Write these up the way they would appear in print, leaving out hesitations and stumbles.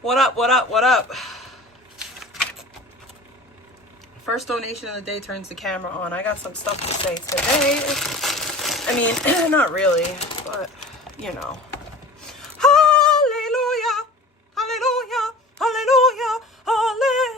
What up, what up, what up? First donation of the day turns the camera on. I got some stuff to say today. I mean, not really, but, you know. Hallelujah, hallelujah, hallelujah, hallelujah.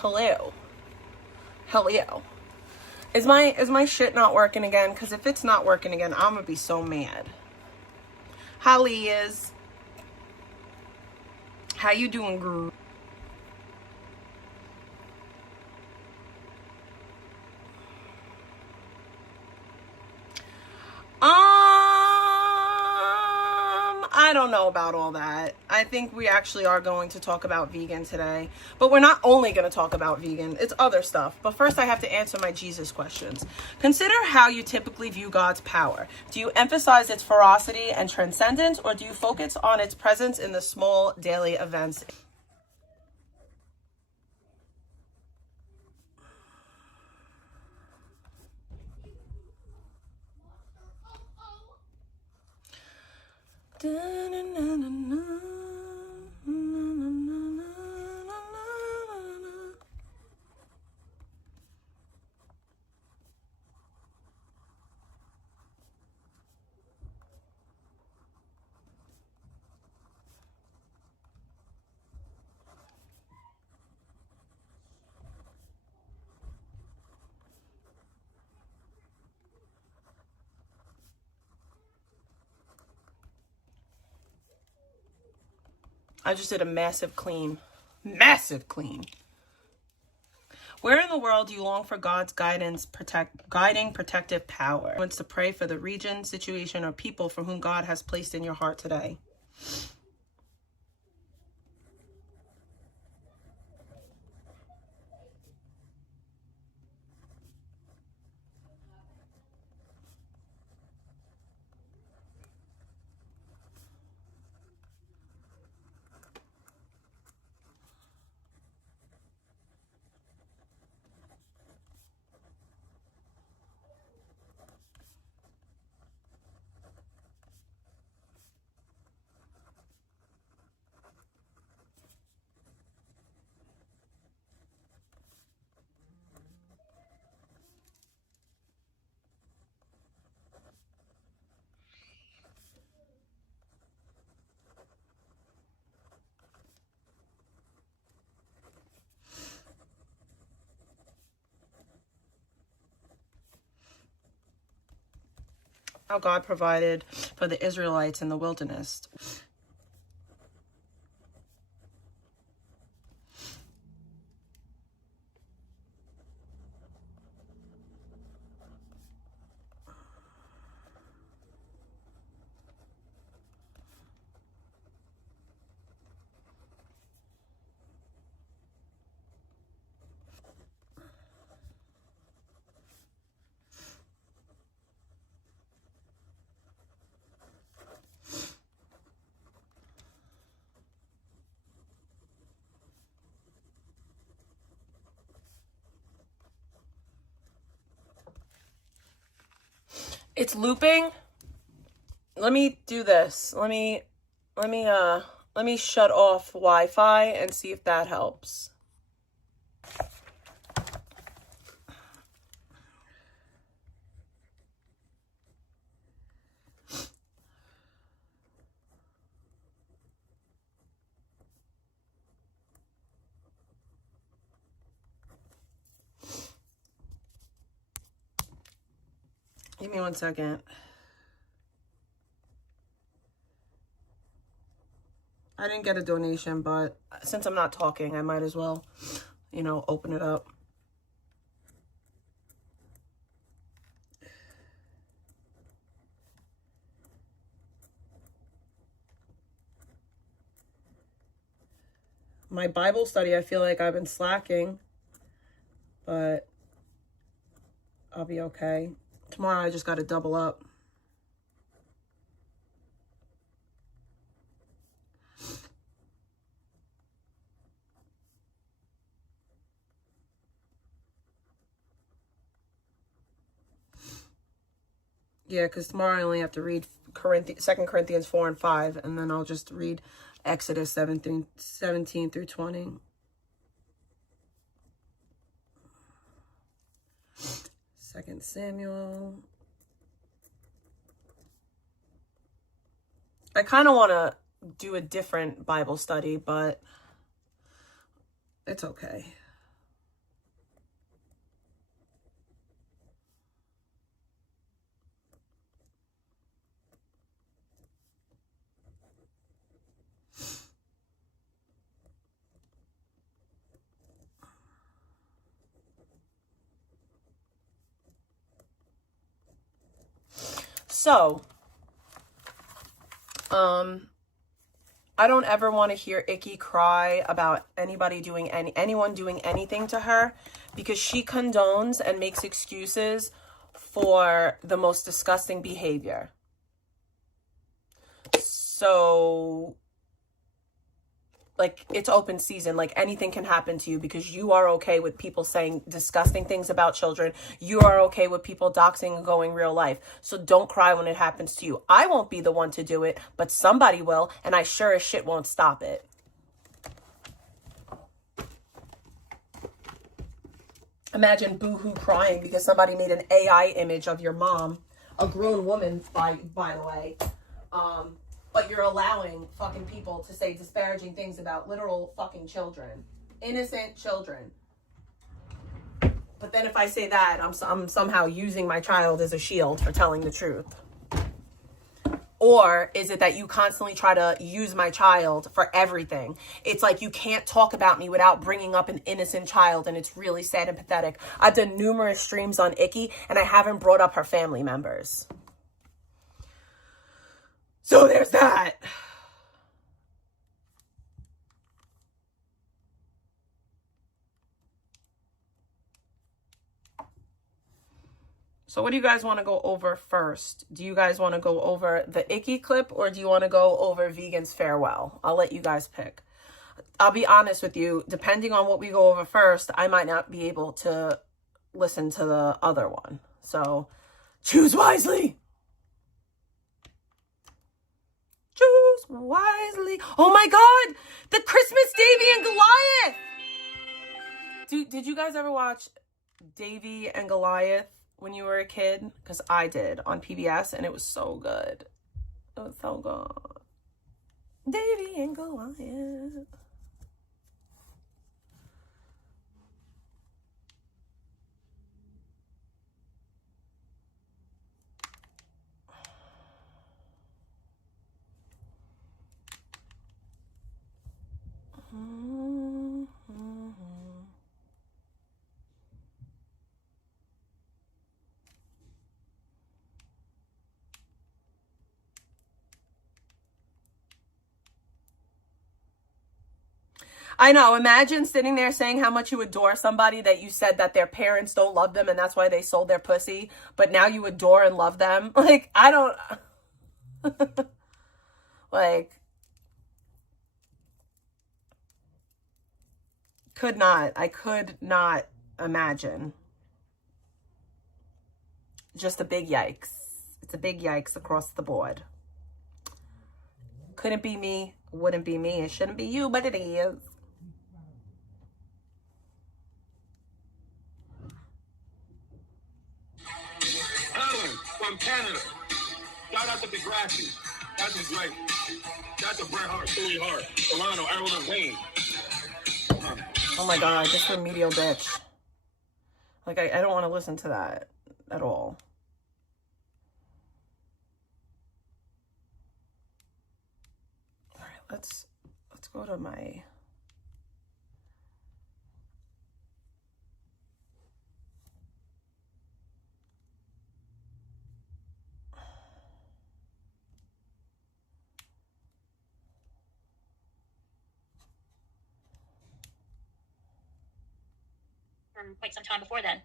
Hello. Hell yeah. Is my shit not working again? Because if it's not working again, I'm gonna be so mad. Holly is. How you doing, girl? I don't know about all that. I think we actually are going to talk about vegan today. But we're not only going to talk about vegan. It's other stuff. But first I have to answer my Jesus questions. Consider how you typically view God's power. Do you emphasize its ferocity and transcendence, or do you focus on its presence in the small daily events? I just did a massive clean. Massive clean. Where in the world do you long for God's guidance, guiding protective power? Wants to pray for the region, situation, or people for whom God has placed in your heart today. How God provided for the Israelites in the wilderness. It's looping. Let me do this. Let me shut off Wi-Fi and see if that helps. Give me 1 second. I didn't get a donation, but since I'm not talking, I might as well, you know, open it up. My Bible study, I feel like I've been slacking, but I'll be okay. Tomorrow I just got to double up. Yeah, because tomorrow I only have to read 2 Corinthians 4 and 5, and then I'll just read Exodus 17 through 20. Second Samuel. I kind of want to do a different Bible study, but it's okay. So, I don't ever want to hear Icky cry about anyone doing anything to her, because she condones and makes excuses for the most disgusting behavior. So, like, it's open season. Like, anything can happen to you because you are okay with people saying disgusting things about children. You are okay with people doxing and going real life. So don't cry when it happens to you. I won't be the one to do it, but somebody will, and I sure as shit won't stop it. Imagine Boohoo crying because somebody made an AI image of your mom, a grown woman, by the way. But you're allowing fucking people to say disparaging things about literal fucking children. Innocent children. But then if I say that, I'm somehow using my child as a shield for telling the truth. Or is it that you constantly try to use my child for everything? It's like you can't talk about me without bringing up an innocent child, and it's really sad and pathetic. I've done numerous streams on Icky, and I haven't brought up her family members. So there's that. So what do you guys want to go over first? Do you guys want to go over the Icky clip, or do you want to go over Vegan's farewell? I'll let you guys pick. I'll be honest with you, depending on what we go over first, I might not be able to listen to the other one. So choose wisely. Choose wisely. Oh my God, the Christmas Davy and Goliath. Did you guys ever watch Davy and Goliath when you were a kid? Because I did, on PBS, and it was so good. It was so good. Davy and Goliath. I know. Imagine sitting there saying how much you adore somebody that you said that their parents don't love them and that's why they sold their pussy, but now you adore and love them. Like, I don't... like... I could not imagine. Just a big yikes. It's a big yikes across the board. Couldn't be me, wouldn't be me, it shouldn't be you, but it is. From Canada. Shout out to Degrassi. That's great. That's a Bret Hart, Stewie Hart, Solano, Errol Wayne. Oh my God, just a remedial bitch. Like, I don't want to listen to that at all. All right, let's go to my... For quite some time before then.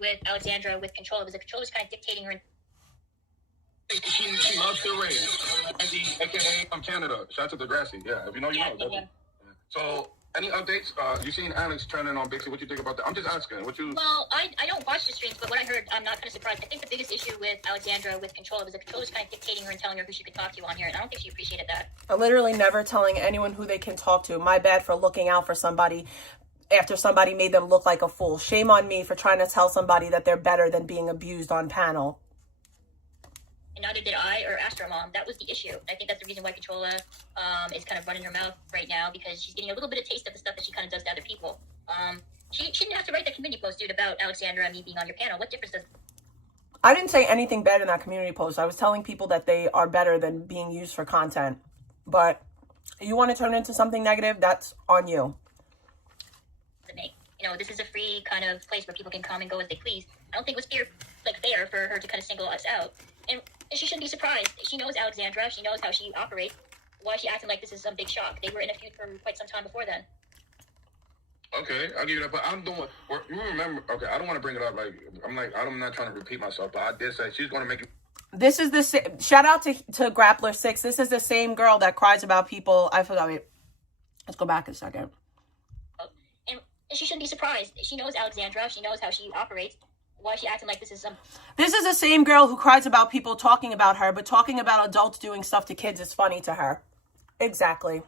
With Alexandra, with Controlla, it was the Controlla's kind of dictating her. She loves to rain. AKA from Canada. Shout out to Degrassi. Yeah, if you know, you know. Yeah. So, any updates? You seen Alex turning on Bixie? What you think about that? I'm just asking. What you? Well, I don't watch the streams, but what I heard, I'm not kind of surprised. I think the biggest issue with Alexandra, with Controlla, was the Controlla's kind of dictating her and telling her who she could talk to on here, and I don't think she appreciated that. I'm literally never telling anyone who they can talk to. My bad for looking out for somebody after somebody made them look like a fool. Shame on me for trying to tell somebody that they're better than being abused on panel. And neither did I or Astro Mom. That was the issue. I think that's the reason why Controlla is kind of running her mouth right now, because she's getting a little bit of taste of the stuff that she kind of does to other people. She didn't have to write that community post, dude, about Alexandra and me being on your panel. What difference does... I didn't say anything bad in that community post. I was telling people that they are better than being used for content. But you want to turn it into something negative, that's on you. You know, this is a free kind of place where people can come and go as they please. I don't think it was fair for her to kind of single us out. And she shouldn't be surprised. She knows Alexandra. She knows how she operates. Why is she acting like this is some big shock? They were in a feud for quite some time before then. Okay, I'll give you that. But I'm doing... You remember... Okay, I don't want to bring it up. I'm not trying to repeat myself, but I did say she's going to make it... This is the... Shout out to Grappler6. This is the same girl that cries about people... I forgot. Wait. Let's go back a second. And she shouldn't be surprised. She knows Alexandra. She knows how she operates. Why is she acting like this is some... This is the same girl who cries about people talking about her, but talking about adults doing stuff to kids is funny to her. Exactly.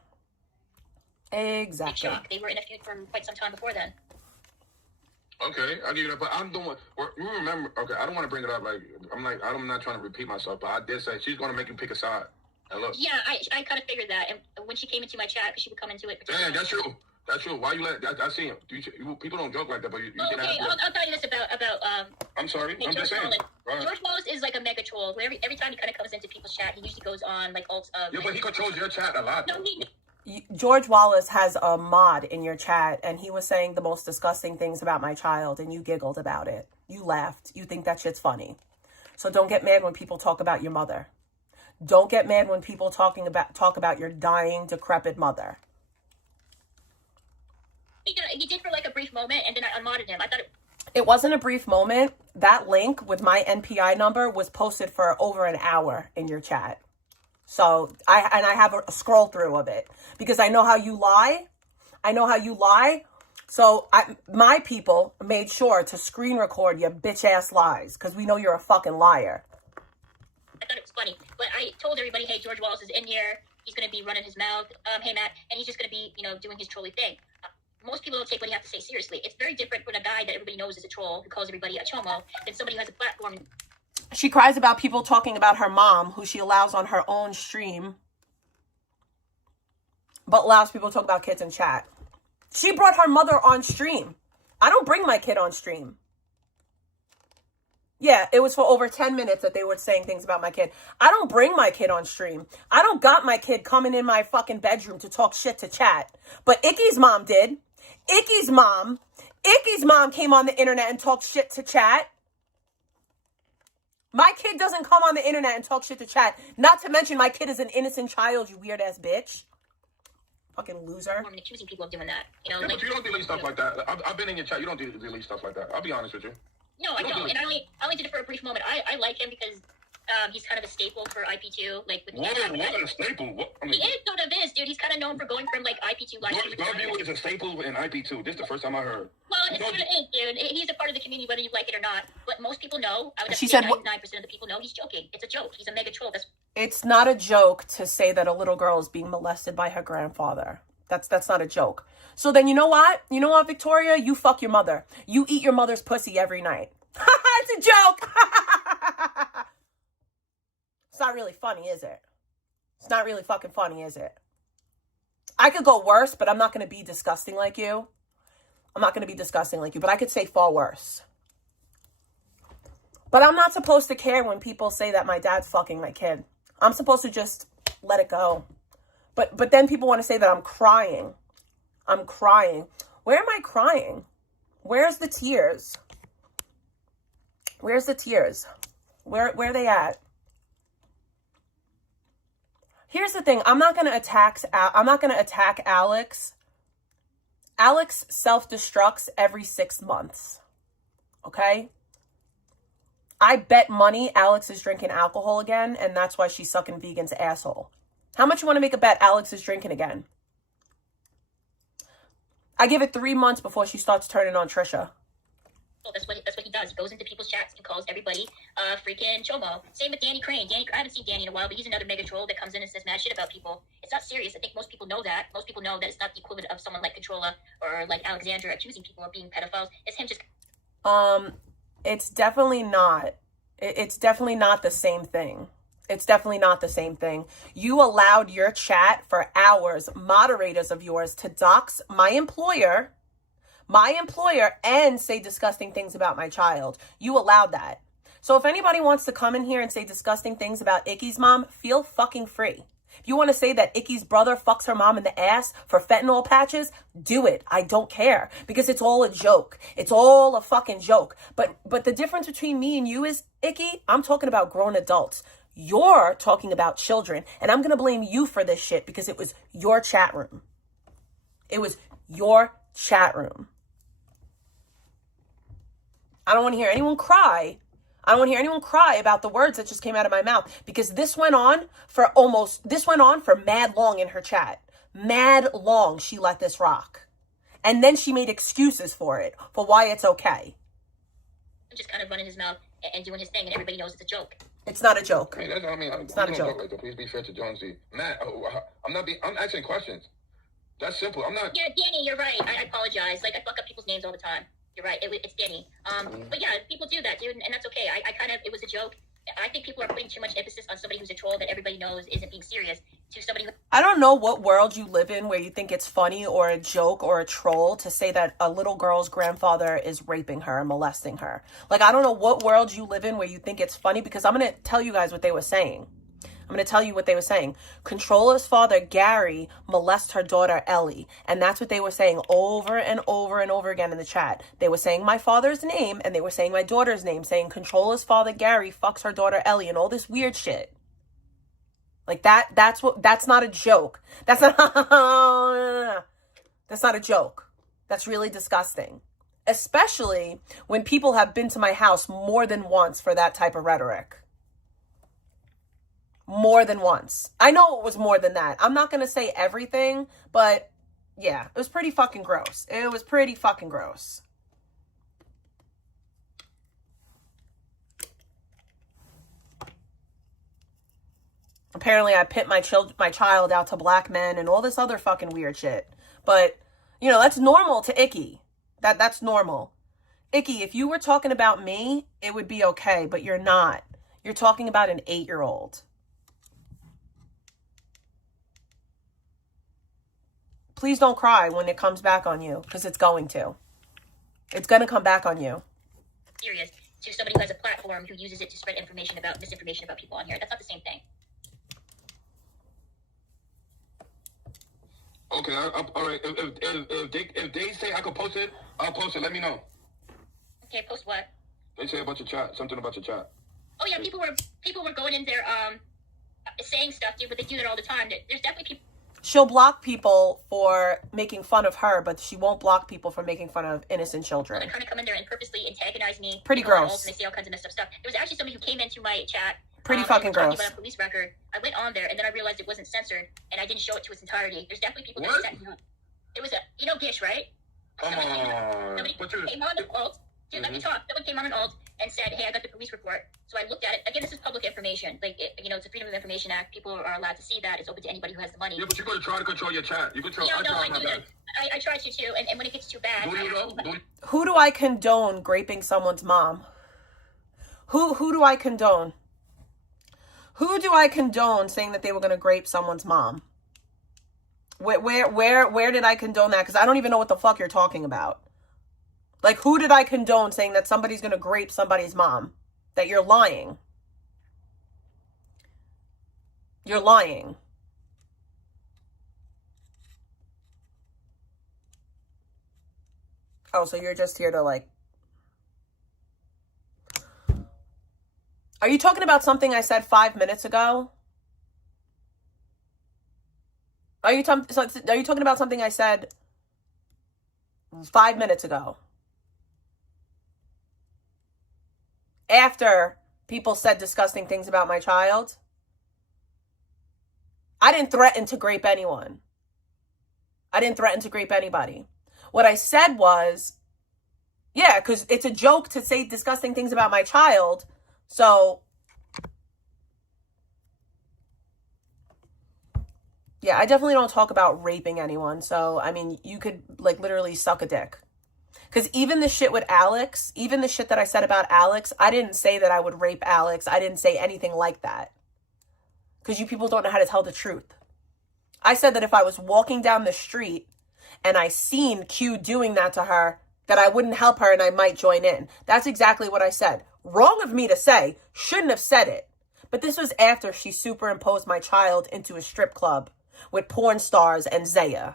Exactly. Shock. They were in a feud for quite some time before then. Okay, I'll give you that. But I'm doing... You remember... Okay, I don't want to bring it up. I'm not trying to repeat myself, but I did say she's going to make you pick a side. And look. Yeah, I kind of figured that. And when she came into my chat, because she would come into it... Damn, that's true. That's true. Why you let... I see him. People don't joke like that, but you well, okay, I'll tell you this about I'm sorry. I'm just saying. Right. George Wallace is like a mega troll. Where every time he kind of comes into people's chat, he usually goes on like alts of... Yeah, but he controls your chat a lot. No, George Wallace has a mod in your chat, and he was saying the most disgusting things about my child, and you giggled about it. You laughed. You think that shit's funny. So don't get mad when people talk about your mother. Don't get mad when people talk about your dying, decrepit mother. He did for like a brief moment, and then I unmodded him. I thought it wasn't a brief moment. That link with my NPI number was posted for over an hour in your chat. So I have a scroll through of it because I know how you lie. I know how you lie. So my people made sure to screen record your bitch ass lies because we know you're a fucking liar. I thought it was funny, but I told everybody, hey, George Wallace is in here. He's going to be running his mouth. Hey, Matt, and he's just going to be, doing his trolly thing. Most people don't take what you have to say seriously. It's very different when a guy that everybody knows is a troll who calls everybody a chomo than somebody who has a platform. She cries about people talking about her mom, who she allows on her own stream, but allows people to talk about kids in chat. She brought her mother on stream. I don't bring my kid on stream. Yeah, it was for over 10 minutes that they were saying things about my kid. I don't bring my kid on stream. I don't got my kid coming in my fucking bedroom to talk shit to chat. But Icky's mom did. Icky's mom came on the internet and talked shit to chat. My kid doesn't come on the internet and talk shit to chat. Not to mention my kid is an innocent child, you weird ass bitch. Fucking loser. I'm accusing people of doing that. Yeah, but you don't delete stuff like that. I've been in your chat. You don't delete stuff like that. I'll be honest with you. No, I don't. And I only did it for a brief moment. I like him because he's kind of a staple for IP2. Like with what a staple? He is sort of is, dude. He's kind of known for going from like IP2 live streaming. George is a staple in IP2. This is the first time I heard. Well, it sort of is, dude. He's a part of the community, whether you like it or not. But most people know. I would have she to said 99% of the people know he's joking. It's a joke. He's a mega troll. It's not a joke to say that a little girl is being molested by her grandfather. That's not a joke. So then you know what? You know what, Victoria? You fuck your mother. You eat your mother's pussy every night. It's a joke. It's not really funny, is it? It's not really fucking funny, is it? I could go worse, but I'm not going to be disgusting like you. I'm not going to be disgusting like you, but I could say far worse. But I'm not supposed to care when people say that my dad's fucking my kid. I'm supposed to just let it go. But then people want to say that I'm crying. I'm crying. Where am I crying? Where's the tears? Where's the tears? Where are they at? Here's the thing. I'm not going to attack Alex. Alex self-destructs every 6 months. Okay? I bet money Alex is drinking alcohol again, and that's why she's sucking Vegan's asshole. How much you want to make a bet Alex is drinking again? I give it 3 months before she starts turning on Trisha. Well, that's what he does. He goes into people's chats and calls everybody freaking chomo. Same with Danny Crane. I haven't seen Danny in a while, but he's another mega troll that comes in and says mad shit about people. It's not serious. I think most people know that. Most people know that it's not the equivalent of someone like Controlla or like Alexandra accusing people of being pedophiles. It's him just... It's definitely not. It's definitely not the same thing. It's definitely not the same thing. You allowed your chat for hours, moderators of yours, to dox my employer, and say disgusting things about my child. You allowed that. So if anybody wants to come in here and say disgusting things about Icky's mom, feel fucking free. If you want to say that Icky's brother fucks her mom in the ass for fentanyl patches, do it. I don't care, because it's all a joke. It's all a fucking joke. But the difference between me and you is, Icky, I'm talking about grown adults. You're talking about children, and I'm going to blame you for this shit because it was your chat room. It was your chat room. I don't want to hear anyone cry. I don't want to hear anyone cry about the words that just came out of my mouth, because this went on for mad long in her chat. Mad long she let this rock. And then she made excuses for it, for why it's okay. Just kind of running his mouth and doing his thing, and everybody knows it's a joke. It's not a joke. It's not a joke. Like, please be fair to Jonesy. Matt, I'm asking questions. That's simple. I'm not... Yeah, Danny, you're right. I apologize. Like, I fuck up people's names all the time. You're right. It's Danny. But yeah, people do that, dude, and that's okay. It was a joke. I think people are putting too much emphasis on somebody who's a troll that everybody knows isn't being serious to somebody who... I don't know what world you live in where you think it's funny or a joke or a troll to say that a little girl's grandfather is raping her and molesting her. Like, I don't know what world you live in where you think it's funny, because I'm going to tell you guys what they were saying. I'm going to tell you what they were saying. Controlla's father, Gary, molests her daughter, Ellie. And that's what they were saying over and over and over again in the chat. They were saying my father's name, and they were saying my daughter's name, saying Controlla's father, Gary, fucks her daughter, Ellie, and all this weird shit. Like, that's not a joke. That's not a joke. That's really disgusting. Especially when people have been to my house more than once for that type of rhetoric. More than once. I know it was more than that. I'm not going to say everything, but yeah, it was pretty fucking gross. It was pretty fucking gross. Apparently I pit my child out to black men and all this other fucking weird shit. But, you know, that's normal to Icky. That's normal. Icky, if you were talking about me, it would be okay, but you're not. You're talking about an 8-year-old. Please don't cry when it comes back on you, because it's going to. It's going to come back on you. Serious to somebody who has a platform who uses it to spread misinformation about people on here. That's not the same thing. Okay, all right. If they say I could post it, I'll post it. Let me know. Okay, post what? They say about your chat, something about your chat. Oh yeah, people were going in there saying stuff, dude, but they do that all the time. There's definitely people. She'll block people for making fun of her, but she won't block people for making fun of innocent children. They kind of come in there and purposely antagonize me. Pretty gross. And they say all kinds of messed up stuff. There was actually somebody who came into my chat. Pretty fucking gross. Talking about a police record. I went on there and then I realized it wasn't censored and I didn't show it to its entirety. There's definitely people that set me up. It was Gish, right? Somebody came on an alt. Dude, let me talk. Someone came on an alt and said, "Hey, I got the police report." So I looked at it. Again, this is public information. Like, it's a Freedom of Information Act. People are allowed to see that. It's open to anybody who has the money. Yeah, but you're going to try to control your chat. You control. Yeah, no, I do that. I try to too. And when it gets too bad, who do I condone graping someone's mom? Who do I condone? Who do I condone saying that they were going to grape someone's mom? Where did I condone that? Because I don't even know what the fuck you're talking about. Like, who did I condone saying that somebody's going to grape somebody's mom? That you're lying. You're lying. Oh, so you're just here to like... Are you talking about something I said 5 minutes ago? Are you talking about something I said 5 minutes ago? After people said disgusting things about my child? I didn't threaten to grape anyone. I didn't threaten to grape anybody. What I said was, yeah, because it's a joke to say disgusting things about my child. So, yeah, I definitely don't talk about raping anyone. So, I mean, you could like literally suck a dick. Because even the shit with Alex, even the shit that I said about Alex, I didn't say that I would rape Alex. I didn't say anything like that. Because you people don't know how to tell the truth. I said that if I was walking down the street and I seen Q doing that to her, that I wouldn't help her and I might join in. That's exactly what I said. Wrong of me to say. Shouldn't have said it. But this was after she superimposed my child into a strip club with porn stars and Zaya.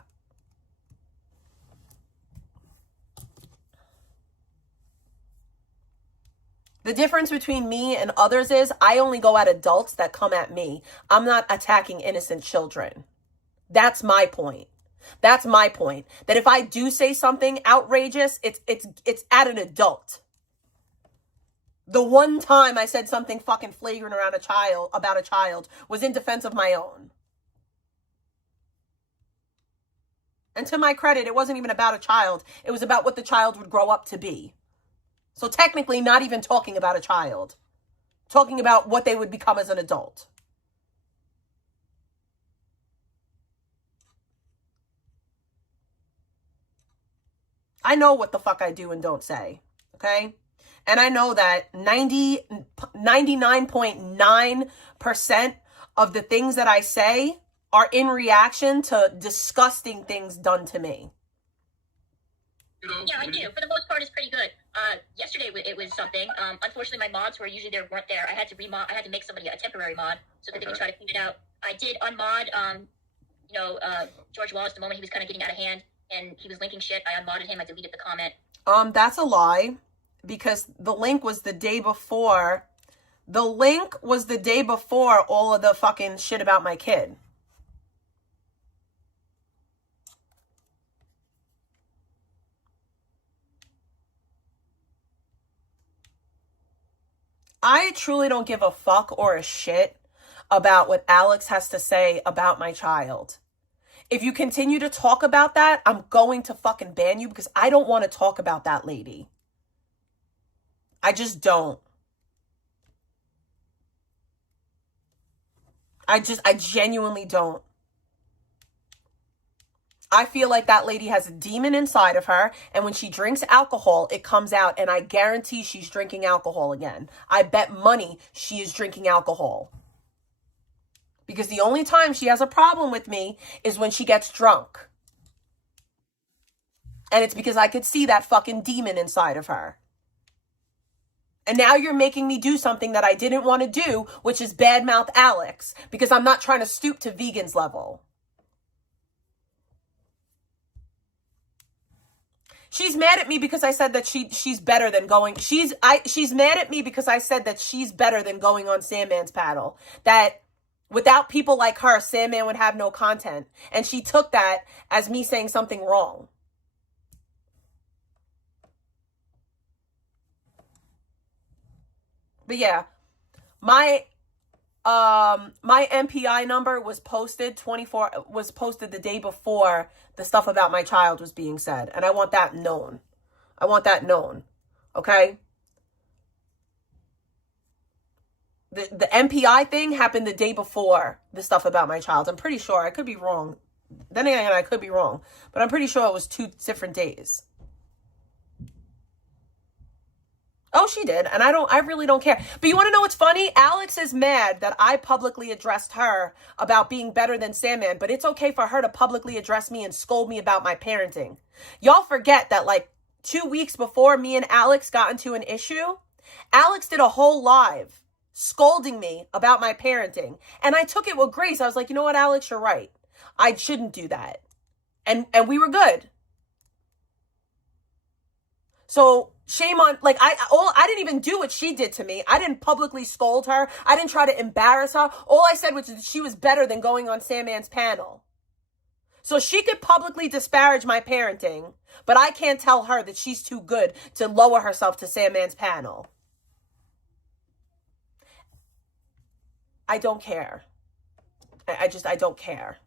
The difference between me and others is I only go at adults that come at me. I'm not attacking innocent children. That's my point. That's my point. That if I do say something outrageous, it's at an adult. The one time I said something fucking flagrant about a child was in defense of my own. And to my credit, it wasn't even about a child. It was about what the child would grow up to be. So technically not even talking about a child. Talking about what they would become as an adult. I know what the fuck I do and don't say. Okay? And I know that 99.9% of the things that I say are in reaction to disgusting things done to me. Yeah, I do. For the most part, it's pretty good. Yesterday it was something. Unfortunately, my mods who are usually there weren't there. I had to make somebody a temporary mod so that they could try to clean it out. I did unmod, George Wallace the moment he was kind of getting out of hand and he was linking shit. I unmodded him. I deleted the comment. That's a lie because the link was the day before. The link was the day before all of the fucking shit about my kid. I truly don't give a fuck or a shit about what Alex has to say about my child. If you continue to talk about that, I'm going to fucking ban you because I don't want to talk about that lady. I just don't. I genuinely don't. I feel like that lady has a demon inside of her, and when she drinks alcohol, it comes out, and I guarantee she's drinking alcohol again. I bet money she is drinking alcohol. Because the only time she has a problem with me is when she gets drunk. And it's because I could see that fucking demon inside of her. And now you're making me do something that I didn't want to do, which is badmouth Alex, because I'm not trying to stoop to Vegan's level. She's mad at me because I said that she's better than going. She's mad at me because I said that she's better than going on Sandman's paddle. That without people like her, Sandman would have no content. And she took that as me saying something wrong. But yeah, my MPI number was posted the day before the stuff about my child was being said. And I want that known. I want that known. Okay? The MPI thing happened the day before the stuff about my child. I'm pretty sure. I could be wrong. Then again, I could be wrong. But I'm pretty sure it was 2 different days. Oh, she did. And I really don't care. But you want to know what's funny? Alex is mad that I publicly addressed her about being better than Sandman, but it's okay for her to publicly address me and scold me about my parenting. Y'all forget that like 2 weeks before me and Alex got into an issue, Alex did a whole live scolding me about my parenting. And I took it with grace. I was like, you know what, Alex, you're right. I shouldn't do that. And we were good. So shame on, like, I didn't even do what she did to me. I didn't publicly scold her. I didn't try to embarrass her. All I said was that she was better than going on Sandman's panel. So she could publicly disparage my parenting, but I can't tell her that she's too good to lower herself to Sandman's panel. I don't care. I don't care.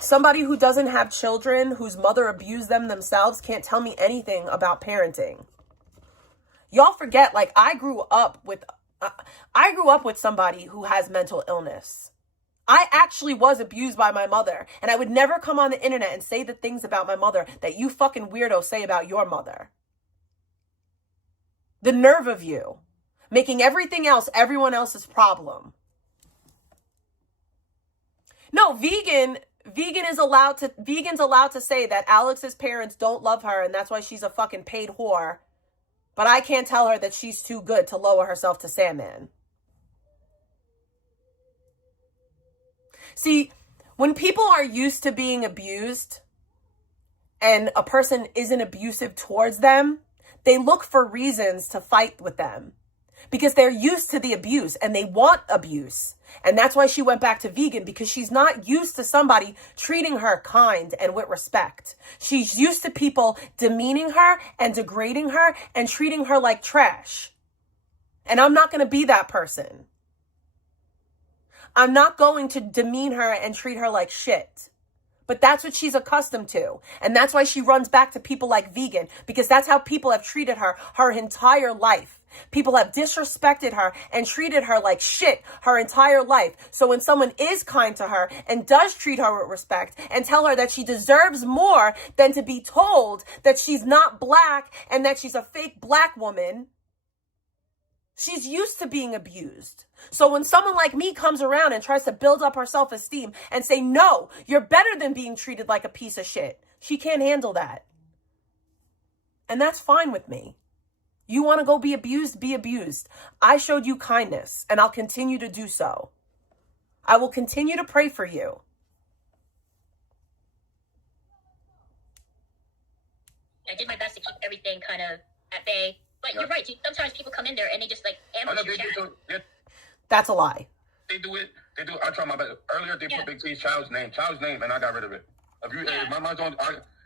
Somebody who doesn't have children, whose mother abused them themselves, can't tell me anything about parenting. Y'all forget, like, I grew up with somebody who has mental illness. I actually was abused by my mother, and I would never come on the internet and say the things about my mother that you fucking weirdos say about your mother. The nerve of you, making everything else everyone else's problem. No, vegan's allowed to say that Alex's parents don't love her and that's why she's a fucking paid whore. But I can't tell her that she's too good to lower herself to Sandman. See, when people are used to being abused and a person isn't abusive towards them, they look for reasons to fight with them because they're used to the abuse and they want abuse. And that's why she went back to vegan, because she's not used to somebody treating her kind and with respect. She's used to people demeaning her and degrading her and treating her like trash. And I'm not going to be that person. I'm not going to demean her and treat her like shit. But that's what she's accustomed to. And that's why she runs back to people like vegan, because that's how people have treated her entire life. People have disrespected her and treated her like shit her entire life. So when someone is kind to her and does treat her with respect and tell her that she deserves more than to be told that she's not black and that she's a fake black woman, she's used to being abused. So when someone like me comes around and tries to build up her self-esteem and say, no, you're better than being treated like a piece of shit, she can't handle that. And that's fine with me. You want to go be abused? Be abused. I showed you kindness, and I'll continue to do so. I will continue to pray for you. I did my best to keep everything kind of at bay. But you're right. Sometimes people come in there and they just, like, ambush your chat. That's a lie. They do it. I try my best. Earlier, they put Big T's child's name, and I got rid of it. If my mom's on,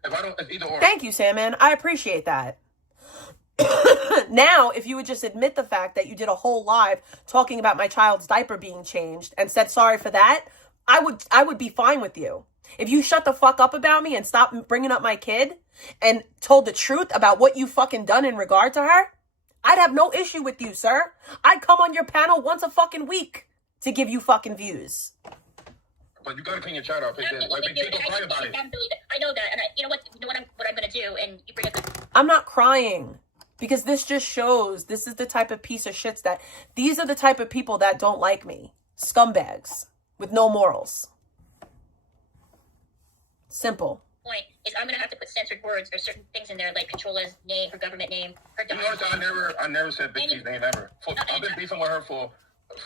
if I don't, it's either or. Thank you, Sandman. I appreciate that. Now, if you would just admit the fact that you did a whole live talking about my child's diaper being changed and said sorry for that, I would be fine with you. If you shut the fuck up about me and stop bringing up my kid and told the truth about what you fucking done in regard to her, I'd have no issue with you, sir. I'd come on your panel once a fucking week to give you fucking views. But you gotta clean your child up. Like, people cry about it. I know that, and you know what I'm gonna do, and you bring up. I'm not crying. Because this just shows this is the type of piece of shits that these are the type of people that don't like me. Scumbags with no morals. Simple. Point is I'm going to have to put censored words or certain things in there, like Controlla's name, her government name, her You notice I never said Big T's name ever. I've been beefing with her for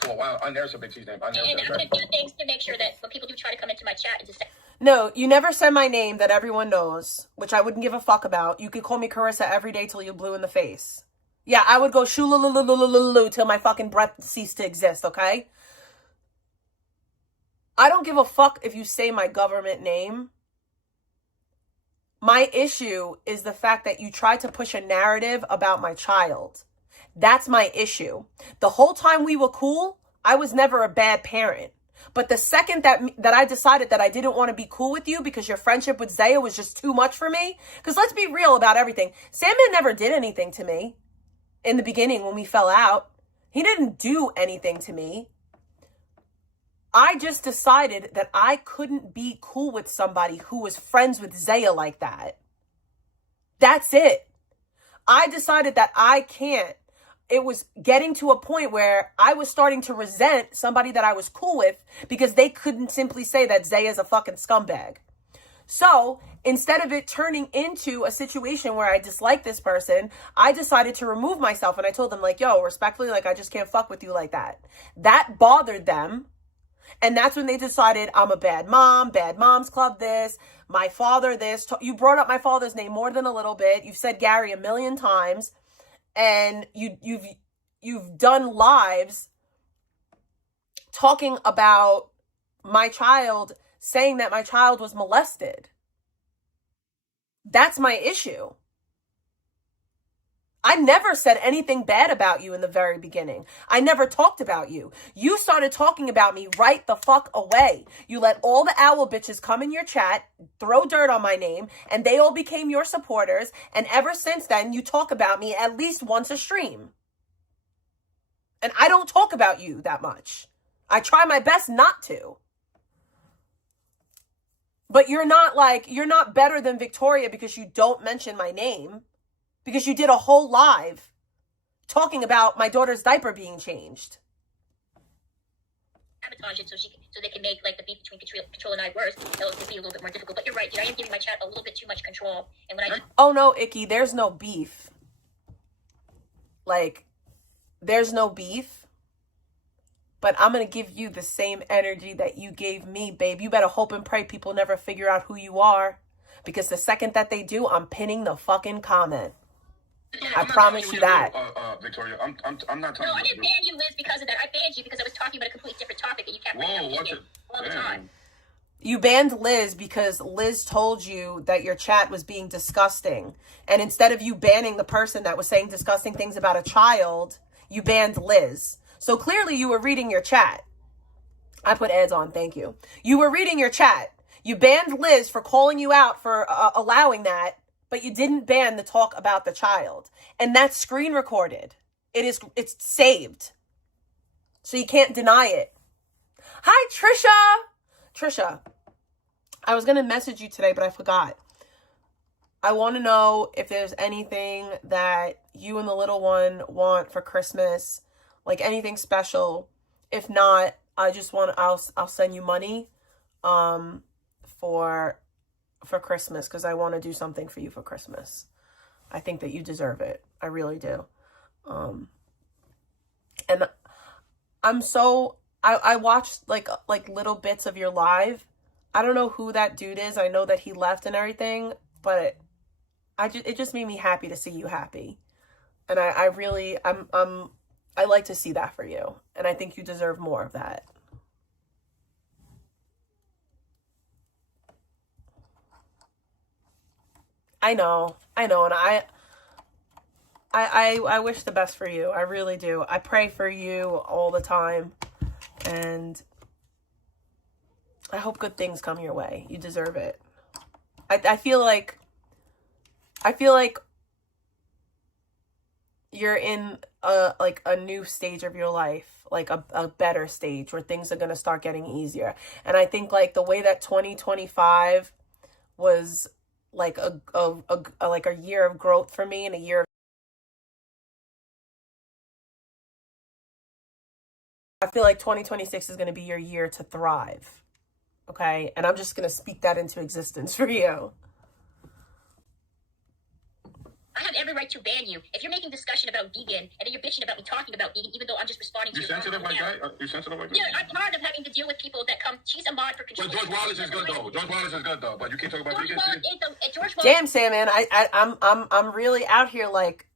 a while. I never said Big T's name. And I'm going to do things to make sure that when people do try to come into my chat and just say, no, you never said my name that everyone knows, which I wouldn't give a fuck about. You could call me Carissa every day till you blue in the face. Yeah, I would go shoo-lu-lu-lu-lu-lu-lu till my fucking breath ceased to exist, okay? I don't give a fuck if you say my government name. My issue is the fact that you tried to push a narrative about my child. That's my issue. The whole time we were cool, I was never a bad parent. But the second that I decided that I didn't want to be cool with you because your friendship with Zaya was just too much for me, because let's be real about everything. Sandman never did anything to me in the beginning when we fell out. He didn't do anything to me. I just decided that I couldn't be cool with somebody who was friends with Zaya like that. That's it. I decided that I can't it was getting to a point where I was starting to resent somebody that I was cool with because they couldn't simply say that Zay is a fucking scumbag. So instead of it turning into a situation where I dislike this person, I decided to remove myself. And I told them, like, yo, respectfully, like, I just can't fuck with you like that. That bothered them. And that's when they decided I'm a bad mom, bad moms club this, my father this. You brought up my father's name more than a little bit. You've said Gary a million times. And you've done lives talking about my child, saying that my child was molested. That's my issue. I never said anything bad about you in the very beginning. I never talked about you. You started talking about me right the fuck away. You let all the owl bitches come in your chat, throw dirt on my name, and they all became your supporters. And ever since then, you talk about me at least once a stream. And I don't talk about you that much. I try my best not to. But you're not better than Victoria because you don't mention my name. Because you did a whole live talking about my daughter's diaper being changed. Sabotage it so they can make like the beef between Control and I worse. It'll be a little bit more difficult. But you're right, dude. I am giving my chat a little bit too much control. And when I oh no, Icky, there's no beef. Like, there's no beef. But I'm gonna give you the same energy that you gave me, babe. You better hope and pray people never figure out who you are. Because the second that they do, I'm pinning the fucking comment. I promise you that. Victoria, I'm not talking. No, I didn't ban you, Liz, because of that. I banned you because I was talking about a completely different topic and you kept all the time. You banned Liz because Liz told you that your chat was being disgusting. And instead of you banning the person that was saying disgusting things about a child, you banned Liz. So clearly you were reading your chat. I put ads on, thank you. You were reading your chat. You banned Liz for calling you out for allowing that. But you didn't ban the talk about the child. And that's screen recorded. It's saved. So you can't deny it. Hi, Trisha. Trisha, I was going to message you today, but I forgot. I want to know if there's anything that you and the little one want for Christmas. Like anything special. If not, I'll send you money for Christmas because I want to do something for you for Christmas. I think that you deserve it. I really do. And I watched like little bits of your live. I don't know who that dude is. I know that he left and everything, but it just made me happy to see you happy. And I like to see that for you. And I think you deserve more of that. I know, and I wish the best for you. I really do. I pray for you all the time, and I hope good things come your way. You deserve it. I feel like you're in a new stage of your life, like a better stage where things are gonna start getting easier. And I think like the way that 2025 was like a year of growth for me and a year of I feel like 2026 is going to be your year to thrive. Okay? And I'm just going to speak that into existence for you. I have every right to ban you. If you're making discussion about vegan and then you're bitching about me talking about vegan, even though I'm just responding to you sensitive like that? You sensitive like that? Yeah, I'm tired of having to deal with people that come. She's a mod for Control. But George Wallace is good though. George Wallace is good though. But you can't talk about vegan. Damn, Sam, man, I'm really out here like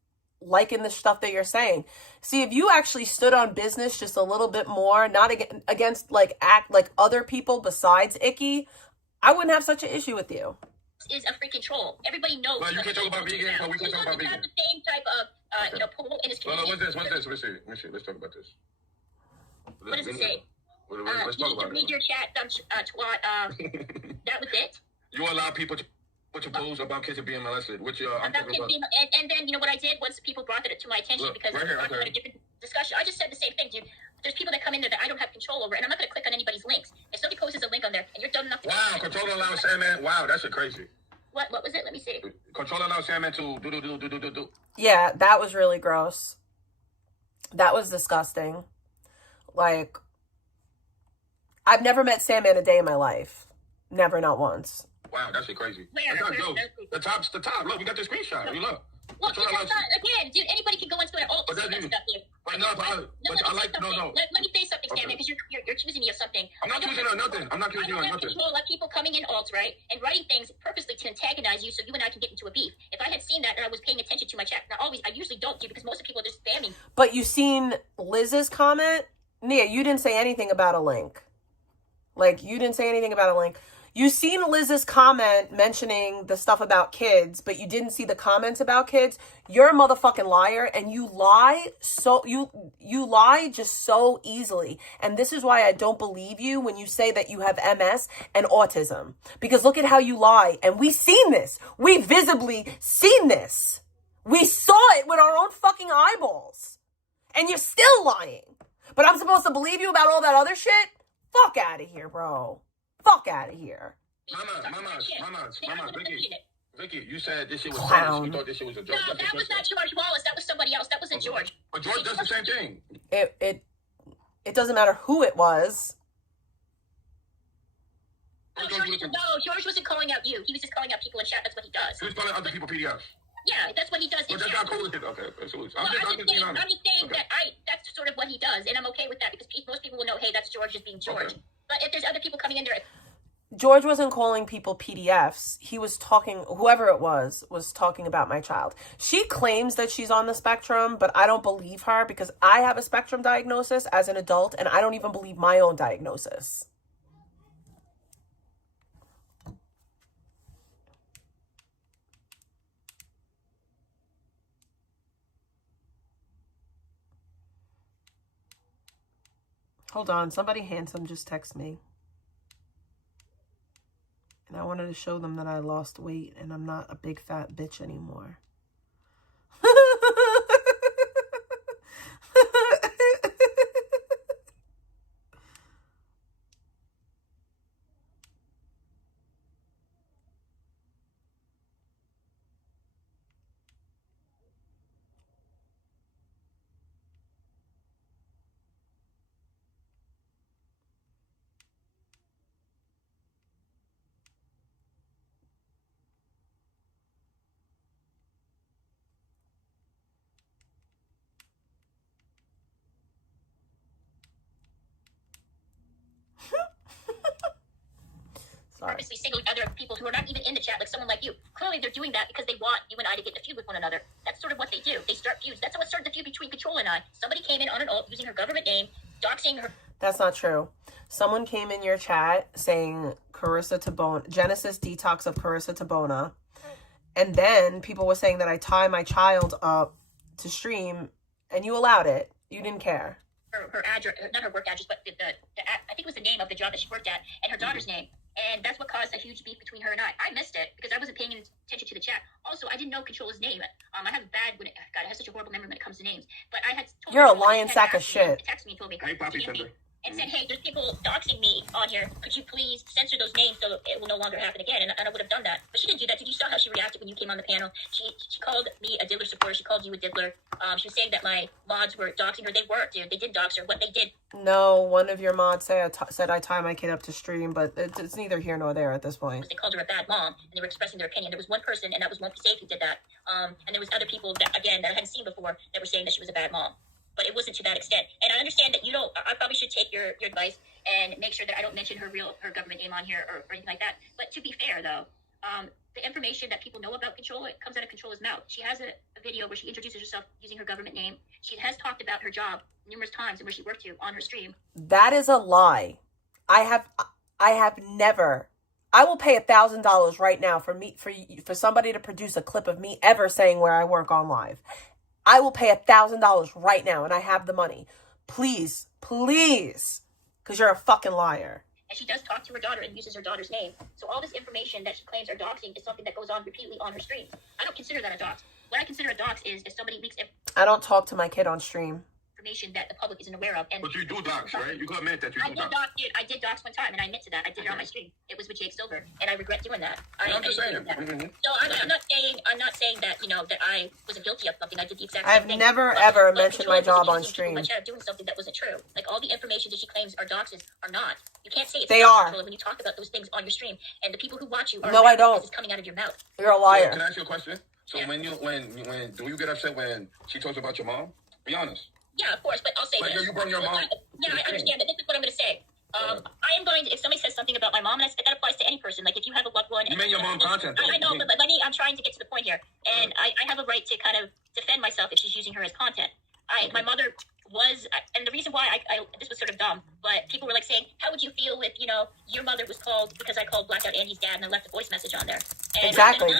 liking the stuff that you're saying. See, if you actually stood on business just a little bit more, not against like act like other people besides Icky, I wouldn't have such an issue with you. Is a freaking troll. Everybody knows. Well, you can talk about vegan, but we can talk about vegan. Have the same type of pull in his community. What's this? Let me see. Let's talk about this. What does it say? Let's talk about it. Read your chat, twat. That was it. You allow people to put your posts about kids being molested, which I'm talking about. And then you know what I did once people brought it to my attention because right we were talking about a different discussion. I just said the same thing, dude. There's people that come in there that I don't have control over, and I'm not going to click on anybody's links. If somebody posts a link on there, and you're dumb enough to... Wow, control allows Sandman. Wow, that's crazy. What was it? Let me see. Control allows Sandman to do. Yeah, that was really gross. That was disgusting. Like, I've never met Sandman a day in my life. Never, not once. Wow, that shit crazy. Where? The top. Look, we got the screenshot. You look. Well, again, dude, anybody can go into an alt and see that stuff here. But no. Let me say something, Sam, because you're accusing me of something. I'm not accusing you of nothing. I'm not accusing you of nothing. I let people coming in alts, right, and writing things purposely to antagonize you so you and I can get into a beef. If I had seen that and I was paying attention to my chat, I usually don't do because most of the people are just spamming. But you seen Liz's comment? Nia, you didn't say anything about a link. Like, you didn't say anything about a link. You seen Liz's comment mentioning the stuff about kids, but you didn't see the comments about kids. You're a motherfucking liar, and you lie you lie just so easily. And this is why I don't believe you when you say that you have MS and autism. Because look at how you lie, and we seen this. We visibly seen this. We saw it with our own fucking eyeballs. And you're still lying. But I'm supposed to believe you about all that other shit? Fuck out of here, bro. Fuck out of here. Mama, Vicky, you said this shit was Clown. You thought this shit was a joke. No, that was not George Wallace. That was somebody else. That wasn't George. But George does the same thing. It doesn't matter who it was. No, George wasn't calling out you. He was just calling out people in chat. That's what he does. He was calling other people PDFs. Yeah, that's what he does. But that's not cool. Okay, so I'm just saying that that's sort of what he does, and I'm okay with that because most people will know, hey, that's George just being George. Okay. But if there's other people coming in there, George wasn't calling people PDFs. He was talking, whoever it was talking about my child. She claims that she's on the spectrum, but I don't believe her because I have a spectrum diagnosis as an adult, and I don't even believe my own diagnosis. Hold on, somebody handsome just text me. And I wanted to show them that I lost weight and I'm not a big fat bitch anymore. purposely singling other people who are not even in the chat, like someone like you. Clearly, they're doing that because they want you and I to get in a feud with one another. That's sort of what they do. They start feuds. That's how it started the feud between Control and I. Somebody came in on an alt using her government name, doxing her. That's not true. Someone came in your chat saying Carissa Tabona, Genesis detox of Carissa Tabona. And then people were saying that I tie my child up to stream, and you allowed it. You didn't care. Her address, not her work address, but I think it was the name of the job that she worked at, and her daughter's name. And that's what caused a huge beef between her and I. I missed it because I wasn't paying attention to the chat. Also, I didn't know Controller's name. I have bad God, I have such a horrible memory when it comes to names. But I had told You're a lion sack of shit. Text me and told me. Hey, Poppy Thunder. And said, hey, there's people doxing me on here. Could you please censor those names so it will no longer happen again? And I would have done that. But she didn't do that. Did you saw how she reacted when you came on the panel? She called me a diddler supporter. She called you a diddler. She was saying that my mods were doxing her. They were, dude. They did dox her. What they did. No, one of your mods said I tie my kid up to stream, but it's neither here nor there at this point. They called her a bad mom, and they were expressing their opinion. There was one person, and that was one Safe who did that. And there was other people that, again, that I hadn't seen before that were saying that she was a bad mom. But it wasn't to that extent. And I understand that you don't, I probably should take your advice and make sure that I don't mention her government name on here or anything like that. But to be fair, though, the information that people know about Control, it comes out of Controller's mouth. She has a video where she introduces herself using her government name. She has talked about her job numerous times and where she worked to on her stream. That is a lie. I have never. I will pay $1,000 right now for somebody to produce a clip of me ever saying where I work on live. I will pay $1,000 right now, and I have the money. Please, please, because you're a fucking liar. And she does talk to her daughter and uses her daughter's name. So all this information that she claims are doxing is something that goes on repeatedly on her streams. I don't consider that a dox. What I consider a dox is if somebody leaks. I don't talk to my kid on stream. information that the public isn't aware of. And but you do dox, right? You gotta admit that you do dox. I did dox one time, and I admit to that. I did it on my stream. It was with Jake Silver, and I regret doing that. I'm just saying. So I'm not saying that that I wasn't guilty of something. I did the exact same I've thing. never ever mentioned my job on stream. My chat doing something that wasn't true. Like all the information that she claims are doxes are not. You can't say it's they are when you talk about those things on your stream, and the people who watch you are no, I don't. It's coming out of your mouth. You're a liar. So, can I ask you a question? So when do you get upset when she talks about your mom? Be honest. Yeah, of course, but I'll say like, this. You bring your mom. Yeah, I understand, but this is what I'm going to say. I am going to, if somebody says something about my mom, and that applies to any person, like if you have a loved one. You mean your mom content, though. I know, but I'm trying to get to the point here. And I have a right to kind of defend myself if she's using her as content. My mother was, and the reason why this was sort of dumb, but people were like saying, how would you feel if, your mother was called, because I called Blackout Andy's dad and I left a voice message on there. And exactly.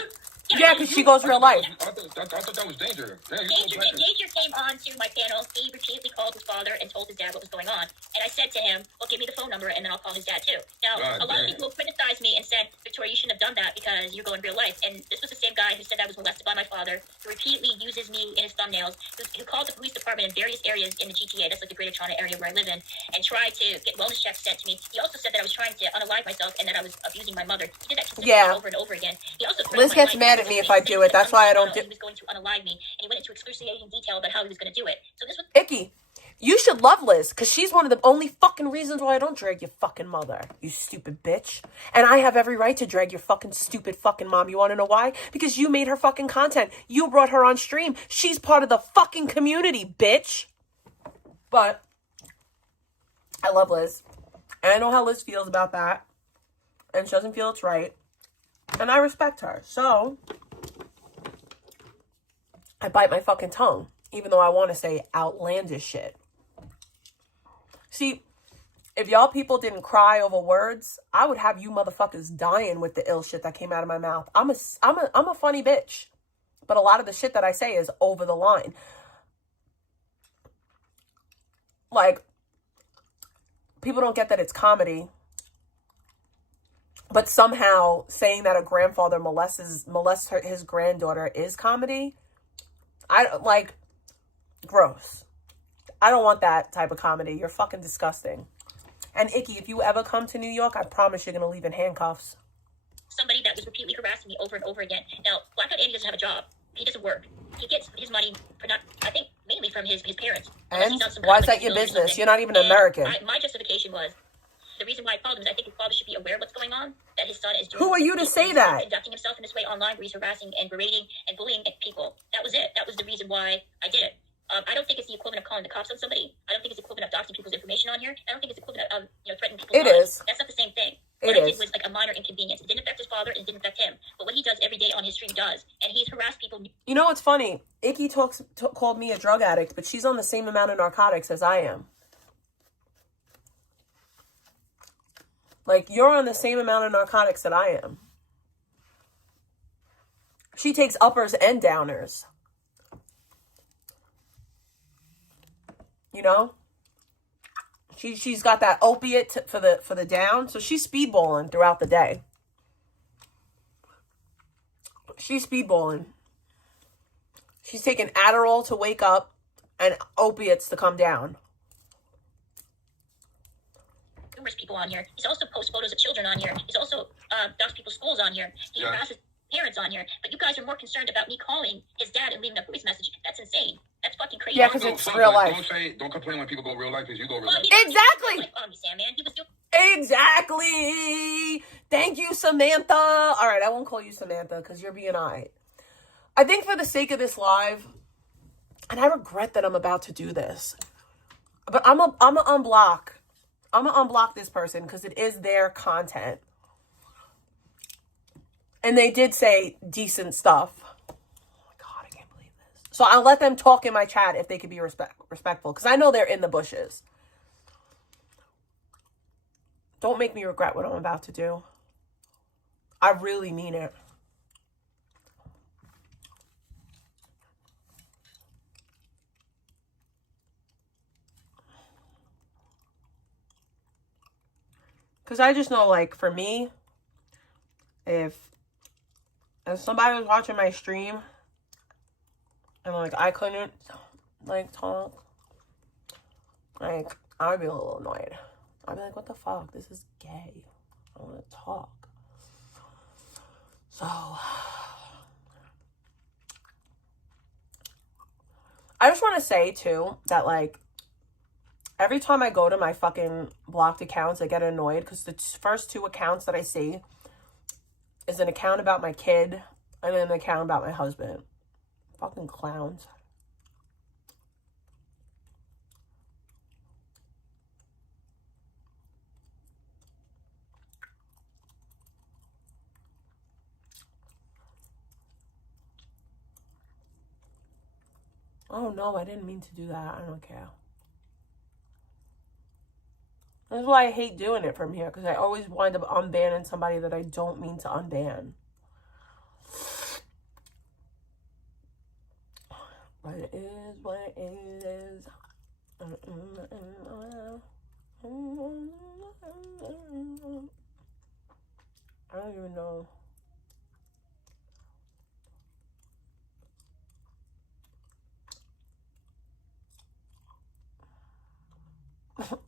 Yeah, because she goes real life. I thought that was Danger. Danger came on to my panel. He repeatedly called his father and told his dad what was going on. And I said to him, well, give me the phone number and then I'll call his dad too. Now, a lot of people criticized me and said, Victoria, you shouldn't have done that because you're going real life. And this was the same guy who said I was molested by my father, who repeatedly uses me in his thumbnails, who called the police department in various areas in the GTA, that's like the Greater Toronto area where I live in, and tried to get wellness checks sent to me. He also said that I was trying to unalive myself and that I was abusing my mother. He did that consistently over and over again. He also Liz gets mad at me if I do it. That's why I don't do. He was going to unalive me, and he went into excruciating detail about how he was going to do it. So this was Icky. You should love Liz, because she's one of the only fucking reasons why I don't drag your fucking mother, you stupid bitch. And I have every right to drag your fucking stupid fucking mom. You want to know why? Because you made her fucking content. You brought her on stream. She's part of the fucking community, bitch. But I love Liz. And I know how Liz feels about that. And she doesn't feel it's right. And I respect her. So I bite my fucking tongue, even though I want to say outlandish shit. See, if y'all people didn't cry over words, I would have you motherfuckers dying with the ill shit that came out of my mouth. I'm a funny bitch, but a lot of the shit that I say is over the line. Like, people don't get that it's comedy, but somehow saying that a grandfather molests his granddaughter is comedy. Gross. I don't want that type of comedy. You're fucking disgusting. And Icky, if you ever come to New York, I promise you're going to leave in handcuffs. Somebody that was repeatedly harassing me over and over again. Now, Blackout Andy doesn't have a job. He doesn't work. He gets his money, I think, mainly from his parents. And why is that your business? You're not even American. My justification was, the reason why I called him is I think his father should be aware of what's going on, that his son is doing. Who are you to say that? Conducting himself in this way online where he's harassing and berating and bullying people. That was it. That was the reason why I did it. I don't think it's the equivalent of calling the cops on somebody. I don't think it's the equivalent of doxing people's information on here. I don't think it's the equivalent of threatening people's lives. Is. That's not the same thing. It what I is. did was like a minor inconvenience. It didn't affect his father. It didn't affect him. But what he does every day on his stream does. And he's harassed people. You know what's funny? Icky called me a drug addict, but she's on the same amount of narcotics as I am. Like, you're on the same amount of narcotics that I am. She takes uppers and downers. You know? She's got that opiate for the down, so she's speedballing throughout the day. She's speedballing. She's taking Adderall to wake up and opiates to come down. Numerous people on here. He's also posts photos of children on here. He's also does people's schools on here. He harasses parents on here. But you guys are more concerned about me calling his dad and leaving a voice message. That's insane. That's fucking crazy. Yeah, because it's real life. Don't complain when people go real life, because you go real life. Exactly. He was doing. Exactly. Thank you, Samantha. All right, I won't call you Samantha because you're being alright. I think for the sake of this live, and I regret that I'm about to do this, but I'm a unblock. I'm gonna unblock this person because it is their content, and they did say decent stuff. Oh my God, I can't believe this. So I'll let them talk in my chat if they could be respectful, because I know they're in the bushes. Don't make me regret what I'm about to do. I really mean it. Because I just know, like, for me, if somebody was watching my stream and, like, I couldn't, like, talk, Like, I would be a little annoyed. I'd be like, what the fuck? This is gay. I want to talk. So, I just want to say, too, that, like, every time I go to my fucking blocked accounts, I get annoyed because the first 2 accounts that I see is an account about my kid and then an account about my husband. Fucking clowns. Oh no, I didn't mean to do that. I don't care. That's why I hate doing it from here, because I always wind up unbanning somebody that I don't mean to unban. But it is what it is. I don't even know.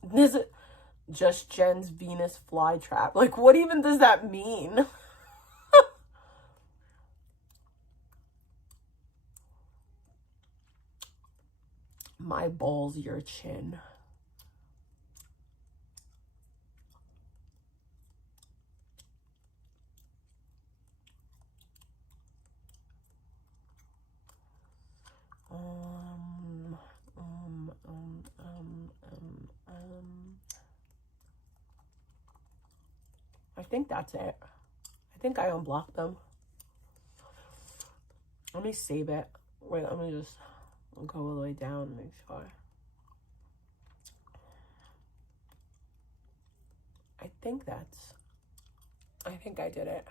This is just Jen's Venus flytrap. Like, what even does that mean? My balls, your chin. I think that's it. I think I unblocked them. Let me save it. Wait, let me just go all the way down and make sure. I think I did it.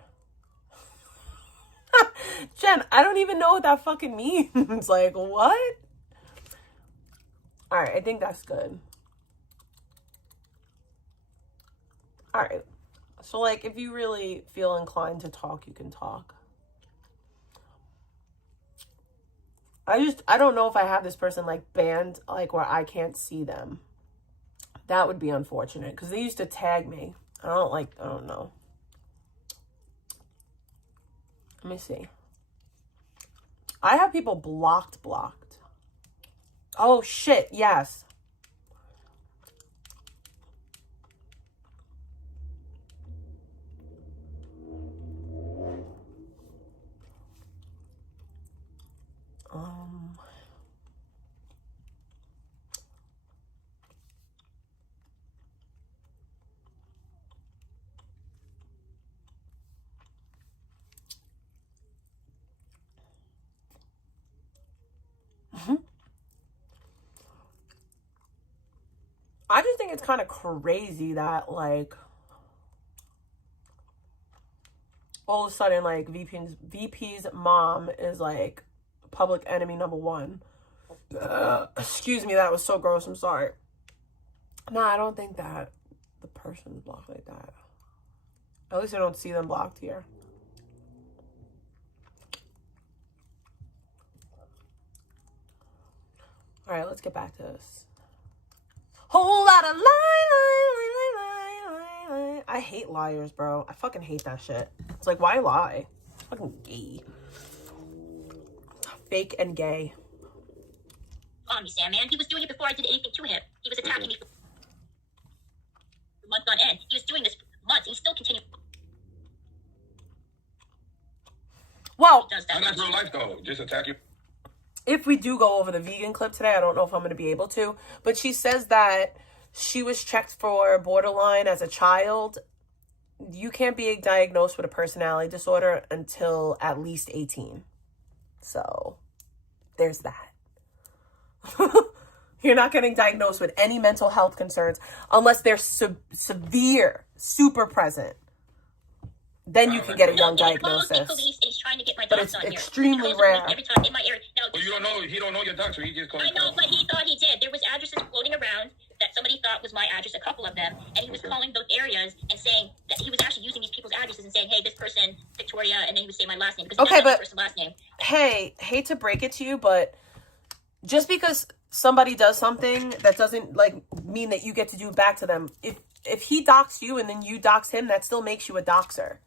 Jen, I don't even know what that fucking means. Like, what? All right, I think that's good. All right. So, like, if you really feel inclined to talk, you can talk. I don't know if I have this person, like, banned, like, where I can't see them. That would be unfortunate, because they used to tag me. I don't know. Let me see. I have people blocked. Oh, shit, yes. I just think it's kind of crazy that, like, all of a sudden, like, VP's mom is, like, public enemy #1. Excuse me, that was so gross. I'm sorry. No, I don't think that the person's blocked like that. At least I don't see them blocked here. All right, let's get back to this. Whole lot of lie. I hate liars, bro. I fucking hate that shit. It's like, why lie? It's fucking gay. Fake and gay. On me, Sam, man. He was doing it before I did anything to him. He was attacking me for months on end. He was doing this for months. He's still continuing. Well, that's real life, though. Just attack you. If we do go over the vegan clip today, I don't know if I'm going to be able to. But she says that she was checked for borderline as a child. You can't be diagnosed with a personality disorder until at least 18. So, there's that. You're not getting diagnosed with any mental health concerns unless they're severe, super present. Then you can get a young diagnosis. But it's extremely rare. Every time in my area. Now, Well, you don't know. He don't know your doctor. He just called. I know, but he thought he did. There was addresses floating around that somebody thought was my address, a couple of them, and he was calling those areas and saying that he was actually using these people's addresses and saying, "Hey, this person, Victoria," and then he would say my last name because okay, that's but the person's last name. Hey, hate to break it to you, but just because somebody does something, that doesn't like mean that you get to do it back to them. If he doxed you and then you dox him, that still makes you a doxer.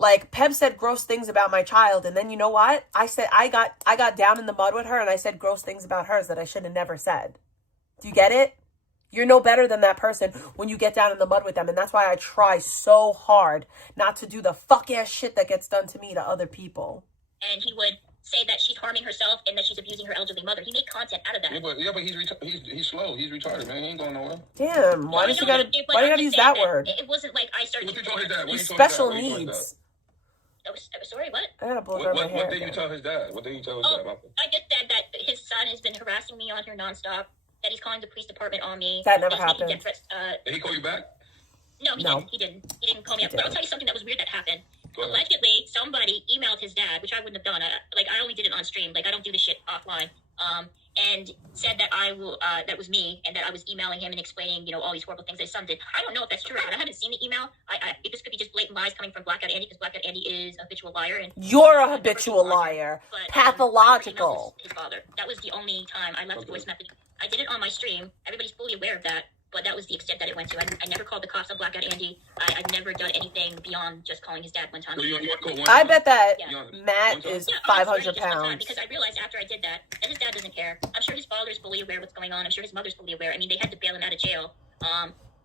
Like, Peb said gross things about my child, and then you know what? I said I got down in the mud with her, and I said gross things about hers that I should have never said. Do you get it? You're no better than that person when you get down in the mud with them, and that's why I try so hard not to do the fuck-ass shit that gets done to me to other people. And he would say that she's harming herself and that she's abusing her elderly mother. He made content out of that. Yeah, but he's slow. He's retarded, man. He ain't going nowhere. Damn, why do you gotta use that word? It wasn't like I started. What you told his dad? He's special needs. Sorry, what? I gotta blow dry my hair. What did you tell his dad? What did you tell his dad about this? I just said that his son has been harassing me on here nonstop. That he's calling the police department on me. That never happened. Did he call you back? No, he didn't. He didn't call me up. But I'll tell you something that was weird that happened. Allegedly, somebody emailed his dad, which I wouldn't have done. I only did it on stream. Like, I don't do this shit offline. And said that that was me, and that I was emailing him and explaining, all these horrible things that his son did. I don't know if that's true or not. I haven't seen the email. This could be just blatant lies coming from Blackout Andy, because Blackout Andy is a habitual liar. And you're a habitual liar. Pathological. His father. That was the only time I left the voice message. I did it on my stream. Everybody's fully aware of that. But that was the extent that it went to. I never called the cops on Blackout Andy. I've never done anything beyond just calling his dad one time. I bet that Matt is 500 pounds. Because I realized after I did that his dad doesn't care. I'm sure his father is fully aware of what's going on. I'm sure his mother's fully aware. I mean, they had to bail him out of jail.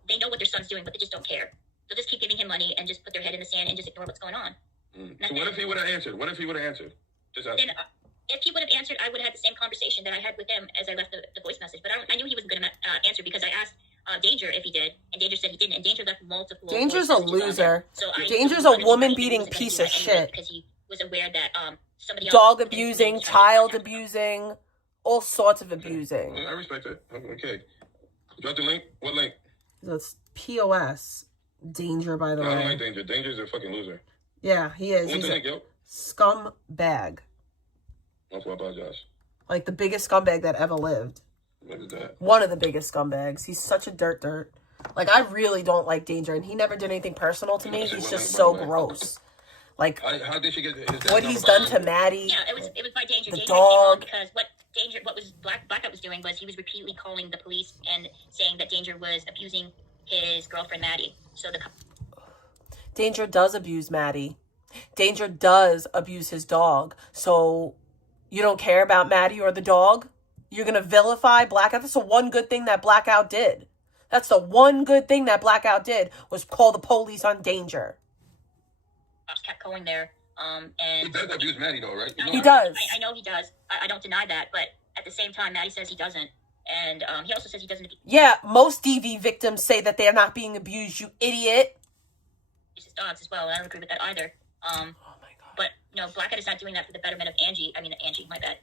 They know what their son's doing, but they just don't care. They'll just keep giving him money and just put their head in the sand and just ignore what's going on. So what if he would have answered? Just ask. If he would have answered, I would have had the same conversation that I had with him as I left the voice message. But I knew he wasn't going to answer, because I asked Danger if he did, and Danger said he didn't, and Danger left multiple. Danger's a loser. So Danger's a woman-beating piece of shit. Because he was aware that somebody else... Dog abusing, child abusing, all sorts of abusing. I respect it. Okay. You got the link? What link? That's POS. Danger, by the way. I don't like Danger. Danger's a fucking loser. Yeah, he is. What's He's the link, yo? Scumbag. Also, I apologize. Like the biggest scumbag that ever lived. What is that? One of the biggest scumbags. He's such a dirt. Like, I really don't like Danger, and he never did anything personal to me. He's just so gross. Like, how did she get what he's done to Maddie? Yeah, it was by Danger. The Danger dog. Because what was Blackout was doing was he was repeatedly calling the police and saying that Danger was abusing his girlfriend Maddie. So Danger does abuse Maddie. Danger does abuse his dog. So you don't care about Maddie or the dog? You're going to vilify Blackout? That's the one good thing that Blackout did. That's the one good thing that Blackout did, was call the police on Danger. Cops kept going there. And he does abuse Maddie, though, right? He does. I know he does. I don't deny that. But at the same time, Maddie says he doesn't. And he also says he doesn't... Yeah, most DV victims say that they're not being abused, you idiot. His dogs as well. I don't agree with that either. Oh, my God. But, Blackout is not doing that for the betterment of Angie, my bad.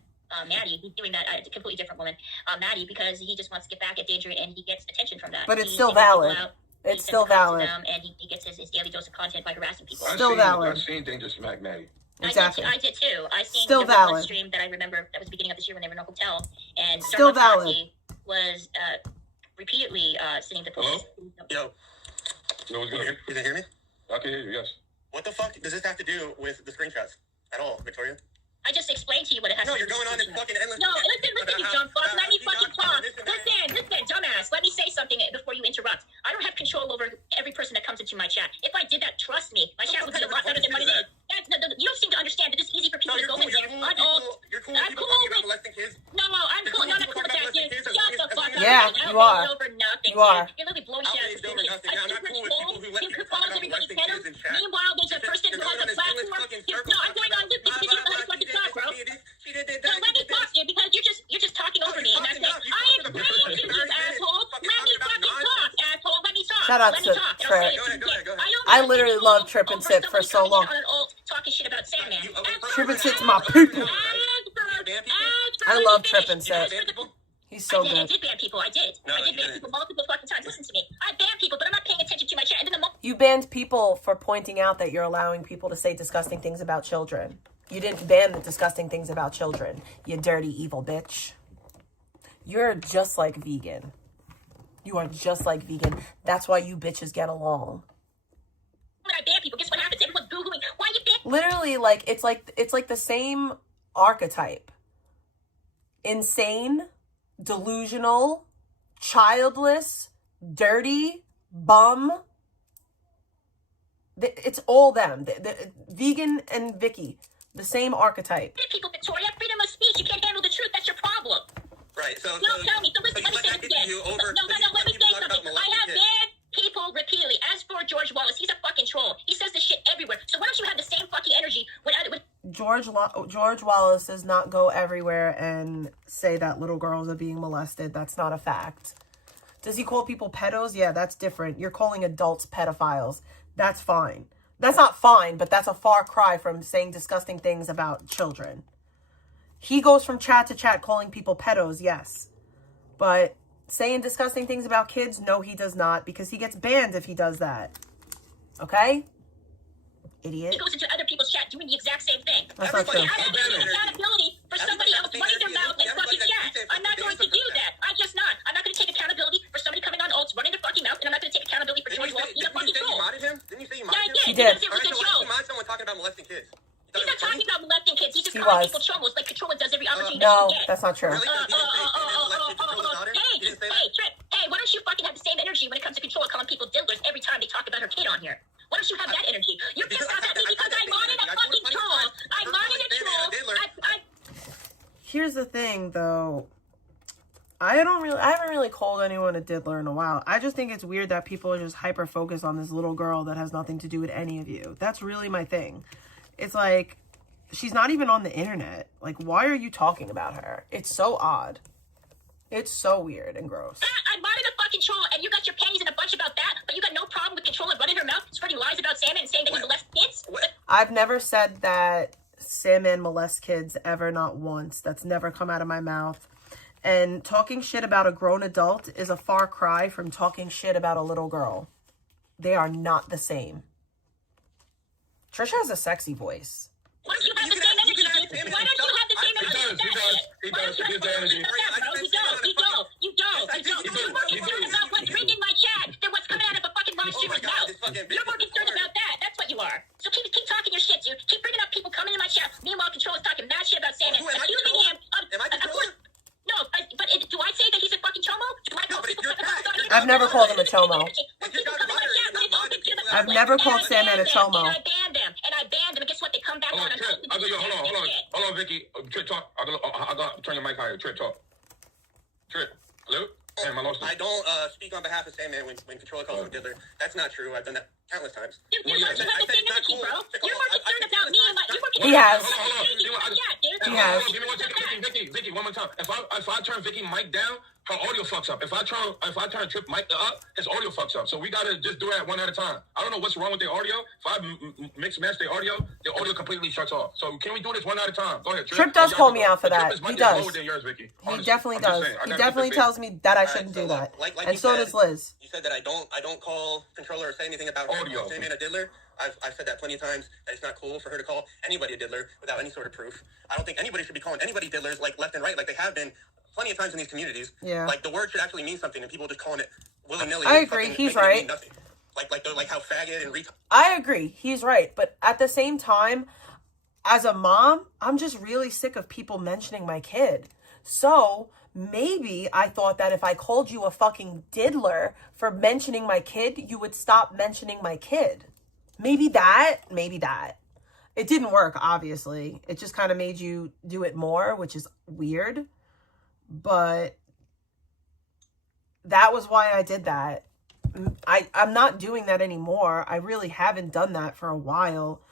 Maddie, he's doing that. A completely different woman, Maddie, because he just wants to get back at Danger, and he gets attention from that. But it's still valid. It's still valid. And he gets his daily dose of content by harassing people. Still valid. I've seen Danger smack Maddie. Exactly. I did too. I seen still the valid. One stream that I remember that was the beginning of this year when they were in a hotel, and still valid. Was repeatedly sitting the police. Yo, what's good? You can hear me? I can hear you. Yes. What the fuck does this have to do with the screenshots at all, Victoria? I just explained to you what it has to do. No, you're going on this fucking endless... No, listen, you dumb fuck. Let me fucking talk. Listen, dumbass. Let me say something before you interrupt. I don't have control over every person that comes into my chat. If I did that, trust me, my chat would be a lot better than what it is. You don't seem to understand that it's easy for people to go in there. You're cool with people talking about molesting kids? No, I'm cool. No, I'm not cool with that, dude. Shut the fuck up. Yeah, you are. Over nothing, you are. You're literally blowing shit out of over nothing. I'm not cool with people who let people talk about molesting kids in chat. Meanwhile, there's a person who has a platform. No, I'm going on loop because you don't know how to fucking talk, bro. No, let me talk to you because you're just talking over me, and that's it. I explained to you, asshole. Let me fucking talk, asshole. Let me talk. Shout out to Trip. I literally love Trip and Sip for so long. Talking shit about Sandman. Trip and Sip's my people. I love Trip and Sip. He's so good. I did ban people. I did ban people multiple fucking times. Listen to me. I ban people, but I'm not paying attention to my chat. And then you banned people for pointing out that you're allowing people to say disgusting things about children. You didn't ban the disgusting things about children, you dirty, evil bitch. You're just like vegan. You are just like vegan. That's why you bitches get along. When I ban people, guess what happens? Everyone's Googling, why you ban? Literally, like, it's like the same archetype. Insane, delusional, childless, dirty, bum. It's all them. Vegan and Vicky, the same archetype. People, Victoria, freedom of speech. You can't handle the truth. That's your problem. Right. So No, tell me. So listen, let me say this again. Let me say something. I have banned people repeatedly. As for George Wallace, he's a fucking troll. He says this shit everywhere. So why don't you have the same fucking energy when George Wallace does not go everywhere and say that little girls are being molested. That's not a fact. Does he call people pedos? Yeah, that's different. You're calling adults pedophiles. That's fine. That's not fine, but that's a far cry from saying disgusting things about children. He goes from chat to chat calling people pedos, yes. But saying disgusting things about kids, no, he does not, because he gets banned if he does that. Okay? Idiot. he goes into other people's chat doing the exact same thing. That's not true. I don't take accountability for somebody else running their mouth and fucking chat. I'm not going to do that. I'm just not. I'm not going to take accountability for somebody coming on Ults running their fucking mouth, and I'm not going to take accountability for George Wallace. He's a fucking troll. Didn't you say you modded him? He did. Because it was a Alright, so why troll. did you mod someone talking about molesting kids? He's not talking about molesting kids. He's just He calling was. people trolls like Controlla does every opportunity No, he gets. that's not true. Really? Hey, Trip. Hey, why don't you fucking have the same energy when it comes to Controlla calling people diddlers every time they talk about her kid on here? Why don't you have that energy? You're pissed off at me because I modded a fucking troll. I modded a troll. Here's the thing, though. I haven't really called anyone a diddler in a while. I just think it's weird that people are just hyper focused on this little girl that has nothing to do with any of you. That's really my thing. It's like, she's not even on the internet. Like, why are you talking about her? It's so odd. It's so weird and gross. I modded a fucking troll, and you got your pennies in a bunch about that, but you got no problem with Controlla running her mouth, spreading lies about Sandman and saying that he molests kids? I've never said that Sandman molests kids ever, not once. That's never come out of my mouth. And talking shit about a grown adult is a far cry from talking shit about a little girl. They are not the same. Trisha has a sexy voice. Why don't you have the same energy, dude? Why don't you have the same energy? He does. He gives the energy. You don't. You're more concerned about what's written in my chat than what's coming out of a fucking live streamer's mouth. You're more concerned about that. That's what you are. So keep talking your shit, dude. Keep bringing up people coming in my chat. Meanwhile, Controlla's talking mad shit about Sandman, accusing him of... Am I Controlla? No, but do I say that he's a fucking chomo? Do I call people I've never called him a chomo. I've never called Sandman a chomo. And I banned them, and guess what? They come back on. Hold on, Vicky. Trip, talk. I got turn your mic higher. Trip, talk. Trip, hello? Damn, I lost it. I don't speak on behalf of Sandman when Controlla calls him a diddler. That's not true. I've done that countless times. Dude, you have the same energy, bro. You're more concerned about me and my... He has. He has. Give me 1 second. Vicky, one more time. If I turn Vicky mic down, her audio fucks up. If I turn Trip mic up, his audio fucks up. So we gotta just do it one at a time. I don't know what's wrong with their audio. If I mix match their audio completely shuts off. So can we do this one at a time? Go ahead, Trip. Trip does call me out for that. He does. Lower than yours, Vicky. He definitely does. He definitely tells me that I shouldn't do that. And so does Liz. You said that I don't call Controlla or say anything about audio. Sandman a diddler. I've said that plenty of times, that it's not cool for her to call anybody a diddler without any sort of proof. I don't think anybody should be calling anybody diddlers like left and right, like they have been plenty of times in these communities. Yeah. Like the word should actually mean something, and people just calling it willy-nilly. I agree. He's right. Like how faggot and retard. I agree. He's right. But at the same time, as a mom, I'm just really sick of people mentioning my kid. So maybe I thought that if I called you a fucking diddler for mentioning my kid, you would stop mentioning my kid. Maybe that. It didn't work, obviously. It just kind of made you do it more, which is weird. But that was why I did that. I'm not doing that anymore. I really haven't done that for a while.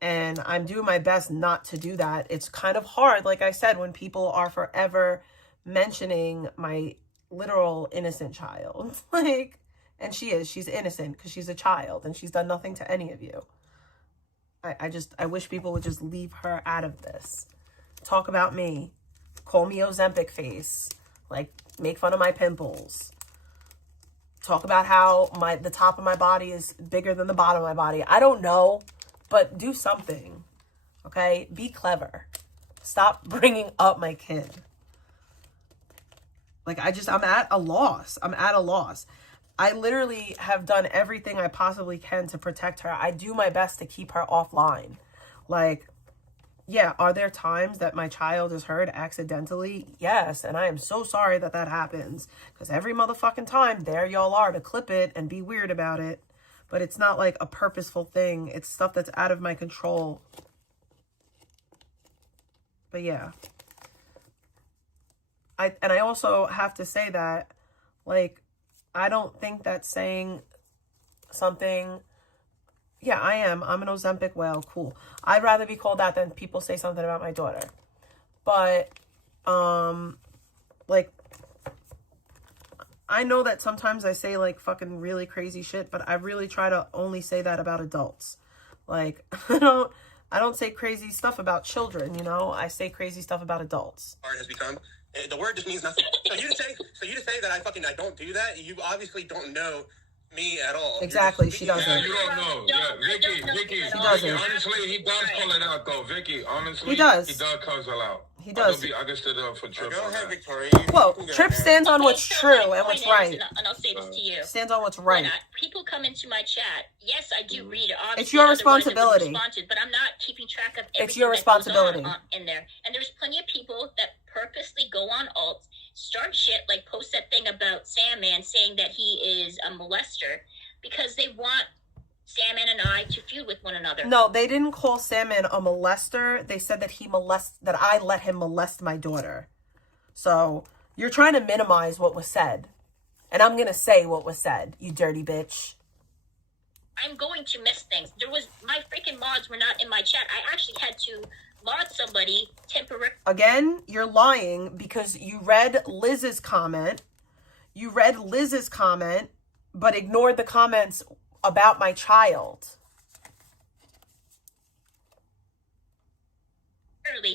And I'm doing my best not to do that. It's kind of hard, like I said, when people are forever mentioning my literal innocent child. And she's innocent because she's a child and she's done nothing to any of you. I wish people would just leave her out of this. Talk about me. Call me Ozempic face. Like, make fun of my pimples. Talk about how the top of my body is bigger than the bottom of my body. I don't know, but do something. Okay? Be clever. Stop bringing up my kid. Like, I'm at a loss. I literally have done everything I possibly can to protect her. I do my best to keep her offline. Like, yeah, are there times that my child is heard accidentally? Yes, and I am so sorry that that happens. Because every motherfucking time, there y'all are to clip it and be weird about it. But it's not like a purposeful thing. It's stuff that's out of my control. But yeah. I also have to say that, like, I don't think that saying something... Yeah, I am. I'm an Ozempic whale. Cool. I'd rather be called that than people say something about my daughter. But, like, I know that sometimes I say, like, fucking really crazy shit, but I really try to only say that about adults. Like, I don't say crazy stuff about children, you know? I say crazy stuff about adults. Has become. The word just means nothing. So you to say that I don't do that, you obviously don't know me at all. Exactly, she doesn't. Yeah, you don't know. Yeah, Vicky. She doesn't. Honestly, he does call it out, though. Vicky, honestly. He does. He does call it out. He does. I can stand up for Trip. Go ahead, Victoria. Well, Trip stands on what's true and what's right. And I'll say this to you. Stands on what's right. People come into my chat. Yes, I do read it. Obviously, it's your responsibility. But I'm not keeping track of everything. It's your responsibility. That goes on in there. And there's plenty of people that purposely go on alt, start shit, like post that thing about Sandman saying that he is a molester because they want Sandman and I to feud with one another. No, they didn't call Sandman a molester. They said that that I let him molest my daughter. So you're trying to minimize what was said. And I'm going to say what was said, you dirty bitch. I'm going to miss things. My freaking mods were not in my chat. I actually had to mod somebody temporarily. Again, you're lying because you read Liz's comment. You read Liz's comment, but ignored the comments about my child.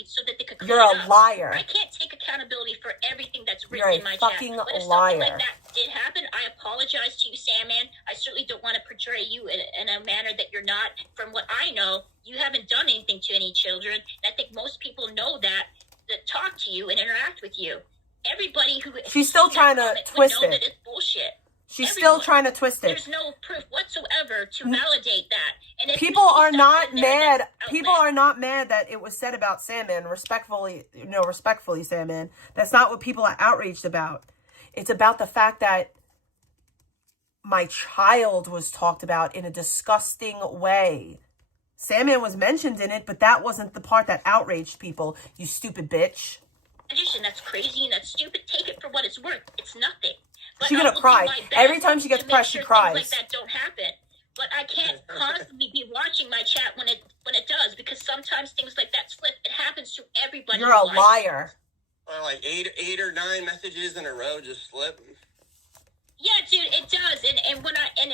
So that they could You're a liar. I can't take accountability for everything that's You're written in a my fucking chat. But if liar. something like that did happen, I apologize to you, Sandman. I certainly don't want to portray you in a manner that you're not. From what I know, you haven't done anything to any children. And I think most people know that talk to you and interact with you. Everybody who she's still trying to twist it. That it's bullshit. She's still trying to twist it. There's no proof whatsoever to validate that. And if people are not mad. People are not mad that it was said about Sandman. Respectfully, Sandman. That's not what people are outraged about. It's about the fact that my child was talked about in a disgusting way. Sandman was mentioned in it, but that wasn't the part that outraged people. You stupid bitch. That's crazy and that's stupid. Take it for what it's worth. It's nothing. But she's gonna cry every time she gets pressed. She cries. Things like that don't happen. But I can't constantly be watching my chat when it does, because sometimes things like that slip. It happens to everybody. You're a liar. Or like eight or nine messages in a row just slip. Yeah, dude, it does.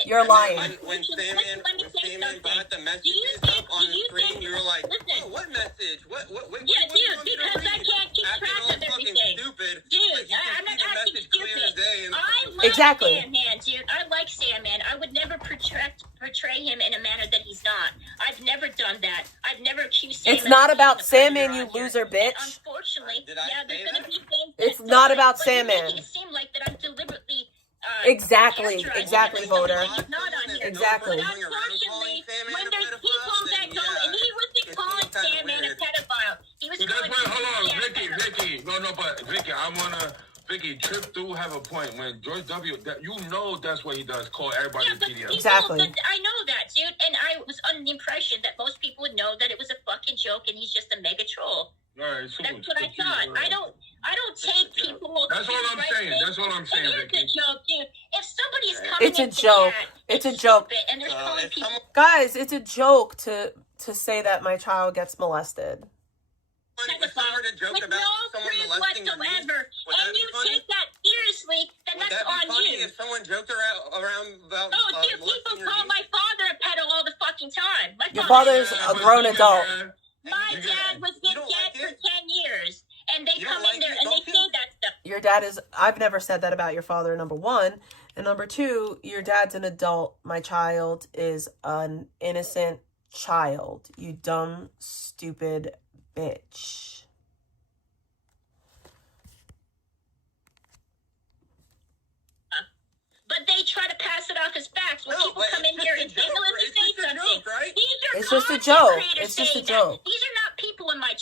You're lying. When Sandman got the messages up on the screen, you were like, oh, what message? What yeah, dude, because I can't keep track of everything. Stupid. Dude, I'm not acting stupid. I love exactly. Sandman, dude. I like Sandman. I would never portray him in a manner that he's not. I've never done that. I've never accused Sandman. It's not about Sandman, you loser bitch. And unfortunately, there's going to be things. It's not about Sandman. You're making it seem like that I'm deliberately. Exactly, voter. Exactly. But unfortunately, when there's people that go, and he wasn't calling Sandman a pedophile. He was calling. Hold on, Vicky. No, but Vicky, Trip do have a point. When George W, that's what he does. Call everybody a PDS. Exactly. I know that, dude, and I was under the impression that most people would know that it was a fucking joke and he's just a mega troll. Right, that's what I thought. I don't take people. That's all I'm saying. It's a joke, dude. If somebody's coming, it's a joke. It's a joke. And there's calling people. Guys, it's a joke to say that my child gets molested. If someone were to joke about someone molesting your niece, and you take that seriously, then that's on you. If someone joked around about dude, people call my father a pedo all the fucking time. Your father's a grown adult. My dad was dead for 10 years, and they come in there and they say that stuff. Your dad is, I've never said that about your father, number one. And number two, your dad's an adult. My child is an innocent child. You dumb, stupid bitch. But they try to pass it off as facts when people come in here and say, well, let me say something. Right? It's just a joke. It's just a joke. These are not people in my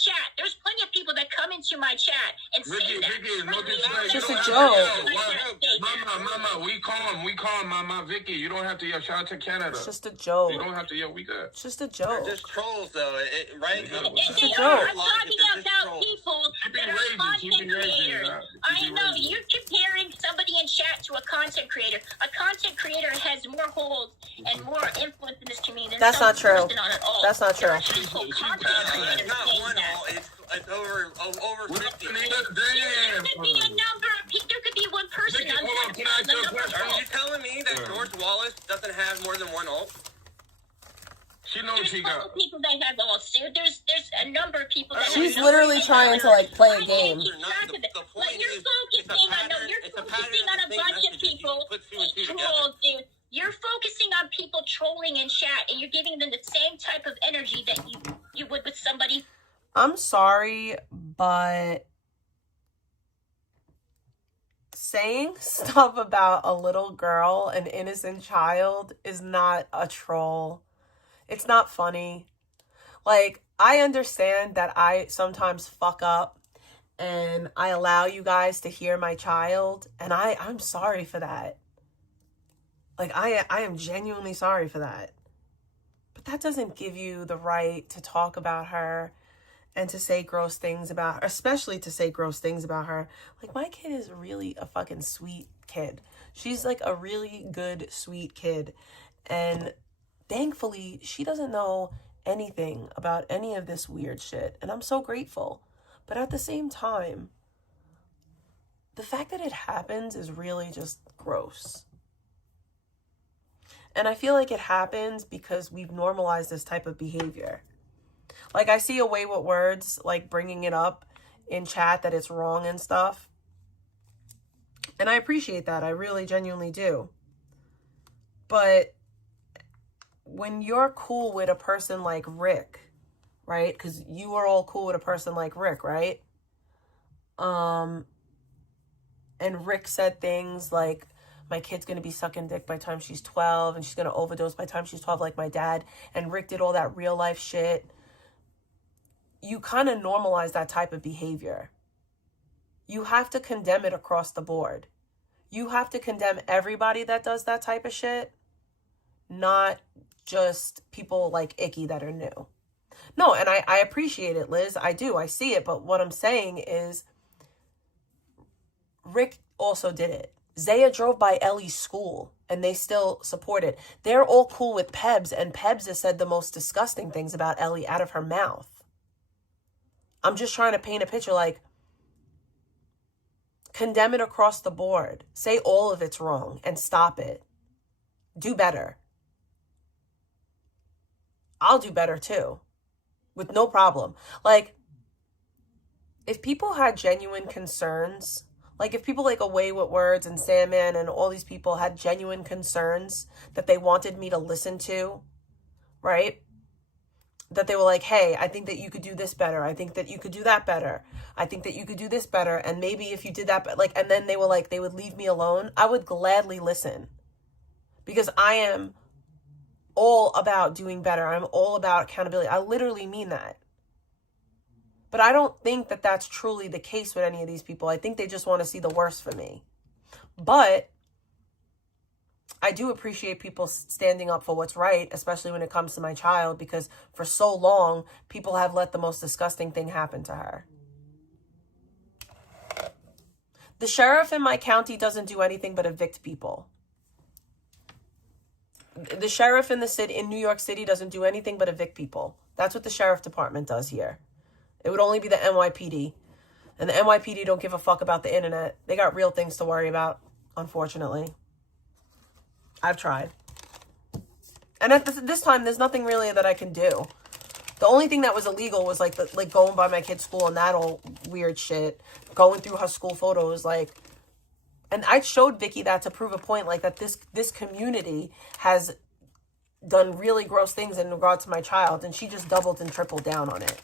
chat and say Vicky, that. no disrespect. Just You a don't joke. have to yell. Mama, we calm, Mama, Vicky. You don't have to yell. Shout out to Canada. It's just a joke. You don't have to yell. We good. It's just a They're joke. just trolls, though, right? Just a They joke. are. I'm talking about people that are Keep content it raging, creators. man. I know you're comparing somebody in chat to a content creator. A content creator has more holds and more influence in this community than That's some not true. person on it all. That's not true. There are people, content creators It's not saying one that. all. It's over 50. Damn. There could be a number of people. There could be one person Vicky, on hold on. Can I ask you a question? Are you telling me that George Wallace doesn't have more than one alt? She knows There's she a couple got. people that have all suit. There's a number of people that She's have literally trying to, like, play a game. But you're focusing on a bunch of people trolls, dude. You're focusing on people trolling in chat, and you're giving them the same type of energy that you would with somebody. I'm sorry, but saying stuff about a little girl, an innocent child, is not a troll. It's not funny. Like, I understand that I sometimes fuck up and I allow you guys to hear my child, and I'm sorry for that. Like, I am genuinely sorry for that. But that doesn't give you the right to talk about her and to say gross things about her, especially to say gross things about her. Like, my kid is really a fucking sweet kid. She's like a really good, sweet kid. And thankfully, she doesn't know anything about any of this weird shit. And I'm so grateful. But at the same time, the fact that it happens is really just gross. And I feel like it happens because we've normalized this type of behavior. Like, I see a way with words, like bringing it up in chat that it's wrong and stuff. And I appreciate that. I really genuinely do. But when you're cool with a person like Rick, right? Because you are all cool with a person like Rick, right? And Rick said things like, my kid's going to be sucking dick by the time she's 12, and she's going to overdose by the time she's 12 like my dad. And Rick did all that real life shit. You kind of normalize that type of behavior. You have to condemn it across the board. You have to condemn everybody that does that type of shit, not just people like Icky that are new. No, and I appreciate it, Liz. I do. I see it. But what I'm saying is Rick also did it. Zaya drove by Ellie's school and they still support it. They're all cool with Pebs, and Pebs has said the most disgusting things about Ellie out of her mouth. I'm just trying to paint a picture, like, condemn it across the board. Say all of it's wrong and stop it. Do better. I'll do better too, with no problem. Like, if people had genuine concerns, like if people like Away with Words and Sandman and all these people had genuine concerns that they wanted me to listen to, right? That they were like, hey, I think that you could do this better. I think that you could do that better. I think that you could do this better. And maybe if you did that, like, and then they were like, they would leave me alone. I would gladly listen, because I am all about doing better. I'm all about accountability. I literally mean that. But I don't think that that's truly the case with any of these people. I think they just want to see the worst for me. But I do appreciate people standing up for what's right, especially when it comes to my child, because for so long, people have let the most disgusting thing happen to her. The sheriff in my county doesn't do anything but evict people. The sheriff in the city, in New York City, doesn't do anything but evict people. That's what the sheriff department does here. It would only be the NYPD. And the NYPD don't give a fuck about the internet. They got real things to worry about, unfortunately. I've tried. And at this time, there's nothing really that I can do. The only thing that was illegal was like going by my kid's school and that all weird shit. Going through her school photos, like, and I showed Vicky that to prove a point, like that this community has done really gross things in regard to my child, and she just doubled and tripled down on it.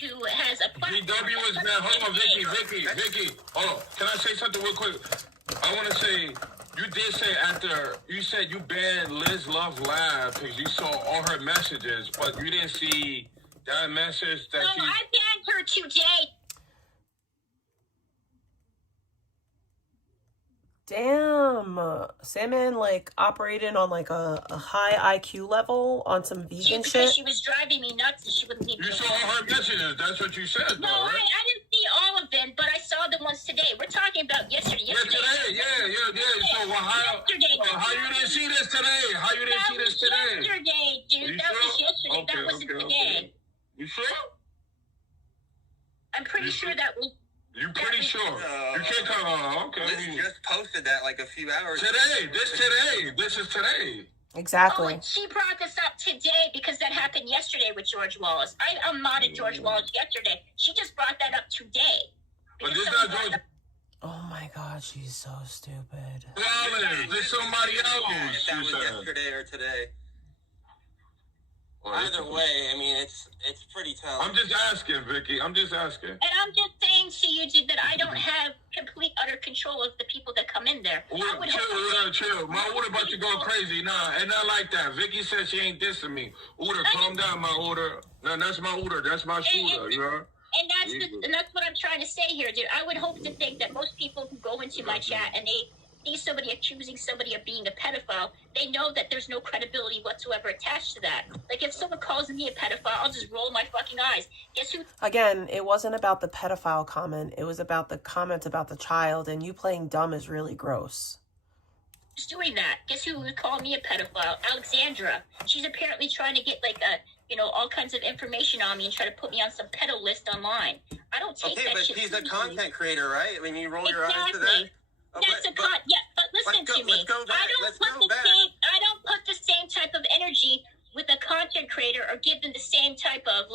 Who has a platform. GW is mad. Hold on, Vicky. Hold on. Can I say something real quick? I want to say, you did say after, you said you banned Liz Love Lab because you saw all her messages, but you didn't see that message that No, I banned her today. Damn. Salmon, like, operating on, like, a high IQ level on some vegan Because shit. she was driving me nuts and she wouldn't leave me You saw alone. her messages. That's what you said, No, though, right? I didn't see all of them, but I saw the ones today. We're talking about yesterday. Yeah, today. Yeah. So, how you didn't see this today? How you didn't see this today? Yesterday, dude. You That was sure? yesterday. That wasn't today. You sure? I'm pretty sure that was You pretty sure? You can't come on. Okay. Liz just posted that like a few hours Today. This is today. Oh, Exactly. and she brought this up today because that happened yesterday with George Wallace. I modded George Wallace yesterday. She just brought that up today. But Because this someone not brought George up- Oh my God, she's so stupid. Wallace. This somebody if else. that She was said. yesterday or today. Well, Either way, I mean, it's pretty telling. I'm just asking, Vicky. I'm just asking. And I'm just saying to you, dude, that I don't have complete, utter control of the people that come in there. I would hope Chill. My order about to go crazy. Nah, and not like that. Vicky said she ain't dissing me. Order, calm down, my order. No, that's my order. That's my shooter, you know? And that's what I'm trying to say here, dude. I would hope to think that most people who go into my chat and they see somebody accusing somebody of being a pedophile, they know that there's no credibility whatsoever attached to that. Like, if someone calls me a pedophile, I'll just roll my fucking eyes. Guess who? Again, it wasn't about the pedophile comment. It was about the comment about the child, and you playing dumb is really gross. Who's doing that? Guess who would call me a pedophile? Alexandra. She's apparently trying to get, like, all kinds of information on me and try to put me on some pedo list online. I don't take Okay, that but shit she's a seriously. content creator, right? I mean, you roll your eyes to that. Exactly. That's a con. Yeah, but listen to me. Let's go back. I don't put the same type of energy with a content creator or give them the same type of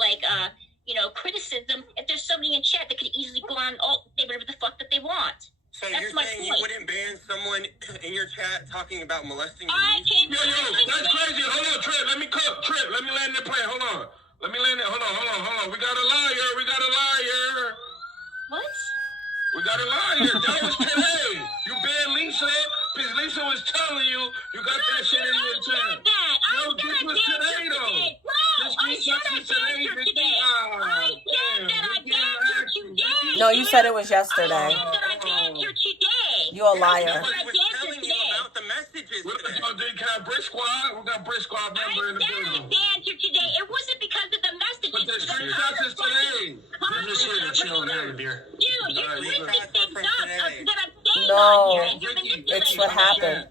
criticism if there's somebody in chat that could easily go on say whatever the fuck that they want. So That's you're my saying point. you wouldn't ban someone in your chat talking about molesting I youth? can. Yo, that's crazy. Hold on, Trent. Let me cook. Trent, let me land the plane. Hold on. Let me land it. Hold on. We got a liar. What? We got a liar. That was today. You banned Lisa because Lisa was telling you got that shit in your chat. No, this was today, though. I said I banned her today. I said that I banned her today. No, you said it was I yesterday. said that I banned her today. You a liar. Nobody was telling you about the messages We today. got Brick Squad. We got Brick Squad member in the I said I building. banned her today. It wasn't because of the messages. But the it was screenshots is today. I'm just here to chill and have a beer. Dude, you're twisting things up that I'm saying No. on here, and you're manipulating It's what me. happened.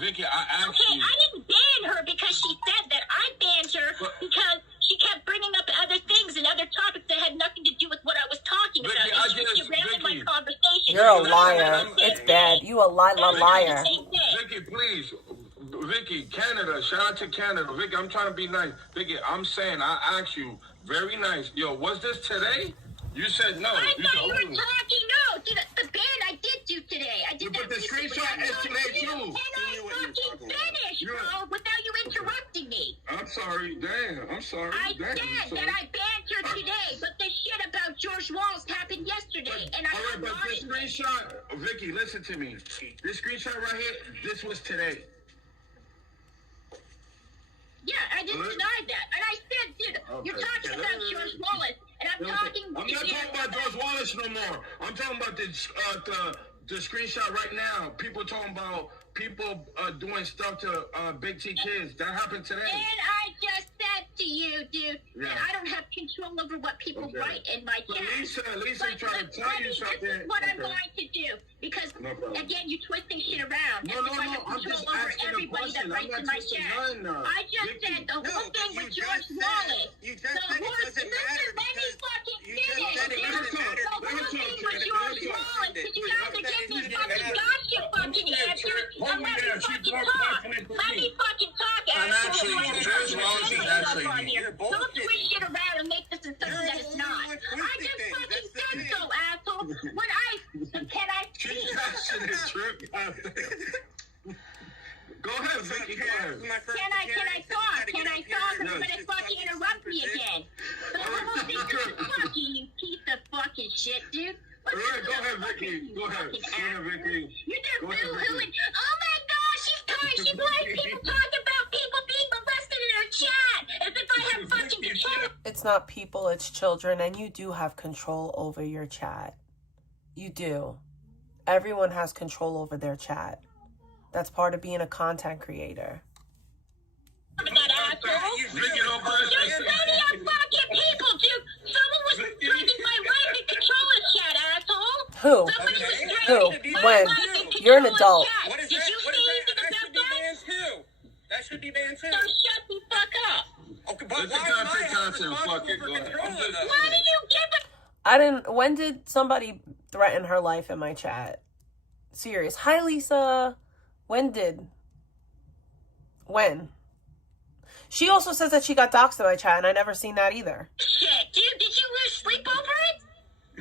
Vicky, I asked Okay, you. I didn't ban her because she said that. I banned her because she kept bringing up other things and other topics that had nothing to do with what I was talking about. Vicky, And I she just- derailed my Vicky. conversation. You're a That's liar. the same It's thing. bad. You a liar. That's the same thing. Vicky, please. Vicky, Canada. Shout out to Canada. Vicky, I'm trying to be nice. Vicky, I'm saying, I asked you, very nice. Yo, was this today? You said no. I You thought said, you were "Oh." talking. No, dude, the ban I did do today. I did But that the recently. screenshot is today, too. And I knew what you were fucking talking about. finished, bro, without you interrupting me. I'm sorry. Damn. I'm sorry. I Damn, said I'm sorry. that I banned her today, but the shit about George Wallace happened yesterday, and I All right, but this modded it. screenshot, Vicky, listen to me. This screenshot right here, this was today. Yeah, I didn't deny that. And I said, dude, you're Okay. talking about George Wallace, and I'm talking I'm not talking about George Wallace no more. I'm talking about the screenshot right now. People talking about people doing stuff to Big T kids. That happened today. And I just said to you, dude, Yeah. that I don't have control over what people Okay. write in my So chat. Lisa tried to tell you something. This is what I'm Okay. going to do. Because, No problem. again, you're twisting shit around. No, as if I have I'm control just over asking a everybody that question. I'm writes not in my twisting chat. none, I just Vicky. said the No, whole but thing you with just George said- Wallace. you just said it doesn't matter Let me because fucking you just finish. said it dude. doesn't matter The because whole you thing just with said it George doesn't Wallace. matter. Because you You guys are just said getting it this didn't fucking matter. gossip fucking answers. And let me fucking talk. Let me fucking talk, I'm asshole. actually- Don't George Wallace is actually- You're Don't bullshitting. twist shit around and make this into something You're that the it's one not. who I twisted just things. fucking That's the said thing. so, asshole. Can I speak? Go ahead, Vicky. Go ahead. Can I talk? Can I talk? Or you're gonna fucking interrupt me again. The whole thing is fucking, you piece of fucking shit, dude. All right, go ahead, Vicky. Go ahead. Go ahead, Vicky. You're just Go ahead, boo-hooing. Vicky. Oh my gosh, she's tired. She likes people talking about people being molested in her chat. As if I have fucking control. It's not people, it's children, and you do have control over your chat. You do. Everyone has control over their chat. That's part of being a content creator. That asshole. There's plenty of fucking people, dude. Someone was threatening my life in controller chat, asshole. Who? Somebody was Who? threatening my When? life in You're an controller adult. chat. What is Did that? you What say is anything that? That about should be that? banned too. That should be banned too. So shut the fuck up. Okay, but Listen, why am I content, responsible fuck it, for go ahead. controlling those? Why do you give a I didn't. When did somebody threaten her life in my chat? Serious. Hi, Lisa. When? She also says that she got doxxed in my chat, and I never seen that either. shit, dude? Did you lose sleep over it?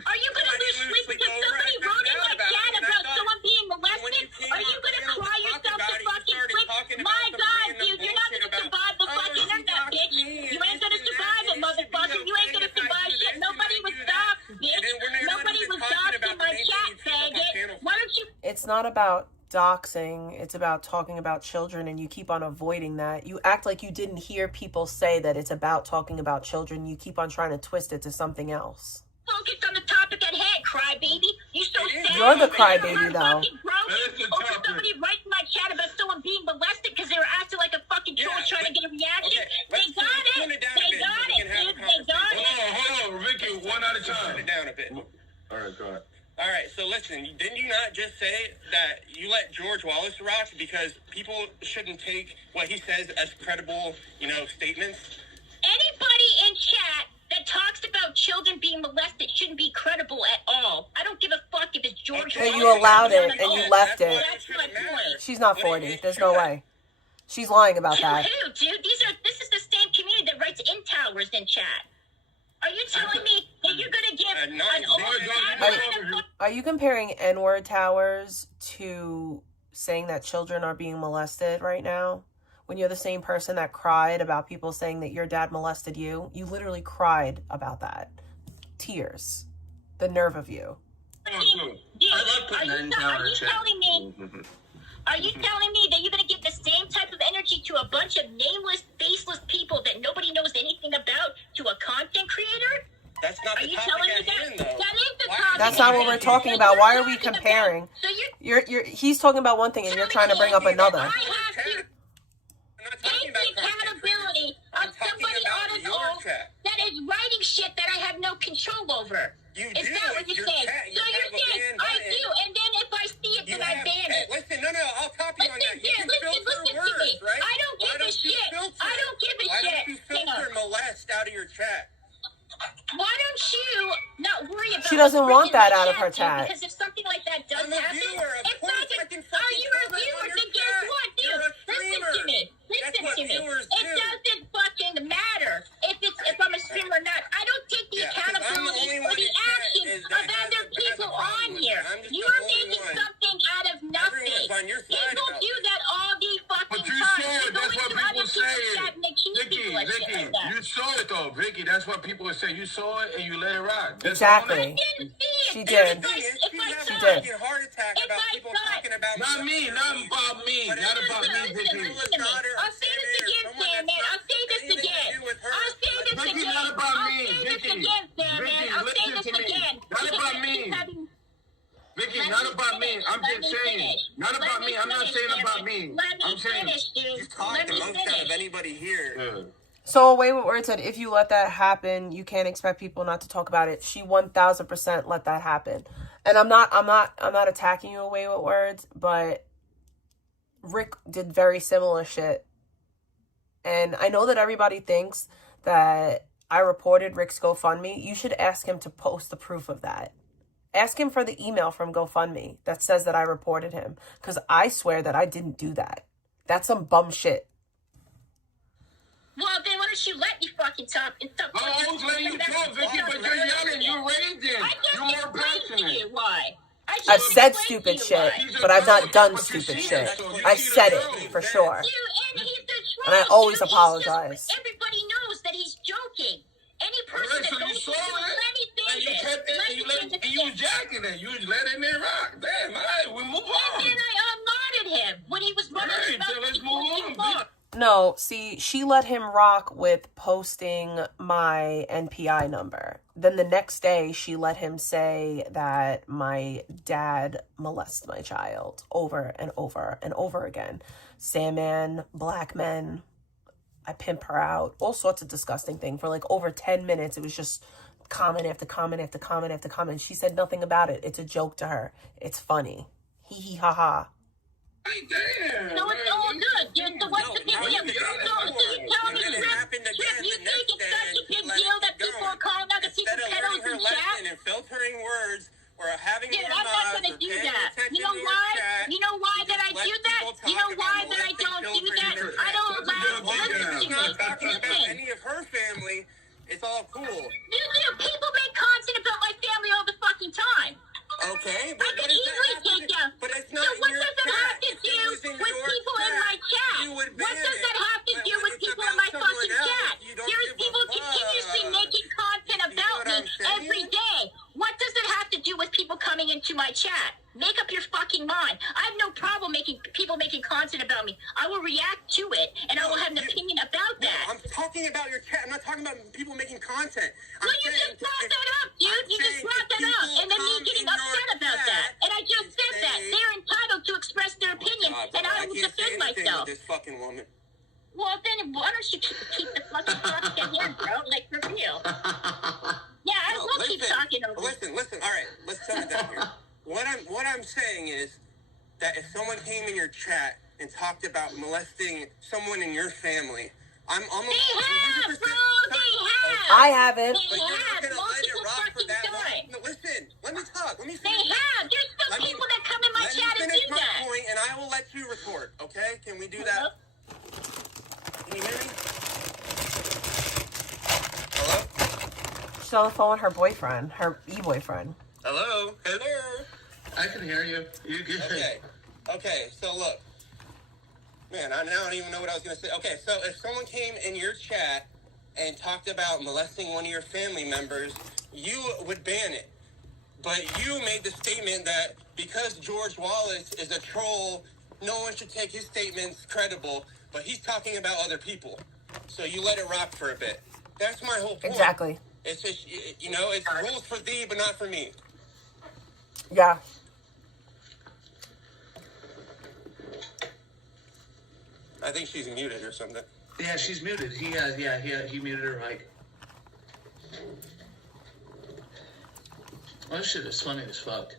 Are you gonna lose sleep because somebody wrote in my chat about someone being molested? Are you gonna cry yourself to fucking sleep? My God, dude, you're not gonna survive the fucking internet, bitch. You ain't gonna survive it, motherfucker. You ain't gonna survive shit. Nobody was doxxed, bitch. Nobody was doxxed in my chat, faggot. Why don't you? It's not about doxing. It's about talking about children, and you keep on avoiding that. You act like you didn't hear people say that it's about talking about children. You keep on trying to twist it to something else. Focus on the topic at hand, crybaby. You so sad. You're the crybaby, though. Fucking broken over somebody writing my chat about someone being molested because they were acting like a fucking troll trying to get a reaction. Okay, They let's got tune it. it down a They bit got so we it, can have a dude. They got it. Hold on, Ricky, one at a Turn time. it down a bit. All right, go ahead. All right, so listen, didn't you not just say that you let George Wallace rock because people shouldn't take what he says as credible, statements? Anybody in chat that talks about children being molested shouldn't be credible at all. I don't give a fuck if it's George And Wallace. you allowed it, or and you not. left it. That's my point. She's not 40. There's no way. She's lying about that. Who, dude? This is the same community that writes in towers in chat. Are you telling me that you're gonna give an Are you comparing N-word towers to saying that children are being molested right now? When you're the same person that cried about people saying that your dad molested you, you literally cried about that. Tears. The nerve of you. Are you telling me that you're going to give the same type of energy to a bunch of nameless, faceless people that nobody knows anything about to a content creator? That's not the topic at hand, though. That is the topic. That's not what we're talking about. Why are we comparing? He's talking about one thing and you're trying to bring up another. I have to take the accountability of somebody on his own that is writing shit that I have no control over. Is that what you're saying? So you're saying I do, and then if I see it, then I ban it. Listen, no, I'll copy you on that. You can filter Listen to words, me. right? I don't give a shit. I don't give a shit. Why don't you filter molest out of your chat? Why don't you not worry about? She doesn't want that out of her dude, chat. Because if something like that does I'm a happen, viewer. Of it's course not I can are fucking you a comment viewer? on your Then guess chat. what, dude? You're a Listen streamer. to me. That's Listen what to me. viewers It do. doesn't fucking matter if I'm a streamer or not. I don't take the accountability for the actions of other people on here. You are making something out of nothing. People do that all the fucking time. That's what people say. Vicky, you saw it though, Vicky. That's what people are saying. You saw it and you let it rock. Exactly. She did. She did. Heart attack about people talking about not me, not about me, not about me, Vicky. I'll say this again, Sam, man. I'll say this again. I'll say this Vicky, again. not about me, I'll say this Vicky. again, Sam, man. I'll say Listen this to me. again. Not about me. Vicky, not about me. I'm just saying. Not about me. I'm not saying about me. I'm saying. You talk the most out of anybody here. Yeah. So Away with Words said, if you let that happen, you can't expect people not to talk about it. She 1000% let that happen. And I'm not attacking you, Away with Words, but Rick did very similar shit. And I know that everybody thinks that I reported Rick's GoFundMe. You should ask him to post the proof of that. Ask him for the email from GoFundMe that says that I reported him. Because I swear that I didn't do that. That's some bum shit. Well, then why don't you let me fucking talk and stop I was letting you talk, Vicky, but you're yelling. You're raging. You're more passionate. Why? I've said stupid shit, but I've not done stupid shit. I said it, for sure. And I always apologize. Everybody knows that he's joking. Any person that goes you saw it, and you was jacking it. You was letting it rock. Damn, all right, we move on. And then I unmodded him when he was running his mouth. So let's move on. No, see, she let him rock with posting my NPI number. Then the next day, she let him say that my dad molests my child over and over and over again. Salmon, black men, I pimp her out, all sorts of disgusting things. For like over 10 minutes, it was just comment after comment after comment after comment. She said nothing about it. It's a joke to her. It's funny. Hee hee ha ha. Hey, damn. No, it's all good. So what's the big deal? So you tell me, Trip, you think it's such a big deal that people are calling other people pedos in chat? And filtering words or having Dude, I'm not gonna do that. You know why? You know why that I do that? You know why that I don't do that? I don't allow. talking about any of her family. It's all cool. People make content about my family all the fucking time. Okay, I could easily take down. But it's not So what your does that have to chat. do If it was with your people in my chat? you would What ban does it. that have to But do when with it's people about in my someone fucking else, chat? you don't There's give a people fuck. continuously making content You know about what me I'm saying? every day. What does it have to do with people coming into my chat? Make up your fucking mind. I have no problem people making content about me. I will react to it, and I will have an opinion about that. I'm talking about your chat. I'm not talking about people making content. Well, you just brought that up, dude. You just brought that up, and then me getting upset about that. And I just said that. They're entitled to express their opinion, and I will defend myself. This fucking woman. Well, then why don't you keep the fucking talk in here, bro? Like, for real. Yeah, I will keep talking over. Listen. All right, let's tone it down here. What I'm saying is that if someone came in your chat and talked about molesting someone in your family, I'm almost They have, 100%. bro. They have. I haven't. They But you're not have. gonna let it Multiple rock for fucking that long. times. No, listen. Let me talk. Let me They finish. have. There's still people that come in my Let me chat and finish do my that. point, and I will let you report. Okay? Can we do that? Can you hear me? Hello? She's on the phone with her boyfriend, her e-boyfriend. Hello? Hello? I can hear you. You good? Okay, so look. Man, I now don't even know what I was going to say. Okay, so if someone came in your chat and talked about molesting one of your family members, you would ban it. But you made the statement that because George Wallace is a troll, no one should take his statements credible, but he's talking about other people. So you let it rock for a bit. That's my whole point. Exactly. It's just, it's rules for thee, but not for me. Yeah. I think she's muted or something. Yeah, she's muted. He muted her mic. Well, this shit is funny as fuck.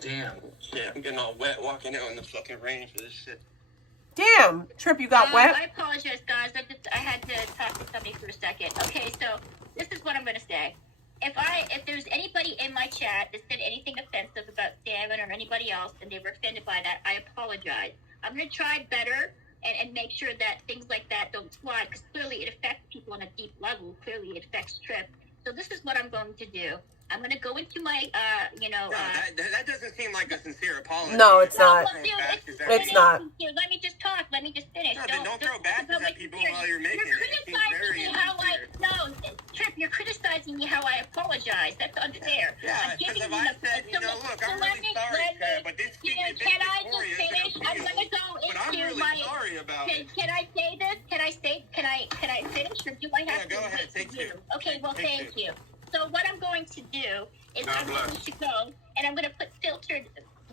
Damn. Yeah, I'm getting all wet walking out in the fucking rain for this shit. Damn, Trip, you got wet? I apologize, guys. I had to talk to somebody for a second. Okay, so this is what I'm gonna say. If there's anybody in my chat that said anything offensive about Salmon or anybody else and they were offended by that, I apologize. I'm gonna try better and make sure that things like that don't fly, because clearly it affects people on a deep level. Clearly it affects Trip. So this is what I'm going to do. I'm going to go into my, No, that doesn't seem like a sincere apology. No, it's not. It's not. Let me just talk. Let me just finish. No, then don't throw badges at people while you're making You're it. It seems criticizing very me how insincere. Trip, you're criticizing me how I apologize. That's unfair. Yeah, because if I said, look, I'm really sorry, Chad, but this stupid bitch can I Victoria just finish? isn't I'm going to go but I'm into really my... sorry about it. Can I say this? Can I finish, or do I have to? Go ahead. Take you? two. Okay, well, Take thank two. you. So what I'm going to do is God I'm bless. going to go, and I'm going to put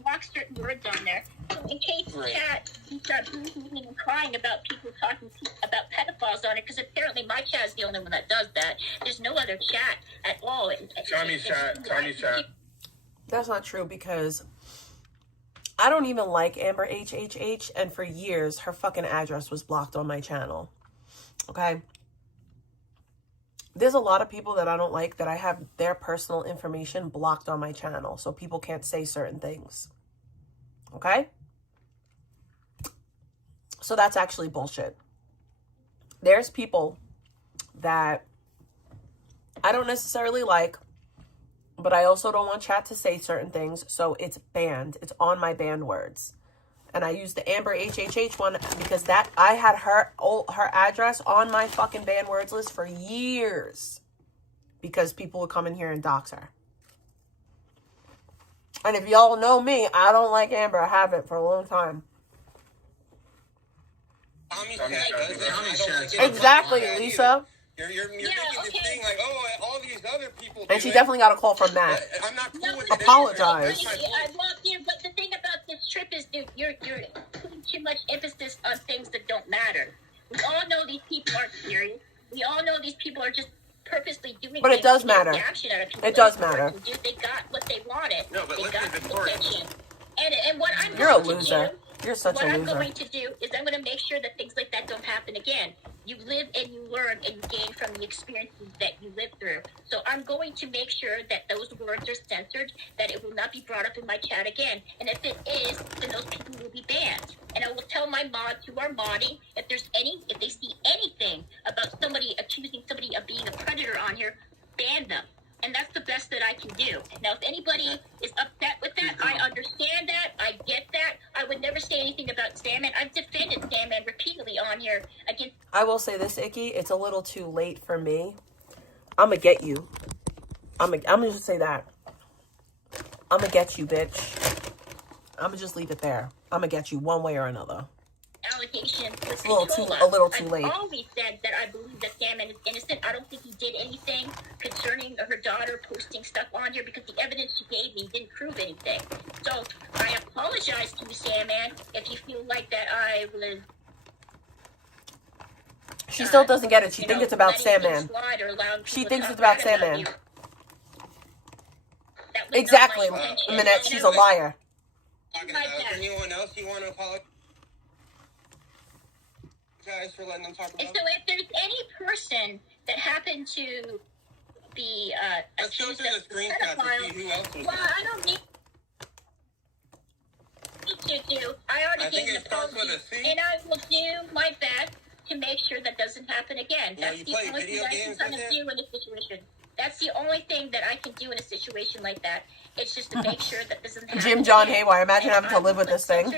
block certain words on there. So in case Right. chat you start boohooing and crying about people talking about pedophiles on it, because apparently my chat is the only one that does that. There's no other chat at all. Tommy's chat. That's not true, because I don't even like Amber HHH, and for years her fucking address was blocked on my channel. Okay? There's a lot of people that I don't like that I have their personal information blocked on my channel, so people can't say certain things. Okay? So that's actually bullshit. There's people that I don't necessarily like, but I also don't want chat to say certain things, so it's banned. It's on my banned words. And I used the Amber HHH one because that I had her address on my fucking banned words list for years because people would come in here and dox her. And if y'all know me, I don't like Amber. I haven't for a long time. Tommy's chat does it. Tommy's I don't chat's like it. Exactly, Either. Lisa. You're making this okay. thing like, oh, all these other people do And she it. definitely got a call from Matt. I'm not cool No, with but it. Apologize. That's my point. Well, yeah, but the thing about this trip is, dude, you're putting too much emphasis on things that don't matter. We all know these people aren't serious. We all know these people are just purposely doing But it things does to get matter. reaction out of people. It does They matter. They got what they wanted. No, but they listen, got Victoria. attention. And what I'm You're a going to loser. do, You're such what a I'm loser. going to do is I'm going to make sure that things like that don't happen again. You live and you learn and you gain from the experiences that you live through. So I'm going to make sure that those words are censored, that it will not be brought up in my chat again. And if it is, then those people will be banned. And I will tell my mods who are modding, if they see anything about somebody accusing somebody of being a predator on here, ban them. And that's the best that I can do. Now, if anybody is upset with that, I understand that. I get that. I would never say anything about Sandman. I've defended Sandman repeatedly on here against. I will say this, Icky. It's a little too late for me. I'm going to get you. I'm going to just say that. I'm going to get you, bitch. I'm going to just leave it there. I'm going to get you one way or another. Allegation with a little too late. I've always said that I believe that Sandman is innocent. I don't think he did anything concerning her daughter posting stuff on here because the evidence she gave me didn't prove anything. So I apologize to you, Sandman, if you feel like that I was. She still doesn't get it. She thinks it's about Sandman. She thinks it's about Sandman. Exactly, Minette. She's a liar. Is there anyone else you want to apologize for letting them talk about? So if there's any person that happened to be let's go accused through of the screenshot to see who else was well, there. I don't need to do. I already gave an apology, and I will do my best to make sure that doesn't happen again. That's the only thing that I can kind of do in a situation. That's the only thing that I can do in a situation like that. It's just to make sure that this doesn't happen. Jim John again. Haywire. Imagine And having to live with this thing.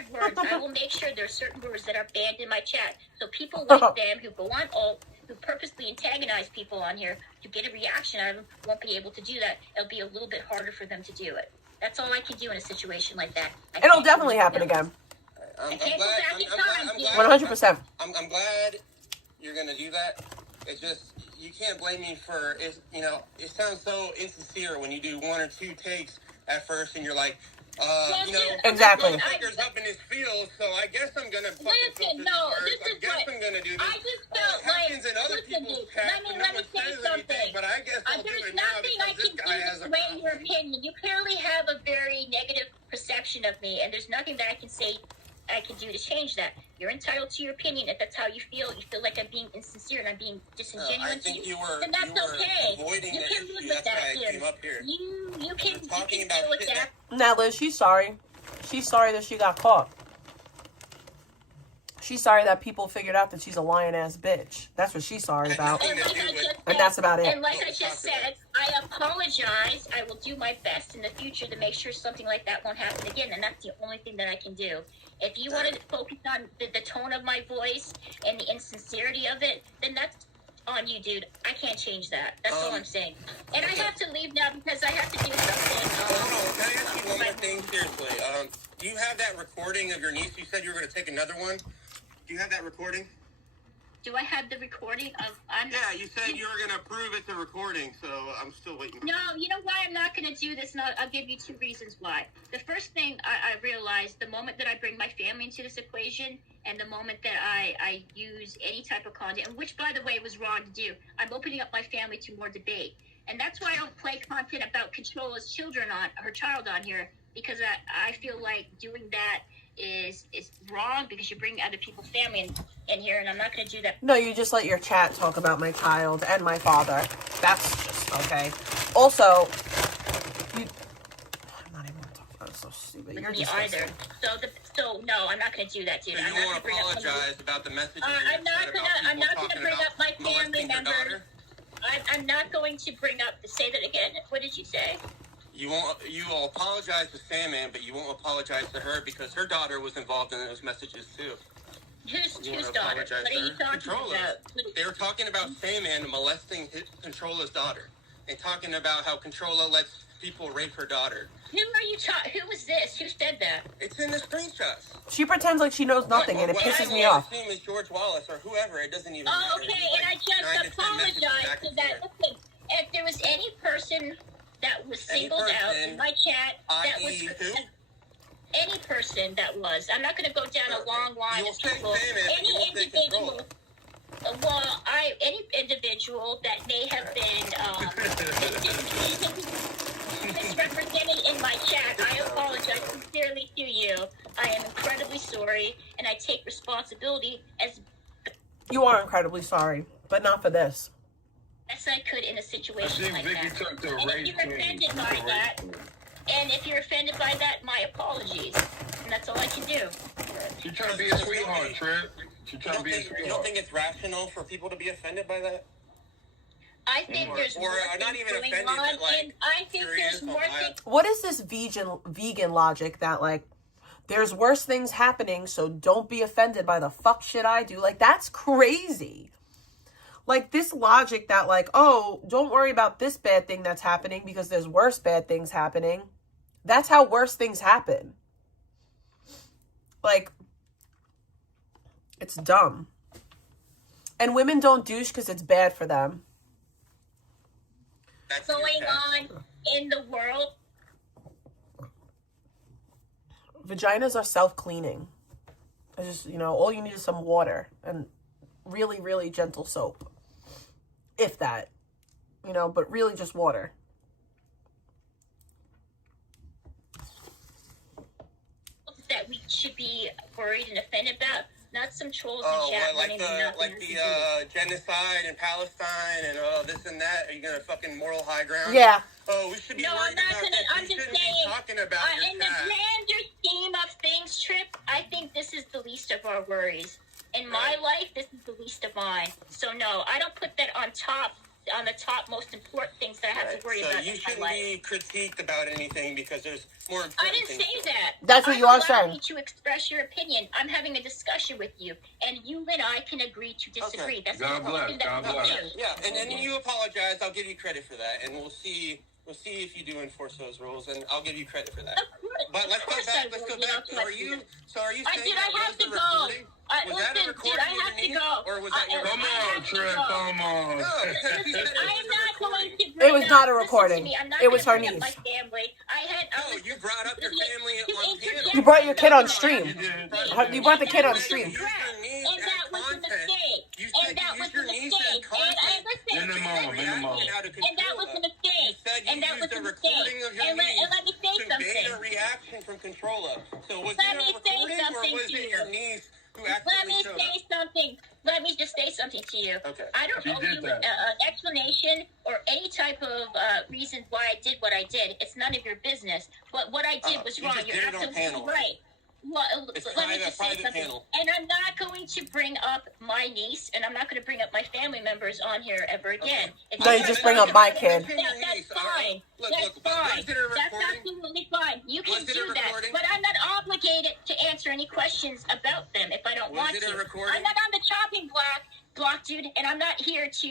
I will make sure there are certain words that are banned in my chat. So people like them who go on alt, who purposely antagonize people on here to get a reaction out of them, won't be able to do that. It'll be a little bit harder for them to do it. That's all I can do in a situation like that. It'll definitely happen again. I'm can't go glad. back in I'm time, 100%. I'm glad you're gonna do that. It's just you can't blame me for it. You know, it sounds so insincere when you do one or two takes at first, and you're like, you know, Exactly. Motherfucker's up in his field, so I guess I'm gonna fucking Listen, no, words. this I is guess what I'm gonna do this. I just felt it like. happens in other Listen, people's dude, chat, let but me no one say says something. anything. But I guess I'll do There's it now nothing I because this can guy do has to a sway your problem. opinion. You clearly have a very negative perception of me, and there's nothing that I can say I can do to change that. You're entitled to your opinion if that's how you feel. You feel like I'm being insincere and I'm being disingenuous. I think you were, then that's okay. avoiding You the can issue. live with That's that, why I dude. came up here. You can talking deal about with shit that. Now, Liz, she's sorry. She's sorry that she got caught. She's sorry that people figured out that she's a lying-ass bitch. That's what she's sorry about. And that's about it. And like I just said, I apologize. I will do my best in the future to make sure something like that won't happen again. And that's the only thing that I can do. If you want to focus on the tone of my voice and the insincerity of it, then that's on you, dude. I can't change that. That's all I'm saying. And I have to leave now because I have to do something. Hold on, can I ask you one more thing seriously? Do you have that recording of your niece? You said you were going to take another one. Do you have that recording? Do I have the recording of? Yeah, you said you were going to prove it's a recording, so I'm still waiting. No, you know why I'm not going to do this? And I'll give you two reasons why. The first thing I realized, the moment that I bring my family into this equation, and the moment that I use any type of content, and which, by the way, was wrong to do, I'm opening up my family to more debate. And that's why I don't play content about Controlla's her child on here, because I feel like doing that is wrong because you bring other people's family in here, and I'm not going to do that. No, you just let your chat talk about my child and my father. That's just okay. Also, I'm not even going to talk about it. It's so stupid. You're Me just either. So no, I'm not going to do that, dude. So I'm you not won't going to apologize about the messages I'm not going to bring up my family members. I'm not going to bring up. Say that again. What did you say? You will apologize to Sandman, but you won't apologize to her because her daughter was involved in those messages too. Whose daughter? What are you talking about? They were talking about Sandman molesting Controlla's daughter. and talking about how Controlla lets people rape her daughter. Who are you talking? Who was this? Who said that? It's in the screenshots. She pretends like she knows nothing, and it pisses me off. His name is George Wallace or whoever. It doesn't even Oh, matter. okay, He's and I like just 9 to 10 messages apologize back to and that. forth. Listen, if there was any person that was singled out in my chat, that was who? any person that was. I'm not going to go down a long line You'll of say people. famous, Any you won't say individual. Controlla. Well, any individual that may have been misrepresented in my chat, I apologize sincerely to you. I am incredibly sorry, and I take responsibility as You are incredibly sorry, but not for this. best I could in a I situation think like Vicky that. took the And race if you're offended by that, my apologies. And that's all I can do. She trying to be a sweetheart, Trent. She You trying to be a don't sweetheart. think it's rational for people to be offended by that? I think there's Or more not things even going offended, on, but, like, and I think curious there's on more why- things. What is this vegan logic that, like, there's worse things happening, so don't be offended by the fuck shit I do? Like, that's crazy. Like, this logic that, like, oh, don't worry about this bad thing that's happening because there's worse bad things happening. That's how worse things happen. Like, it's dumb. And women don't douche because it's bad for them. That's Going on in the world. Vaginas are self-cleaning. It's just, you know, all you need is some water and really, really gentle soap. If that. You know, but really just water. That we should be worried and offended about, not some trolls Oh, in chat what, running with nothing to do with it. genocide in Palestine and this and that? Are you gonna fucking moral high ground? Yeah. Oh, we should be No, I'm worried not about gonna. this. I'm You just shouldn't saying. be talking about your In the chat. grander scheme of things, Trip, I think this is the least of our worries. In my life, this is the least of mine. So no, I don't put that on the top most important things that I have to worry So about you in my shouldn't life. be critiqued about anything because there's more I important didn't things. say that. That's what you are I'm allowing saying. you to express your opinion. I'm having a discussion with you, and you and I can agree to disagree. Okay. That's God the bless, thing that God we bless. do. Yeah, and then you apologize. I'll give you credit for that, and we'll see if you do enforce those rules, and I'll give you credit for that. Of course, But let's of go course back. I Let's will. go back. You know, Are you saying did that I have was to the go? recording? Was that a Listen, recording did I have to underneath, go? or was that your Come I on, have to Trent, go. come on. No, because he said it I was am a not going recording. to bring It was up, not a listen to recording. me, I'm not It was gonna her bring up niece. my family. No, you brought up your family to on interject panel. You brought your kid on stream. You did. You brought the kid on And stream. that was a mistake. You And said that you was used a your niece mistake. as And I content. listen. Minimum. And that was a mistake. You said you And that was used a a recording mistake. of your And let me say niece to bait a something. reaction from Controlla. So was Let it me a say recording or something was to it you. your niece who Let accidentally me showed say up? something. Let me just say something to you. Okay. I don't She owe did you that. an explanation or any type of reason why I did what I did. It's none of your business. But what I did was you wrong. just You're did it on absolutely panel. right. Well, It's let me just say private something. panel. And I'm not going to bring up my niece, and I'm not going to bring up my family members on here ever again. If No, you wanna just talk bring up about my it, kid. That's fine. Look, That's look, but fine. was it a That's recording? absolutely fine. You can Was it a do that. recording? But I'm not obligated to answer any questions about them if I don't Was want it to. a recording? I'm not on the chopping block, dude, and I'm not here to,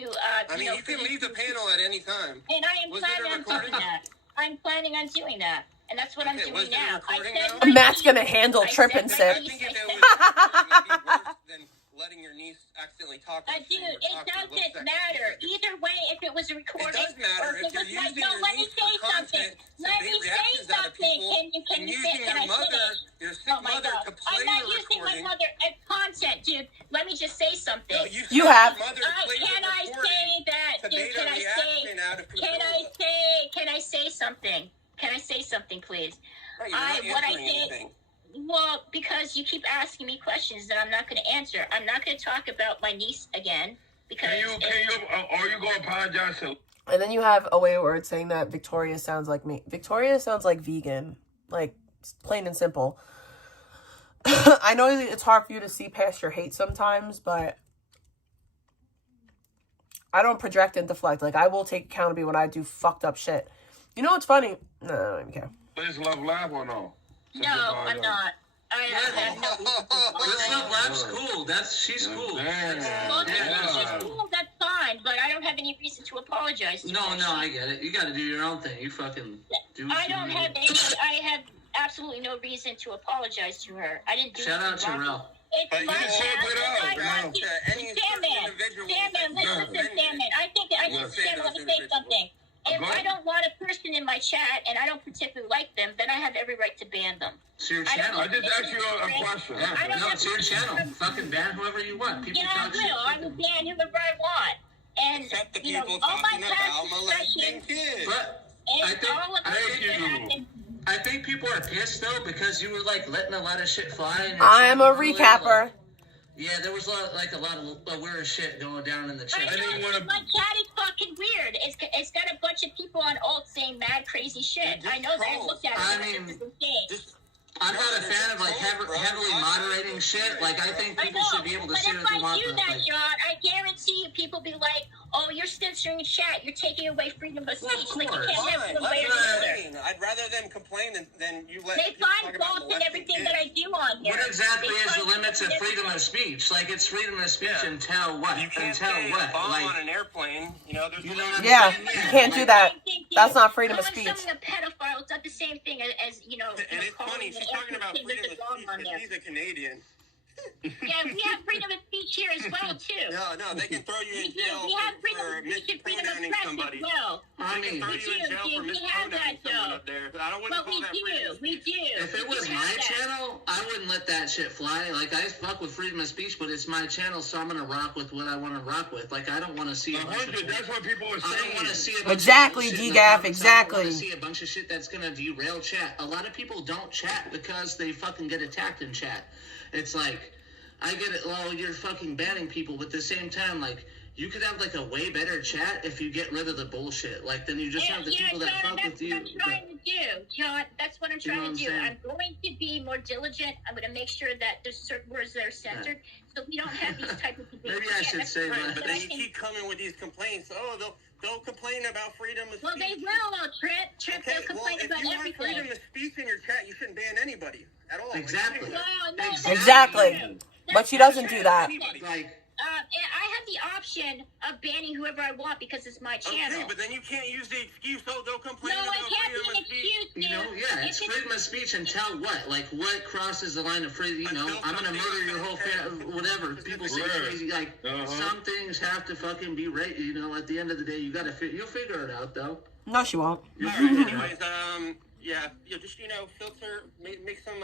I mean, you can leave the panel at any time. And I am Was it a planning on doing recording? that. I'm planning on doing that. And that's what I'm Okay, doing was it a now. recording I said now? my Matt's piece. gonna handle I Trip said and my Sip. I piece. think if I it said- was maybe worse than letting your niece accidentally talk. on Dude, stream or it talk for a little doesn't second. matter. Either way, if it was a It recording does matter or if if you're it was like, using no, your let me niece say for something. content to Let bait me say reactions out of something. people Can and you using say, can your I mother, finish? your sick Oh my mother, God. to play I'm not the using my recording. mother as content, dude. Let me just say something. No, You have. Your mother played Can the I recording say that, to dude? bait Can a I reaction out of say, Controlla. can I say something? Can I say something, please? Right, you're not what I answering did- anything. Well, because you keep asking me questions that I'm not going to answer. I'm not going to talk about my niece again because Are you going to apologize to? And then you have a way word saying that Victoria sounds like me. Victoria sounds like vegan. Like, plain and simple. I know it's hard for you to see past your hate sometimes, but I don't project and deflect. Like, I will take accountability when I do fucked up shit. You know what's funny? No, I don't even care. Let's love laugh or no? no, I'm not. I have no. Let's not laugh. Cool. She's cool. Damn. Well, Yeah. she's cool. That's fine. fine, but I don't have any reason to apologize to her. No, I get it. You got to do your own thing. You fucking do. I have absolutely no reason to apologize to her. I didn't do Shout out anything to wrong. Rel. It's But you my can check path, it out, and bro. I want to- Sandman, Sandman, I think that I Yeah. just Sandman, let me say something. If Go ahead. I don't want a person in my chat and I don't particularly like them, then I have every right to ban them. It's your I don't channel. I just asked you a question. Yeah, I don't no, have it's your to- channel. Fucking ban whoever you want. People Yeah, I talk shit. will. I will ban whoever I want. And, Except the you know, people all my talking past about molesting discussions kids. But and I think- all of I the think things you that do. happened. I think people are pissed though because you were like letting a lot of shit fly. And I'm a recapper. Yeah, there was a lot of weird shit going down in the chat. I know, didn't wanna- my chat is fucking weird. It's got a bunch of people on alt saying mad crazy shit. Just I know that. I troll. looked at it. I and mean, it's insane. Just I'm not a they're fan of like just trolls, bro. heavily Why- moderating shit. Like I think I people know, should be able to but say if what they I want. do But that, like, John, I guarantee you people be like, oh, you're censoring chat. You're taking away freedom of Well, of speech. Like, you course. can't have Fine, one let way or them the other. complain. I'd rather them complain than you let They people talk find about fault in molesting everything kids. that I do on here. what exactly They is the find limits of fault in freedom of everything. speech? Like it's freedom of speech Yeah. until what? You can't Until say what? bomb Like on an airplane. You know, there's you know what I'm Yeah, saying? you can't do that. That's not freedom of Calling speech. someone a pedophile is not the same thing as you know. And it's funny, she's talking about freedom of speech on because there. he's a Canadian. Yeah, we have freedom of speech here as well too. No, they can throw you We in do. jail We have for freedom of speech and freedom of mispronouncing press somebody. as well. I They can mean, throw We you in do, jail dude. for We have that, mispronouncing someone though. up there. I wouldn't But call we that freedom do. of We speech. do. if it We was do my have that. channel, I wouldn't let that shit fly. Like I fuck with freedom of speech, but it's my channel, so I'm gonna rock with what I want to rock with. Like I don't want to see a bunch of 100. That's what people are I don't want to saying. see a bunch Exactly, of bullshit in the DGAF, comments. I don't exactly. want to see a bunch of shit that's gonna derail chat. A lot of people don't chat because they fucking get attacked in chat. It's like, I get it. Well, you're fucking banning people, but at the same time, like you could have like a way better chat if you get rid of the bullshit. Like then you just have the people that John, fuck with you. that's what I'm trying to do, John. That's what I'm You know trying what to I'm do. saying? I'm going to be more diligent. I'm going to make sure that there's certain words that are censored, so we don't have these type of debates. Maybe I should that's say fine, that. But I then you can- keep coming with these complaints. Oh, they'll complain about freedom of Well, speech. they will, Trip. Okay, They'll complain if about you want everything. freedom of speech in your chat, you shouldn't ban anybody at all. Exactly. No, that's Exactly. not true. But she doesn't do that. Like And I have the option of banning whoever I want because it's my channel. Okay, but then you can't use the excuse, oh, they'll complain No, about it can't be freedom an of speech. excuse, dude. you know, yeah, it's If freedom of speech until what? Like what crosses the line of freedom? You know, Until I'm gonna something murder your whole happens. whatever. People say Right. crazy. Like some things have to fucking be right. You know, at the end of the day, you gotta you'll figure it out though. No, she won't. All right, anyways, yeah, just, filter, make some,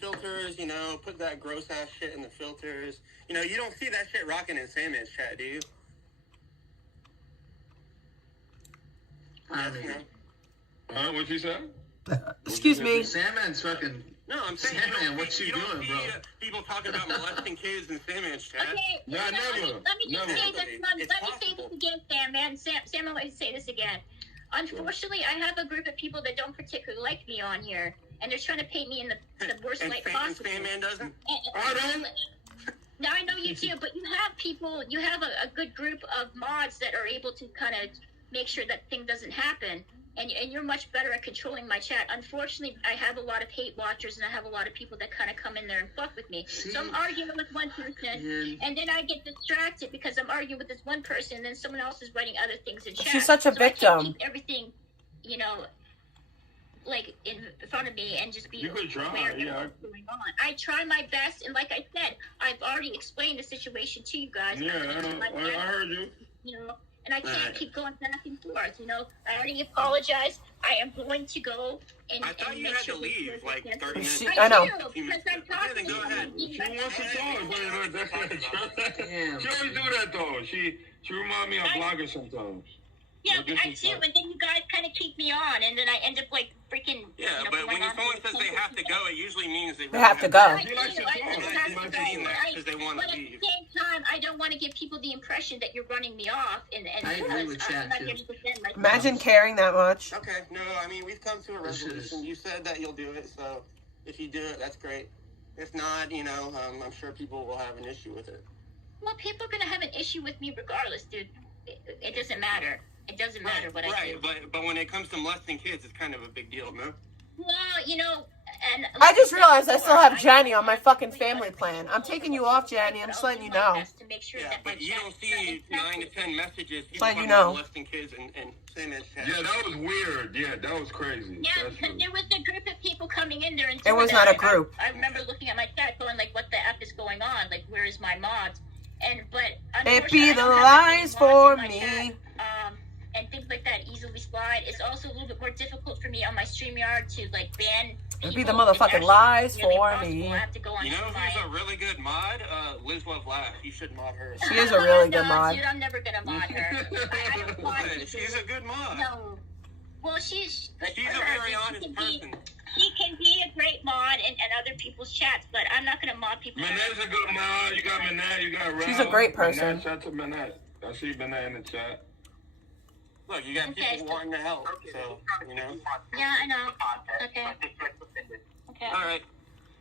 filters, put that gross ass shit in the filters. You don't see that shit rocking in Sandman's chat, do you? I mean, Huh? What you said? Excuse me. Sandman's fucking. No, I'm saying Sandman, what you don't doing, see, bro? People talking about molesting kids in Sandman's chat. Okay, Yeah, let me never. just Never. say this. Let me It's say possible. this again, Sam, I want to say this again. Unfortunately, I have a group of people that don't particularly like me on here, and they're trying to paint me in the worst light And possible. Sandman doesn't? I don't. Now I know you do, but you have people, you have a good group of mods that are able to kind of make sure that thing doesn't happen. And you're much better at controlling my chat. Unfortunately, I have a lot of hate watchers, and I have a lot of people that kind of come in there and fuck with me. So I'm arguing with one person, and then I get distracted because I'm arguing with this one person, and then someone else is writing other things in chat. She's such a So I can't victim. keep everything, like in front of me and just be You could try, aware of yeah. what's going on. I try my best, and like I said, I've already explained the situation to you guys. Yeah, I heard you. And I can't keep going back and forth. I already apologized. I am going to go and I thought you make had sure to this leave goes like against- 30 minutes. She- I know. do, because I'm talking then go to ahead. you. She wants to talk, but that's Damn. she always do that though. She remind me of bloggers sometimes. Yeah, But this I is do, fun. and then you guys kind of keep me on, and then I end up like freaking. Yeah, but when someone says they have to go, it usually means they have to go. I She likes to do, I talk. do She have to likes to go, do that but because they want But to at leave. the same time, I don't want to give people the impression that you're running me off, and I agree with I'm Chad, not too. here to defend myself. Imagine caring that much. Okay, no, I mean, we've come to a This is- resolution. You said that you'll do it, so if you do it, that's great. If not, I'm sure people will have an issue with it. Well, people are gonna have an issue with me regardless, dude. It doesn't matter. It doesn't matter what I do. Right, but when it comes to molesting kids, it's kind of a big deal, no? Well, you know, and I just realized I still have Jenny Janny on my fucking family plan. I'm taking you off, Janny. I'm just letting you know. Yeah, but you don't see 9 to 10 messages. People Letting you talking know. about molesting kids and same as chat. Yeah, that was weird. Yeah, that was crazy. Yeah, That's because true. there was a group of people coming in there and It was doing not a that. group. I remember looking at my chat going like, what the F is going on? Like, where is my mods? But It be unfortunately, the I don't have that many lies mods for in my me. chat, and things like that easily slide. It's also a little bit more difficult for me on my StreamYard to like ban It people. be the It's motherfucking actually lies nearly for impossible. me. I have to go on You know to who's my... a really good mod? Liz Love Laugh. You should mod her. She is a really good No, mod. dude, I'm never gonna mod her. I don't mod people. She's a good mod. No. Well, she's good She's for a her. very She honest can person. She can be a great mod in other people's chats, but I'm not gonna mod people. Manette's a good mod. You got Manette. You got Ralph. She's a great person. Manette, shout to Manette. I see Manette in the chat. Look, you got Okay, people so- wanting to help, so, you know. Yeah, I know. Okay. Okay. All right.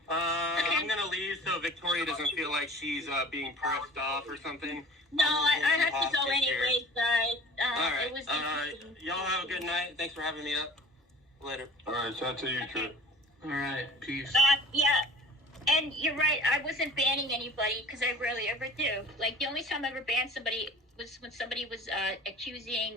I'm going to leave so Victoria doesn't feel like she's being pressed off or something. No, I have to go Hostage here. anyways, guys. All It right. was Y'all have a good night. Thanks for having me up. Later. All right, shout to you, Trip. All right, peace. yeah. And you're right, I wasn't banning anybody because I rarely ever do. Like, the only time I ever banned somebody was when somebody was accusing,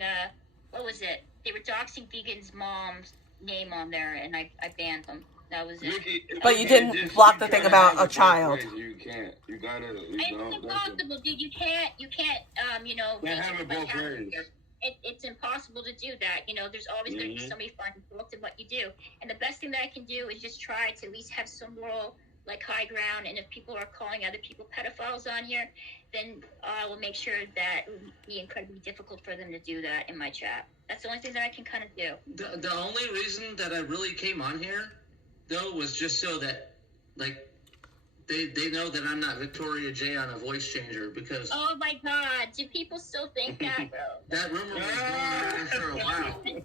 what was it? They were doxing Vegan's mom's name on there, and I banned them. That was it. But you didn't block the thing about a child. You can't. You gotta. It's impossible, dude. You can't, you know. Can't have it both ways. It's impossible to do that. You know, there's always going to be somebody finding fault in what you do. And the best thing that I can do is just try to at least have some moral, like, high ground. And if people are calling other people pedophiles on here, then I will make sure that it will be incredibly difficult for them to do that in my chat. That's the only thing that I can kind of do. The only reason that I really came on here, though, was just so that, like, they know that I'm not Victoria J on a voice changer, because Oh my God, do people still think that, bro? that rumor was going around for a while. No,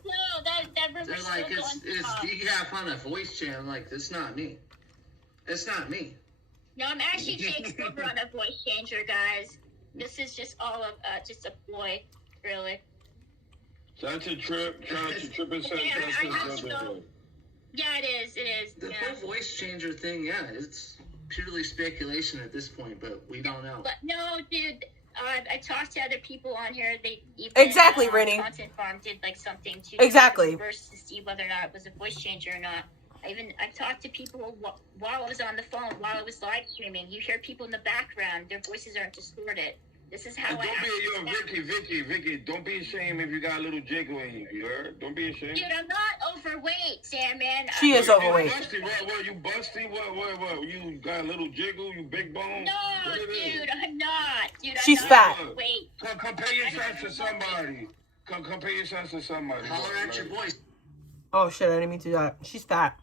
that rumor's They're still like, going it's on. DGAP on a voice channel. I'm like, it's not me. It's not me. No, I'm actually Jake Silver on a voice changer, guys. This is just all of just a ploy, really. Shout to Trip. Shout out to Trip and Okay, I have to go. Seth. Yeah, it is. It is. The Yeah. whole voice changer thing, yeah, it's purely speculation at this point, but we don't know. But no, dude. I talked to other people on here. They even Exactly, Rennie. Content Farm did like something to Exactly. reverse to see whether or not it was a voice changer or not. I've talked to people while I was on the phone, while I was live streaming. You hear people in the background; their voices aren't distorted. This is how And I. don't be, Vicky, don't be ashamed if you got a little jiggle in you. You heard? Don't be ashamed. Dude, I'm not overweight, Sam, man. She is overweight. Busty, what, you busty? What, you got a little jiggle? You big bone? No, What it is? dude, I'm not. Dude, I'm She's not fat. overweight. Come pay your shots to somebody. Come pay your shots to somebody. Holler at your boys. Oh shit, I didn't mean to do that. She's fat.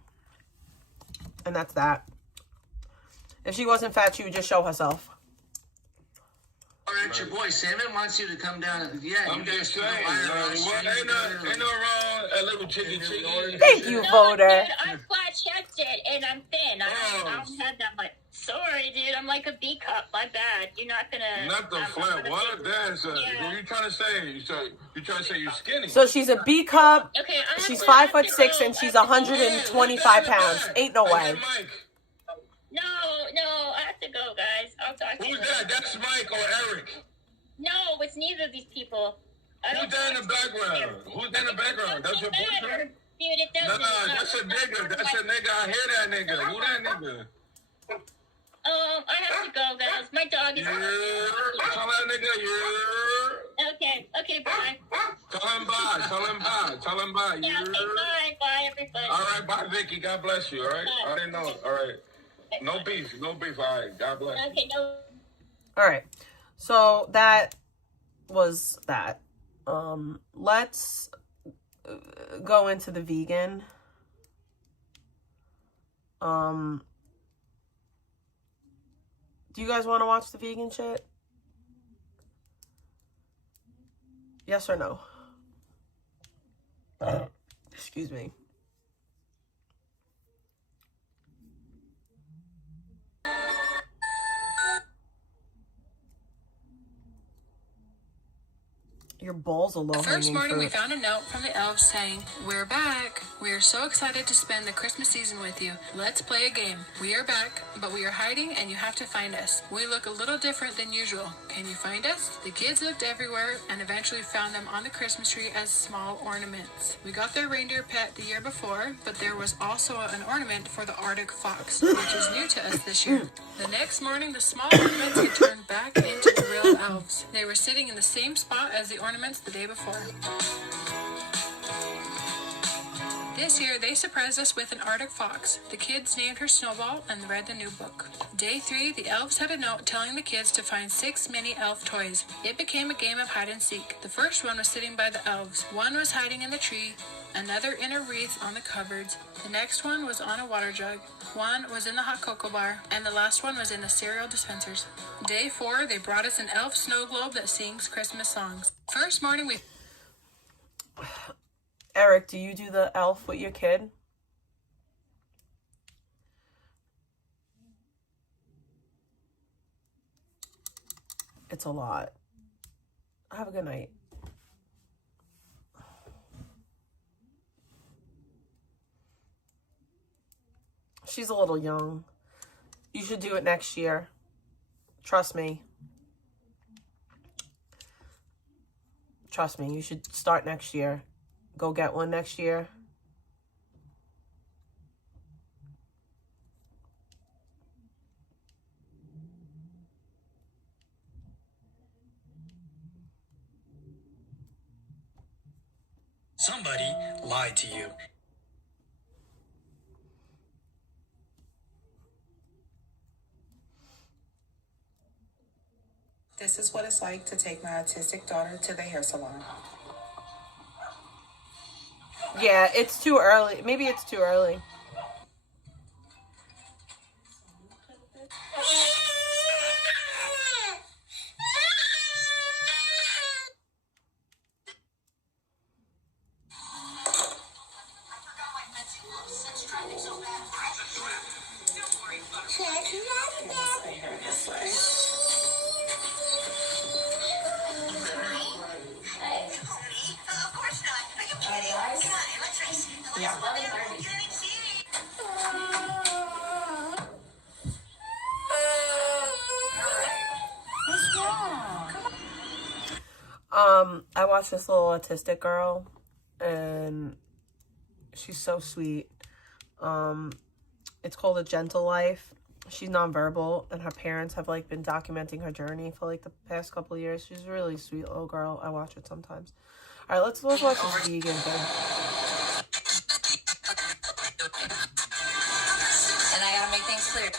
And that's that. If she wasn't fat, she would just show herself. Holler at your boy. Salmon wants you to come down. Yeah, I'm you guys just can saying, go man. viral. Well, ain't no wrong, a little chicky. Thank you, No, voter. dude, I'm flat chested and I'm thin. I don't have that much. Sorry, dude. I'm like a B cup. My bad. You're not gonna. Not the I'm flat. gonna What? take- That's Yeah. what you trying to say? You trying to say you're skinny? So she's a B cup. Okay, I have She's to- 5'6" I and have she's to go. 125 pounds. Ain't no way. Mike. No, I have to go, guys. I'll talk to you. Who's that? That's Mike or Eric. No, it's neither of these people. Who's that in the background? Who's that in the background? That's your boyfriend? Dude, it Nah, doesn't. that's a nigga. That's a nigga. I hear that nigga. Who that nigga? I have to go, guys. My dog is. Yeah. Tell that nigga, yeah. Okay, bye. Tell him bye. Tell him bye. Yeah, okay, Yeah. bye, everybody. All right, bye, Vicky. God bless you. All right. I didn't know. All right. No beef. All right. God bless you. Okay, no. All right. So that was that. Let's go into the vegan. Do you guys want to watch the vegan shit? Yes or no? Excuse me. Your balls are low. The first morning we found a note from the elves saying, "We're back. We are so excited to spend the Christmas season with you. Let's play a game. We are back, but we are hiding and you have to find us. We look a little different than usual. Can you find us?" The kids looked everywhere and eventually found them on the Christmas tree as small ornaments. We got their reindeer pet the year before, but there was also an ornament for the Arctic fox, which is new to us this year. The next morning, the small ornaments had turned back into the real elves. They were sitting in the same spot as the ornaments the day before. This year, they surprised us with an Arctic fox. The kids named her Snowball and read the new book. Day 3, the elves had a note telling the kids to find 6 mini elf toys. It became a game of hide and seek. The first one was sitting by the elves. One was hiding in the tree, another in a wreath on the cupboards. The next one was on a water jug. One was in the hot cocoa bar, and the last one was in the cereal dispensers. Day 4, they brought us an elf snow globe that sings Christmas songs. First morning, we... Eric, do you do the elf with your kid? It's a lot. Have a good night. She's a little young. You should do it next year. Trust me. Trust me, you should start next year. Go get one next year. Somebody lied to you. This is what it's like to take my autistic daughter to the hair salon. Yeah, it's too early. Maybe it's too early. I watched this little autistic girl, and she's so sweet. It's called A Gentle Life. She's nonverbal, and her parents have like been documenting her journey for like the past couple of years. She's a really sweet little girl. I watch it sometimes. All right, let's watch this vegan thing. And I gotta make things clear.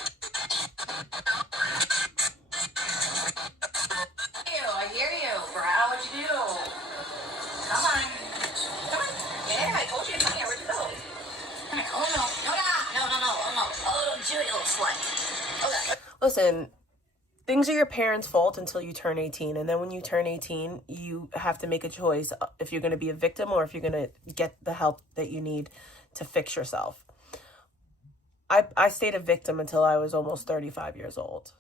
I hear you, bro. What'd you do? Come on. Come on. Yeah, I told you to come here. Where'd you go? Come here. Oh, no. No. Oh, Julie, little slut. Okay. Listen, things are your parents' fault until you turn 18. And then when you turn 18, you have to make a choice if you're going to be a victim or if you're going to get the help that you need to fix yourself. I stayed a victim until I was almost 35 years old.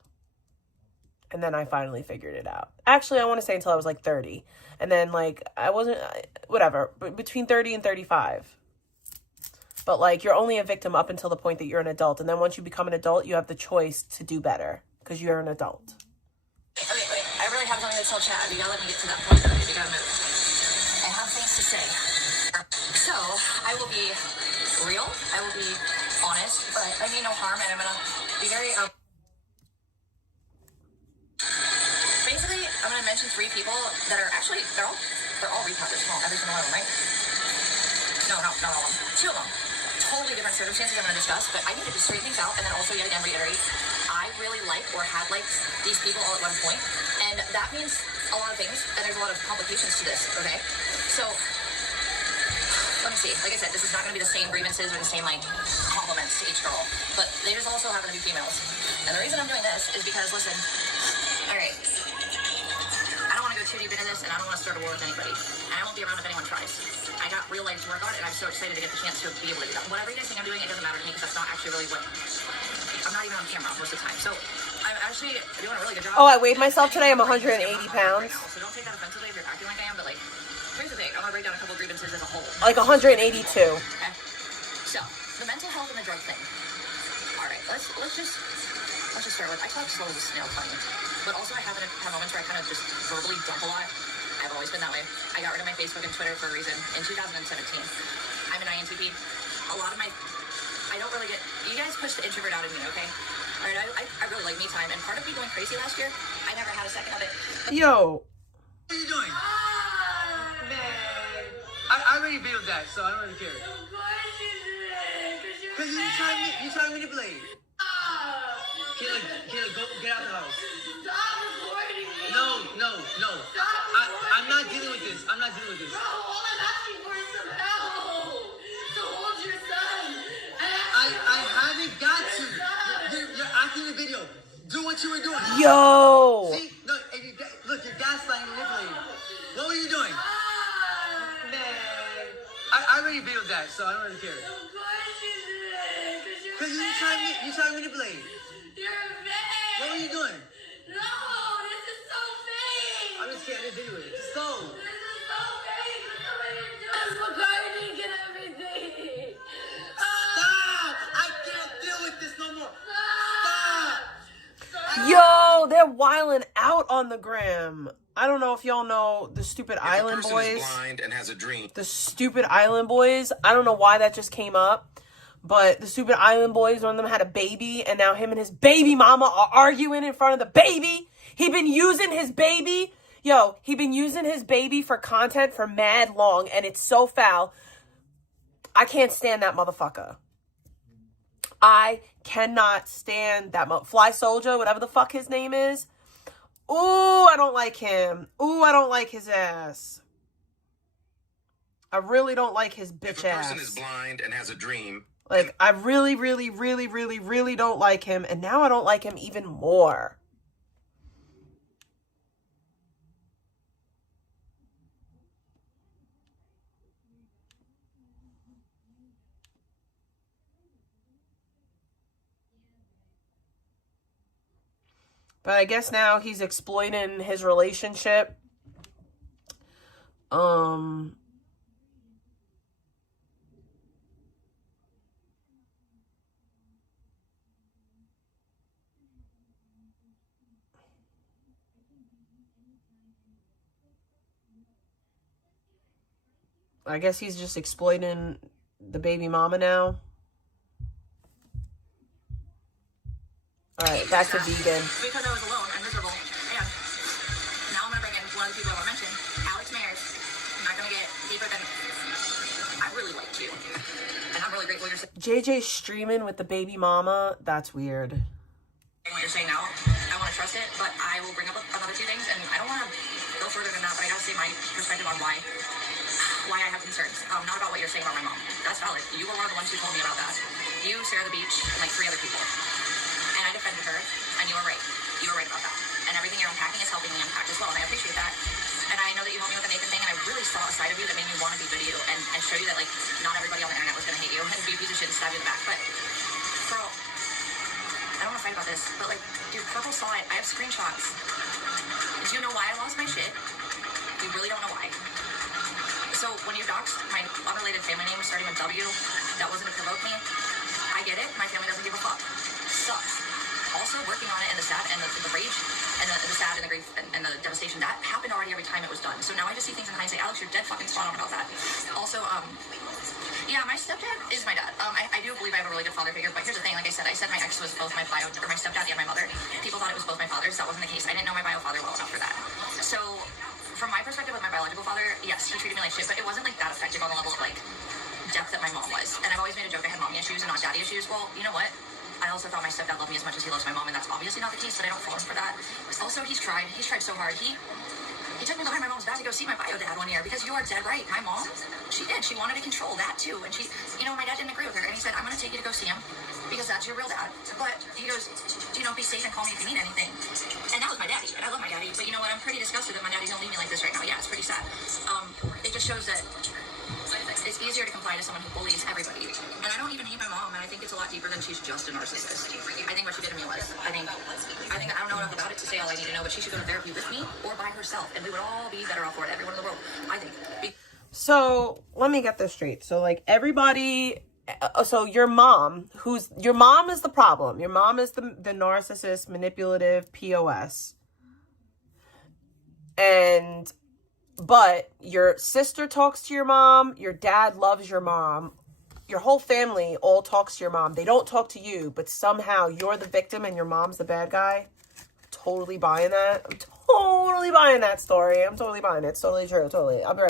And then I finally figured it out. Actually, I want to say until I was like 30. And then like, I wasn't, whatever, between 30 and 35. But like, you're only a victim up until the point that you're an adult. And then once you become an adult, you have the choice to do better because you're an adult. Okay, wait. I really have something to tell Chad. You gotta let me get to that point. You gotta move. I have things to say. So, I will be real. I will be honest. But I mean no harm. And I'm gonna be very, basically, I'm gonna mention 3 people that are actually, they're all retarded. Well, every single one of them, right? No, not all of them. 2 of them. Totally different circumstances I'm gonna discuss, but I need to just straighten things out and then also yet again reiterate, I really like or had liked these people all at one point, and that means a lot of things, and there's a lot of complications to this, okay? So, let me see. Like I said, this is not gonna be the same grievances or the same, like, compliments to each girl, but they just also happen to be females. And the reason I'm doing this is because, listen, alright, I don't want to go too deep into this, and I don't want to start a war with anybody. And I won't be around if anyone tries. I got real life to work on, and I'm so excited to get the chance to be able to do that. Whatever you guys think I'm doing, it doesn't matter to me, because that's not actually really what... I'm not even on camera most of the time. So, I'm actually doing a really good job. Oh, I weighed myself today. I'm 180 pounds. So don't take that offensively if you're acting like I am, but like, here's the thing. I want to break down a couple grievances as a whole. Like 182. Okay. So, the mental health and the drug thing. All right, let's just start with, I talk slow as a snail tongue, but also I have moments where I kind of just verbally dump a lot. I've always been that way. I got rid of my Facebook and Twitter for a reason in 2017. I'm an INTP. A lot of my, I don't really get, you guys push the introvert out of me, okay? All right, I really like me time, and part of me going crazy last year, I never had a second of it. Yo. What are you doing? Man, I already videoed that, so I don't really care. Because you trying to manipulate. Kayla, go get out the house. Stop recording me. No. I'm not dealing with this. I'm not dealing with this. Bro, all I'm asking for is some help. To hold your son. I haven't got to. You're acting in the video. Do what you were doing. Yo. See? No, look, you're gaslighting and manipulating. What were you doing? Man, I already videoed that, so I don't really care. Of course you did. Because you trying to manipulate. You're fake. What were you doing? No, this is so fake. I'm just kidding. I didn't video it. Just go. This is so fake. Look at what you're doing. Recording and everything. Stop! I can't deal with this no more. Stop! Yo, they're wilding out on the gram. I don't know if y'all know the stupid Island Boys. Is blind and has a dream. The stupid Island Boys. I don't know why that just came up. But the stupid Island Boys, one of them had a baby, and now him and his baby mama are arguing in front of the baby. He been using his baby. Yo, he been using his baby for content for mad long, and it's so foul. I can't stand that motherfucker. I cannot stand that Fly Soldier, whatever the fuck his name is. Ooh, I don't like him. Ooh, I don't like his ass. I really don't like his bitch ass. If a person is blind and has a dream. Like, I really don't like him. And now I don't like him even more. But I guess now he's exploiting his relationship. I guess he's just exploiting the baby mama now. Alright, back to vegan. Because I was alone and miserable. And now I'm going to bring in one of the people I want to mention, Alex Mayers. I'm not going to get deeper than, I really liked you. And I'm really grateful you're saying JJ streaming with the baby mama. That's weird. what you're saying now. I want to trust it, but I will bring up another two things. And I don't want to go further than that, but I got to say my perspective on why I have concerns. Not about what you're saying about my mom. That's valid. You were one of the ones who told me about that. You, Sarah the Beach, and like 3 other people. And I defended her, and you were right. You were right about that. And everything you're unpacking is helping me unpack as well, and I appreciate that. And I know that you helped me with the Nathan thing, and I really saw a side of you that made me want to be good to you and show you that, like, not everybody on the internet was going to hate you and be a piece of shit and stab you in the back. But, girl, I don't want to fight about this, but, like, dude, Purple saw it. I have screenshots. Do you know why I lost my shit? You really don't know why. So when you doxed my unrelated family name starting with W, that wasn't to provoke me. I get it. My family doesn't give a fuck. Sucks. Also working on it and the sad and the rage and the sad and the grief and the devastation, that happened already every time it was done. So now I just see things in hindsight. Alex, you're dead fucking spot on about that. Also, yeah, my stepdad is my dad. I do believe I have a really good father figure, but here's the thing. Like I said my ex was both my stepdad and my mother. People thought it was both my fathers. That wasn't the case. I didn't know my bio father well enough for that. So from my perspective with my biological father, yes, he treated me like shit, but it wasn't like that effective on the level of like depth that my mom was. And I've always made a joke I had mommy issues and not daddy issues. Well, you know what? I also thought my stepdad loved me as much as he loves my mom, and that's obviously not the case, but I don't fault him for that. Also, he's tried so hard. He took me behind my mom's back to go see my bio dad one year, because you are dead right. My mom, she wanted to control that too, and my dad didn't agree with her, and he said, I'm going to take you to go see him, because that's your real dad. But he goes, be safe and call me if you need anything. And that was my daddy, and I love my daddy, but you know what, I'm pretty disgusted that my daddy's gonna leave me like this right now. Yeah, it's pretty sad. It just shows that it's it's easier to comply to someone who bullies everybody. And I don't even hate my mom, and I think it's a lot deeper than she's just a narcissist. I think what she did to me was, I think I don't know enough about it to say all I need to know, but she should go to therapy with me or by herself, and we would all be better off for it, everyone in the world, I think. So let me get this straight. So like everybody, so your mom is the problem. Your mom is the narcissist, manipulative POS. But your sister talks to your mom, your dad loves your mom, your whole family all talks to your mom. They don't talk to you, but somehow you're the victim and your mom's the bad guy. Totally buying that. I'm totally buying that story. I'm totally buying it. It's totally true. Totally. I'll be right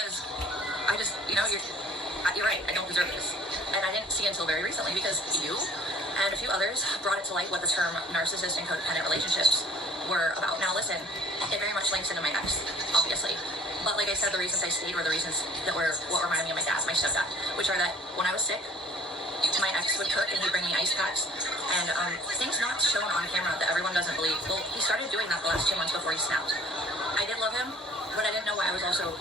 I just, you know, you're right. I don't deserve this. And I didn't see until very recently because you and a few others brought it to light what the term narcissist and codependent relationships were about. Now, listen, it very much links into my ex, obviously. But like I said, the reasons I stayed were the reasons that were what reminded me of my dad, my stepdad, which are that when I was sick, my ex would cook and he'd bring me ice packs. And things not shown on camera that everyone doesn't believe. Well, he started doing that the last 2 months before he snapped. I did love him, but I didn't know why I did love him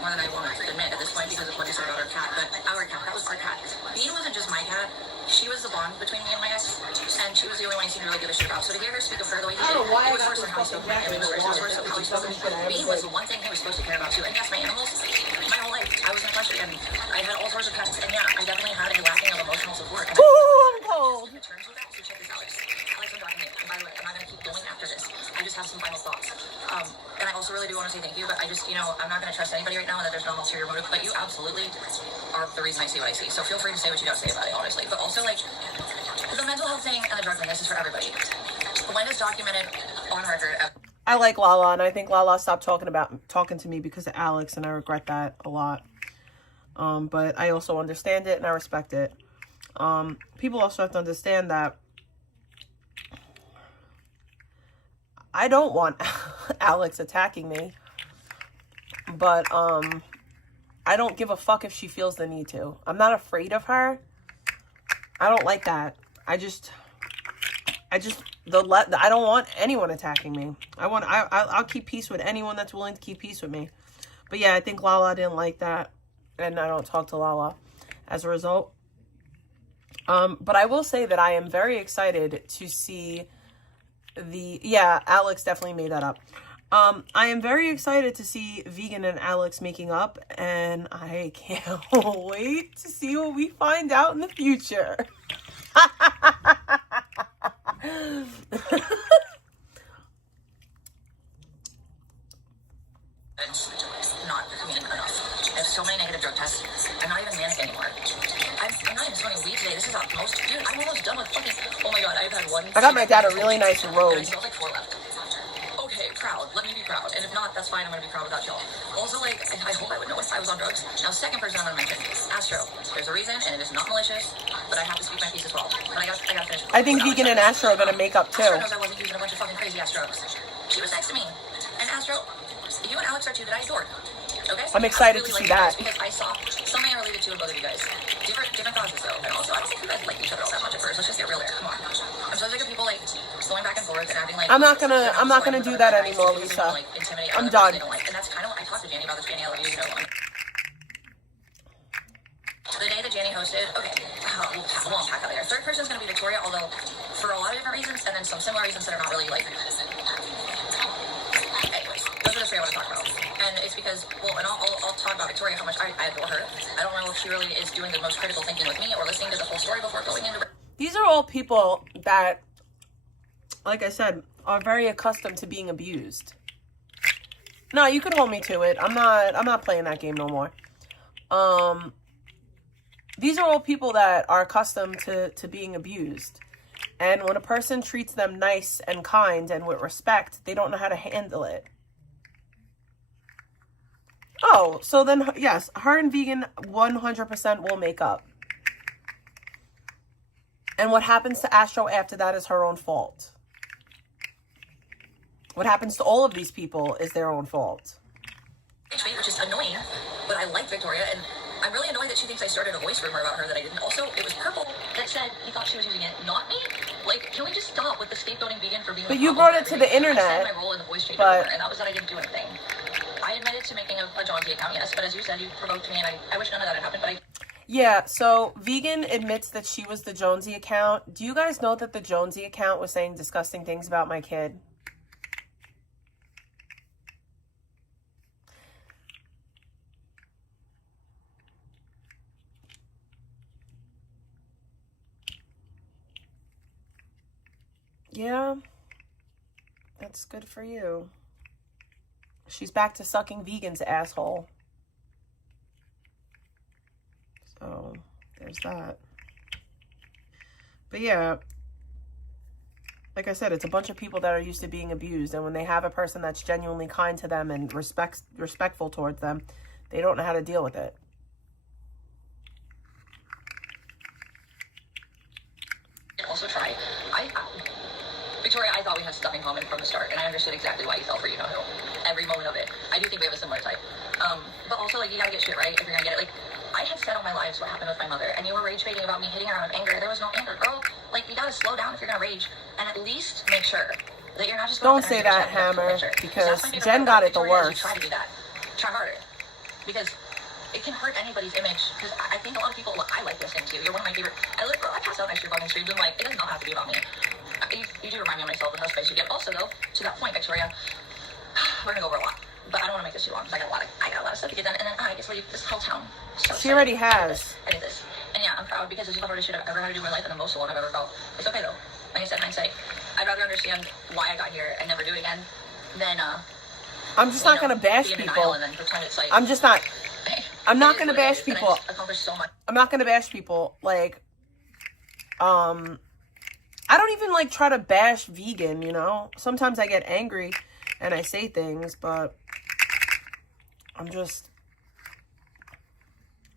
more than I wanted to admit at this point because of what he said about our cat. But our cat, that was our cat. Bean wasn't just my cat. She was the bond between me and my ex, and she was the only one he seemed to really give a shit about. So to hear her speak of her the way he did, it was worse than how he spoke about me. It was worse than how he spoke about me. Bean was the one thing he was supposed to care about too. And yes, my animals, my whole life, I was in equestrian, and I had all sorts of pets, and yeah, I definitely had a lacking of emotional support. And I'm cold. in terms of that, so check this out. Alex, I'm talking to you. And by the way, I'm not going to keep going after this. I just have some final thoughts. And I also really do want to say thank you, but I just, you know, I'm not going to trust anybody right now and that there's no ulterior motive, but you absolutely are the reason I see what I see. So feel free to say what you got to say about it, honestly. But also, like, the mental health thing and the drug thing, this is for everybody. When it's documented on record. I like Lala, and I think Lala stopped talking to me because of Alex, and I regret that a lot. But I also understand it and I respect it. People also have to understand that I don't want Alex attacking me, but I don't give a fuck if she feels the need to. I'm not afraid of her. I don't like that. I don't want anyone attacking me. I'll keep peace with anyone that's willing to keep peace with me. But yeah, I think Lala didn't like that, and I don't talk to Lala as a result. But I will say that I am very excited to see Alex definitely made that up. I am very excited to see Vegan and Alex making up, and I can't wait to see what we find out in the future. Not mean enough. I have so many negative drug tests. I'm not even manic anymore. I'm not even smoking weed today. This is the most, dude, I'm almost done with fucking, oh my god, I've had one. I got my dad a really nice robe. And I still have like 4 left. Okay, proud. Let me be proud. And if not, that's fine. I'm gonna be proud without y'all. Also, like, I hope I would know if I was on drugs. Now, second person I'm gonna mention, Astro. There's a reason, and it is not malicious, but I have to speak my piece as well. But I gotta finish. I think Vegan and Astro are gonna make up too. Astro knows I wasn't using a bunch of fucking crazy ass drugs. She was next to me. And Astro, you and Alex are two that I adored. Okay? I'm excited to see that. Because I saw something I related to in both of you guys. Different causes though. And also, I don't think you guys like each other all that much at first. Let's just get real there. Come on. I'm so sick of people like going back and forth and acting like I'm not gonna do that anymore, Lisa. I'm done. And that's kind of what I talked to Janny about this. Janny, I love you. You know. The day that Janny hosted, okay, we'll unpack that later. Third person is going to be Victoria, although for a lot of different reasons, and then some similar reasons that are not really like. Anyways, those are the 3 I want to talk about. And it's because, well, and I'll talk about Victoria, how much I adore her. I don't know if she really is doing the most critical thinking with me or listening to the whole story before going into. These are all people that, like I said, are very accustomed to being abused. No, you could hold me to it. I'm not playing that game no more. These are all people that are accustomed to being abused. And when a person treats them nice and kind and with respect, they don't know how to handle it. Oh, so then, yes, her and Vegan 100% will make up. And what happens to Astro after that is her own fault. What happens to all of these people is their own fault. Which is annoying, but I like Victoria, and I'm really annoyed that she thinks I started a voice rumor about her that I didn't. Also, it was Purple that said he thought she was using it, not me. Like, can we just stop with the scapegoating Vegan for being? But you brought it to the internet. I said my role in the voice changer rumor, and that was that I didn't do anything. I admitted to making a John D account, yes, but as you said, you provoked me, and I wish none of that had happened. But yeah, so Vegan admits that she was the Jonesy account. Do you guys know that the Jonesy account was saying disgusting things about my kid? Yeah, that's good for you. She's back to sucking Vegan's asshole. So, there's that. But yeah, like I said, it's a bunch of people that are used to being abused, and when they have a person that's genuinely kind to them and respectful towards them, they don't know how to deal with it. Also try. Victoria, I thought we had stuff in common from the start, and I understood exactly why you fell for you know who. Every moment of it. I do think we have a similar type. But also, like, you gotta get shit right if you're gonna get it. Like, I had said all my lives what happened with my mother, and you were rage baiting about me hitting her out of anger. There was no anger, girl. Like, you gotta slow down if you're gonna rage, and at least make sure that you're not just going Don't say that, Hammer, because Jen got it the worst. Try to do that. Try harder. Because it can hurt anybody's image. Because I think a lot of people, I like listening to you. You're one of my favorite. I pass out next to your fucking streams. I'm like, it does not have to be about me. You do remind me of myself and how space you get. Also, though, to that point, Victoria, we're gonna go over a lot. But I don't want to make this too long because I got a lot of stuff to get done, and then I get to leave this whole town. So she already has. I did this, and yeah, I'm proud because it's the hardest shit I've ever had to do in my life and the most alone I've ever felt. It's okay though. Like I said, hindsight. I'd rather understand why I got here and never do it again than I'm just not gonna bash people. I'm just not. I'm not gonna bash people. So much. I'm not gonna bash people. Like, I don't even like try to bash vegan. You know, sometimes I get angry and I say things, but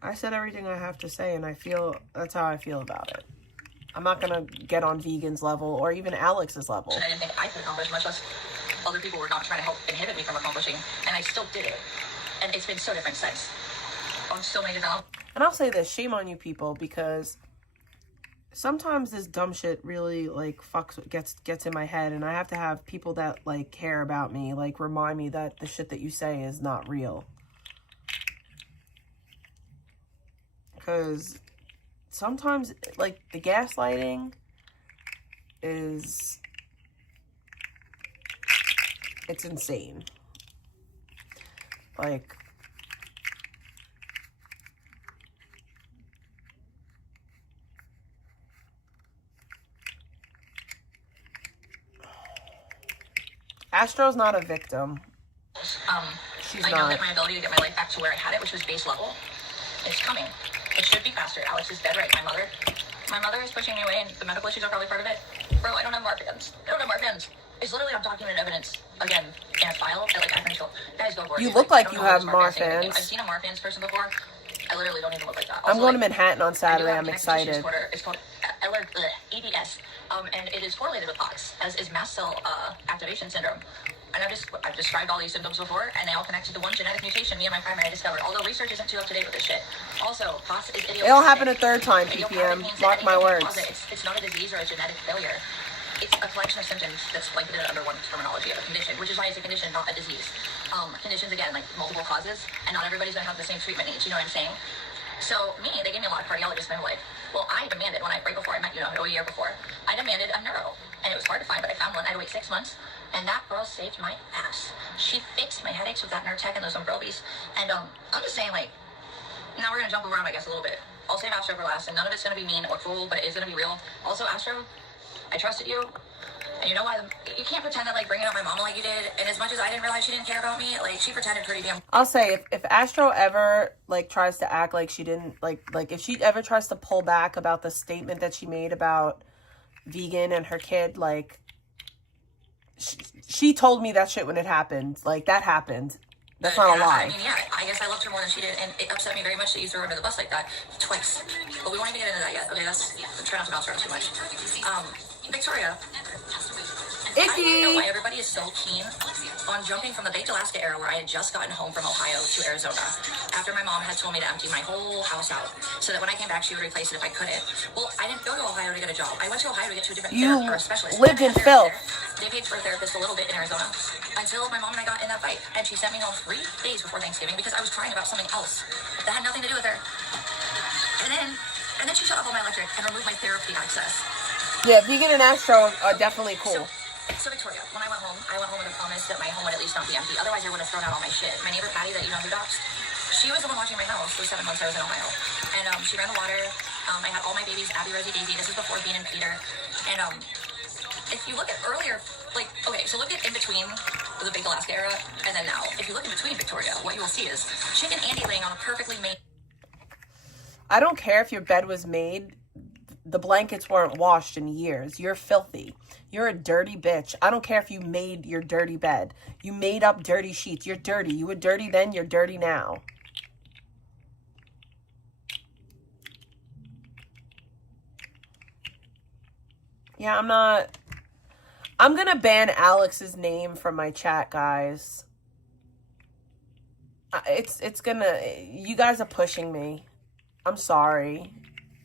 I said everything I have to say, and that's how I feel about it. I'm not gonna get on vegan's level or even Alex's level. I didn't think I could accomplish, much less other people were not trying to help inhibit me from accomplishing, and I still did it. And it's been so different since. I'm still making it out. And I'll say this, shame on you people, because sometimes this dumb shit really like gets in my head, and I have to have people that like care about me like remind me that the shit that you say is not real. Because sometimes like the gaslighting it's insane. Like, Astro's not a victim. She's I know not. that my ability to get my life back to where I had it, which was base level, is coming. It should be faster. Alex is dead right. My mother is pushing me away, and the medical issues are probably part of it. Bro, I don't have Marfans. It's literally undocumented evidence, again, in a file that, like, I can show. Guys, go for it. You look like you have Marfans. I've seen a Marfans person before. I literally don't even look like that. I'm going to Manhattan on Saturday. I'm excited. It's called EDS, and it is correlated with POTS, as is mast cell activation syndrome. And I've described all these symptoms before, and they all connected to one genetic mutation me and my primary discovered, although research isn't too up to date with this shit. Also, POTS is idiopathic. It'll happen a third time, PPM. Mark my words. It's not a disease or a genetic failure. It's a collection of symptoms that's blanketed under one terminology of a condition, which is why it's a condition, not a disease. Conditions, again, like multiple causes, and not everybody's going to have the same treatment needs, you know what I'm saying? So they gave me a lot of cardiologists my whole life. Well, I demanded, right before I met you, a year before, I demanded a neuro, and it was hard to find, but I found one. I had to wait 6 months, and that girl saved my ass. She fixed my headaches with that Nurtec and those Umbrovis, and I'm just saying, like, now we're going to jump around, I guess, a little bit. I'll save Astro for last, and none of it's going to be mean or cruel, but it is going to be real. Also, Astro, I trusted you. And you know why? You can't pretend that, like, bringing up my mama like you did. And as much as I didn't realize she didn't care about me, like, she pretended pretty damn. I'll say, if Astro ever, like, tries to act like she didn't, like, if she ever tries to pull back about the statement that she made about vegan and her kid, like, she told me that shit when it happened. Like, that happened. That's not a lie. I mean, yeah, I guess I loved her more than she did, and it upset me very much that you threw her under the bus like that twice. But we won't even get into that yet. Okay, try not to bounce around too much. Victoria. I don't know why everybody is so keen on jumping from the baked Alaska era where I had just gotten home from Ohio to Arizona after my mom had told me to empty my whole house out so that when I came back she would replace it if I couldn't. Well, I didn't go to Ohio to get a job. I went to Ohio to get to a different therapist or a specialist. You lived in filth. They paid for a therapist a little bit in Arizona until my mom and I got in that fight, and she sent me home 3 days before Thanksgiving because I was crying about something else that had nothing to do with her. And then she shut off all my electric and removed my therapy access. Yeah, vegan and Astro are definitely cool. So Victoria, when I went home with a promise that my home would at least not be empty. Otherwise, I would have thrown out all my shit. My neighbor Patty, that you know who doxed, she was the one watching my house for 7 months I was in Ohio. And she ran the water. I had all my babies, Abby, Rosie, Daisy. This is before Bean and Peter. And if you look at earlier, like, okay, so look at in between the big Alaska era and then now. If you look in between Victoria, what you will see is Chicken Andy laying on a perfectly made. I don't care if your bed was made The blankets weren't washed in years. You're filthy. You're a dirty bitch. I don't care if you made your dirty bed. You made up dirty sheets. You're dirty. You were dirty then. You're dirty now. Yeah, I'm going to ban Alex's name from my chat, guys. It's going to... You guys are pushing me. I'm sorry.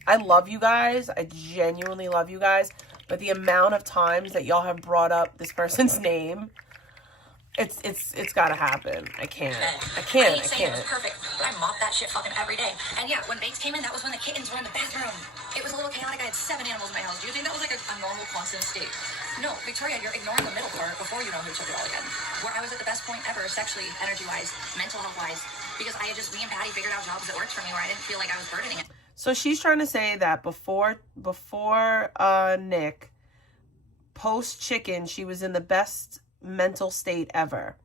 I love you guys. I genuinely love you guys. But the amount of times that y'all have brought up this person's name, it's got to happen. I can't. I can't. I ain't saying it was perfect, but I mop that shit fucking every day. And yeah, when Bates came in, that was when the kittens were in the bathroom. It was a little chaotic. I had 7 animals in my house. Do you think that was like a normal, constant state? No, Victoria, you're ignoring the middle part before you know who took it all again. Where I was at the best point ever, sexually, energy-wise, mental health-wise, because I had just, me and Patty figured out jobs that worked for me where I didn't feel like I was burdening it. So she's trying to say that before Nick, post chicken, she was in the best mental state ever.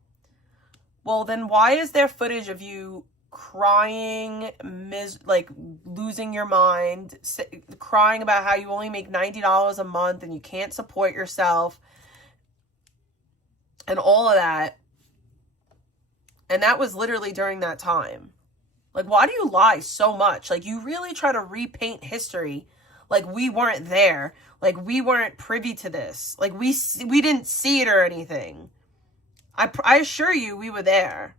Well, then why is there footage of you crying, like losing your mind, crying about how you only make $90 a month and you can't support yourself and all of that? And that was literally during that time. Like, why do you lie so much? Like, you really try to repaint history like we weren't there. Like, we weren't privy to this. Like, we didn't see it or anything. I assure you we were there.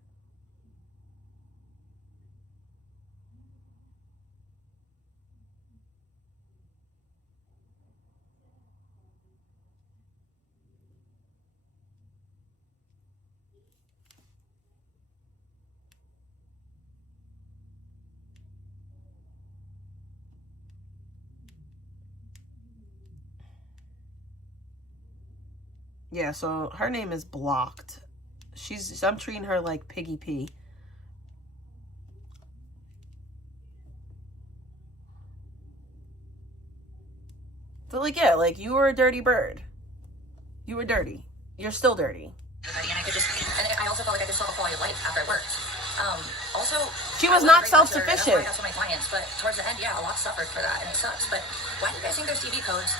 Yeah, so her name is blocked. I'm treating her like Piggy P. So, like, yeah, like, you were a dirty bird. You were dirty. You're still dirty. And I also felt like I could solve a quality of life after I worked. Also, she was not self-sufficient. I got so many clients, but towards the end, yeah, a lot suffered for that, and it sucks. But why do you guys think there's TV codes?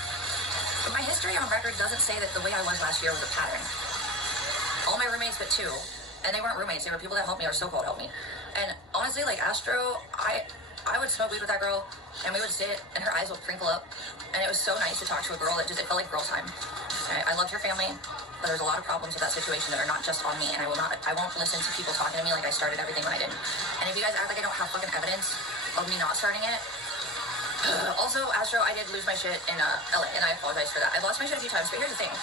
My history on record doesn't say that the way I was last year was a pattern. All my roommates but 2, and they weren't roommates, they were people that helped me or so-called helped me. And honestly, like Astro, I would smoke weed with that girl, and we would sit, and her eyes would crinkle up, and it was so nice to talk to a girl. It felt like girl time. I loved her family, but there's a lot of problems with that situation that are not just on me, and I won't listen to people talking to me like I started everything when I didn't. And if you guys act like I don't have fucking evidence of me not starting it, also, Astro, I did lose my shit in LA, and I apologize for that. I've lost my shit a few times, but here's the thing.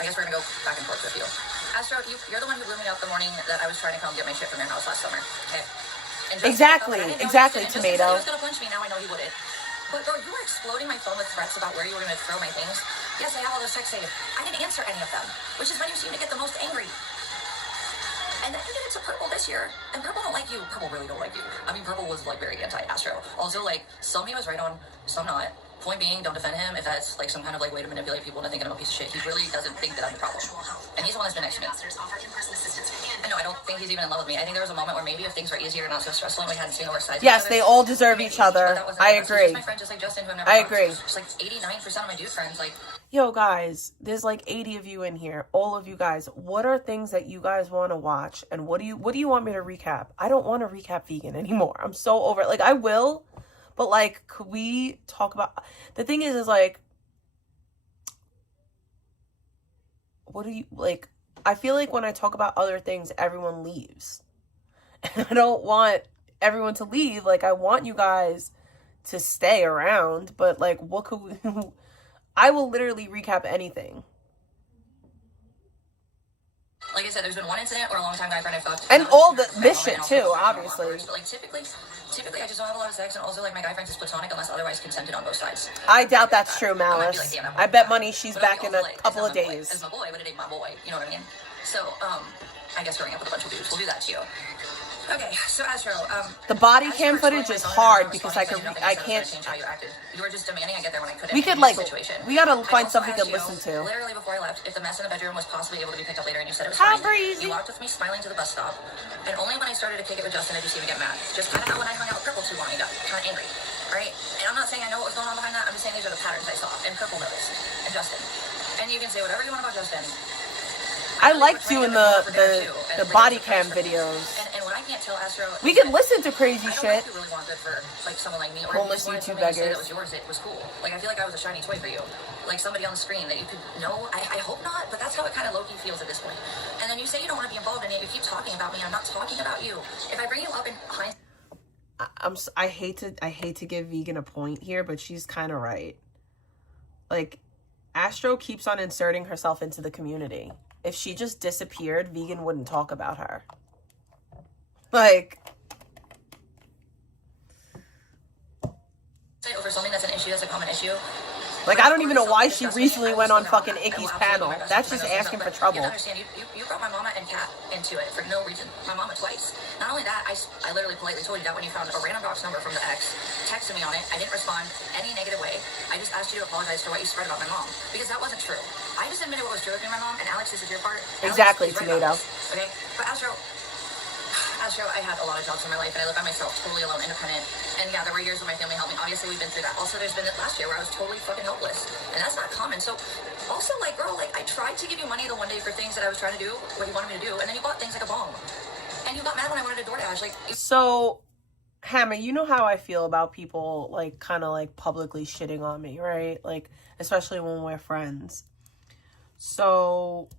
I guess we're gonna go back and forth with you. Astro, you're the one who blew me up the morning that I was trying to come get my shit from your house last summer, okay? And exactly, Tomato. He was gonna punch me, now I know he wouldn't. But girl, you were exploding my phone with threats about where you were gonna throw my things. Yes, I have all those texts saved. I didn't answer any of them, which is when you seem to get the most angry. And then you did it to Purple this year. And Purple don't like you. Purple really don't like you. I mean, Purple was, like, very anti-Astro. Also, like, some he was right on, some not. Point being, don't defend him if that's, like, some kind of, like, way to manipulate people into thinking I'm a piece of shit. He really doesn't think that I'm the problem. And he's the one that's been next to me. And no, I don't think he's even in love with me. I think there was a moment where maybe if things were easier and not so stressful and we hadn't seen the worst sides of each other. Yes, they all deserve each other. I agree. My friend, just like Justin, who I've never I agree. Just like 89% of my dude friends, like... Yo, guys, there's like 80 of you in here. All of you guys, what are things that you guys want to watch? And what do you want me to recap? I don't want to recap vegan anymore. I'm so over it. Like, I will, but like, could we talk about... The thing is like, what do you, like, I feel like when I talk about other things, everyone leaves. And I don't want everyone to leave. Like, I want you guys to stay around, but like, what could we... I will literally recap anything. Like I said, there's been one incident where a long-time guy friend I fucked. And all this shit too, obviously. But like typically I just don't have a lot of sex, and also like my guy friends is platonic unless otherwise consented on both sides. I doubt that's true, Malice. Like, damn, I bet money she's back in a couple of days. As my boy, but it ain't my boy. You know what I mean? So, I guess growing up with a bunch of dudes will do that to you. Okay, so Astro, the body cam footage is hard because I can't. You were just demanding I get there when I couldn't. We could like, we gotta find something we could listen to. Literally before I left, if the mess in the bedroom was possibly able to be picked up later, and you said it was fine. You walked with me smiling to the bus stop, and only when I started to kick it with Justin did you see me get mad. Just kind of how when I hung out with Purple too long, I got kind of angry. right? And I'm not saying I know what was going on behind that. I'm just saying these are the patterns I saw. And Purple noticed. And Justin. And you can say whatever you want about Justin. I liked doing the body cam videos. And what I can't tell Astro, we can listen to crazy shit. I don't really want good for like someone like me, or homeless YouTube beggars. That was yours. It was cool. Like I feel like I was a shiny toy for you, like somebody on the screen that you could know. I hope not, but that's how it kind of low-key feels at this point. And then you say you don't want to be involved in it. You keep talking about me. I'm not talking about you. If I bring you up in hindsight, I hate to give Vegan a point here, but she's kind of right. Like, Astro keeps on inserting herself into the community. If she just disappeared, Vegan wouldn't talk about her. Like, over something that's an issue, that's a common issue. Like, I don't even know why she recently went on fucking Icky's panel. That's just asking for trouble. You understand, you brought my mama and Kat into it for no reason. My mama twice. Not only that, I literally politely told you that when you found a random box number from the ex, texted me on it. I didn't respond any negative way. I just asked you to apologize for what you spread about my mom. Because that wasn't true. I just admitted what was true with me and my mom, and Alex, this is your part. Exactly, Tomato. Okay? But Astro, I had a lot of jobs in my life, and I live by myself, totally alone, independent. And yeah, there were years when my family helped me. Obviously, we've been through that. Also, there's been that last year where I was totally fucking helpless. And that's not common. So, also, like, girl, like, I tried to give you money the one day for things that I was trying to do, what you wanted me to do, and then you bought things like a bomb. And you got mad when I wanted to DoorDash. Like, so, Hammer, you know how I feel about people, like, kind of, like, publicly shitting on me, right? Like, especially when we're friends. So,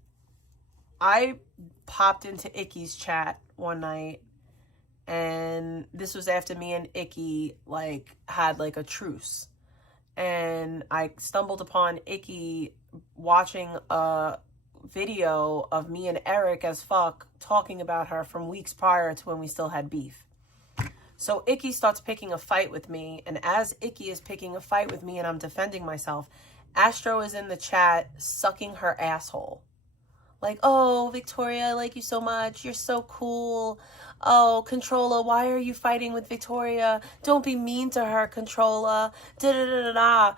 I popped into Icky's chat one night, and this was after me and Icky, like, had, like, a truce. And I stumbled upon Icky watching a video of me and Eric as fuck talking about her from weeks prior to when we still had beef. So Icky starts picking a fight with me, and as Icky is picking a fight with me and I'm defending myself, Astro is in the chat sucking her asshole. Like, oh, Victoria, I like you so much. You're so cool. Oh, Controlla, why are you fighting with Victoria? Don't be mean to her, Controlla. Da-da-da-da-da.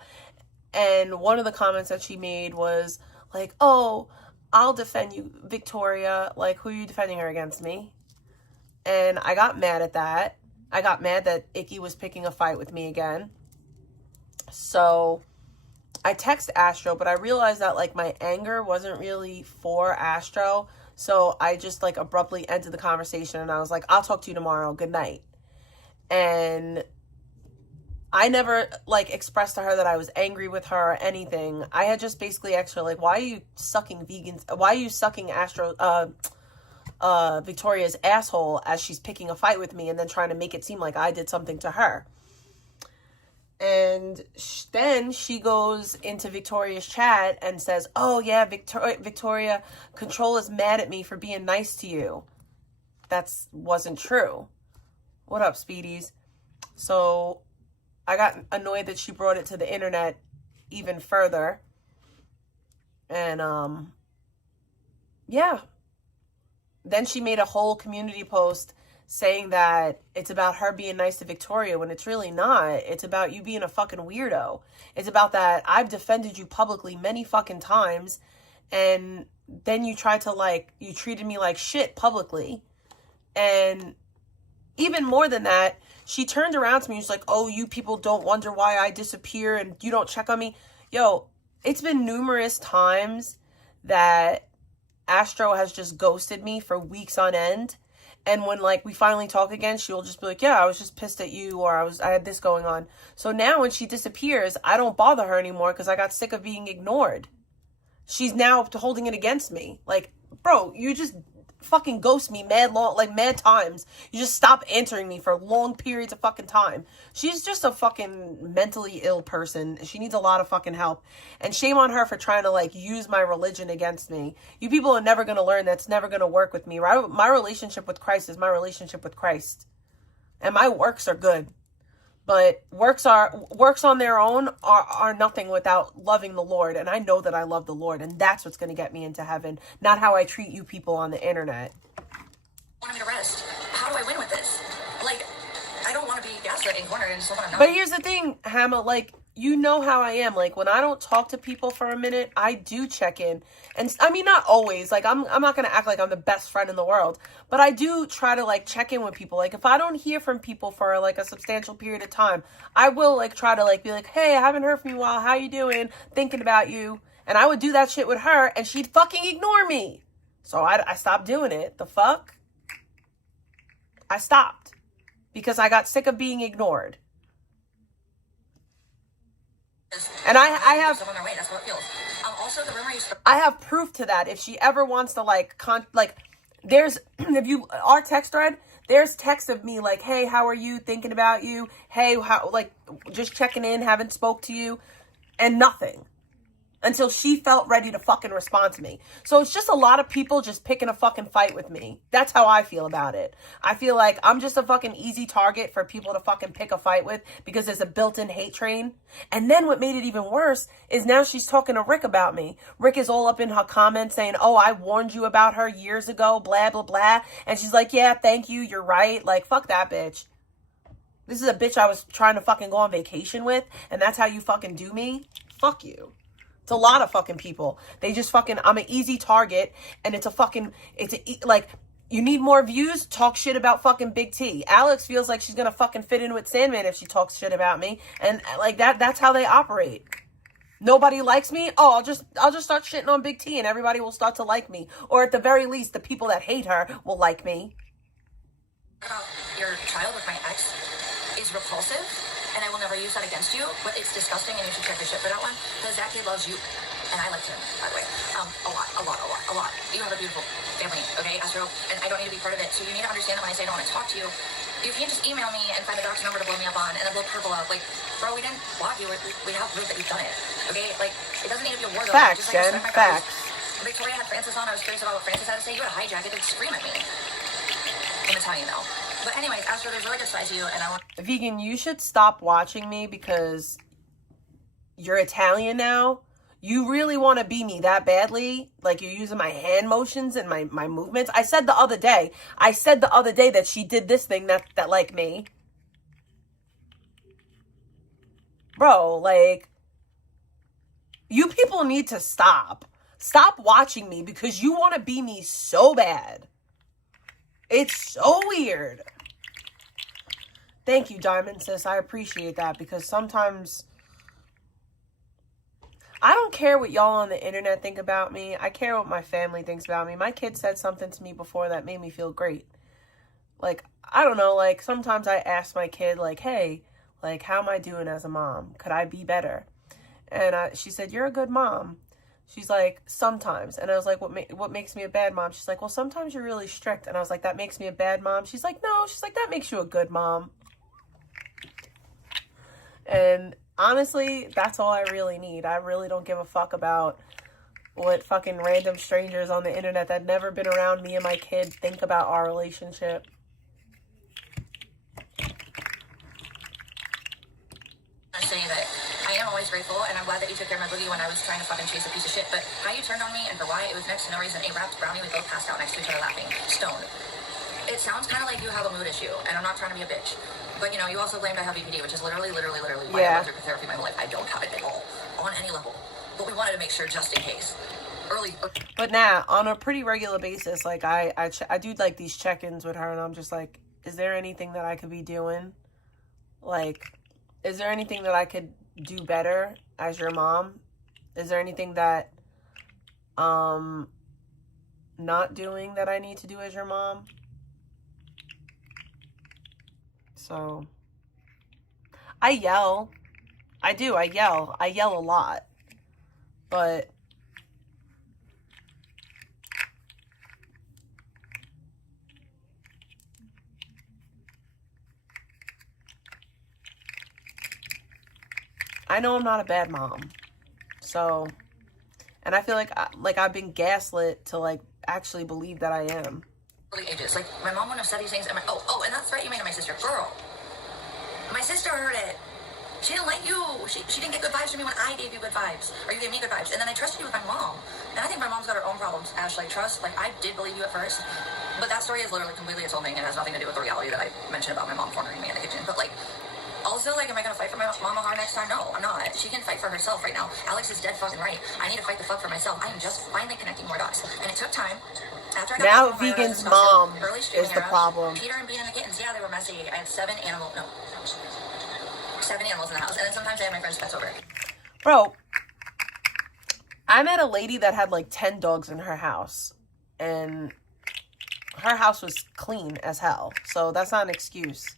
And one of the comments that she made was like, oh, I'll defend you, Victoria. Like, who are you defending her against, me? And I got mad at that. I got mad that Icky was picking a fight with me again. So I text Astro, but I realized that, like, my anger wasn't really for Astro. So I just, like, abruptly ended the conversation, and I was like, I'll talk to you tomorrow. Good night. And I never, like, expressed to her that I was angry with her or anything. I had just basically asked her, like, why are you sucking Victoria's asshole as she's picking a fight with me and then trying to make it seem like I did something to her? And then she goes into Victoria's chat and says, oh yeah, Victoria, Controlla's mad at me for being nice to you. That wasn't true. What up, Speedies? So I got annoyed that she brought it to the internet even further. And yeah. Then she made a whole community post saying that it's about her being nice to Victoria when it's really not. It's about you being a fucking weirdo. It's about that I've defended you publicly many fucking times, and then you tried to, like, you treated me like shit publicly. And even more than that, she turned around to me and was like, oh, you people don't wonder why I disappear and you don't check on me. Yo, it's been numerous times that Astro has just ghosted me for weeks on end. And when, like, we finally talk again, she'll just be like, yeah, I was just pissed at you, or I had this going on. So now when she disappears, I don't bother her anymore because I got sick of being ignored. She's now holding it against me. Like, bro, you just fucking ghost me mad times. You just stop answering me for long periods of fucking time. She's just a fucking mentally ill person. She needs a lot of fucking help. And shame on her for trying to, like, use my religion against me. You people are never going to learn. That's never going to work with me. My relationship with Christ is my relationship with Christ. And my works are good. But works on their own are nothing without loving the Lord. And I know that I love the Lord. And that's what's going to get me into heaven. Not how I treat you people on the internet. I want me to rest. How do I win with this? Like, I don't want to be gaslighting cornered and someone I'm not. But here's the thing, Hammer. Like, you know how I am. Like, when I don't talk to people for a minute, I do check in. And I mean, not always. Like, I'm not going to act like I'm the best friend in the world. But I do try to, like, check in with people. Like, if I don't hear from people for, like, a substantial period of time, I will, like, try to, like, be like, hey, I haven't heard from you in a while. How you doing? Thinking about you. And I would do that shit with her, and she'd fucking ignore me. So I stopped doing it. The fuck? I stopped. Because I got sick of being ignored. And I have proof to that. If she ever wants to there's our text thread, there's text of me like, hey, how are you? Thinking about you. Hey, how, like, just checking in, haven't spoke to you, and nothing. Until she felt ready to fucking respond to me. So it's just a lot of people just picking a fucking fight with me. That's how I feel about it. I feel like I'm just a fucking easy target for people to fucking pick a fight with because there's a built-in hate train. And then what made it even worse is now she's talking to Rick about me. Rick is all up in her comments saying, oh, I warned you about her years ago, blah, blah, blah. And she's like, yeah, thank you, you're right. Like, fuck that bitch. This is a bitch I was trying to fucking go on vacation with, and that's how you fucking do me? Fuck you. It's a lot of fucking people. They just fucking, I'm an easy target, and like, you need more views? Talk shit about fucking Big T. Alex feels like she's gonna fucking fit in with Sandman if she talks shit about me, and like that's how they operate. Nobody likes me? Oh, I'll just start shitting on Big T, and everybody will start to like me. Or at the very least, the people that hate her will like me. Your child with my ex is repulsive, and I will never use that against you, but it's disgusting, and you should check your shit for that one, because that kid loves you, and I liked him, by the way, a lot. You have a beautiful family, okay, Astro, and I don't need to be part of it, so you need to understand that when I say I don't want to talk to you, you can't just email me and find the doc's number to blow me up on, and then blow purple up, like, bro, we didn't block you, we have proof that you've done it, okay, like, it doesn't need to be a war zone. Facts, Jen, facts. Victoria had Francis on, I was curious about what Francis had to say, you would have hijacked it and scream at me. I'm gonna tell you now. But anyways, Astro, there's really good side to you, and I want... Vegan, you should stop watching me because you're Italian now. You really want to be me that badly? Like, you're using my hand motions and my movements? I said the other day that she did this thing that like me. Bro, like, you people need to stop. Stop watching me because you want to be me so bad. It's so weird. Thank you, Diamond Sis. I appreciate that because sometimes I don't care what y'all on the internet think about me. I care what my family thinks about me. My kid said something to me before that made me feel great. Like, I don't know, like sometimes I ask my kid like, hey, like, how am I doing as a mom? Could I be better? And she said, you're a good mom. She's like, sometimes. And I was like, what makes me a bad mom? She's like, well, sometimes you're really strict. And I was like, that makes me a bad mom? She's like, no. She's like, that makes you a good mom. And honestly, that's all I really need. I really don't give a fuck about what fucking random strangers on the internet that never been around me and my kid think about our relationship. I say that I am always grateful, and I'm glad that you took care of my boogie when I was trying to fucking chase a piece of shit, but how you turned on me and for why, it was next to no reason. A wrapped brownie, we both passed out next to each other laughing. Stoned. It sounds kind of like you have a mood issue, and I'm not trying to be a bitch. But, you know, you also blamed I have BPD, which is literally why I went through therapy my whole life. I don't have it at all, on any level. But we wanted to make sure, just in case. But now, on a pretty regular basis, like, I do, like, these check-ins with her, and I'm just like, is there anything that I could be doing? Like, is there anything that I could do better as your mom? Is there anything that, not doing that I need to do as your mom? So, I yell. I do, I yell. I yell a lot. But I know I'm not a bad mom. So, and I feel like I've been gaslit to like actually believe that I am. Ages. Like, my mom wouldn't have said these things, and and that threat you made to my sister. Girl, my sister heard it. She didn't like you. She didn't get good vibes from me when I gave you good vibes. Or you gave me good vibes. And then I trusted you with my mom. And I think my mom's got her own problems, Ashley. Trust, like, I did believe you at first. But that story is literally completely its own thing. It has nothing to do with the reality that I mentioned about my mom cornering me in the kitchen. But, like, Also, like, am I gonna fight for my mama hard next time? No, I'm not. She can fight for herself right now. Alex is dead fucking right. I need to fight the fuck for myself. I am just finally connecting more dots. And it took time. After I got Now back home, I Vegan's realized mom early is streaming the era, problem. Peter and Bean and the kittens, yeah, they were messy. I had 7 animals in the house. And then sometimes I had my friend's pets over. Bro, I met a lady that had like 10 dogs in her house. And her house was clean as hell. So that's not an excuse.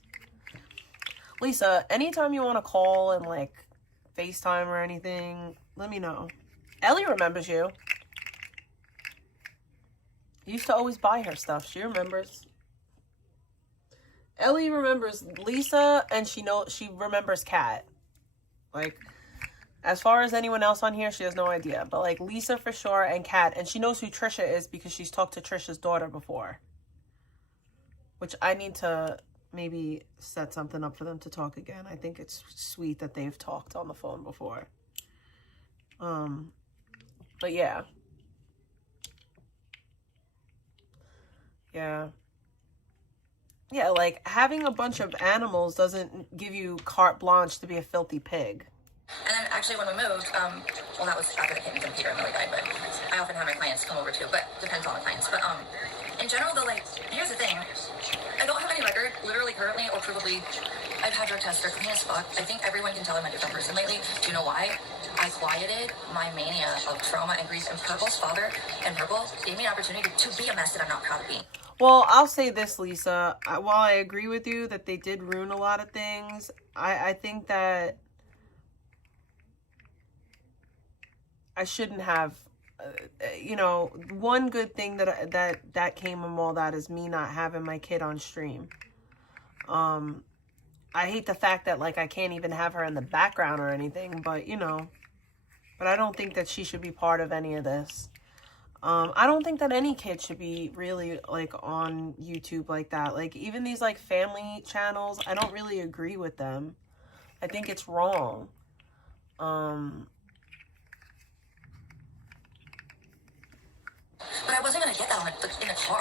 Lisa, anytime you want to call and like FaceTime or anything, let me know. Ellie remembers you. You used to always buy her stuff. She remembers. Ellie remembers Lisa, and she remembers Kat. Like, as far as anyone else on here, she has no idea. But like Lisa for sure, and Kat, and she knows who Trisha is because she's talked to Trisha's daughter before. Which I need to maybe set something up for them to talk again. I think it's sweet that they've talked on the phone before. But yeah. Yeah, like having a bunch of animals doesn't give you carte blanche to be a filthy pig. And then actually when we moved, well, that was after the kittens and Peter and Lily died, but I often have my clients come over too, but depends on the clients. But in general though, like, here's the thing. I don't have any record, literally currently or provably. I've had drug tests, they're clean as fuck. I think everyone can tell I'm a different person lately. Do you know why? I quieted my mania of trauma and grief, and Purple's father and Purple gave me an opportunity to be a mess that I'm not proud of being. Well, I'll say this, Lisa. While I agree with you that they did ruin a lot of things, I think that I shouldn't have, you know, one good thing that came from all that is me not having my kid on stream. I hate the fact that, like, I can't even have her in the background or anything, but, you know, but I don't think that she should be part of any of this. I don't think that any kid should be really, like, on YouTube like that. Like, even these, like, family channels, I don't really agree with them. I think it's wrong. But I wasn't going to get that in the car.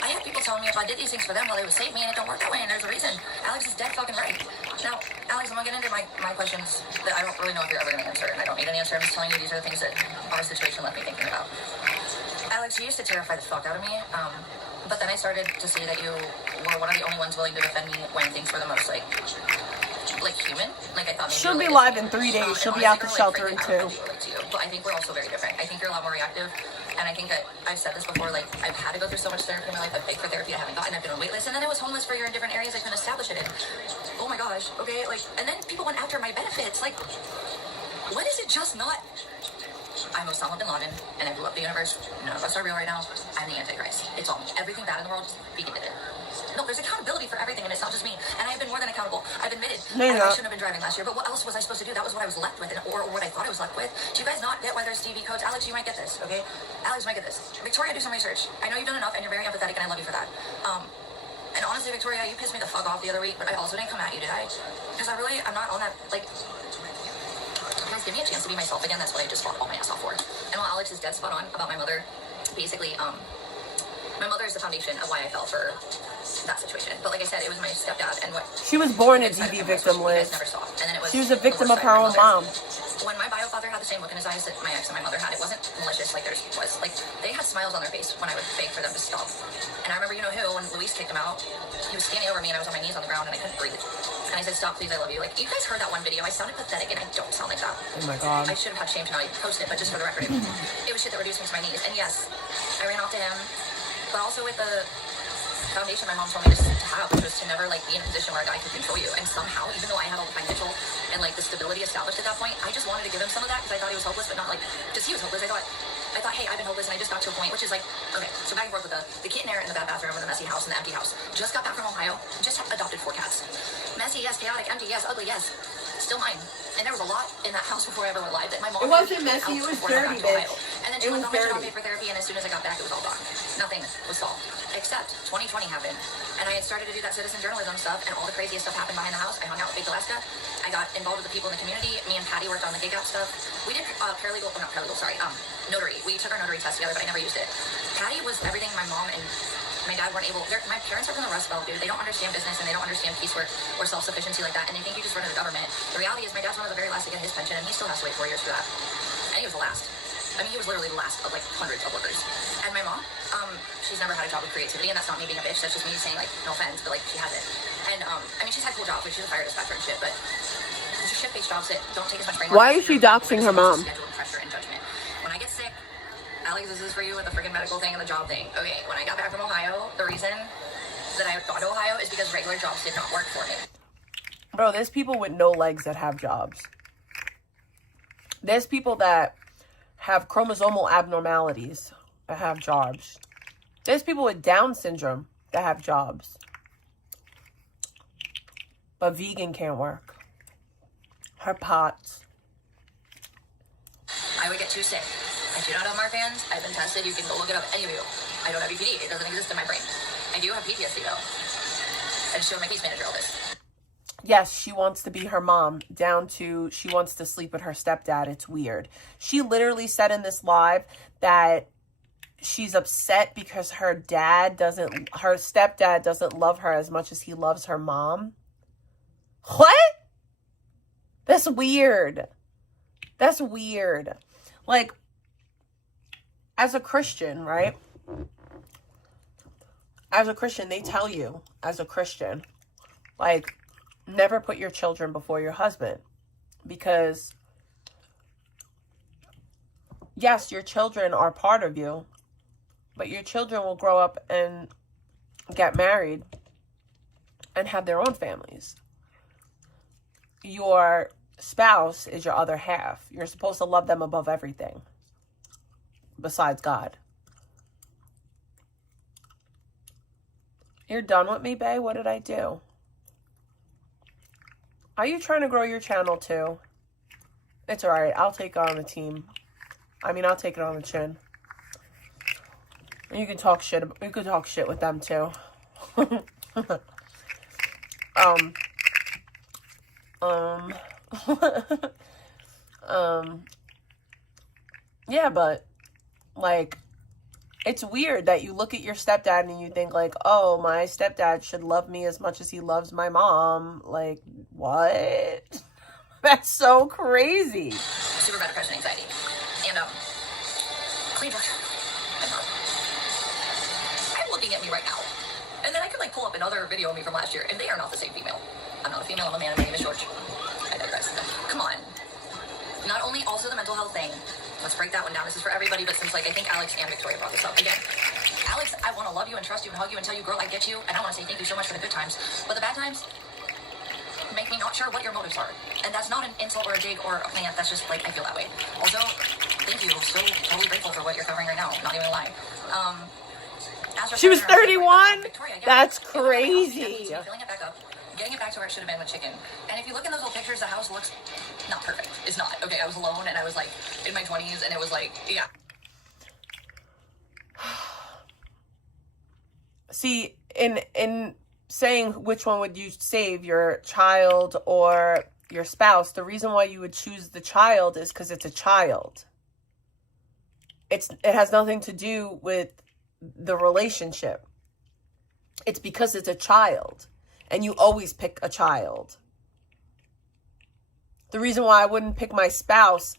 I had people telling me if I did these things for them, well, they would save me, and it don't work that way, and there's a reason. Alex is dead fucking right. Now, Alex, I'm going to get into my questions that I don't really know if you're ever going to answer, and I don't need an answer. I'm just telling you these are the things that our situation left me thinking about. Alex, you used to terrify the fuck out of me, but then I started to see that you were one of the only ones willing to defend me when things were the most, like human. Like, I thought maybe she'll be live in 3 days. She'll be out the shelter in 2. But I think we're also very different. I think you're a lot more reactive. And I think that I've said this before, like, I've had to go through so much therapy in my life. I've begged for therapy. I haven't gotten. I've been on wait lists. And then I was homeless for a year in different areas I couldn't establish it in. Oh my gosh. Okay. Like, and then people went after my benefits. Like, what is it just not? I'm Osama bin Laden, and I blew up the universe. None of us are real right now. I'm the Antichrist. It's all me. Everything bad in the world, Vegan did it. No, there's accountability for everything, and it's not just me. And I have been more than accountable. I've admitted I shouldn't have been driving last year, but what else was I supposed to do? That was what I was left with, or what I thought I was left with. Do you guys not get why there's DV codes? Alex, you might get this, okay? Alex might get this. Victoria, do some research. I know you've done enough, and you're very empathetic, and I love you for that. And honestly, Victoria, you pissed me the fuck off the other week, but I also didn't come at you, did I? Because I'm not on that, like... Guys, give me a chance to be myself again. That's what I just fought all my ass off for. And while Alex is dead spot on about my mother, basically, my mother is the foundation of why I fell for that situation. But like I said, it was my stepdad and what... She was born a DV victim, Liz. She was a victim of her own mom. When my bio father had the same look in his eyes that my ex and my mother had, it wasn't malicious like theirs was. Like, they had smiles on their face when I would beg for them to stop. And I remember, you know who, when Luis kicked him out, he was standing over me and I was on my knees on the ground and I couldn't breathe. And I said, stop, please, I love you. Like, you guys heard that one video. I sounded pathetic and I don't sound like that. Oh my God. I should have had shame to not even post it, but just for the record, it was shit that reduced me to my knees. And yes, I ran off to him, but also with the foundation my mom told me to have, which was to never, like, be in a position where a guy could control you. And somehow, even though I had all the financial and, like, the stability established at that point, I just wanted to give him some of that because I thought he was hopeless, but not, like, because he was hopeless. I thought, hey, I've been hopeless, and I just got to a point, which is like, okay, so back and forth with the kitten air in the bad bathroom and the messy house and the empty house. Just got back from Ohio, just adopted 4 cats. Messy, yes. Chaotic, empty, yes. Ugly, yes. Still mine. And there was a lot in that house before I ever went live that my mom... It wasn't messy, it was dirty, bitch. And then she went on my job, paid for therapy, and as soon as I got back, it was all gone. Nothing was solved. Except 2020 happened. And I had started to do that citizen journalism stuff, and all the craziest stuff happened behind the house. I hung out with Fake Alaska. I got involved with the people in the community. Me and Patty worked on the gig out stuff. We did notary. We took our notary test together, but I never used it. Patty was everything my mom and my dad weren't able, my parents are from the Rust Belt, dude. They don't understand business and they don't understand piecework or self-sufficiency like that. And they think you just run to the government. The reality is my dad's one of the very last to get his pension and he still has to wait 4 years for that. And he was the last. I mean, he was literally the last of like hundreds of workers. And my mom, she's never had a job with creativity, and that's not me being a bitch. That's just me saying, like, no offense, but like she hasn't. And I mean, she's had cool jobs, like she's a fire dispatcher and shit, but these are shift-based jobs that don't take as much brain work. Why is she doxing her mom? Schedule, pressure, and judgment. When I get sick, Alex, this is for you with the friggin' medical thing and the job thing. Okay, when I got back from Ohio, the reason that I got to Ohio is because regular jobs did not work for me. Bro, there's people with no legs that have jobs. There's people that have chromosomal abnormalities that have jobs. There's people with Down syndrome that have jobs. But vegan can't work. Her pots. I would get too sick. I do not have Marfan's. I've been tested. You can go look it up, any of you. I don't have BPD. It doesn't exist in my brain. I do have PTSD though. I just showed my case manager all this. Yes, she wants to be her mom, down to she wants to sleep with her stepdad. It's weird. She literally said in this live that she's upset because her stepdad doesn't love her as much as he loves her mom. What? That's weird. That's weird. Like, as a Christian, right? As a Christian, they tell you, as a Christian, like, never put your children before your husband. Because, yes, your children are part of you, but your children will grow up and get married and have their own families. Your spouse is your other half. You're supposed to love them above everything besides God. You're done with me, bae? What did I do? Are you trying to grow your channel too? It's all right. I'll take it on the team. I mean, I'll take it on the chin. You can talk shit. You can talk shit with them too. Yeah, but like, it's weird that you look at your stepdad and you think like, oh, my stepdad should love me as much as he loves my mom. Like, what? That's so crazy. Super bad depression, anxiety, and clean drugs. I'm looking at me right now, and then I could like pull up another video of me from last year, and they are not the same female. I'm not a female. I'm a man. My name is George. I digress. Come on. Not only also the mental health thing. Let's break that one down. This is for everybody, but since like I think Alex and Victoria brought this up again. Alex, I want to love you and trust you and hug you and tell you, girl, I get you, and I want to say thank you so much for the good times. But the bad times make me not sure what your motives are, and that's not an insult or a dig or a plant. That's just like I feel that way. Also, thank you. So totally grateful for what you're covering right now. Not even gonna lie. She was 31. Victoria, yeah, That's crazy. Filling it back up. Getting it back to where it should have been with chicken. And if you look in those old pictures, the house looks not perfect. It's not. Okay, I was alone and I was like in my 20s and it was like, yeah. See, in saying which one would you save, your child or your spouse, the reason why you would choose the child is because it's a child. It has nothing to do with the relationship. It's because it's a child. And you always pick a child. The reason why I wouldn't pick my spouse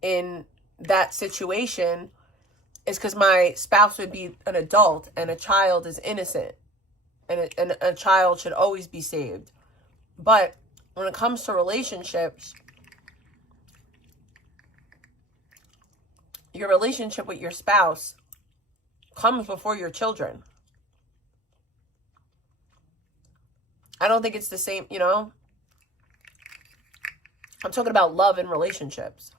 in that situation is because my spouse would be an adult and a child is innocent. And a child should always be saved. But when it comes to relationships, your relationship with your spouse comes before your children. I don't think it's the same, you know? I'm talking about love and relationships.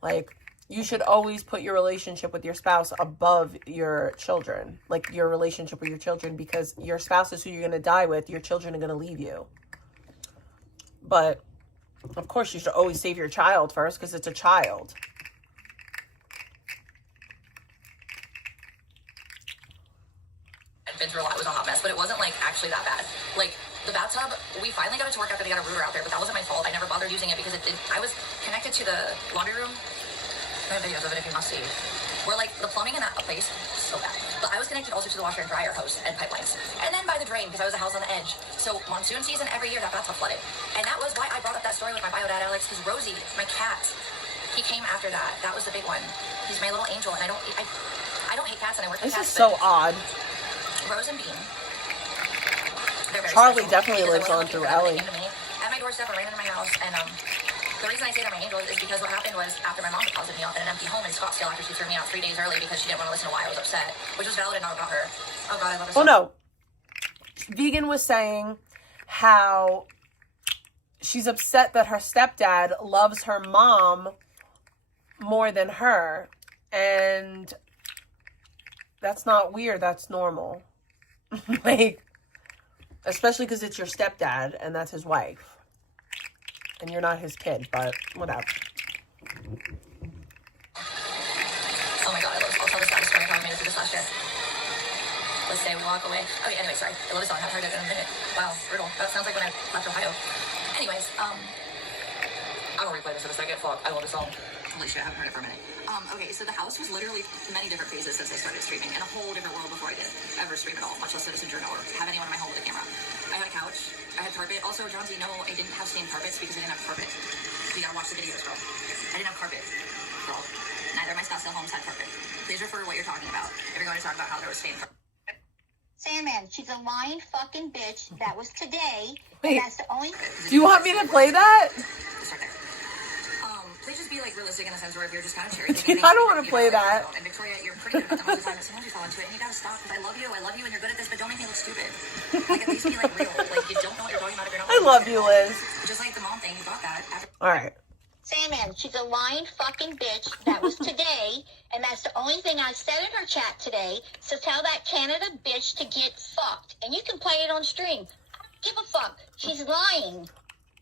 Like, you should always put your relationship with your spouse above your children. Like, your relationship with your children, because your spouse is who you're going to die with. Your children are going to leave you. But, of course, you should always save your child first, because it's a child. Been through a lot. It was a hot mess, but it wasn't like actually that bad. Like the bathtub, we finally got it to work after they got a router out there, but that wasn't my fault. I never bothered using it because I was connected to the laundry room. I have videos of it if you must see. where like the plumbing in that place was so bad. But I was connected also to the washer and dryer hose and pipelines, and then by the drain because I was a house on the edge. So monsoon season every year that bathtub flooded, and that was why I brought up that story with my bio dad Alex, because Rosie, my cat, he came after that. That was the big one. He's my little angel, and I don't hate cats, and I work with This cats. is so odd. Rose and Bean. They're very Charlie special definitely because lives on through Ellie. they came to me at my doorstep and ran into my house, and the reason I say they're my angels is because what happened was after my mom deposited me off in an empty home in Scottsdale after she threw me out 3 days early because she didn't want to listen to why I was upset, which was valid and not about her. Oh God, I love her so Well, no. Vegan was saying how she's upset that her stepdad loves her mom more than her, and that's not weird, that's normal. Like, especially because it's your stepdad and that's his wife and you're not his kid, but whatever. Oh my God, I'll tell this guy story how I made it through this last year. Let's say walk away. Okay, anyway, sorry. I love this song. I haven't heard it in a minute. Wow, brutal. That sounds like when I left Ohio. Anyways, I will replay this in a second. Fuck, I love this song. Holy shit, I haven't heard it for a minute. Okay, so the house was literally many different phases since I started streaming, in a whole different world before I did ever stream at all, much less Citizen Journal or have anyone in my home with a camera. I had a couch, I had carpet. Also, Johnsy, no, I didn't have stained carpets because I didn't have carpet. You gotta watch the videos, girl. I didn't have carpet, girl. Neither of my Scottsdale homes had carpet. Please refer to what you're talking about if you're going to talk about how there was stained carpet. Sandman, she's a lying fucking bitch. That was today. Wait, That's the only. do you want me to play that? Start there. Please just be like realistic in the sense where if you're just kind of cherry picking. I don't want to play that. And Victoria, you're pretty good at the most of the time, but sometimes you fall into it, and you gotta stop. Because I love you, and you're good at this, but don't make me look stupid. Like at least be like real. Like you don't know what you're talking about if you're not. I love you, Liz. Just like the mom thing, you got that. All right. Sandman, she's a lying fucking bitch. That was today, and that's the only thing I said in her chat today. So tell that Canada bitch to get fucked, and you can play it on stream. I don't give a fuck. She's lying.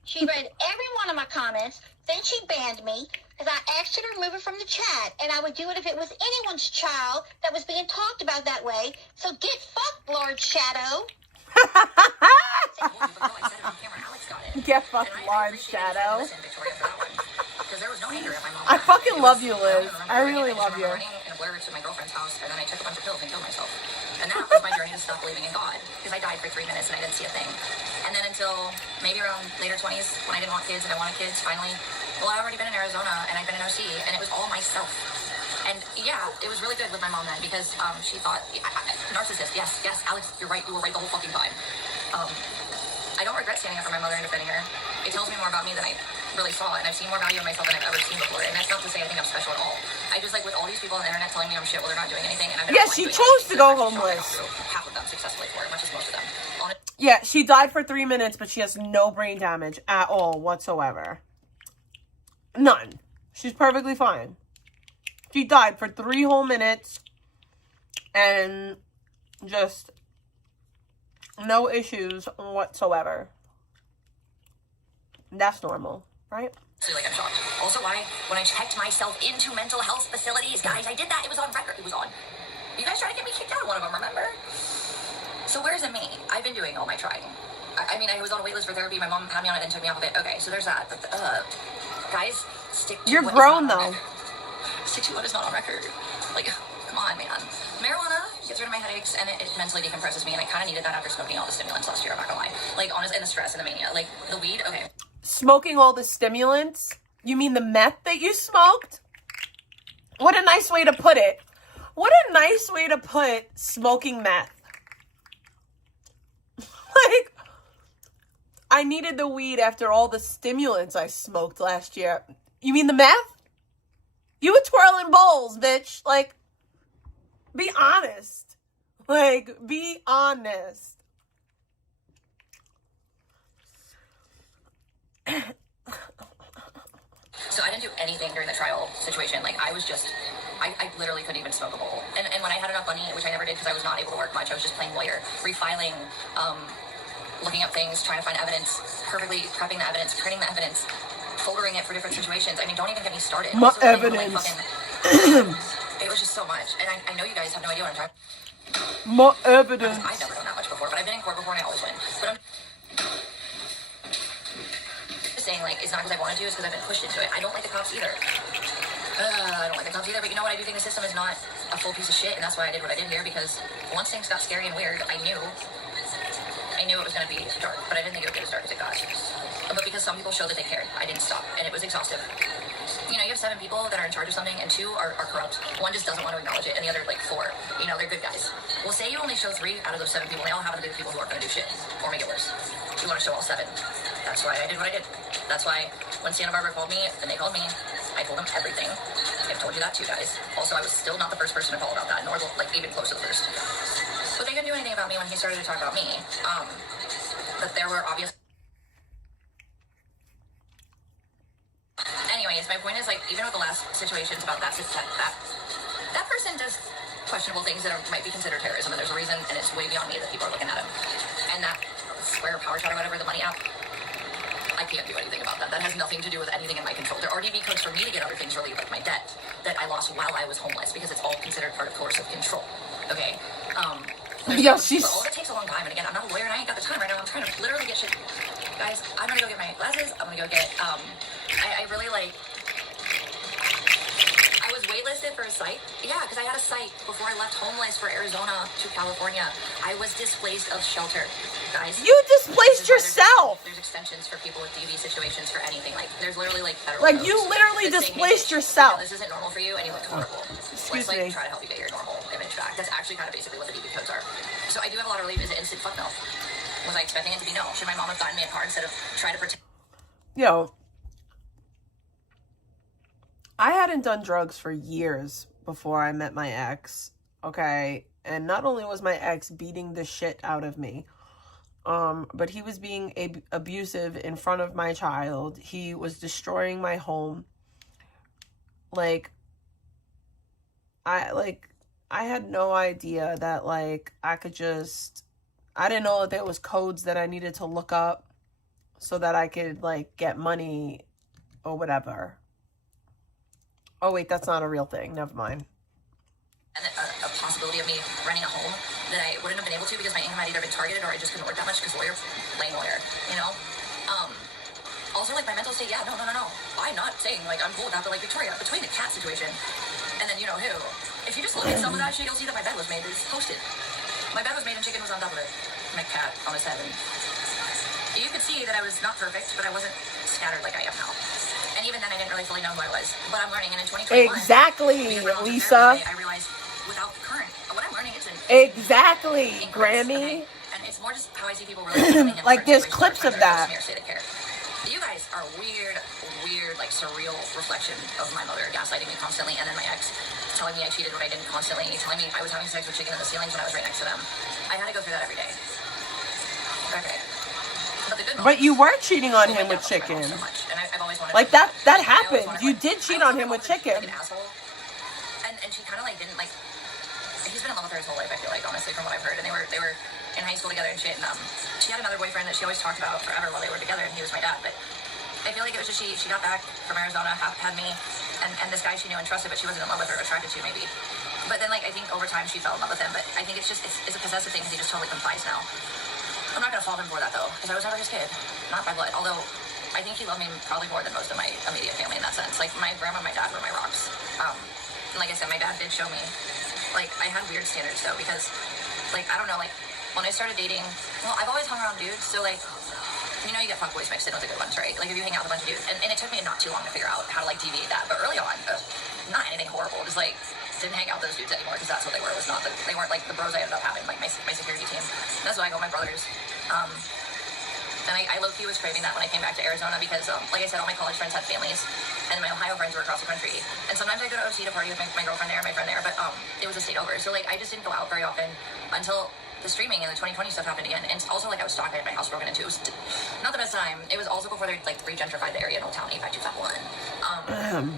She read every one of my comments, then she banned me because I asked her to remove it from the chat, and I would do it if it was anyone's child that was being talked about that way. So get fucked, Lord Shadow. Get fucked, Lord Shadow. Because there was no anger at my mom. I fucking love you, Liz. I really love you. Running in a blur to my girlfriend's house, and then I took a bunch of pills and killed myself. And that was my journey to stop believing in God, because I died for 3 minutes and I didn't see a thing. And then until maybe around later 20s, when I didn't want kids and I wanted kids, finally, well, I'd already been in Arizona and I'd been in OC, and it was all myself. And yeah, it was really good with my mom then, because she thought, narcissist, yes, Alex, you're right, you were right the whole fucking time. I don't regret standing up for my mother and defending her. It tells me more about me than I really saw, and I've seen more value in myself than I've ever seen before. And that's not to say I think I'm special at all. I just, like, with all these people on the internet telling me I'm shit, well, they're not doing anything. And I've been she chose to go homeless. Half of them successfully for it, much as most of them. Yeah, she died for 3 minutes, but she has no brain damage at all whatsoever. None. She's perfectly fine. She died for 3 whole minutes and just no issues whatsoever. That's normal, right? Like, I'm shocked. Also, why, when I checked myself into mental health facilities, guys, I did that. It was on record. It was on. You guys tried to get me kicked out of one of them, remember? So where's it me? I've been doing all my trying. I mean, I was on a wait list for therapy. My mom had me on it and took me off of it. Okay, so there's that. But, guys, stick to You're what grown, is not on though. record. Stick to what is not on record. Like, come on, man. Marijuana gets rid of my headaches, and it mentally decompresses me, and I kind of needed that after smoking all the stimulants last year, I'm not gonna lie. Like, honestly, and the stress and the mania. Like, the weed, okay. Smoking all the stimulants? You mean the meth that you smoked? What a nice way to put it. What a nice way to put smoking meth. Like, I needed the weed after all the stimulants I smoked last year. You mean the meth? You were twirling bowls, bitch. Like, be honest. Like, be honest. So I didn't do anything during the trial situation. Like, I was just, I literally couldn't even smoke a bowl. And when I had enough money, which I never did because I was not able to work much, I was just playing lawyer, refiling, looking up things, trying to find evidence, perfectly prepping the evidence, printing the evidence, foldering it for different situations. I mean, don't even get me started. My Also, evidence. It was just so much. And I know you guys have no idea what I'm talking about. My evidence. I've never done that much before, but I've been in court before and I always win. But I'm just saying, like, it's not because I wanted to, it's because I've been pushed into it. I don't like the cops either. I don't like the cops either, but you know what? I do think the system is not a full piece of shit, and that's why I did what I did here, because once things got scary and weird, I knew it was going to be dark, but I didn't think it would get as dark as it got. But because some people showed that they cared, I didn't stop, and it was exhaustive. You know, you have 7 people that are in charge of something, and 2 are corrupt. 1 just doesn't want to acknowledge it, and the other, like, 4, you know, they're good guys. Well, say you only show 3 out of those 7 people, and they all happen to be the people who aren't going to do shit, or make it worse. You want to show all 7. That's why I did what I did. That's why when Santa Barbara called me, and they called me, I told them everything. I've told you that too, guys. Also, I was still not the first person to call about that, nor, like, even close to the first. But they couldn't do anything about me when he started to talk about me. But there were obvious... Anyways, my point is, like, even with the last situations about that person does questionable things that might be considered terrorism, and there's a reason, and it's way beyond me that people are looking at him. And that Square Power Shot or whatever, the money app, I can't do anything about that. That has nothing to do with anything in my control. There are DV codes for me to get other things relieved, like my debt that I lost while I was homeless, because it's all considered part of coercive control. Okay? Yeah, she's... All that takes a long time, and again, I'm not a lawyer, and I ain't got the time right now. I'm trying to literally get shit. Guys, I'm gonna go get my glasses. I'm gonna go get, I really, like... I was waitlisted for a site. Yeah, because I had a site before I left homeless for Arizona to California. I was displaced of shelter, guys. You displaced yourself. There's extensions for people with DV situations for anything. Like, there's literally, like, federal Like, codes you literally that say, displaced hey, yourself. This isn't normal for you, and you look horrible. Excuse Let's, like, me. try to help you get your normal image back. That's actually kind of basically what the DV codes are. So I do have a lot of relief. Is it instant? Fuck no. Was I expecting it to be no? Should my mom have gotten me a car instead of trying to protect? Yo, I hadn't done drugs for years before I met my ex, okay? And not only was my ex beating the shit out of me, but he was being abusive in front of my child. He was destroying my home. I had no idea that, like, I didn't know that there was codes that I needed to look up so that I could, like, get money or whatever. Oh, wait, that's not a real thing. Never mind. And a possibility of me renting a home that I wouldn't have been able to because my income had either been targeted or I just couldn't work that much because lame lawyer, you know? Also, like, my mental state, yeah, no. I'm not saying, like, I'm cool with that, but, like, Victoria, between the cat situation and then you know who, if you just look at some of that shit, you'll see that my bed was made. It's posted. My bed was made and chicken was on top of it. My cat on his head. And you could see that I was not perfect, but I wasn't scattered like I am now. And even then, I didn't really fully know who I was. But I'm learning, and in 2021... Exactly, Lisa. I realized without the current... What I'm learning, it's an... Exactly, Grammy. Okay? And it's more just how I see people really... Like, there's clips of that. You guys are weird, like, surreal reflection of my mother gaslighting me constantly, and then my ex telling me I cheated when I didn't constantly, telling me I was having sex with chicken in the ceilings when I was right next to them. I had to go through that every day. Okay. But you were cheating on him with chicken. So much. And I've always wanted like, that happened. You did cheat on him with chicken. Like an asshole. And she kind of, like, didn't, like... He's been in love with her his whole life, I feel like, honestly, from what I've heard. And they were in high school together and shit. And she had another boyfriend that she always talked about forever while they were together, and he was my dad. But I feel like it was just she got back from Arizona, had me, and this guy she knew and trusted, but she wasn't in love with or attracted to, maybe. But then, like, I think over time she fell in love with him. But I think it's a possessive thing because he just totally complies now. I'm not going to fault him for that, though, because I was never his kid. Not by blood. Although, I think he loved me probably more than most of my immediate family in that sense. Like, my grandma and my dad were my rocks. And like I said, my dad did show me, like, I had weird standards, though, because, like, I don't know, like, when I started dating, well, I've always hung around dudes, so, like, you know you get fuckboys mixed in with the good ones, right? Like, if you hang out with a bunch of dudes, and it took me not too long to figure out how to, like, deviate that, but early on, not anything horrible, just, like, didn't hang out with those dudes anymore, because that's what they were. It was not they weren't, like, the bros I ended up having, like, my security team. That's why I go with my brothers. And I low-key was craving that when I came back to Arizona because, like I said, all my college friends had families, and my Ohio friends were across the country. And sometimes I'd go to OC to party with my girlfriend there, my friend there, but it was a state over. So, like, I just didn't go out very often until the streaming and the 2020 stuff happened again. And also, like, I was stalked. I had my house broken into. It was not the best time. It was also before they, like, re-gentrified the area in Old Town 85251.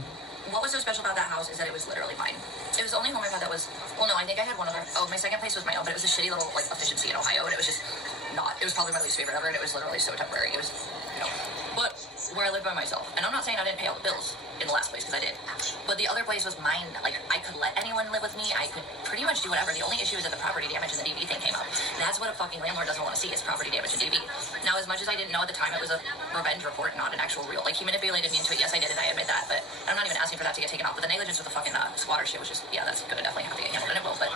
What was so special about that house is that it was literally mine. It was the only home I've had that was, well, no, I think I had one other. Oh, my second place was my own, but it was a shitty little, like, efficiency in Ohio, and it was just not, it was probably my least favorite ever, and it was literally so temporary. It was, you know, but where I lived by myself. And I'm not saying I didn't pay all the bills in the last place, because I did. But the other place was mine. Like, I could let anyone live with me. I could pretty much do whatever. The only issue is that the property damage and the DV thing came up. That's what a fucking landlord doesn't want to see, is property damage and DV. Now, as much as I didn't know at the time, it was a revenge report, not an actual real. Like, he manipulated me into it. Yes, I did it. I admit that. But I'm not even asking for that to get taken off. But the negligence with the fucking squatter shit was just, yeah, that's going to definitely have to get handled, and it will. But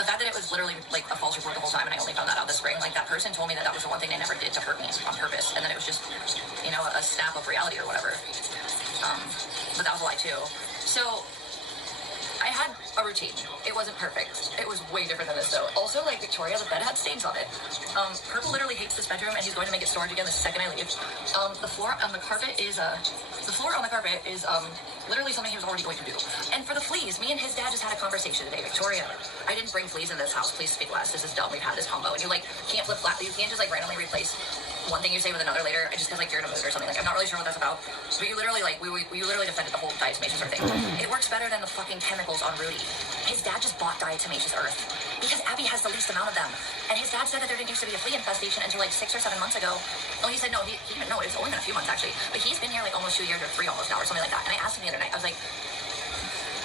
the fact that it was literally, like, a false report the whole time, and I only found that out this spring, like, that person told me that that was the one thing they never did to hurt me on purpose. And then it was just, you know, a snap of reality or whatever. But that was a lie too. So I had a routine. It wasn't perfect. It was way different than this though. Also, like Victoria, the bed had stains on it. Purple literally hates this bedroom, and he's going to make it storage again the second I leave. The floor on the carpet is literally something he was already going to do. And for the fleas, me and his dad just had a conversation today. Victoria, I didn't bring fleas in this house. Please speak less. This is dumb. We've had this combo, and you like can't flip flat. You can't just like randomly replace one thing you say with another later, just because like you're in a mood or something. Like I'm not really sure what that's about. But you literally like we literally defended the whole diatomaceous earth thing. It works better than the fucking chemicals on Rudy. His dad just bought diatomaceous earth because Abby has the least amount of them. And his dad said that there didn't used to be a flea infestation until like 6 or 7 months ago. Oh, he said no. He didn't know. It's only been a few months actually. But he's been here like almost 2 years or 3 almost now or something like that. And I asked him the other night. I was like,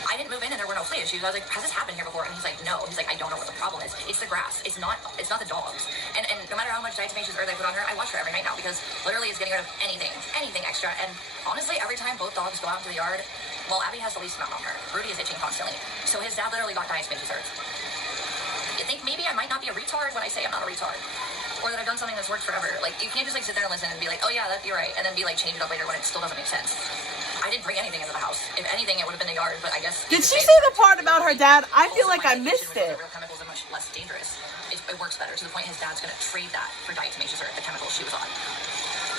I didn't move in and there were no flea issues. I was like, has this happened here before? And he's like, no. He's like, I don't know what the problem is. It's the grass. It's not the dogs. And no matter how much diatomaceous earth I put on her, I wash her every night now because literally it's getting rid of anything extra. And honestly, every time both dogs go out into the yard, well, Abby has the least amount on her. Rudy is itching constantly. So his dad literally got diatomaceous earth. You think maybe I might not be a retard when I say I'm not a retard? Or that I've done something that's worked forever. Like, you can't just like sit there and listen and be like, oh yeah, you're right. And then be like, change it up later when it still doesn't make sense. I didn't bring anything into the house. If anything, it would have been the yard, but I guess... Did she say the part about her dad? I feel like I missed it. Real chemicals are much less dangerous. It works better to the point his dad's going to trade that for diatomaceous earth, the chemical she was on.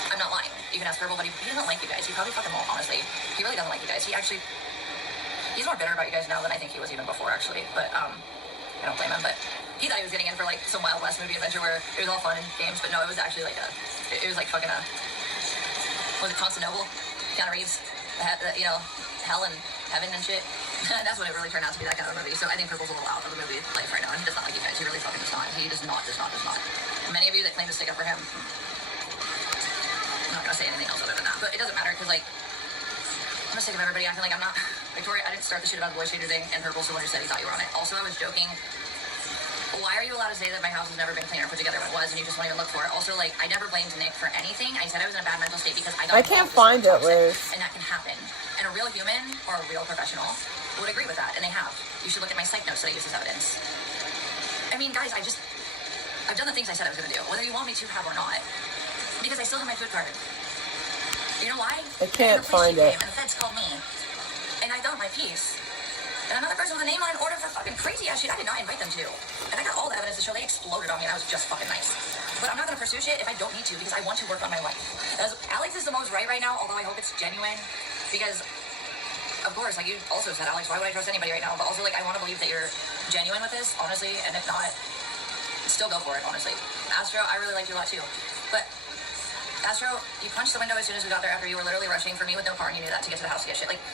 I'm not lying. You can ask Purple, but he doesn't like you guys. He probably fucking won't, honestly. He really doesn't like you guys. He's more bitter about you guys now than I think he was even before, actually. But, I don't blame him, but he thought he was getting in for, like, some Wild West movie adventure where it was all fun and games, but no, it was actually, like, it was, like, fucking was it Constantinople? Keanu Reeves? You know, hell and heaven and shit. That's what it really turned out to be, that kind of movie. So I think Purple's a little out of the movie life right now, and he does not like you guys. He really fucking does not. He does not. Many of you that claim to stick up for him, I'm not gonna say anything else other than that. But it doesn't matter, because, like, I'm sick of everybody acting like I'm not. Victoria, I didn't start the shit about the boy shader thing, and Purple's the one who said he thought you were on it. Also, I was joking. Why are you allowed to say that my house has never been clean or put together when it was, and you just won't even look for it? Also, like, I never blamed Nick for anything. I said I was in a bad mental state because I got... I can't find it, Liz. And that can happen. And a real human or a real professional would agree with that, and they have. You should look at my psych notes that I use as evidence. I mean, guys, I've done the things I said I was going to do, whether you want me to have or not, because I still have my food card. You know why? I can't find it. And the feds called me, and I got my piece. And another person with a name on an order for fucking crazy ass shit I did not invite them to. And I got all the evidence to show they exploded on me, and I was just fucking nice. But I'm not gonna pursue shit if I don't need to, because I want to work on my life. Alex is the most right now, although I hope it's genuine, because of course, like you also said, Alex, why would I trust anybody right now? But also, like, I want to believe that you're genuine with this, honestly, and if not, still go for it, honestly. Astro, I really liked you a lot too. But Astro, you punched the window as soon as we got there after you were literally rushing for me with no car, and you knew that to get to the house to get shit. Like,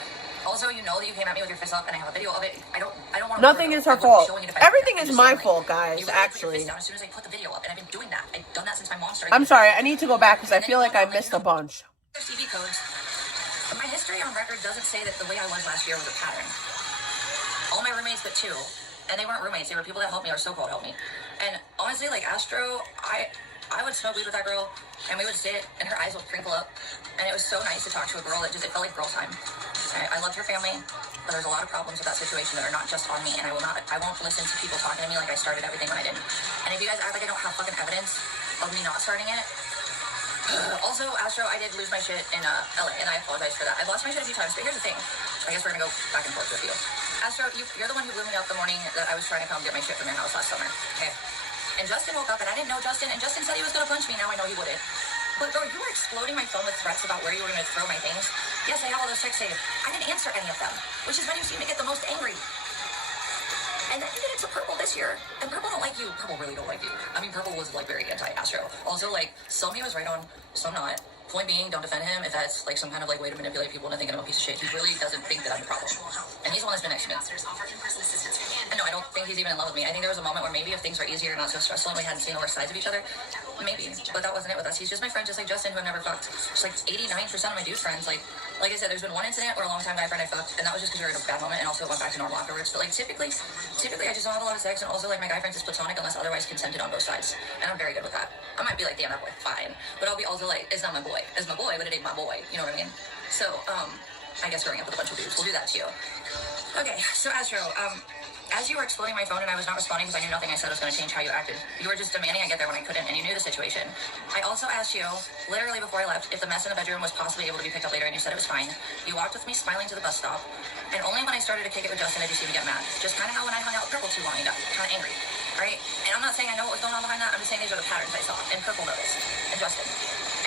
also, you know that you came at me with your fist up, and I have a video of it. I don't want to... Nothing is her fault. Everything is my fault, guys, actually. As soon as I put the video up, and I've been doing that. I've done that since my mom started. I'm sorry, I need to go back, because I feel like I missed a bunch. TV codes. My history on record doesn't say that the way I was last year was a pattern. All my roommates but 2, and they weren't roommates, they were people that helped me or so-called helped me. And honestly, like Astro, I would smoke weed with that girl, and we would sit, and her eyes would crinkle up, and it was so nice to talk to a girl. It felt like girl time. I loved her family, but there's a lot of problems with that situation that are not just on me, and I won't listen to people talking to me like I started everything when I didn't. And if you guys act like I don't have fucking evidence of me not starting it, also, Astro, I did lose my shit in LA, and I apologize for that. I've lost my shit a few times, but here's the thing. I guess we're gonna go back and forth with you. Astro, you're the one who blew me up the morning that I was trying to come get my shit from your house last summer. Okay. And Justin woke up, and I didn't know Justin, and Justin said he was gonna punch me. Now I know he wouldn't. But bro, you were exploding my phone with threats about where you were gonna throw my things. Yes, I have all those texts saved. I didn't answer any of them, which is when you seem to get the most angry. And then you did it to Purple this year, and Purple don't like you. Purple really don't like you. I mean, Purple was like very anti-Astro. Also, like, some he was right on, some not. Point being, don't defend him if that's like some kind of like way to manipulate people into thinking I'm a piece of shit. He really doesn't think that I'm the problem. And he's the one that's been next to me. And no, I don't think he's even in love with me. I think there was a moment where maybe if things were easier and not so stressful and we hadn't seen the worst sides of each other, maybe. But that wasn't it with us. He's just my friend, just like Justin, who I've never fucked. Just like 89% of my dude friends, like I said, there's been one incident where a long-time guy friend I fucked, and that was just because we were in a bad moment, and also it went back to normal afterwards. But like typically I just don't have a lot of sex, and also like my guy friends is platonic unless otherwise consented on both sides, and I'm very good with that. I might be like, damn, that boy, fine, but I'll be also like, it's not my boy, it's my boy, but it ain't my boy. You know what I mean? So I guess growing up with a bunch of dudes, we'll do that to you. Okay, so Astro, as you were exploding my phone and I was not responding because I knew nothing I said was going to change how you acted, you were just demanding I get there when I couldn't, and you knew the situation. I also asked you, literally before I left, if the mess in the bedroom was possibly able to be picked up later, and you said it was fine. You walked with me smiling to the bus stop, and only when I started to kick it with Justin did you see me get mad. Just kind of how when I hung out with Purple too long, you got kind of angry, right? And I'm not saying I know what was going on behind that, I'm just saying these are the patterns I saw, and Purple noticed, and Justin.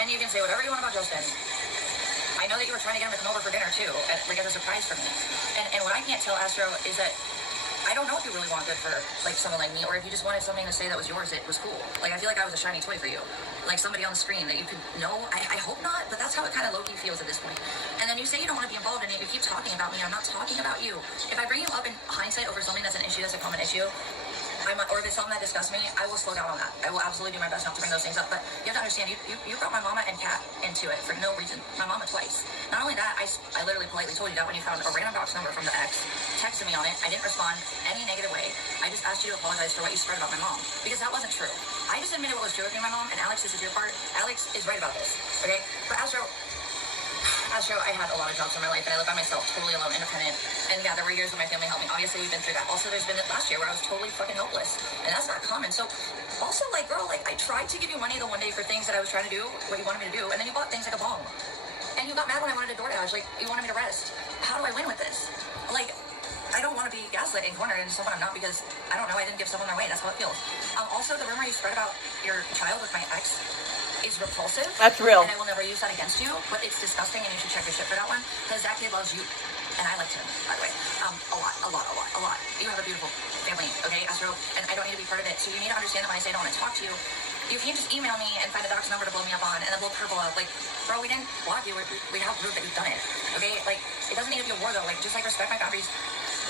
And you can say whatever you want about Justin. I know that you were trying to get him to come over for dinner too, like as a surprise for me. And what I can't tell, Astro, is that I don't know if you really want good for like someone like me, or if you just wanted something to say that was yours, it was cool. Like I feel like I was a shiny toy for you, like somebody on the screen that you could know. I hope not, but that's how it kind of low-key feels at this point. And then you say you don't want to be involved in it. You keep talking about me. I'm not talking about you. If I bring you up in hindsight over something that's an issue, that's a common issue, or if it's something that disgusts me, I will slow down on that. I will absolutely do my best not to bring those things up. But you have to understand, you brought my mama and Kat into it for no reason. My mama twice. Not only that, I literally politely told you that when you found a random box number from the ex, texted me on it. I didn't respond any negative way. I just asked you to apologize for what you spread about my mom, because that wasn't true. I just admitted what was true with me and my mom, and Alex, this is your part. Alex is right about this, okay? But Astro, I had a lot of jobs in my life, and I live by myself, totally alone, independent. And yeah, there were years when my family helped me. Obviously, we've been through that. Also, there's been last year where I was totally fucking helpless, and that's not common. So, also, like, girl, like, I tried to give you money the one day for things that I was trying to do, what you wanted me to do, and then you bought things like a bong. And you got mad when I wanted to DoorDash, like, you wanted me to rest. How do I win with this? Like, I don't want to be gaslit and cornered into someone I'm not, because, I don't know, I didn't give someone their way. That's how it feels. Also, the rumor you spread about your child with my ex is repulsive. That's real. And I will never use that against you, but it's disgusting, and you should check your shit for that one, because that kid loves you, and I liked him, by the way, a lot. You have a beautiful family, okay, Astro, and I don't need to be part of it, so you need to understand that when I say I don't want to talk to you, you can't just email me and find a docs number to blow me up on, and then blow Purple up. Like, bro, we didn't block you, we have proof that you've done it, okay? Like, it doesn't need to be a war, though. Like, just, like, respect my boundaries.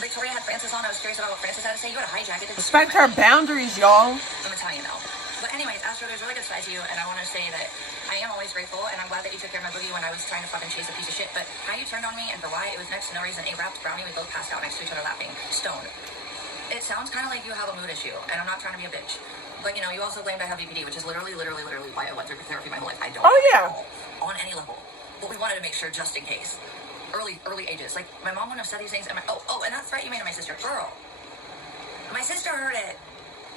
Victoria had Francis on. I was curious about what Francis had to say. You had to hijack it. Respect her boundaries, y'all. I'm Italian now. But anyways, Astro, there's really good side to you, and I want to say that I am always grateful, and I'm glad that you took care of my boogie when I was trying to fucking chase a piece of shit. But how you turned on me and for why, it was next to no reason. A wrapped brownie, we both passed out next to each other laughing. Stoned. It sounds kind of like you have a mood issue, and I'm not trying to be a bitch. But, you know, you also claimed I have BPD, which is literally why I went through therapy my whole life. I don't. Oh, yeah. On any level. But we wanted to make sure just in case. Early ages. Like, my mom wouldn't have said these things. And and that threat you made to my sister. Girl. My sister heard it.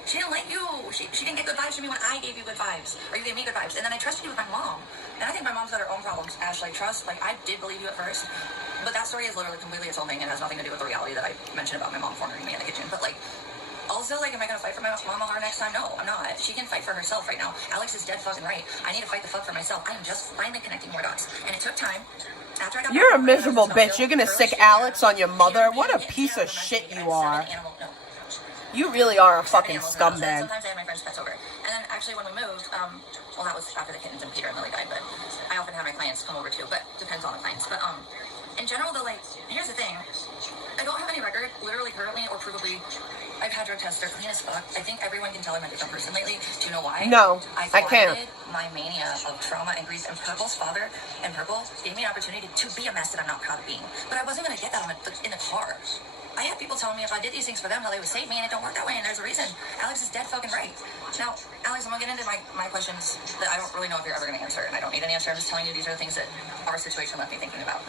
She didn't like you. She didn't get good vibes from me when I gave you good vibes. Or you gave me good vibes. And then I trusted you with my mom. And I think my mom's got her own problems, Ashley. Trust. Like, I did believe you at first. But that story is literally completely its own thing and has nothing to do with the reality that I mentioned about my mom cornering me in the kitchen. But, like, also, like, am I gonna fight for my mama her next time? No, I'm not. She can fight for herself right now. Alex is dead fucking right. I need to fight the fuck for myself. I am just finally connecting more dots. And it took time. After I got You're a miserable bitch. You're gonna sick Alex on your mother? What a piece of shit you are. You really are a fucking scumbag. Sometimes I had my friend's pets over. And then actually when we moved, well, that was after the kittens and Peter and Lily died, but I often have my clients come over too, but depends on the clients. But in general though, like, here's the thing. I don't have any record, literally, currently, or provably. I've had drug tests, they're clean as fuck. I think everyone can tell I'm a different person lately. Do you know why? No, I can't. My mania of trauma and grief, and Purple's father and Purple gave me an opportunity to be a mess that I'm not proud of being. But I wasn't gonna get that in the car. I had people telling me if I did these things for them, how they would save me, and it don't work that way, and there's a reason. Alex is dead fucking right. Now, Alex, I'm gonna get into my questions that I don't really know if you're ever gonna answer, and I don't need an answer. I'm just telling you these are the things that our situation left me thinking about.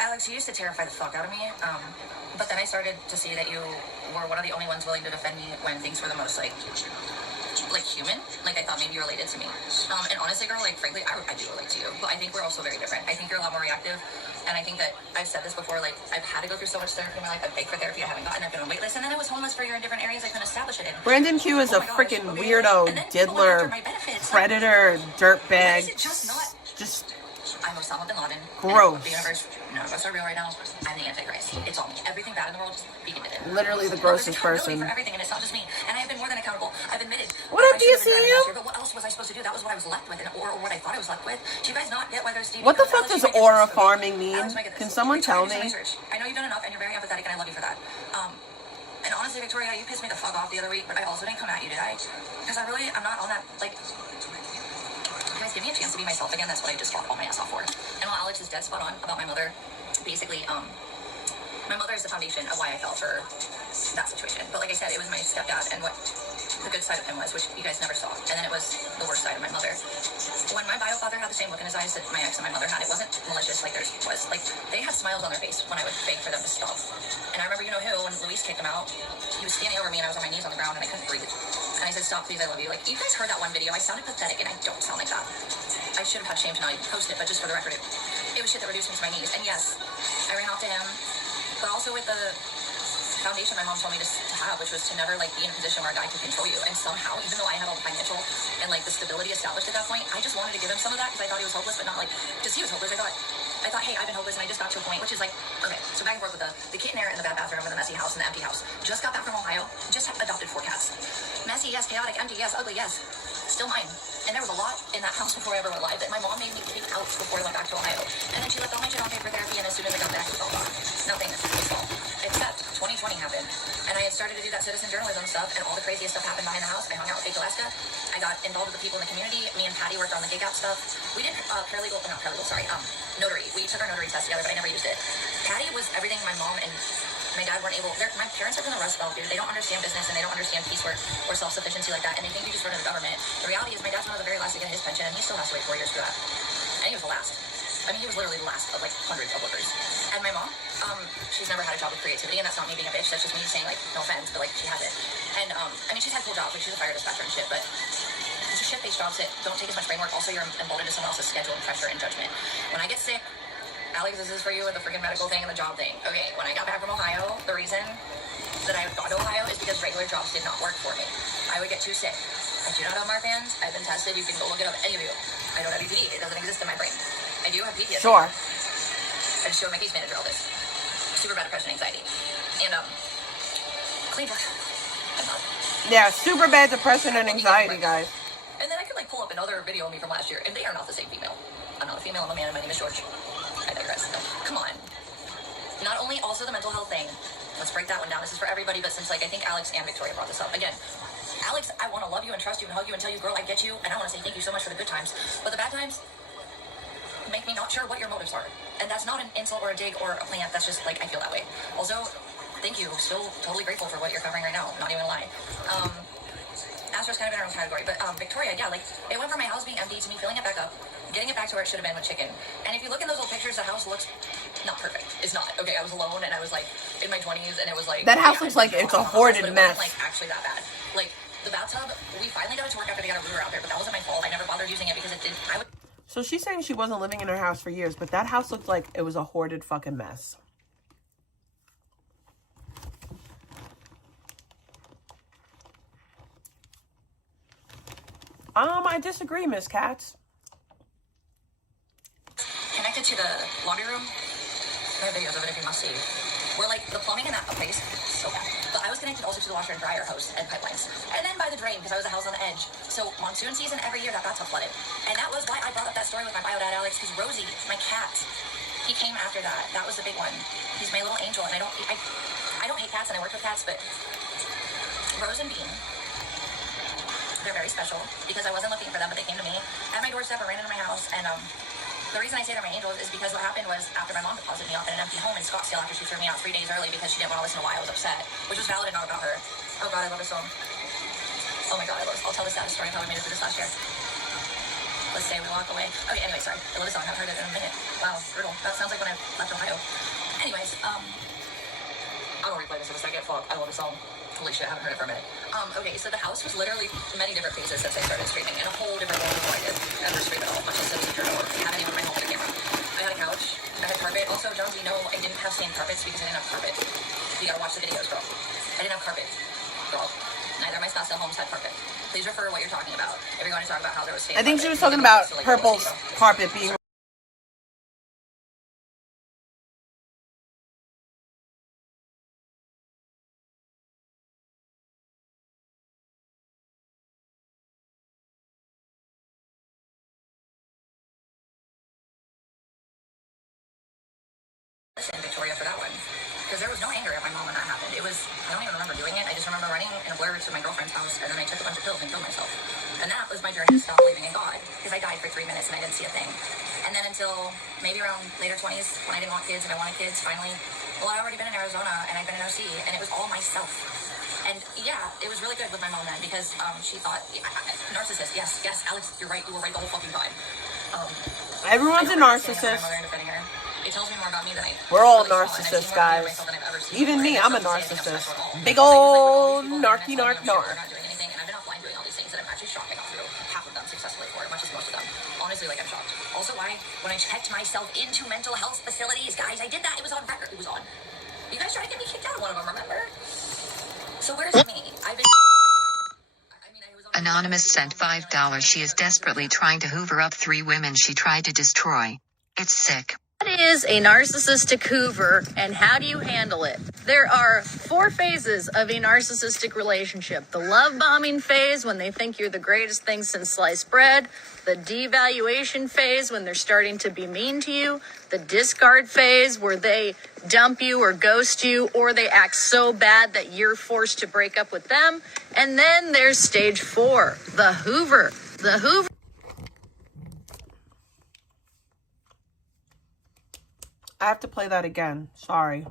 Alex, you used to terrify the fuck out of me, but then I started to see that you were one of the only ones willing to defend me when things were the most, like human. Like, I thought maybe you related to me. And honestly, girl, like, frankly, I do relate to you. But I think we're also very different. I think you're a lot more reactive. And I think that I've said this before, like, I've had to go through so much therapy in my life. I've begged for therapy. I haven't gotten. I've been on wait list. And then I was homeless for a year in different areas I couldn't establish it in. Brandon Q is a freaking weirdo, diddler, predator, dirtbag. Just I'm Osama bin Laden. gross. The universe, none of us are real right now. I'm the Antichrist. It's all me. Everything bad in the world, just begin to do. Literally the grossest person. For everything, and it's not just me. And I have been more than accountable. I've admitted. What up, Do you see him? But what else was I supposed to do? That was what I was left with, or what I thought I was left with. Do you guys not get why there's Stevie? What the fuck does aura farming mean? Can someone tell me? I know you've done enough, and you're very empathetic, and I love you for that. And honestly, Victoria, you pissed me the fuck off the other week, but I also didn't come at you, did I? Because I'm not on that, like... Guys, give me a chance to be myself again. That's what I just fought all my ass off for. And while Alex is dead spot on about my mother, basically, my mother is the foundation of why I fell for that situation. But like I said, it was my stepdad and what the good side of him was, which you guys never saw. And then it was the worst side of my mother. When my bio father had the same look in his eyes that my ex and my mother had, it wasn't malicious like theirs was. Like, they had smiles on their face when I would beg for them to stop. And I remember, you know who, when Luis kicked him out, he was standing over me and I was on my knees on the ground and I couldn't breathe. And I said, stop, please, I love you. Like, you guys heard that one video. I sounded pathetic and I don't sound like that. I should have had shame to not even post it, but just for the record, it was shit that reduced me to my knees. And yes, I ran off to him, but also with the foundation my mom told me to have, which was to never like be in a position where a guy could control you. And somehow, even though I had all the financial and like the stability established at that point, I just wanted to give him some of that because I thought he was hopeless, but not like just he was hopeless. I thought, hey, I've been hopeless, and I just got to a point, which is like, okay, so back and forth with the kitten air in the bad bathroom and the messy house and the empty house. Just got back from Ohio, just adopted 4 cats. Messy, yes. Chaotic, empty, yes. Ugly, yes. Still mine. And there was a lot in that house before I ever went live that my mom made me take out before I went back to Ohio. And then she left all my shit on paper therapy, and as soon as I got back, it was all gone. Nothing was gone. Except 2020 happened. And I had started to do that citizen journalism stuff, and all the craziest stuff happened behind the house. I hung out with Alaska. I got involved with the people in the community. Me and Patty worked on the gig out stuff. We did notary. We took our notary test together, but I never used it. Patty was everything my mom and my dad weren't able. My parents are from the Rust Belt, dude. They don't understand business and they don't understand piecework or self-sufficiency like that, and they think you just run the government. The reality is my dad's one of the very last to get his pension, and he still has to wait 4 years for that. And he was the last. I mean, he was literally the last of like hundreds of workers. And my mom, she's never had a job with creativity, and that's not me being a bitch. That's just me saying, like, no offense, but like she has it. And I mean, she's had cool jobs. Like she's a fire dispatcher and shit, but these are shit-based jobs that don't take as much brain work. Also, you're emboldened into someone else's schedule and pressure and judgment. When I get sick, Alex, this is for you with the freaking medical thing and the job thing. Okay, when I got back from Ohio, the reason that I got to Ohio is because regular jobs did not work for me. I would get too sick. I do not have Marfan's. I've been tested. You can go look it up. Any of you. I don't have EPD. It doesn't exist in my brain. I do have PTSD. Sure. I just showed my case manager all this. Super bad depression, anxiety. And, clean drugs. I'm not. Yeah, super bad depression and anxiety, guys. And then I could, like, pull up another video of me from last year, and they are not the same female. I'm not a female. I'm a man, and my name is George. I digress. Come on. Not only also the mental health thing. Let's break that one down. This is for everybody, but since, like, I think Alex and Victoria brought this up. Again, Alex, I want to love you and trust you and hug you and tell you, girl, I get you, and I want to say thank you so much for the good times. But the bad times make me not sure what your motives are. And that's not an insult or a dig or a plant. That's just, like, I feel that way. Also, thank you. Still totally grateful for what you're covering right now. Not even a lie. Astro's kind of in her own category. But, Victoria, yeah, like, it went from my house being empty to me filling it back up, getting it back to where it should have been with chicken. And if you look in those old pictures, the house looks not perfect. It's not. Okay, I was alone and I was like in my 20s and it was like... That house looks like it's a hoarded mess. It wasn't like actually that bad. Like the bathtub, we finally got it to work after they got a rooter out there, but that wasn't my fault. I never bothered using it because it did... So she's saying she wasn't living in her house for years, but that house looked like it was a hoarded fucking mess. I disagree, Miss Katz. Connected to the laundry room, there are videos of it if you must see. Where like the plumbing in that place, so bad. But I was connected also to the washer and dryer hose and pipelines. And then by the drain, because I was a house on the edge. So monsoon season, every year that bathtub flooded. And that was why I brought up that story with my bio dad, Alex, because Rosie, my cat, he came after that. That was the big one. He's my little angel, and I don't hate cats, and I worked with cats, but Rose and Bean, they're very special because I wasn't looking for them, but they came to me at my doorstep or ran into my house. And the reason I say they're my angels is because what happened was after my mom deposited me off in an empty home in Scottsdale after she threw me out 3 days early because she didn't want to listen to why I was upset, which was valid and not about her. Oh God, I love this song. Oh my God, I'll tell the saddest story of how we made it through this last year. Let's say we walk away. Okay, anyway, sorry. I love this song. I haven't heard it in a minute. Wow, brutal. That sounds like when I left Ohio. Anyways, I will replay this in a second. Fuck, I love this song. Holy shit, I haven't heard it for a minute. Okay, so the house was literally many different phases since I started streaming, and a whole different world before I did ever stream at all, much as Citizen Journal. I haven't even my home with a camera. I had a couch, I had carpet. Also, John, do you know I didn't have stained carpets because I didn't have carpet? You gotta watch the videos, girl. I didn't have carpet, girl. Neither of my Scottsdale homes had carpet. Please refer what you're talking about. If you're going to talk about how there was stained I think carpet, she was talking about Purple's carpet being listen, Victoria, for that one. Because there was no anger at my mom when that happened. It was, I don't even remember doing it. I just remember running in a blur to my girlfriend's house, and then I took a bunch of pills and killed myself. And that was my journey to stop believing in God. Because I died for 3 minutes and I didn't see a thing. And then until maybe around later 20s, when I didn't want kids and I wanted kids, finally, well, I'd already been in Arizona and I'd been in OC, and it was all myself. And yeah, it was really good with my mom then, because she thought, narcissist, yes, Alex, you're right, you were right the whole fucking time. Everyone's a narcissist. It tells me more about me than I We're all really saw, and I've narcissists, seen more about guys. myself than I've ever seen Even before. me, And I'm a it's not to say that I'm narcissist. successful at all. Big But it's like with all old these people narky that I'm narc sure narc. are not doing anything, and I've been offline doing all these things that I'm actually shocked I got through half of them successfully for, much as most of them. Honestly, like, I'm shocked. Also, why, when I checked myself into mental health facilities, guys, I did that. It was on record. It was on. You guys tried to get me kicked out of one of them, remember? So where's me? I've been... Anonymous sent $5. She is desperately trying to hoover up 3 women she tried to destroy. It's sick. What is a narcissistic hoover, and how do you handle it? There are 4 phases of a narcissistic relationship. The love bombing phase, when they think you're the greatest thing since sliced bread. The devaluation phase, when they're starting to be mean to you. The discard phase, where they dump you or ghost you, or they act so bad that you're forced to break up with them. And then there's stage 4, the hoover. The hoover. I have to play that again. Sorry.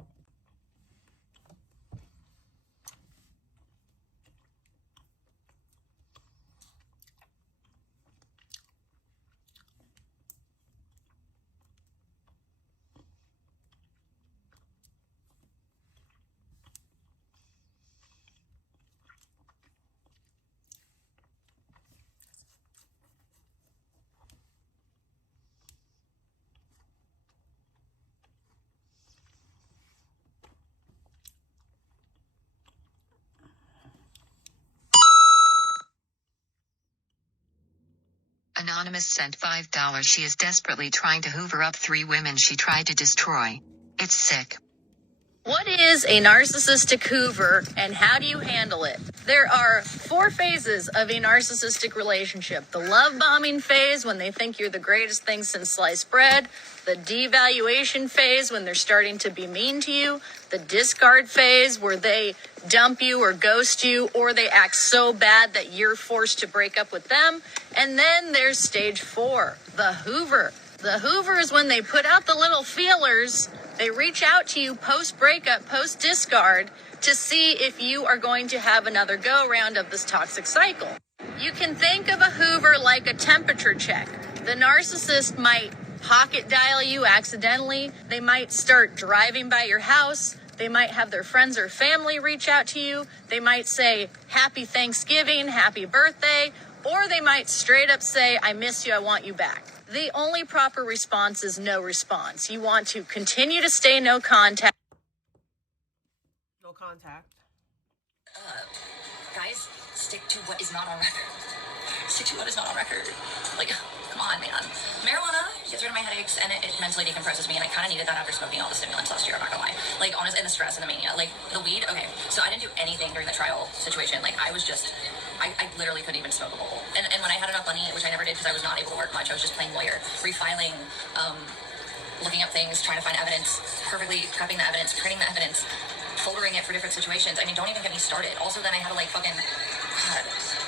Anonymous sent $5. She is desperately trying to hoover up 3 women she tried to destroy. It's sick. What is a narcissistic hoover, and how do you handle it? There are 4 phases of a narcissistic relationship. The love bombing phase, when they think you're the greatest thing since sliced bread. The devaluation phase, when they're starting to be mean to you. The discard phase, where they dump you or ghost you, or they act so bad that you're forced to break up with them. And then there's stage 4, the hoover. The hoover is when they put out the little feelers. They reach out to you post-breakup, post-discard, to see if you are going to have another go-around of this toxic cycle. You can think of a hoover like a temperature check. The narcissist might pocket dial you accidentally. They might start driving by your house. They might have their friends or family reach out to you. They might say, Happy Thanksgiving, Happy Birthday, or they might straight up say, I miss you, I want you back. The only proper response is no response. You want to continue to stay no contact. No contact. Guys, stick to what is not on record. Stick to what is not on record. Like, come on, man. Marijuana gets rid of my headaches, and it mentally decompresses me, and I kind of needed that after smoking all the stimulants last year, I'm not gonna lie. Like, honestly, and the stress and the mania. Like, the weed, okay, so I didn't do anything during the trial situation. Like, I was just... I literally couldn't even smoke a bowl. And when I had enough money, which I never did because I was not able to work much, I was just playing lawyer, refiling, looking up things, trying to find evidence, perfectly prepping the evidence, printing the evidence, foldering it for different situations. I mean, don't even get me started. Also, then I had to, like, fucking... God,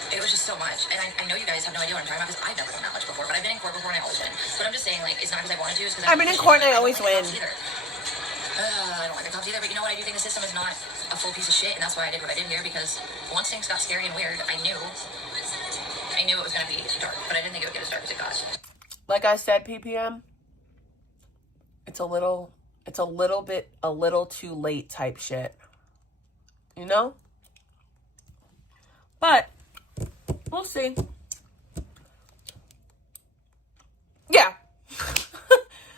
it was just so much. And I know you guys have no idea what I'm talking about because I've never done that much before. But I've been in court before and I always win. But I'm just saying, like, it's not because I wanted to. It's because I've been in court and I always win. I don't like the cops either, but you know what? I do think the system is not a full piece of shit, and that's why I did what I did here, because once things got scary and weird, I knew it was going to be dark, but I didn't think it would get as dark as it got. Like I said, PPM, it's a little too late type shit. You know? But we'll see. Yeah.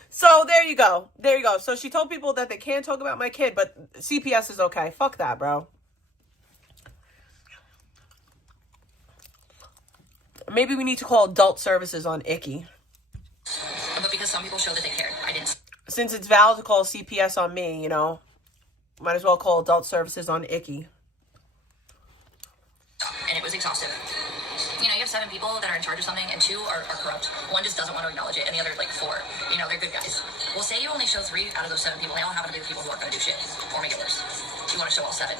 So there you go. There you go. So she told people that they can't talk about my kid, but CPS is okay. Fuck that, bro. Maybe we need to call adult services on Icky. But because some people showed that they cared, I didn't. Since it's valid to call CPS on me, you know, might as well call adult services on Icky. And it was exhaustive. You know, you have 7 people that are in charge of something, and 2 are corrupt. 1 just doesn't want to acknowledge it, and the other, like, 4, you know, they're good guys. Well, say you only show 3 out of those 7 people, they all happen to be the people who aren't going to do shit, or make it worse. You want to show all 7.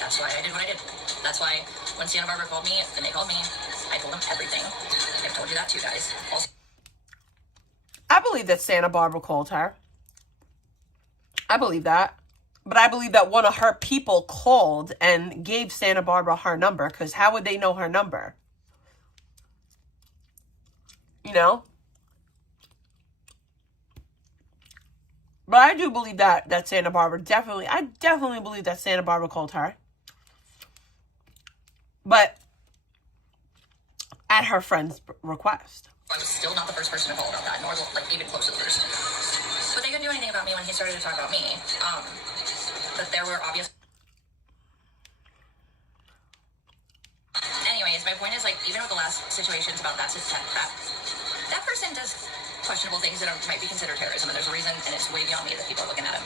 That's why I did what I did. That's why when Santa Barbara called me, and they called me, I told them everything. I've told you that too, guys. Also, I believe that Santa Barbara called her. I believe that. But I believe that one of her people called and gave Santa Barbara her number, because how would they know her number? You know? But I do believe that Santa Barbara I definitely believe that Santa Barbara called her. But at her friend's request. I was still not the first person to call about that, nor like even close to the first. But they couldn't do anything about me when he started to talk about me. But there were obvious. Anyways, my point is, like, even with the last situations about that person does questionable things that might be considered terrorism, and there's a reason, and it's way beyond me that people are looking at him.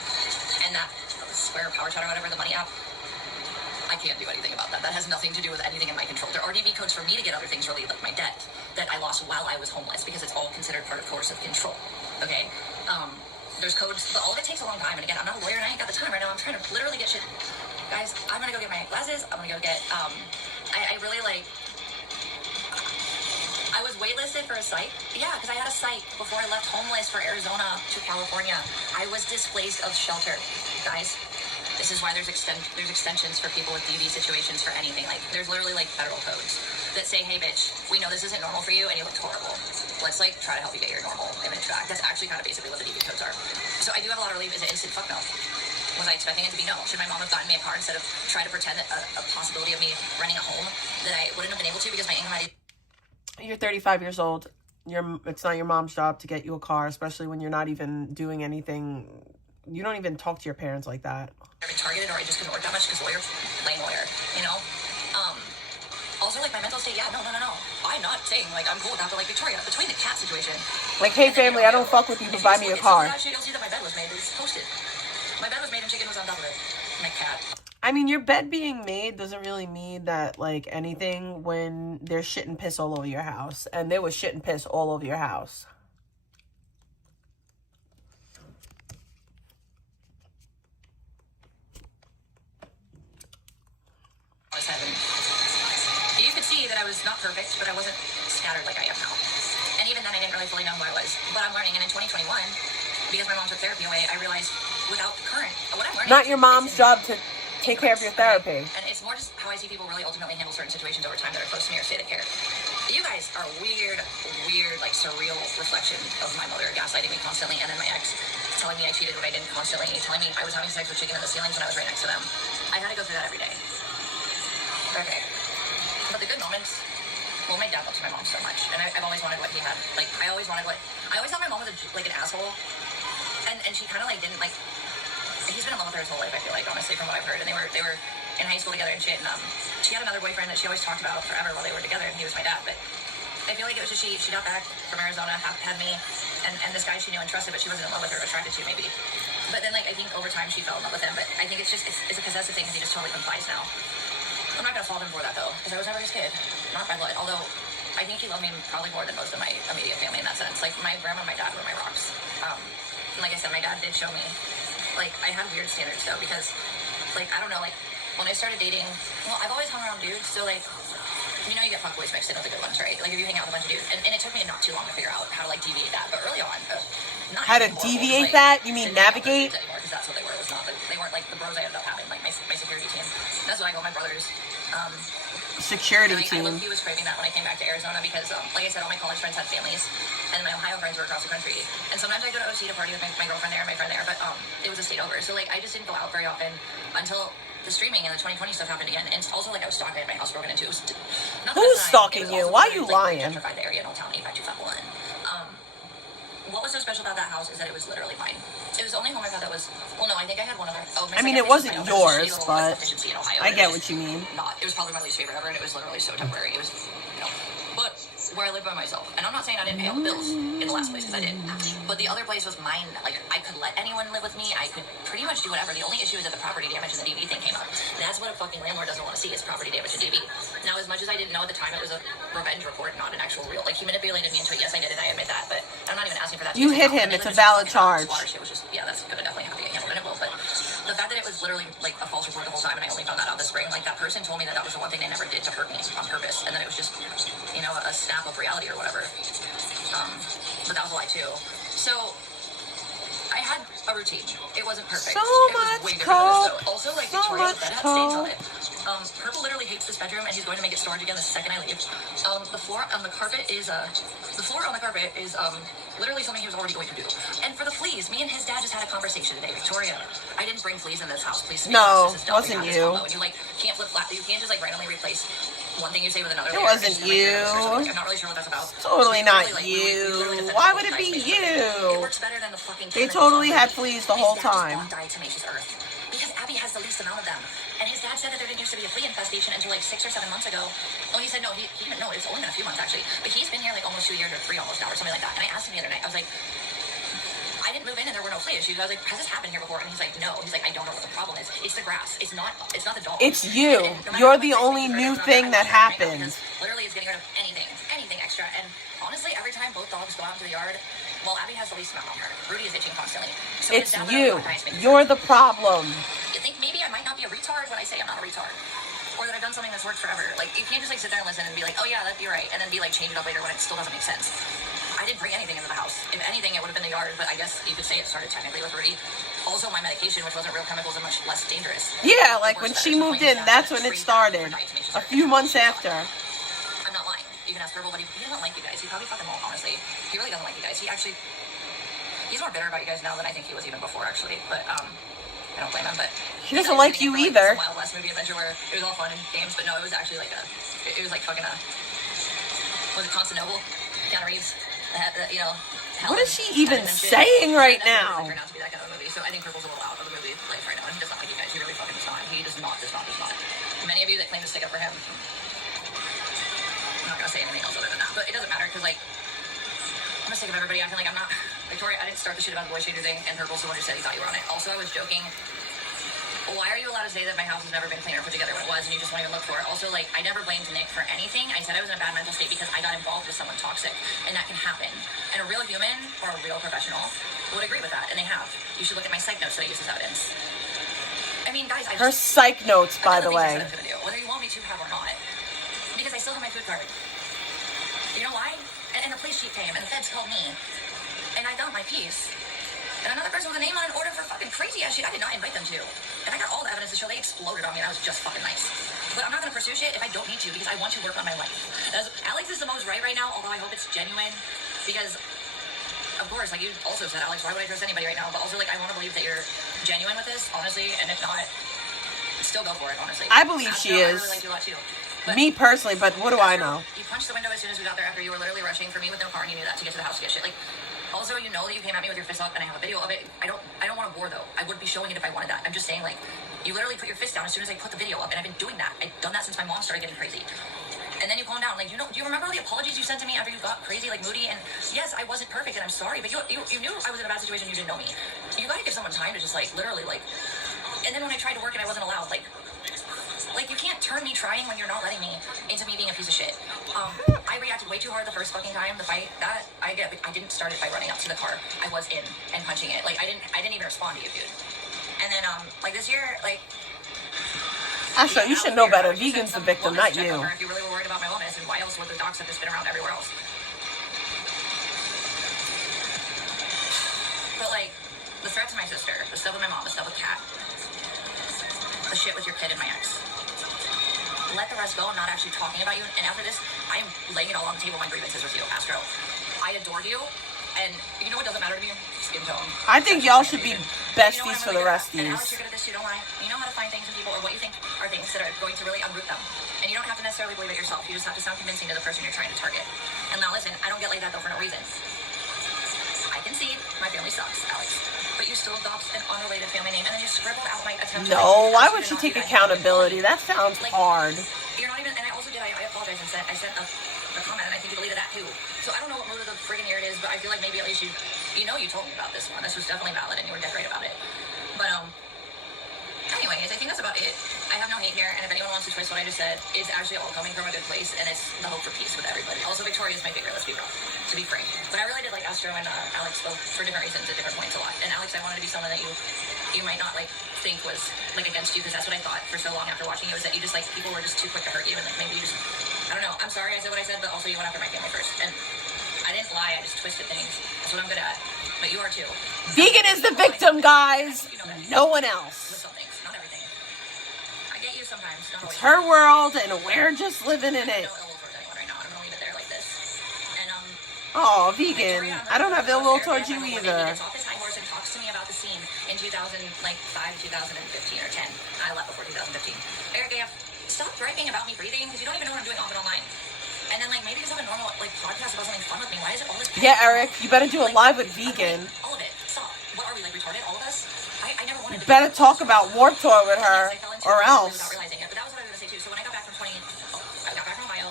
And that Square, Power Chat, or whatever, the money app, I can't do anything about that. That has nothing to do with anything in my control. There are RDB codes for me to get other things relieved, like my debt that I lost while I was homeless, because it's all considered part of coercive control. Okay? There's codes, but all of it takes a long time. And again, I'm not a lawyer and I ain't got the time right now. I'm trying to literally get shit. Guys, I'm gonna go get my glasses. I'm gonna go get, I really, like, I was waitlisted for a site. Yeah, because I had a site before I left homeless for Arizona to California. I was displaced of shelter. Guys, this is why there's extensions for people with DV situations for anything. Like, there's literally, like, federal codes that say, hey, bitch, we know this isn't normal for you and you look horrible. Let's, like, try to help you get your normal image back. That's actually kind of basically what the DV codes are. So I do have a lot of relief. Is it instant? Fuck no. Was I expecting it to be no? Should my mom have gotten me a car instead of trying to pretend that a possibility of me renting a home that I wouldn't have been able to because my income had... You're 35 years old. It's not your mom's job to get you a car, especially when you're not even doing anything. You don't even talk to your parents like that. I've been targeted, or I just couldn't work that much because lame lawyer, you know? Also, like, my mental state, yeah, no. I'm not saying, like, I'm cool with that, but, like, Victoria, between the cat situation... Like, hey, family, I don't fuck with you, but buy me a car. Actually, you'll see that my bed was made. It was posted. My bed was made and chicken was on top of it. My cat. I mean, your bed being made doesn't really mean that, like, anything when there's shit and piss all over your house. And there was shit and piss all over your house. You could see that I was not perfect, but I wasn't scattered like I am now. And even then, I didn't really fully know who I was. But I'm learning, and in 2021, because my mom took therapy away, I realized without what I'm learning... Not your mom's job to take care of your therapy. And it's more just how I see people really ultimately handle certain situations over time that are close to me or state of care. You guys are weird, like, surreal reflection of my mother gaslighting me constantly, and then my ex telling me I cheated when I didn't constantly, telling me I was having sex with chicken in the ceilings when I was right next to them. I had to go through that every day. Okay. But the good moments, well, my dad loves my mom so much, and I've always wanted what he had. Like, I always thought my mom was like an asshole, and she kind of, like, didn't, like, he's been in love with her his whole life, I feel like, honestly, from what I've heard, and they were in high school together and shit, and she had another boyfriend that she always talked about forever while they were together, and he was my dad, but I feel like it was just she got back from Arizona, had me, and this guy she knew and trusted, but she wasn't in love with her, attracted to, maybe. But then, like, I think over time she fell in love with him, but I think it's a possessive thing, because he just totally complies now. I'm not gonna fault him for that, though, because I was never his kid, not by blood, although I think he loved me probably more than most of my immediate family in that sense. Like, my grandma and my dad were my rocks. And like I said, my dad did show me, like, I had weird standards, though, because, like, I don't know, like, when I started dating, well, I've always hung around dudes, so, like, you know, you get fuckboys mixed in with the good ones, right? Like, if you hang out with a bunch of dudes, and it took me not too long to figure out how to, like, deviate that, but early on, not how to deviate that? You mean navigate? Because that's what they were. It was not, they weren't, like, the bros I ended up having, like, my security team. That's what I call my brothers. Security team. I was craving that when I came back to Arizona because, like I said, all my college friends had families, and my Ohio friends were across the country. And sometimes I go to OC to party with my girlfriend there and my friend there, but it was a state over. So, like, I just didn't go out very often until the streaming and the 2020 stuff happened again. And it's also, like, I was stalking at my house broken into. It was who's stalking you? Why are you lying? Gentrified the area in Old Town 85251. What was so special about that house is that it was literally mine. It was the only home I thought that was... Well, no, I think I had one other... Oh, I mean, it wasn't yours, but I get what you mean. It was probably my least favorite ever, and it was literally so temporary. It was, you know... But where I lived by myself. And I'm not saying I didn't pay all the bills in the last place, because I did. But the other place was mine. Like, I could let anyone live with me. I could pretty much do whatever. The only issue is that the property damage and the DV thing came up. That's what a fucking landlord doesn't want to see, is property damage and DV. Now, as much as I didn't know at the time, it was a revenge report, not an actual real. Like, he manipulated me into it. Yes, I did it. I admit that. But I'm not even asking for that. You hit him. It's a valid charge. It was just, yeah, that's going to definitely have to get handled, and it will. But the fact that it was literally like a false report the whole time, and I only found that out this spring, like, that person told me that that was the one thing they never did to hurt me on purpose, and then it was just, you know, a snap of reality or whatever. But that was a lie too. So I had a routine. It wasn't perfect. So it much was way different than this, though. coke. Also, like, So Victoria's much bed had stains on coke. it. Purple literally hates this bedroom, and he's going to make it storage again the second I leave. The floor on the carpet is literally something he was already going to do. And for the fleas, me and his dad just had a conversation today. Victoria, I didn't bring fleas in this house. Please. No, this is dumb. wasn't We have you. this combo. You like can't flip flat. You can't just like randomly replace one thing you say with another. It layer. wasn't It's just, like, you. I'm not really sure what that's about. Totally We not literally, like, you. we literally defended Why both would it sides, be basically. you? It works better than the fucking They chemicals totally on had it. fleas the His whole dad just time. bought diatomaceous earth because Abby has the least amount of them. And his dad said that there didn't used to be a flea infestation until like 6 or 7 months ago. Well, he said no, he didn't know. It's only been a few months actually. But he's been here like almost 2 years or 3 almost now or something like that. And I asked him the other night, I was like, I didn't move in and there were no flea issues. I was like, has this happened here before? And he's like, no. He's like, I don't know what the problem is. It's the grass. It's not the dog. It's you. And no matter You're how the much I only say new for it, thing that I'm not right now happens. because literally it's getting rid of anything extra. And honestly, every time both dogs go out into the yard, well, Abby has the least amount on her. Rudy is itching constantly. So his It's dad literally you. organized me. You're the problem. You think maybe I might not be a retard when I say I'm not a retard? Or that I've done something that's worked forever. Like, you can't just like sit there and listen and be like, oh yeah, that'd be right, and then be like change it up later when it still doesn't make sense. I didn't bring anything into the house. If anything, it would have been the yard, but I guess you could say it started technically with Rudy. Also, my medication, which wasn't real chemicals and much less dangerous. Yeah, like when she moved in, that's when it started. A few months after. I'm not lying. You can ask Verbal, but he doesn't like you guys. He probably fucking won't, honestly. He really doesn't like you guys. He's more bitter about you guys now than I think he was even before, actually. But, I don't blame him, but... He doesn't like you either. Wild West movie adventure where it was all fun and games, but no, it was actually like it was like fucking was it Constantinople? Keanu Reeves, you know. What is she even saying right now? Turned out to be that kind of movie, so I think Purple's a little out of the movie life right now, and he does not like you guys. He really fucking does not. He does not. Many of you that claim to stick up for him, I'm not gonna say anything else other than that, but it doesn't matter because like I'm gonna sick of everybody acting like I'm not. Victoria, I didn't start the shit about the boy shader thing, and Purple's the one who said he thought you were on it. Also, I was joking. Why are you allowed to say that my house has never been cleaner put together when it was and you just won't even look for it? Also, like, I never blamed Nick for anything. I said I was in a bad mental state because I got involved with someone toxic, and that can happen. And a real human or a real professional would agree with that, and they have. You should look at my psych notes that I use as evidence. I mean, guys, Her psych notes, by the way. Whether you want me to have or not. Because I still have my food card. You know why? And the police chief came, and the feds called me. And I got my piece. And another person with a name on an order for fucking crazy ass shit I did not invite them to. And I got all the evidence to show they exploded on me and I was just fucking nice. But I'm not gonna pursue shit if I don't need to because I want to work on my life. Alex is the most right now, although I hope it's genuine. Because, of course, like you also said, Alex, why would I trust anybody right now? But also, like, I want to believe that you're genuine with this, honestly. And if not, still go for it, honestly. I believe she is. I really like you a lot too. But me personally, but what do I know? You punched the window as soon as we got there after you were literally rushing for me with no car and you knew that to get to the house to get shit. Like, also, you know that you came at me with your fist up, and I have a video of it. I don't want a war, though. I would be showing it if I wanted that. I'm just saying, like, you literally put your fist down as soon as I put the video up, and I've been doing that. I've done that since my mom started getting crazy. And then you calm down. Like, do you remember all the apologies you sent to me after you got crazy, like, moody? And yes, I wasn't perfect, and I'm sorry, but you knew I was in a bad situation. You didn't know me. You gotta give someone time to just, like, literally, like... And then when I tried to work and I wasn't allowed, like, you can't turn me trying when you're not letting me into me being a piece of shit. I reacted way too hard the first fucking time. The fight that I didn't start it by running up to the car. I was in and punching it. Like I didn't even respond to you, dude. And then like this year, like. Actually, you should know better. Vegan's the victim, not you. If you really were worried about my wellness, and why else would the docs have just been around everywhere else? But like, the threat to my sister, the stuff with my mom, the stuff with Kat, the shit with your kid and my ex. Let the rest go. I'm not actually talking about you. And after this, I am laying it all on the table. My grievances with you, Astro. I adored you. And you know what doesn't matter to me? Skin tone. I think y'all should be besties for the resties. And Alex, you're good at this too, don't lie. You know how to find things in people or what you think are things that are going to really unroot them. And you don't have to necessarily believe it yourself. You just have to sound convincing to the person you're trying to target. And now listen, I don't get laid at though for no reason. I concede my family sucks, Alex. But you still adopt an unrelated family name, and then you scribbled out my attempt. No, why would she take accountability? That sounds hard. You're not even, and I also did, I apologize. apologized and I sent a comment, and I think you deleted that too. So I don't know what mood of the friggin' year it is, but I feel like maybe at least you told me about this one. This was definitely valid, and you were dead right about it. But anyways, I think that's about it. I have no hate here, and if anyone wants to twist what I just said, it's actually all coming from a good place, and it's the hope for peace with everybody. Also, Victoria's my favorite, let's be real, to be frank. But I really did like Astro and Alex both for different reasons at different points a lot. And Alex, I wanted to be someone that you might not like think was like against you, because that's what I thought for so long after watching it, was that you just like people were just too quick to hurt you, and like maybe you just, I don't know. I'm sorry I said what I said, but also you went after my family first, and I didn't lie. I just twisted things. That's what I'm good at. But you are too. Vegan is the victim, guys. No one else. With some things, not everything. I get you sometimes. Not It's always. her world, and we're just living in it. No ill will towards anyone right now. I'm gonna leave it there like this. And Oh, vegan. I don't have ill will towards you Maybe either. gets off his high horse and talks to me about the scene in 2005, 2015, or 10. I left before 2015. Eric AF, stop griping about me breathing, because you don't even know what I'm doing off and online. And then, like, maybe just have a normal, like, podcast about something fun with me. Why is it all this? Yeah, Eric, you better do a live with vegan. All of it. Stop. What are we, like, retarded? All of us? I never wanted to. Better talk about Warped Tour with her, or else. Without realizing it. But that was what I was going to say, too. So when I got back from Ohio,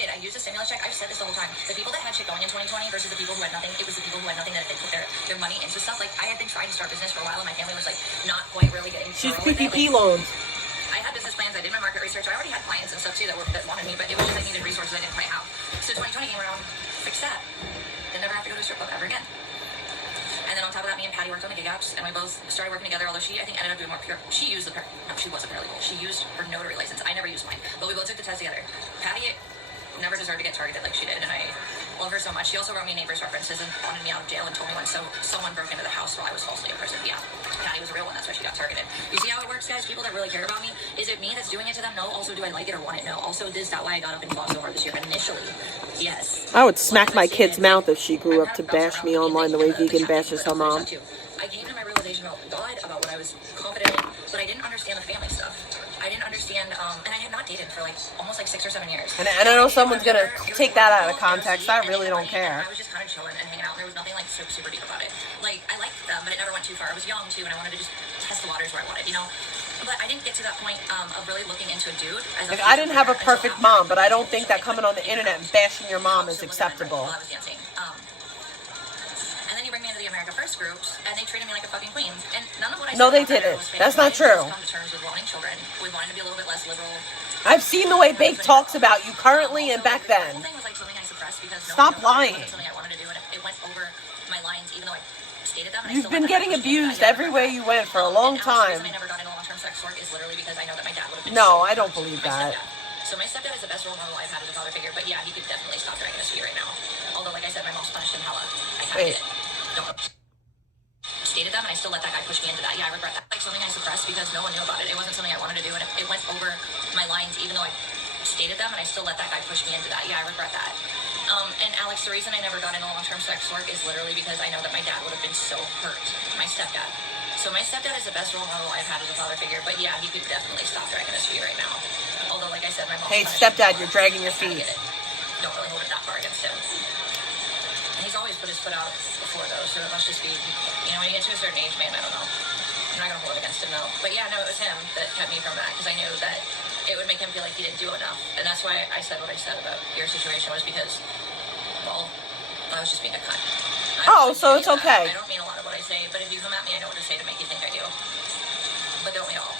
I used a stimulus check. I've said this the whole time. The people that had shit going in 2020 versus the people who had nothing, it was the people who had nothing that they put their money into stuff. Like, I had been trying to start business for a while, and my family was, like, not quite really getting She's thorough with it. PPP loans. I had business plans. I did my market research. I already had clients and stuff too that wanted me, but it was just I needed resources I didn't quite have. So 2020 came around, fixed that. Then never have to go to a strip club ever again. And then on top of that, me and Patty worked on the gig apps, and we both started working together. Although she, I think, ended up doing more pure. She used she was a paralegal. She used her notary license. I never used mine, but we both took the test together. Patty never deserved to get targeted like she did, and I love her so much. She also wrote me neighbors references and wanted me out of jail and told me when someone broke into the house while I was falsely imprisoned. Yeah, Patty was a real one. That's why she got targeted. You see how it works, guys? People that really care about me. Is it me that's doing it to them? No. Also, do I like it or want it? No. Also, is that why I got up and fought so hard this year? Initially, yes. I would smack my kid's mouth if she grew up to bash me online the way vegan bashes her mom. I came to my realization about God, about what I was confident in, but I didn't understand the family stuff. I didn't understand, and I had not dated for like almost like 6 or 7 years. And I know someone's gonna take that out of context. I really don't care. I was just kind of chilling and hanging out. There was nothing like super deep about it. Like, I liked them, but it never went too far. I was young too, and I wanted to just test the waters where I wanted, you know. But I didn't get to that point of really looking into a dude. Like, I didn't have a perfect mom, but I don't think that coming on the internet and bashing your mom is acceptable. I was dancing. And then you bring me into the America First groups, and they treated me like a fucking queen. And none of what I said No, they about that didn't. was fake. That's not I didn't true. just come to terms with wanting children, with wanting to be a little bit less liberal. I've seen the way Bake talks about you currently and back The then. whole thing was like something I suppressed because Stop no one lying. It wasn't something I wanted to do, and it went over my lines, even though I stated them. And You've I still been let getting that push me into abused that. everywhere you went for a long And time. the reason I never got into long-term sex work is literally because I know that my dad would have been No, so I don't hurt. believe My that. stepdad. So my stepdad is the best role model I've had as a father figure, but yeah, he could definitely stop dragging his feet right now. Although, like I said, my mom's punished him hella. I kind of Wait. did it. No. Stated them, and I still let that guy push me into that. Yeah, I regret that. Like something I suppressed because no one knew about it. It wasn't something I wanted to do, and it went over my lines, even though I stated them, and I still let that guy push me into that. Yeah, I regret that. And Alex, the reason I never got into long-term sex work is literally because I know that my dad would have been so hurt. My stepdad. So my stepdad is the best role model I've had as a father figure, but yeah, he could definitely stop dragging his feet right now. Although, like I said, my mom. Hey, stepdad, you're dragging your feet. Don't really hold it that far against him. And he's always put his foot out before, though, so it must just be, you know, when you get to a certain age, man, I don't know. I'm not going to hold it against him, though. But yeah, no, it was him that kept me from that, because I knew that it would make him feel like he didn't do enough. And that's why I said what I said about your situation, was because, well, I was just being a cunt. So it's okay. I don't mean a lot of what I say, but if you come at me, I know what to say to make you think I do. But don't we all?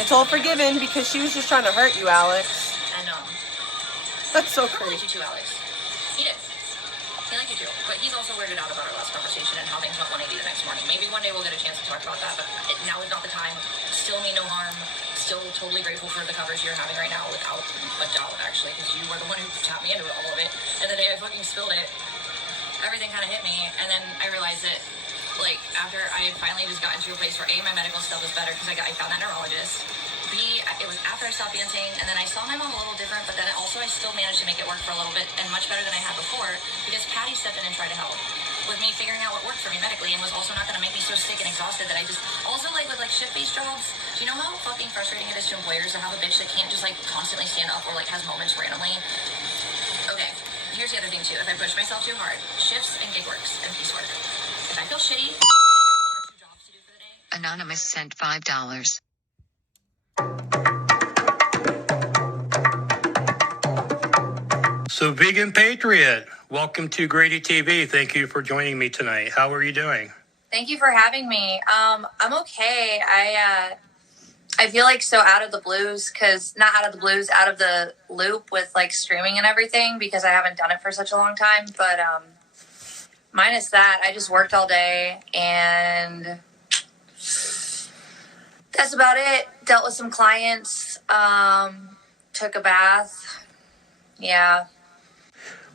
It's all forgiven because she was just trying to hurt you, Alex. And, That's so I like crazy. you too, Alex. He did. He liked you too. But he's also weirded out about our last conversation and how things went 180 the next morning. Maybe one day we'll get a chance to talk about that, but now is not the time. Still mean no harm. Still totally grateful for the coverage you're having right now, without a doubt, actually, because you were the one who tapped me into all of it. And the day I fucking spilled it, everything kind of hit me. And then I realized that, like, after I had finally just gotten to a place where A, my medical stuff was better because I found that neurologist. B, it was after I stopped dancing, and then I saw my mom a little different, but then also I still managed to make it work for a little bit, and much better than I had before, because Patty stepped in and tried to help with me figuring out what worked for me medically, and was also not going to make me so sick and exhausted that I just, also like with like shift-based jobs, do you know how fucking frustrating it is to employers to have a bitch that can't just like constantly stand up or like has moments randomly? Okay, here's the other thing too. If I push myself too hard, shifts and gig works and piecework. If I feel shitty, and there's 1 or 2 jobs to do for the day. Anonymous sent $5. So, Vegan Patriot, welcome to Grady TV. Thank you for joining me tonight. How are you doing? Thank you for having me. I'm okay. I feel like so out of the blues out of the loop with like streaming and everything because I haven't done it for such a long time. But minus that, I just worked all day and that's about it. Dealt with some clients, took a bath. Yeah.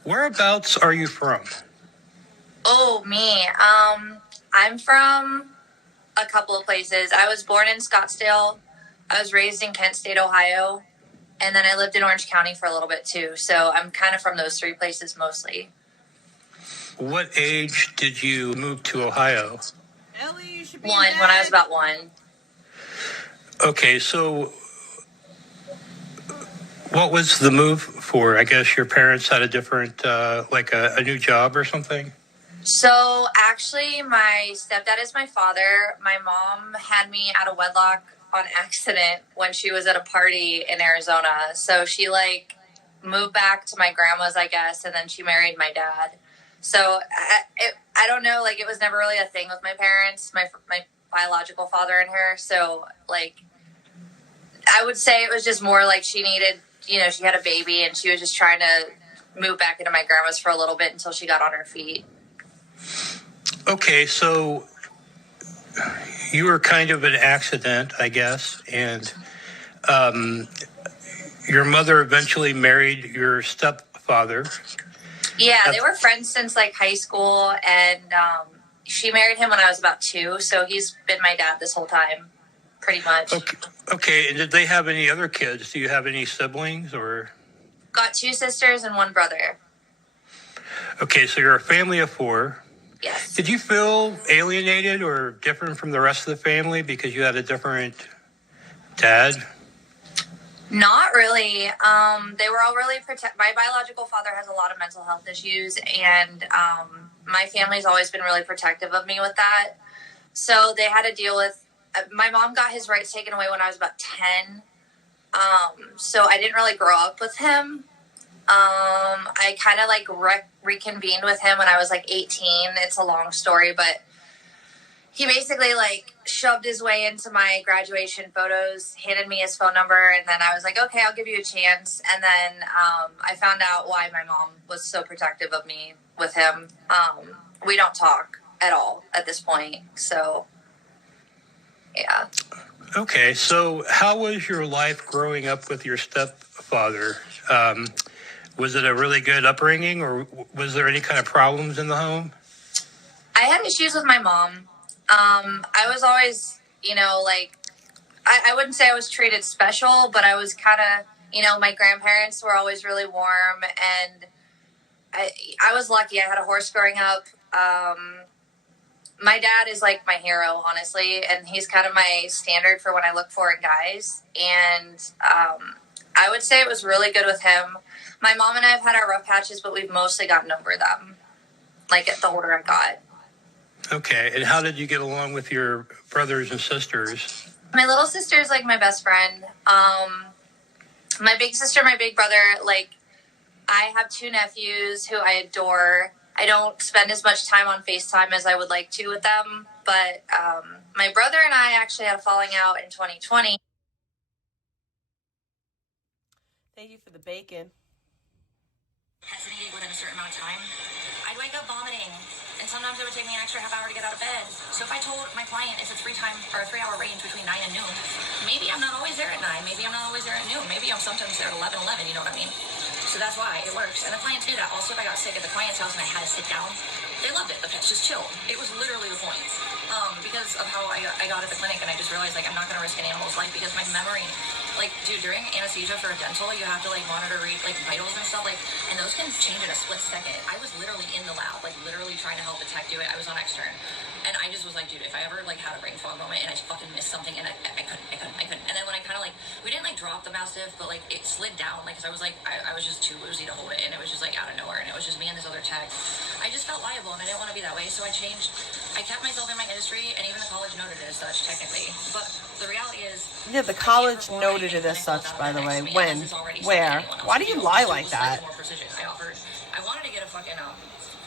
Whereabouts are you from? Oh, me. I'm from a couple of places. I was born in Scottsdale. I was raised in Kent State, Ohio. And then I lived in Orange County for a little bit too. So I'm kind of from those three places mostly. What age did you move to Ohio? Ellie, you should be when I was about 1. Okay, so what was the move for? I guess your parents had a different, like a new job or something? So actually, my stepdad is my father. My mom had me out of wedlock on accident when she was at a party in Arizona. So she like moved back to my grandma's, I guess, and then she married my dad. So I don't know, like it was never really a thing with my parents, my biological father and her. So like I would say it was just more like she needed, she had a baby and she was just trying to move back into my grandma's for a little bit until she got on her feet. Okay, so you were kind of an accident, I guess, and your mother eventually married your stepfather. Yeah, they were friends since like high school, and she married him when I was about 2, so he's been my dad this whole time, pretty much. Okay, and did they have any other kids? Do you have any siblings or? Got 2 sisters and 1 brother. Okay, so you're a family of 4. Yes. Did you feel alienated or different from the rest of the family because you had a different dad? Not really. They were all really my biological father has a lot of mental health issues, and my family's always been really protective of me with that. So they had to deal with. My mom got his rights taken away when I was about 10. So I didn't really grow up with him. I kind of like reconvened with him when I was like 18. It's a long story, but he basically like shoved his way into my graduation photos, handed me his phone number, and then I was like, okay, I'll give you a chance. And then I found out why my mom was so protective of me with him. We don't talk at all at this point. So, yeah. Okay, so how was your life growing up with your stepfather? Was it a really good upbringing, or was there any kind of problems in the home? I had issues with my mom. I was always, like, I wouldn't say I was treated special, but I was kind of, my grandparents were always really warm, and I was lucky. I had a horse growing up. My dad is like my hero, honestly, and he's kind of my standard for what I look for in guys. And I would say it was really good with him. My mom and I have had our rough patches, but we've mostly gotten over them, like the older I got. Okay, and how did you get along with your brothers and sisters? My little sister is like my best friend. My big sister, my big brother, like I have 2 nephews who I adore. I don't spend as much time on FaceTime as I would like to with them, but my brother and I actually had a falling out in 2020. Thank you for the bacon. Hesitated within a certain amount of time, I'd wake up vomiting, and sometimes it would take me an extra half hour to get out of bed. So if I told my client it's a 3-hour range between 9 and noon, maybe I'm not always there at 9, maybe I'm not always there at noon, maybe I'm sometimes there at 11, you know what I mean? So that's why it works. And the clients knew that. Also, if I got sick at the client's house and I had to sit down, they loved it. The pets just chilled. It was literally the point. Because of how I got at the clinic, and I just realized, like, I'm not going to risk an animal's life because my memory, like, dude, during anesthesia for dental, you have to, like, monitor, like, vitals and stuff, like, and those can change in a split second. I was literally in the lab, like, literally trying to help the tech do it. I was on extern. And I just was like, dude, if I ever, like, had a brain fog moment and I fucking missed something and I couldn't. And then when I kind of, like, we didn't, like, drop the Mastiff, but, like, it slid down, like, because I was, like, I was just too woozy to hold it, and it was just, like, out of nowhere, and it was just me and this other tech. I just felt liable, and I didn't want to be that way, so I changed. I kept myself in my industry, and even the college noted it as such, technically. But the reality is... Yeah, the college noted it as such, by the way. When? Where? Why do you lie like that? fucking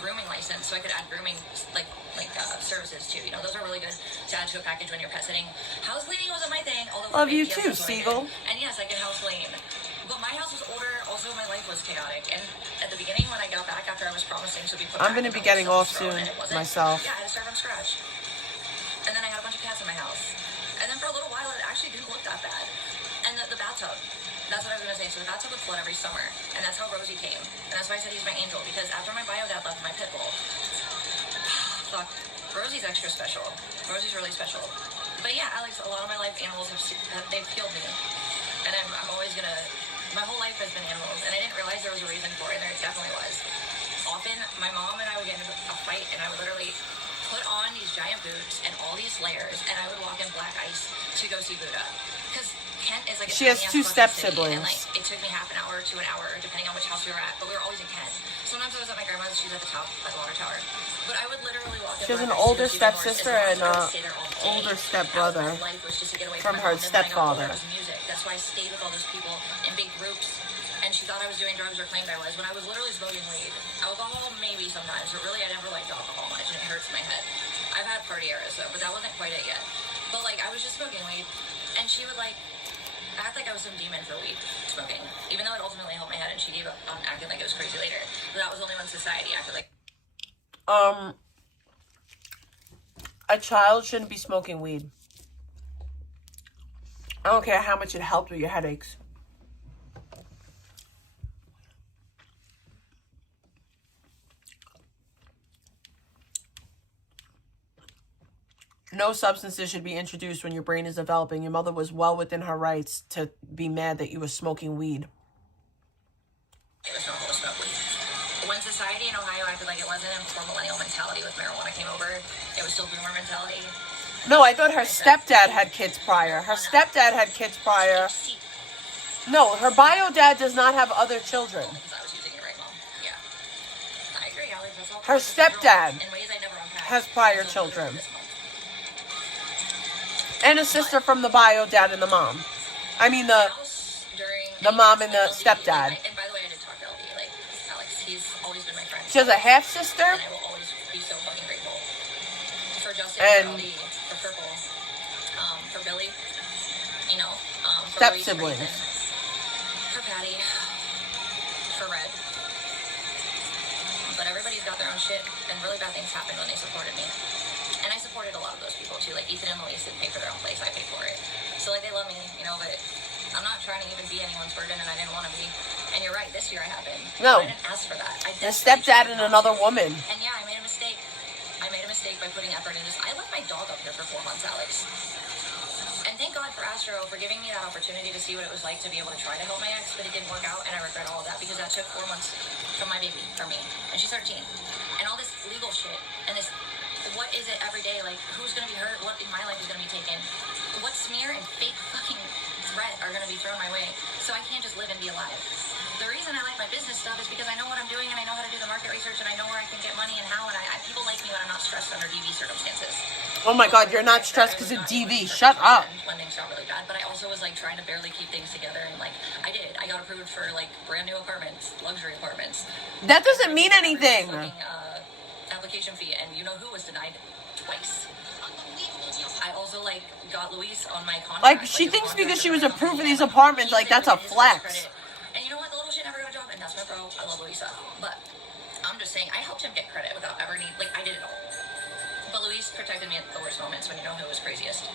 grooming license, so I could add grooming services too. You know, those are really good to add to a package when you're pet sitting. House cleaning wasn't my thing. Although love you yes, too, that's what I Siegel. did. And yes, I can house clean. But my house was older. Also, my life was chaotic. And at the beginning, when I got back after I was promising to be put I'm back going to in be the getting off stone, soon and it wasn't, myself. Yeah, I had to start from scratch. And then I had a bunch of cats in my house. And then for a little while, it actually didn't look that bad. And the bathtub. That's what I was going to say. So the bathtub would flood every summer. And that's how Rosie came. And that's why I said he's my angel. Because after my bio dad left my pit bull, fuck, Rosie's extra special. Rosie's really special. But yeah, Alex, a lot of my life animals they've healed me. And I'm always going to, my whole life has been animals. And I didn't realize there was a reason for it. And there definitely was. Often, my mom and I would get into a fight. And I would literally put on these giant boots and all these layers. And I would walk in black ice to go see Buddha. Because Kent is like a she has tiny-ass 2 fucking step city, siblings. and like it took me half an hour to an hour depending on which house we were at, but we were always in Kent. Sometimes I was at my grandmother's, she was at the top by the water tower, but I would literally walk in. She has an older stepsister and an older stepbrother from her stepfather. That's why I stayed with all those people in big groups, and she thought I was doing drugs or claimed I was when I was literally smoking weed. Alcohol maybe sometimes, but really I never liked alcohol much and it hurts my head. I've had party eras though, but that wasn't quite it yet. But like I was just smoking weed, and she would like act like I was some demon for weed smoking, even though it ultimately helped my head, and she gave up on acting like it was crazy later. But that was only when society acted like. A child shouldn't be smoking weed. I don't care how much it helped with your headaches. No substances should be introduced when your brain is developing. Your mother was well within her rights to be mad that you were smoking weed. It was normal to smoke weed. When society in Ohio acted like it wasn't in full millennial mentality with marijuana came over, it was still boomer mentality. No, I thought her stepdad had kids prior. Her stepdad had kids prior. No, her bio dad does not have other children. Her stepdad has prior children. And a sister from the bio dad and the mom. I mean the mom and the stepdad. And by the way, I did talk to LD. Like, Alex, he's always been my friend. She has a half-sister. And I will always be so fucking grateful. For Justin, and for LD, for Purple, for Billy, you know, for step Louise, siblings. For Ethan, for Patty, for Red. But everybody's got their own shit, and really bad things happened when they supported me. And I supported a lot of those people too. Like Ethan and Elise didn't pay for their own place. I paid for it. So like they love me, you know, but I'm not trying to even be anyone's burden, and I didn't want to be. And you're right, this year I happened. No. I didn't ask for that. The stepdad and another woman. And yeah, I made a mistake. I made a mistake by putting effort into this. I left my dog up here for 4 months, Alex. And thank God for Astro for giving me that opportunity to see what it was like to be able to try to help my ex, but it didn't work out, and I regret all of that because that took 4 months from my baby, from me. And she's 13. And all this legal shit, and this, what is it every day? Like, who's going to be hurt? What in my life is going to be taken? What smear and fake fucking threat are going to be thrown my way? So I can't just live and be alive. The reason I like my business stuff is because I know what I'm doing, and I know how to do the market research, and I know where I can get money and how, and people like me when I'm not stressed under DV circumstances. Oh my God, you're not stressed because of DV. Shut up. When things got really bad, but I also was like trying to barely keep things together, and like I did. I got approved for like brand new apartments, luxury apartments. That doesn't mean anything. Application fee, and you know who was denied twice. I also like got Luis on my contract. Like she thinks because she was approved for these apartments, like that's a flex. And you know what? The little shit never got a job, and that's my bro. I love Luisa, but I'm just saying I helped him get credit without ever I did it all. But Luis protected me at the worst moments when you know who was craziest.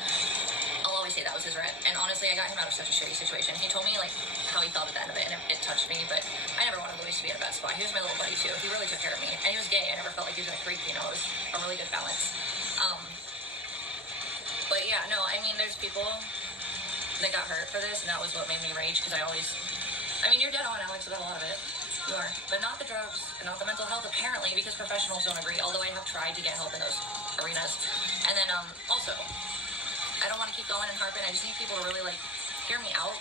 I'll always say that was his rent. And honestly, I got him out of such a shitty situation. He told me like how he felt at the end of it, and it touched me. But I never wanted Luis to be in a bad spot. He was my little buddy too. He really took care of me, and he was gay. I never felt like he was gonna creep. You know, it was a really good balance. But yeah, no, I mean, there's people that got hurt for this, and that was what made me rage. Because I mean, you're dead on, Alex, about a lot of it. You are, but not the drugs and not the mental health. Apparently, because professionals don't agree. Although I have tried to get help in those arenas, and then also. I don't want to keep going and harping. I just need people to really, like, hear me out.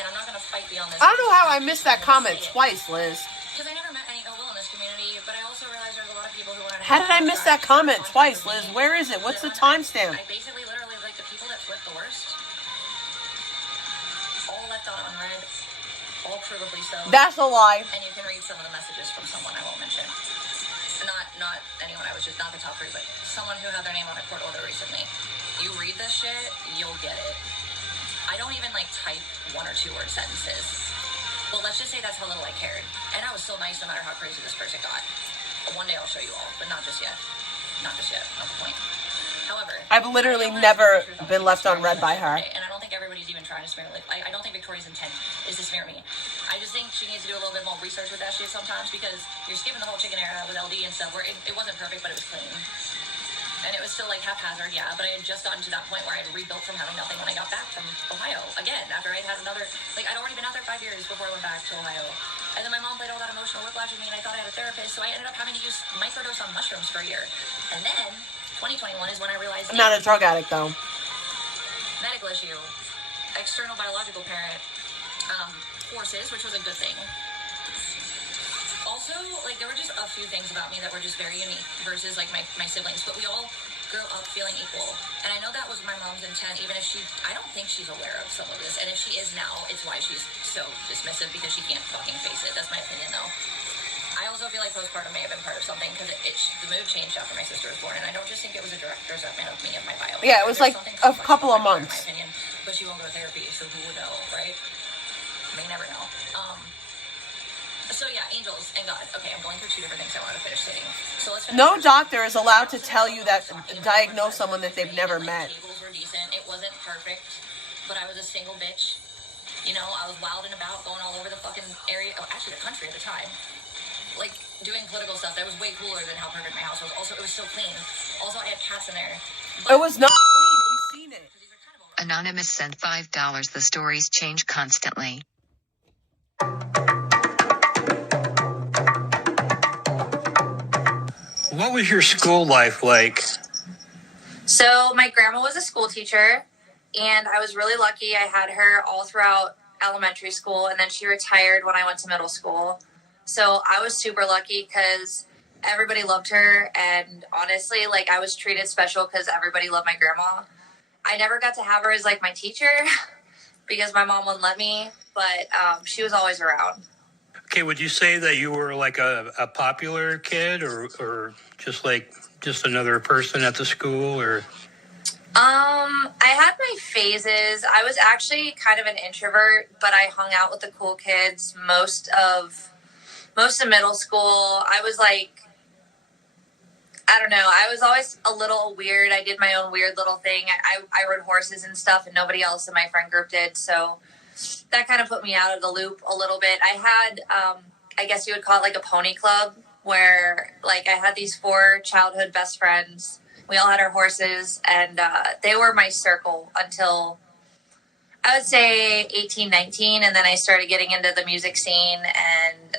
And I'm not going to fight beyond this. I don't know how I missed that comment twice, Liz. Because I never met any ill will in this community, but I also realized there's a lot of people who want to... How did I miss that comment twice, Liz? Where is it? What's the timestamp? I basically literally, like, the people that flip the worst, all left out on red, all uncontrollably so. That's a lie. And you can read some of the messages from someone I won't mention. Not anyone I was just, not the top 3, but someone who had their name on a court order recently. You read this shit, you'll get it. I don't even like type 1 or 2 word sentences. Well, let's just say that's how little I cared. And I was still nice no matter how crazy this person got. One day I'll show you all, but not just yet. Not just yet, not the point. However, I've literally never been left unread by her. And I don't think everybody's even trying to smear me. I don't think Victoria's intent is to smear me. I just think she needs to do a little bit more research with that shit sometimes, because you're skipping the whole chicken era with LD and stuff where it wasn't perfect, but it was clean. And it was still like haphazard, yeah, but I had just gotten to that point where I had rebuilt from having nothing when I got back from Ohio. Again, after I'd had another, like I'd already been out there 5 years before I went back to Ohio. And then my mom played all that emotional whiplash with me, and I thought I had a therapist, so I ended up having to use microdose on mushrooms for a year. And then 2021 is when I realized I'm not a drug addict though. medical issue, external biological parent, forces, which was a good thing. Also, like, there were just a few things about me that were just very unique versus, like, my siblings. But we all grew up feeling equal. And I know that was my mom's intent, even if I don't think she's aware of some of this. And if she is now, it's why she's so dismissive, because she can't fucking face it. That's my opinion, though. I also feel like postpartum may have been part of something, because the mood changed after my sister was born. And I don't just think it was a direct resentment of me and my bio. Yeah, it was like a couple of months. In my opinion, but she won't go to therapy, so who would know, right? May never know. So yeah, angels and God. Okay, I'm going through 2 different things I want to finish stating. So let's finish. No doctor is allowed to tell you that, diagnose someone that they've never met. Tables were decent. It wasn't perfect, but I was a single bitch. You know, I was wilding about, going all over the fucking area, actually the country at the time. Like, doing political stuff. That was way cooler than how perfect my house was. Also, it was so clean. Also, I had cats in there. It was not clean. We've seen it. Anonymous sent $5. The stories change constantly. What was your school life like? So my grandma was a school teacher, and I was really lucky. I had her all throughout elementary school, and then she retired when I went to middle school. So I was super lucky because everybody loved her, and honestly, like, I was treated special because everybody loved my grandma. I never got to have her as, like, my teacher because my mom wouldn't let me, but she was always around. Okay, would you say that you were like a popular kid or just another person at the school, or? I had my phases. I was actually kind of an introvert, but I hung out with the cool kids most of middle school. I was like, I don't know. I was always a little weird. I did my own weird little thing. I rode horses and stuff, and nobody else in my friend group did. So that kind of put me out of the loop a little bit. I had, I guess you would call it like a pony club, where like I had these 4 childhood best friends. We all had our horses, and they were my circle until I would say 18, 19. And then I started getting into the music scene and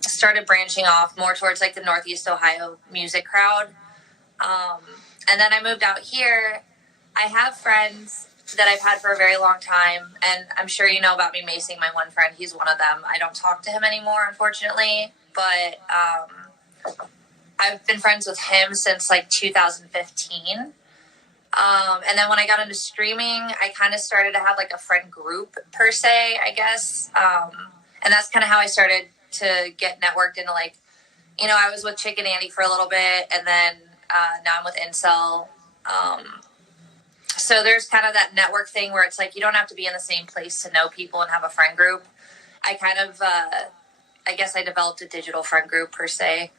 started branching off more towards like the Northeast Ohio music crowd. And then I moved out here. I have friends that I've had for a very long time, and I'm sure you know about me macing my one friend. He's one of them. I don't talk to him anymore, unfortunately, but I've been friends with him since like 2015. And then when I got into streaming, I kind of started to have like a friend group per se, I guess. And that's kind of how I started to get networked into, like, you know, I was with Chick and Andy for a little bit, and then now I'm with Incel. So there's kind of that network thing where it's like you don't have to be in the same place to know people and have a friend group. I kind of, I guess I developed a digital friend group per se.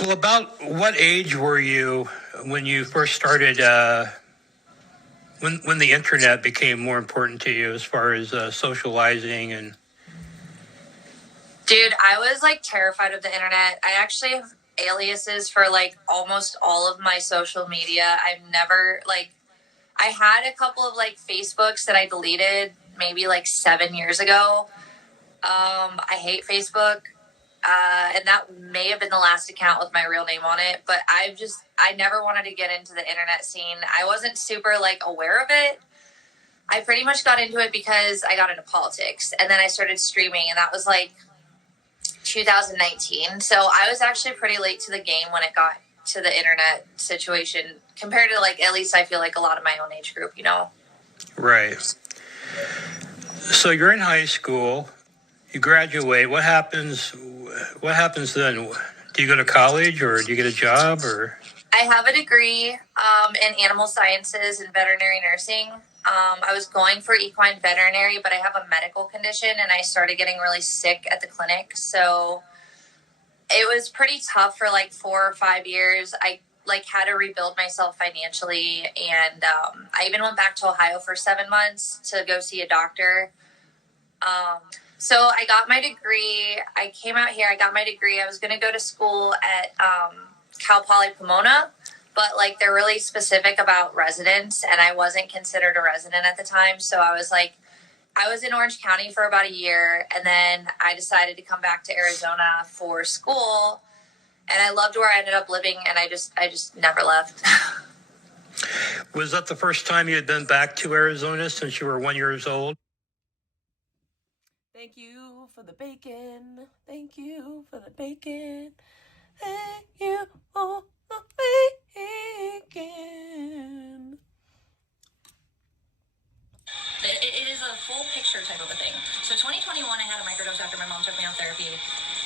Well, about what age were you when you first started, when the internet became more important to you as far as socializing and... Dude, I was like terrified of the internet. I actually have aliases for like almost all of my social media. I've never like, I had a couple of like Facebooks that I deleted maybe like 7 years ago. I hate Facebook. And that may have been the last account with my real name on it, but I never wanted to get into the internet scene. I wasn't super like aware of it. I pretty much got into it because I got into politics, and then I started streaming, and that was like 2019. So I was actually pretty late to the game when it got to the internet situation compared to like, at least I feel like a lot of my own age group, you know? Right. So you're in high school, you graduate. What happens? What happens then? Do you go to college or do you get a job or? I have a degree in animal sciences and veterinary nursing. I was going for equine veterinary, but I have a medical condition and I started getting really sick at the clinic. So it was pretty tough for like 4 or 5 years. I had to rebuild myself financially. And I even went back to Ohio for 7 months to go see a doctor. So I got my degree. I came out here. I got my degree. I was going to go to school at Cal Poly Pomona, but like they're really specific about residents, and I wasn't considered a resident at the time. So I was in Orange County for about a year, and then I decided to come back to Arizona for school, and I loved where I ended up living, and I just never left. Was that the first time you had been back to Arizona since you were 1 year old? Thank you for the bacon. Thank you for the bacon. Thank you for the bacon. It is a full picture type of a thing. So 2021, I had a microdose after my mom took me on therapy,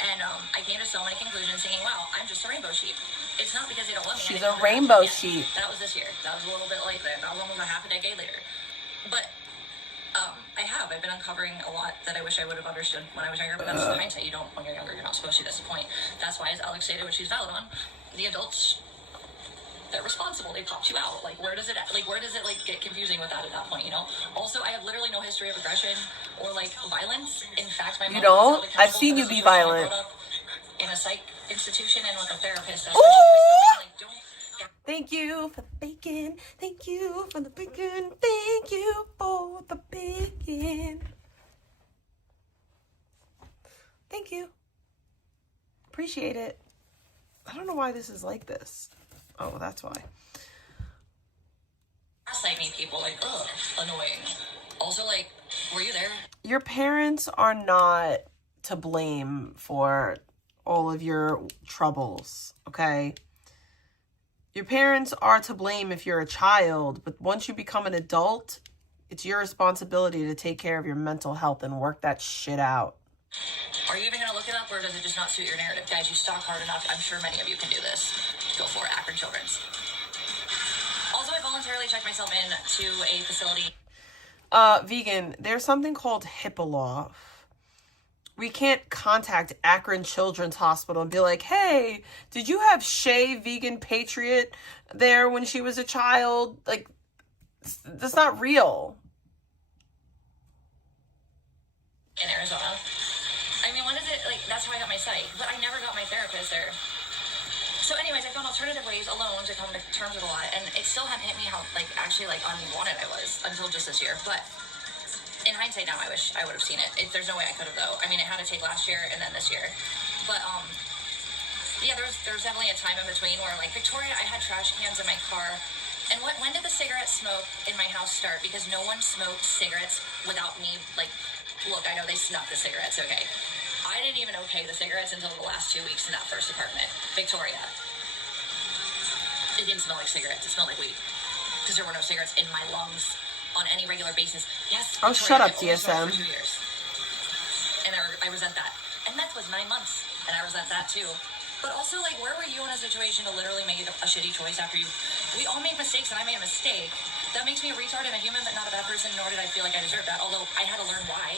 and I came to so many conclusions thinking, wow, I'm just a rainbow sheep. It's not because they don't love me. She's a rainbow sheep. That was this year. That was a little bit like that. That was almost a half a decade later. But I've been uncovering a lot that I wish I would have understood when I was younger, but that's in hindsight. You don't, when you're younger, you're not supposed to. That's the point. That's why, as Alex stated, which she's valid on, the adults, they're responsible. They popped you out. Where does it get confusing with that at that point, you know? Also, I have literally no history of aggression or violence. In fact, my mom You don't? I've seen you be violent. In a psych institution and with a therapist. That's Thank you for the bacon. Thank you for the bacon. Thank you for the bacon. Thank you. Appreciate it. I don't know why this is like this. Oh, that's why. gaslighting people, annoying. Also, were you there? Your parents are not to blame for all of your troubles, okay? Your parents are to blame if you're a child, but once you become an adult, it's your responsibility to take care of your mental health and work that shit out. Are you even going to look it up, or does it just not suit your narrative? Guys, you stalk hard enough. I'm sure many of you can do this. Go for it, Akron Children's. Also, I voluntarily checked myself in to a facility. Vegan, there's something called HIPAA law. We can't contact Akron Children's Hospital and be like, hey, did you have Shay Vegan Patriot there when she was a child? That's not real. In Arizona. I mean, when is it, that's how I got my sight. But I never got my therapist there. So anyways, I found alternative ways alone to come to terms with a lot. And it still hadn't hit me how, actually unwanted I was until just this year. But in hindsight now, I wish I would have seen it. There's no way I could have, though. I mean, it had to take last year and then this year. But, yeah, there was definitely a time in between where, Victoria, I had trash cans in my car. And when did the cigarette smoke in my house start? Because no one smoked cigarettes without me, look, I know they snuck the cigarettes, okay. I didn't even okay the cigarettes until the last 2 weeks in that first apartment. Victoria. It didn't smell like cigarettes. It smelled like weed. Because there were no cigarettes in my lungs on any regular basis. Yes, Oh, Victoria, shut up, I only smoked DSM. for 2 years. And I resent that. And meth was 9 months. And I resent that, too. But also, where were you in a situation to literally make a shitty choice after you... We all make mistakes, and I made a mistake. That makes me a retard and a human, but not a bad person, nor did I feel like I deserved that. Although, I had to learn why.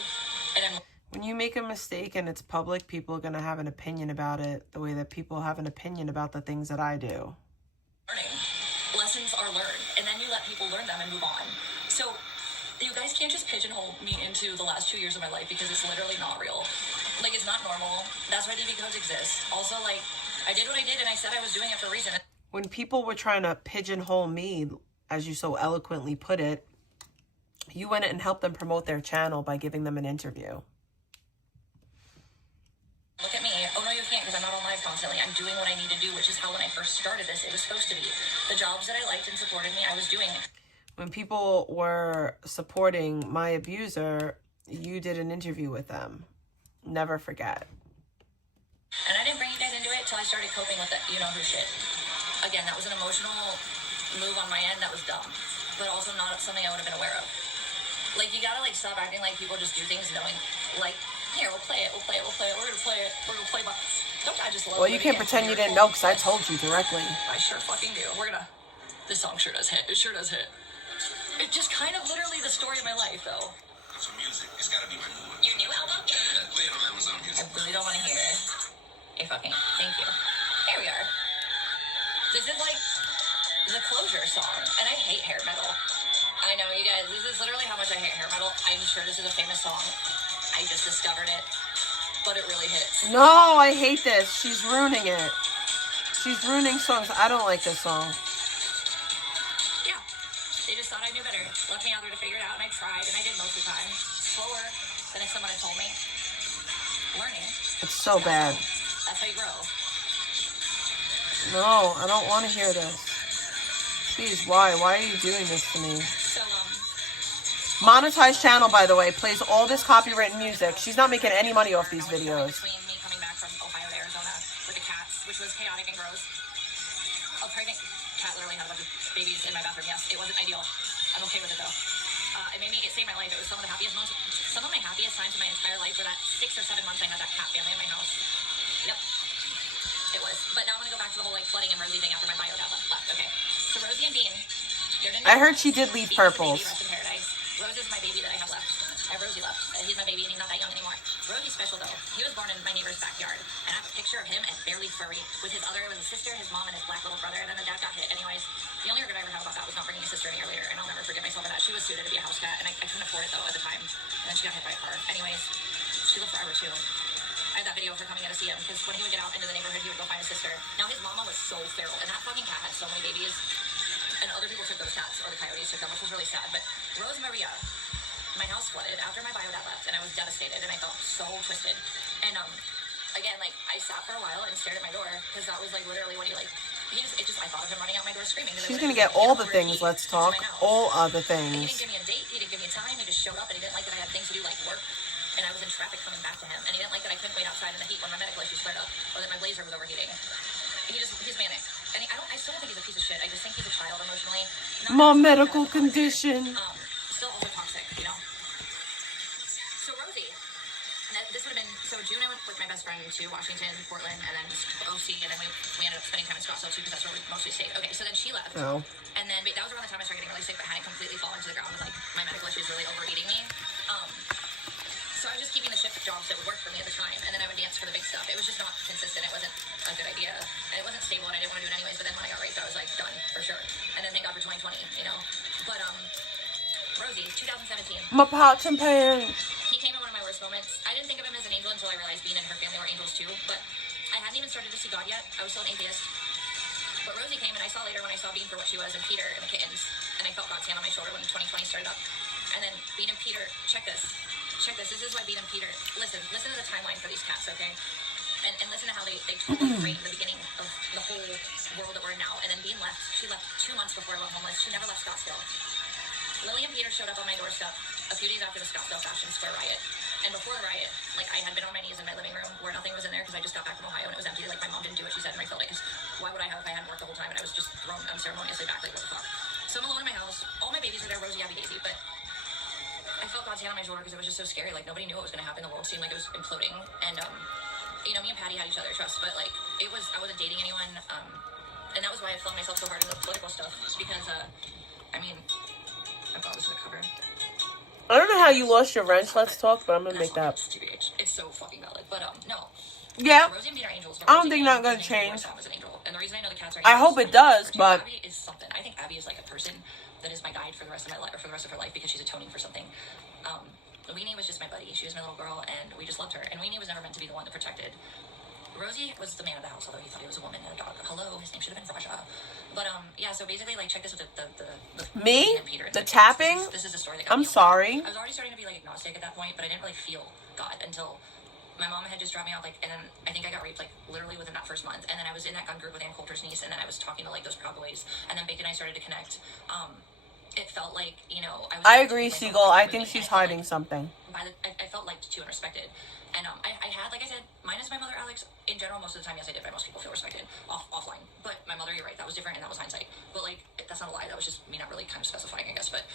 And When you make a mistake and it's public, people are going to have an opinion about it the way that people have an opinion about the things that I do. learning. Lessons are learned, and then you let people learn them and move on. So, you guys can't just pigeonhole me into the last 2 years of my life because it's literally not real. It's not normal. That's why DV codes exist. Also, I did what I did, and I said I was doing it for a reason. When people were trying to pigeonhole me, as you so eloquently put it, you went and helped them promote their channel by giving them an interview. Look at me. Oh, no, you can't because I'm not on live constantly. I'm doing what I need to do, which is how when I first started this, it was supposed to be. The jobs that I liked and supported me, I was doing. When people were supporting my abuser, you did an interview with them. Never forget. And I didn't bring you guys into it until I started coping with it. You know who shit. Again, that was an emotional move on my end that was dumb, but also not something I would have been aware of. Like, you gotta, like, stop acting like people just do things knowing, like, here, we'll play it, we're gonna play it, we're gonna play box. Don't I just love Well, you can't pretend you didn't know because I told you directly. I sure fucking do. This song sure does hit. It sure does hit. It's just kind of literally the story of my life, though. For music, it's gotta be my new one. Your new album? Yeah, play it on Amazon Music. I really don't want to hear a fucking thank you. Here we are. This is like the closure song, and I hate hair metal. I know, you guys, this is literally how much I hate hair metal. I'm sure this is a famous song. I just discovered it, but it really hits. No, I hate this. She's ruining it. She's ruining songs. I don't like this song. Yeah, they just thought I knew better. Left me out there to figure it out, and I tried, and I did most of the time. Slower than if someone had told me. Learning. It's so bad. That's how you grow. No, I don't want to hear this. Please, why? Why are you doing this to me? So, Monetized channel, by the way, plays all this copywritten music. She's not making any money off these videos. Between me coming back from Ohio to Arizona with the cats, which was chaotic and gross. A pregnant cat literally had a bunch of babies in my bathroom. Yes, it wasn't ideal. I'm okay with it though. It saved my life. It was some of the happiest moments, some of my happiest times in my entire life were that 6 or 7 months I had that cat family in my house. Yep, it was. But now I'm gonna go back to the whole like flooding and Rosie thing after my bio dad left. Okay, so Rosie and Bean, I heard she did leave purples. Rose is my baby that I have left. I have Rosie left. He's my baby and he's not that young anymore. Rosie's special though. He was born in my neighbor's backyard. And I have a picture of him as barely furry with his sister, his mom, and his black little brother. And then the dad got hit. Anyways, the only regret I ever had about that was not bringing his sister any earlier. And I'll never forgive myself for that. She was suited to be a house cat. And I couldn't afford it though at the time. And then she got hit by a car. Anyways, she lived forever too. I had that video of her coming in to see him because when he would get out into the neighborhood, he would go find his sister. Now his mama was so feral. And that fucking cat had so many babies. And other people took those cats, or the coyotes took them, which was really sad. But Rose Maria, my house flooded after my bio dad left, and I was devastated, and I felt so twisted. And again, like I sat for a while and stared at my door because that was like literally when he like I thought of him running out my door screaming. She's gonna get all the things. Let's talk all other And he things. didn't give me a date. He didn't give me a time. He just showed up, and he didn't like that I had things to do like work. And I was in traffic coming back to him, and he didn't like that I couldn't wait outside in the heat when my medical issues flared up, or that my blazer was overheating. He's manic, and I still don't think he's a piece of shit. I just think he's a child emotionally. My medical condition. Still also toxic, you know. So Rosie, this would have been June. I went with my best friend to Washington, Portland, and then OC, and then we ended up spending time in Scottsdale too because that's where we mostly stayed. Okay, so then she left, and then that was around the time I started getting really sick, but hadn't completely fallen to the ground with like my medical issues really overeating me. So I was just keeping the shift jobs that would work for me at the time, and then I would dance for the big stuff. It was just not consistent. It wasn't a good idea, and it wasn't stable, and I didn't want to do it anyways. But then when I got raped, I was like, done for sure. And then thank God for 2020, you know. But Rosie, 2017. My pots and pans. He came in one of my worst moments. I didn't think of him as an angel until I realized Bean and her family were angels too. But I hadn't even started to see God yet. I was still an atheist. But Rosie came, and I saw later when I saw Bean for what she was, and Peter and the kittens, and I felt God's hand on my shoulder when 2020 started up. And then Bean and Peter, check this. This is why Bean and Peter, listen to the timeline for these cats, okay? And listen to how they totally framed the beginning of the whole world that we're in now. And then Bean left. She left 2 months before I went homeless. She never left Scottsdale. Lily and Peter showed up on my doorstep a few days after the Scottsdale Fashion Square riot. And before the riot, like I had been on my knees in my living room where nothing was in there because I just got back from Ohio and it was empty. Like my mom didn't do what she said and I felt like, why would I have if I hadn't worked the whole time? And I was just thrown unceremoniously back, like what the fuck? So I'm alone in my house. All my babies were there, Rosie, Abby, Daisy, but I felt God's hand on my shoulder because it was just so scary. Like nobody knew what was going to happen. The world seemed like it was imploding. And you know, me and Patty had each other trust, but like I wasn't dating anyone. And that was why I flung myself so hard into the political stuff because I mean, I thought this was a cover. I don't know how you lost your wrench. Let's talk, but I'm gonna make that. It's so fucking valid, but no. Yeah. Rosie and Bean are angels. I don't think not gonna change. And the reason I know the cats are I hope it does, but Abby is something. I think Abby is like a person that is my guide for the rest of my life, or for the rest of her life, because she's atoning for something. Weenie was just my buddy. She was my little girl, and we just loved her. And Weenie was never meant to be the one that protected. Rosie was the man of the house, although he thought he was a woman and a dog. Hello, his name should have been Raja. But yeah, so basically, like, check this with the me, Peter. the tapping. This is the story that got I'm me sorry. I was already starting to be like agnostic at that point, but I didn't really feel God until my mom had just dropped me off, like, and then I think I got raped, like, literally within that first month. And then I was in that gun group with Ann Coulter's niece, and then I was talking to, like, those Proud Boys. And then Bacon and I started to connect. It felt like, you know, I agree, Siegel. I think she's hiding something. I felt liked too and respected. And I had, like I said, minus my mother, Alex, in general, most of the time, yes, I did. By most people feel respected offline. But my mother, you're right, that was different, and that was hindsight. But, like, that's not a lie. That was just me not really kind of specifying, I guess. But,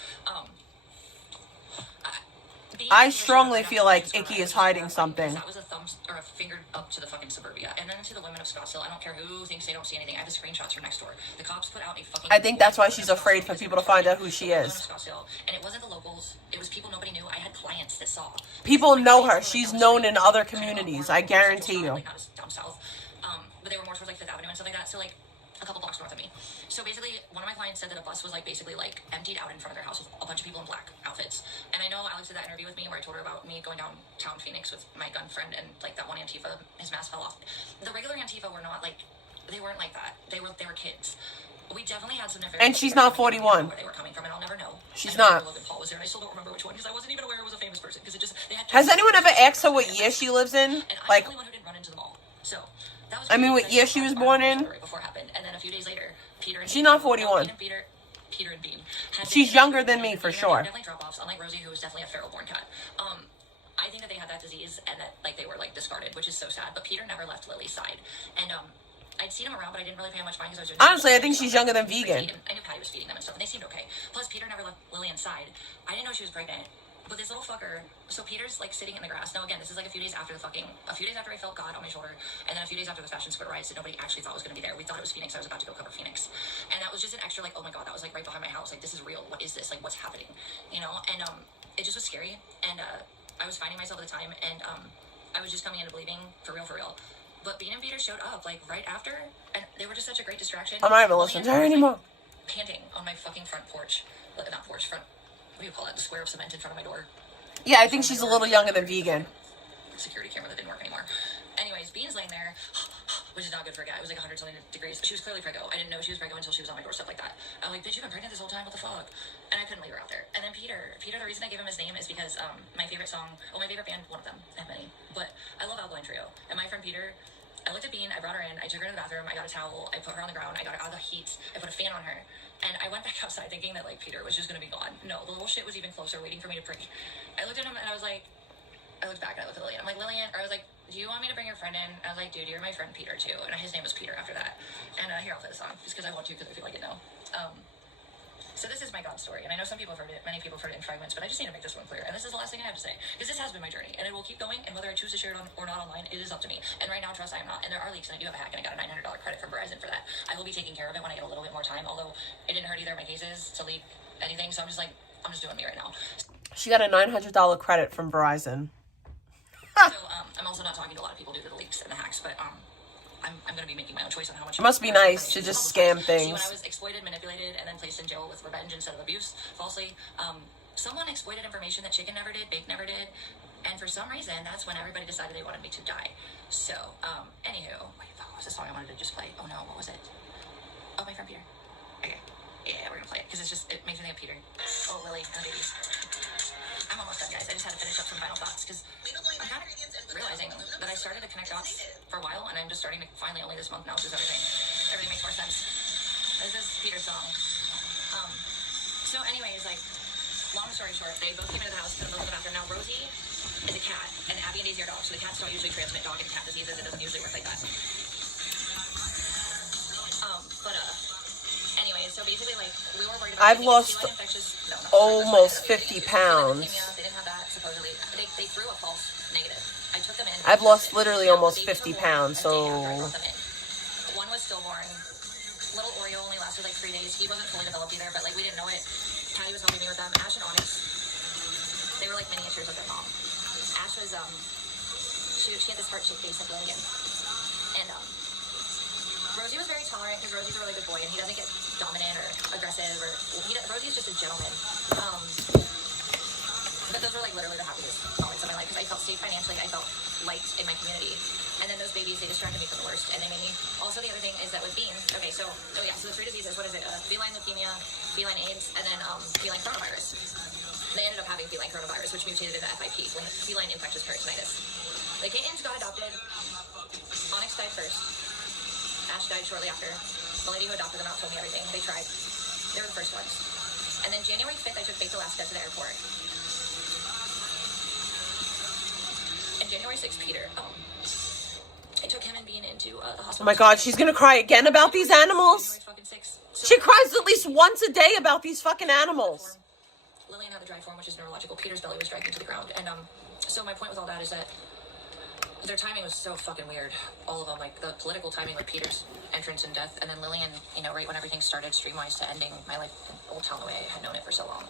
I strongly feel like Icky is hiding something. That was a thumb or a finger up to the fucking suburbia. And then to the women of Scottsdale, I don't care who thinks they don't see anything. I have the screenshots from next door. The cops put out a fucking... I think that's why she's afraid for people to find out who she is. And it wasn't the locals. It was people nobody knew. I had clients that saw. People know her. She's known in other communities. I guarantee you. Like, not as down south. But they were more towards like Fifth Avenue and stuff like that. So like a couple blocks north of me. So basically, one of my clients said that a bus was like basically like emptied out in front of their house with a bunch of people in black outfits. And I know Alex did that interview with me where I told her about me going downtown Phoenix with my gun friend and like that one Antifa, his mask fell off. The regular Antifa were not like, they weren't like that. They were kids. We definitely had some nefarious. And she's not 41. Where they were coming from, and I'll never know. She's not. Logan Paul was there, and I still don't remember which one because I wasn't even aware it was a famous person because it just. Has anyone ever asked her what year she lives in? Like, I'm the only one who didn't run into the mall. So that was. I mean, what year she was born in? Before it happened, and then a few days later, Peter. And She's not 41. Peter and Bean. She's younger than me for sure. Definitely drop offs, unlike Rosie, who was definitely a feral born cat. I think that they had that disease and that like they were like discarded, which is so sad. But Peter never left Lily's side, and I'd seen him around, but I didn't really pay much mind because I was doing. Honestly, I think she's younger than Vegan. I knew Patty was feeding them and stuff, and they seemed okay. Plus, Peter never left Lily inside. I didn't know she was pregnant, but this little fucker. So Peter's like sitting in the grass. Now again, this is like a few days after I felt God on my shoulder, and then a few days after the fashion square riots that nobody actually thought was going to be there. We thought it was Phoenix. I was about to go cover Phoenix, and that was just an extra like, oh my God, that was like right behind my house. Like, this is real. What is this? Like, what's happening? You know? And it just was scary, and I was finding myself at the time, and I was just coming into believing for real. But Bean and Peter showed up like right after, and they were just such a great distraction. I'm not even listening to her anymore. Panting on my fucking front porch, not porch, front. What do you call that? The square of cement in front of my door. Yeah, I think she's a little younger than Vegan. Security camera that didn't work anymore. Anyways, Bean's laying there, which is not good for a guy. It was like 100 something degrees. She was clearly preggo. I didn't know she was preggo until she was on my doorstep like that. I'm like, bitch, you've been pregnant this whole time. What the fuck? And I couldn't leave her out there. And then Peter, the reason I gave him his name is because my favorite song, my favorite band, one of them, I have many, but I love Alkaline Trio. And my friend Peter, I looked at Bean, I brought her in, I took her to the bathroom, I got a towel, I put her on the ground, I got her out of the heat, I put a fan on her, and I went back outside thinking that like Peter was just gonna be gone. No, the little shit was even closer, waiting for me to preach. I looked at him and I was like, I looked back and I looked at Lillian. I'm like, Lillian, or I was like, do you want me to bring your friend in? I was like, dude, you're my friend Peter too. And his name was Peter after that. And here, I'll play the song, just because I want to, because I feel like it now. So this is my God story, and I know some people have heard it, many people have heard it in fragments, but I just need to make this one clear. And this is the last thing I have to say, because this has been my journey, and it will keep going, and whether I choose to share it or not online, it is up to me. And right now, trust, I am not. And there are leaks, and I do have a hack, and I got a $900 credit from Verizon for that. I will be taking care of it when I get a little bit more time, although it didn't hurt either of my cases to leak anything, so I'm just doing me right now. She got a $900 credit from Verizon. So, I'm also not talking to a lot of people due to the leaks and the hacks, but, I'm going to be making my own choice on how much. It must be nice to just scam things. See, when I was exploited, manipulated, and then placed in jail with revenge instead of abuse, falsely, someone exploited information that Chicken never did, Bake never did, and for some reason, that's when everybody decided they wanted me to die. So, anywho, wait, what was the song I wanted to just play? Oh no, what was it? Oh, my friend Peter. Okay, yeah, we're gonna play it because it makes me think of Peter. Oh, Lily, and the babies. I'm almost done, guys. I just had to finish up some final thoughts because I'm kind of realizing that I started to connect dots for a while, and I'm just starting to finally only this month now, which is everything makes more sense. This is Peter's song. So anyways, like, long story short, they both came into the house, put them both in the bathroom. Now Rosie is a cat, and Abby and Daisy are dogs, so the cats don't usually transmit dog and cat diseases. It doesn't usually work like that. Anyways, so basically, like, we were worried about. I've lost almost 50 pounds. They didn't have that, supposedly. They threw a false negative. I took them in. I've lost literally almost 50 pounds, so. One was stillborn. Little Oreo only lasted like 3 days. He wasn't fully developed either, but like we didn't know it. Patty was helping me with them. Ash and Onyx, they were like miniatures of their mom. Ash was she had this heart-shaped face like Lillian, and Rosie was very tolerant because Rosie's a really good boy and he doesn't get dominant or aggressive or Rosie's just a gentleman. But those were like literally the happiest moments of my life because I felt safe financially. I felt liked in my community. And then those babies, they distracted me from the worst. And they made me... Also, the other thing is that with Bean... Okay, so... Oh, yeah. So the three diseases, what is it? Feline leukemia, feline AIDS, and then feline coronavirus. They ended up having feline coronavirus, which mutated into FIP, feline infectious peritonitis. The kittens got adopted. Onyx died first. Ash died shortly after. The lady who adopted them out told me everything. They tried. They were the first ones. And then January 5th, I took Baked Alaska to the airport. And January 6th, Peter, I took him and Bean into a hospital. Oh my God, she's gonna cry again about these animals? She cries at least once a day about these fucking animals. Lillian had the dry form, which is neurological. Peter's belly was dragged into the ground. And so my point with all that is that their timing was so fucking weird. All of them, like the political timing, like Peter's entrance and death, and then Lillian, you know, right when everything started streamwise to ending my life in Old Town the way I had known it for so long.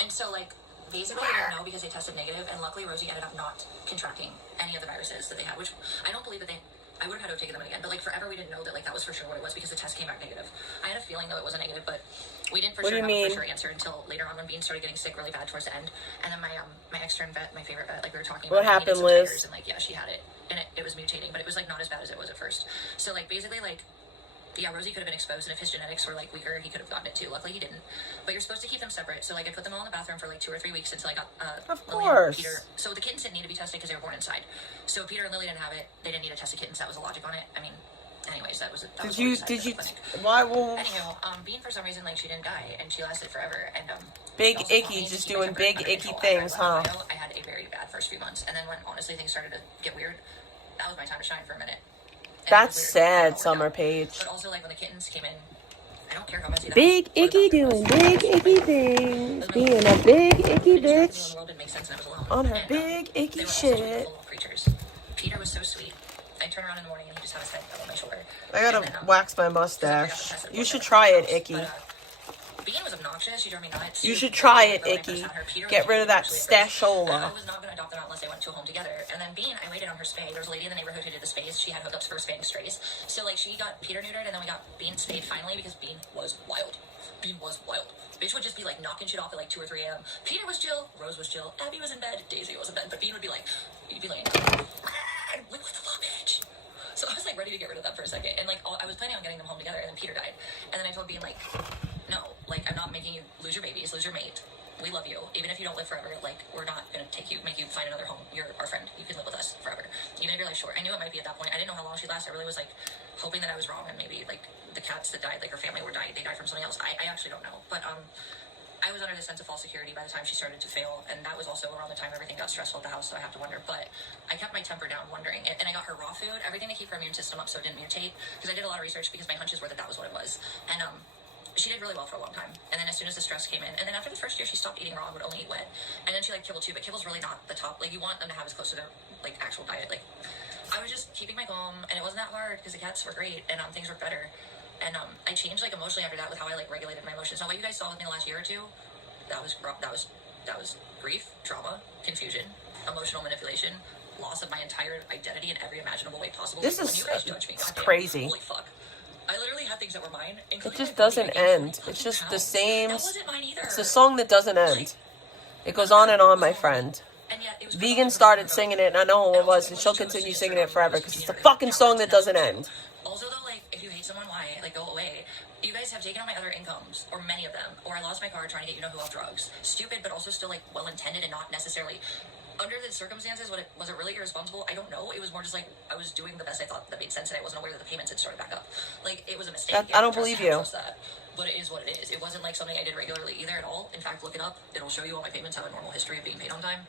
And so, like, basically they didn't know because they tested negative, and luckily Rosie ended up not contracting any of the viruses that they had, which I don't believe that I would have had to have taken them again, but like forever we didn't know that like that was for sure what it was because the test came back negative. I had a feeling though it wasn't negative, but we didn't for sure have a for sure answer until later on when Bean started getting sick really bad towards the end. And then my extern vet, my favorite vet, like we were talking what about, happened, Liz? And like, yeah, she had it, and it was mutating, but it was like not as bad as it was at first. So like basically like, yeah, Rosie could have been exposed, and if his genetics were like weaker, he could have gotten it too. Luckily, he didn't. But you're supposed to keep them separate. So like, I put them all in the bathroom for like 2 or 3 weeks until I got of Lillian course. and Peter. So the kittens didn't need to be tested because they were born inside. So Peter and Lily didn't have it. They didn't need to test the kittens. That was the logic on it. I mean, anyways, that was. Did you? Why? Well, anyhow, Bean for some reason like she didn't die, and she lasted forever. And Big Icky just doing big icky things, huh? I had a very bad first few months, and then when honestly things started to get weird, that was my time to shine for a minute. That's sad, Summer Page. But also, like, when the kittens came in, I don't care how messy that Big Icky doing big icky things. Being a big icky bitch. On her big icky shit. Peter was so sweet. I turn around in the morning and he just had his head on my shoulder. I gotta wax my mustache. You should try it, Icky. Bean was obnoxious. She drove me nuts. You should try it, Icky. Get rid of that stashola. I was not going to adopt them out unless they went to a home together. And then Bean, I waited on her spay. There was a lady in the neighborhood who did the spays. She had hookups for spaying strays. So, like, she got Peter neutered, and then we got Bean spayed finally because Bean was wild. Bean was wild. Bitch would just be, like, knocking shit off at, like, 2 or 3 a.m. Peter was chill. Rose was chill. Abby was in bed. Daisy was in bed. But Bean would be like, you'd be like, what the fuck, bitch? So I was, like, ready to get rid of them for a second. And, like, I was planning on getting them home together, and then Peter died. And then I told Bean, like, no, like, I'm not making you lose your babies, lose your mate. We love you. Even if you don't live forever, like, we're not going to make you find another home. You're our friend. You can live with us forever. Even if your life's short. I knew it might be at that point. I didn't know how long she'd last. I really was, like, hoping that I was wrong and maybe, like, the cats that died, like, her family they died from something else. I actually don't know. But, I was under this sense of false security by the time she started to fail, and that was also around the time everything got stressful at the house, so I have to wonder. But I kept my temper down wondering, and I got her raw food, everything to keep her immune system up so it didn't mutate, because I did a lot of research because my hunches were that was what it was. And, she did really well for a long time. And then as soon as the stress came in, and then after the first year, she stopped eating raw and would only eat wet. And then she liked kibble too, but kibble's really not the top. Like, you want them to have as close to their, like, actual diet. Like, I was just keeping my calm, and it wasn't that hard because the cats were great, and things were better. And I changed, like, emotionally after that with how I, like, regulated my emotions. Now, what you guys saw with me the last year or two, that was grief, trauma, confusion, emotional manipulation, loss of my entire identity in every imaginable way possible. This when is you guys judge me, crazy. Holy fuck. I literally had things that were mine. It just doesn't end. It's just the same. It's the song that doesn't end. It goes on and on, my friend. Vegan started singing it, and I know who it was, and she'll continue singing it forever because it's a fucking song that doesn't end. Also, though, like, if you hate someone, why? Like, go away. You guys have taken on my other incomes, or many of them, or I lost my car trying to get you-know-who off drugs. Stupid, but also still, like, well-intended and not necessarily... Under the circumstances, was it really irresponsible? I don't know. It was more just, like, I was doing the best I thought that made sense, and I wasn't aware that the payments had started back up. Like, it was a mistake. I don't believe you. But it is what it is. It wasn't, like, something I did regularly either at all. In fact, look it up. It'll show you all my payments have a normal history of being paid on time.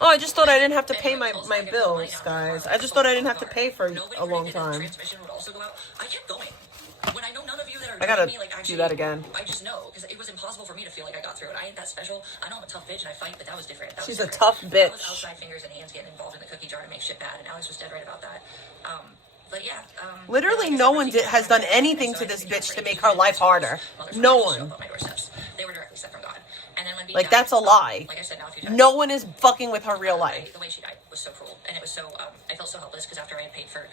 Oh, I just thought I didn't have to pay my bills, guys. I just thought I didn't have to pay for a long time. Transmission would also go out. I kept going. When I know none of you that are I gotta me, like, actually, do that again. I just know, because it was impossible for me to feel like I got through it. I ain't that special. I know I'm a tough bitch and I fight, but that was different. She's a tough bitch. That was outside fingers and hands getting involved in the cookie jar to make shit bad, and Alex was dead right about that. But yeah. Literally no one has done anything to this bitch to make her life harder. No one. They were directly sent from God. And then when Like, that's a lie. Like I said, now if you die, no one is fucking with her real life. The way she died was so cruel, and it was so, I felt so helpless, because after I had paid for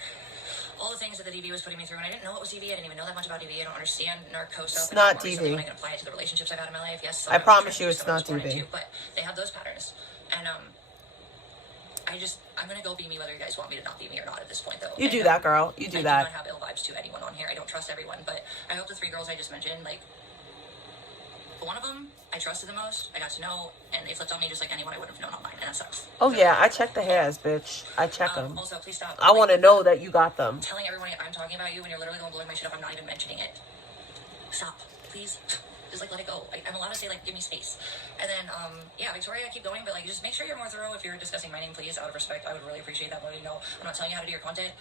all the things that the DV was putting me through, and I didn't know it was DV. I didn't even know that much about DV. I don't understand narco stuff. It's not DV. I can apply it to the relationships I've had in my life. Yes, I promise you it's not DV. Too, but they have those patterns, and I'm gonna go be me whether you guys want me to not be me or not at this point, though. You do that, girl. You do that. I do not have ill vibes to anyone on here. I don't trust everyone, but I hope the 3 girls I just mentioned, like, one of them I trusted the most. I got to know, and they flipped on me just like anyone I would have known online, and that sucks. Oh yeah, I check the hairs, bitch. I check them. Also, please stop. I want to know that you got them. Telling everyone I'm talking about you when you're literally going to blow my shit up. I'm not even mentioning it. Stop, please. Just, like, let it go. I'm allowed to say, like, give me space. And then, yeah, Victoria, I keep going, but, like, just make sure you're more thorough if you're discussing my name, please, out of respect. I would really appreciate that. Let me know. I'm not telling you how to do your content,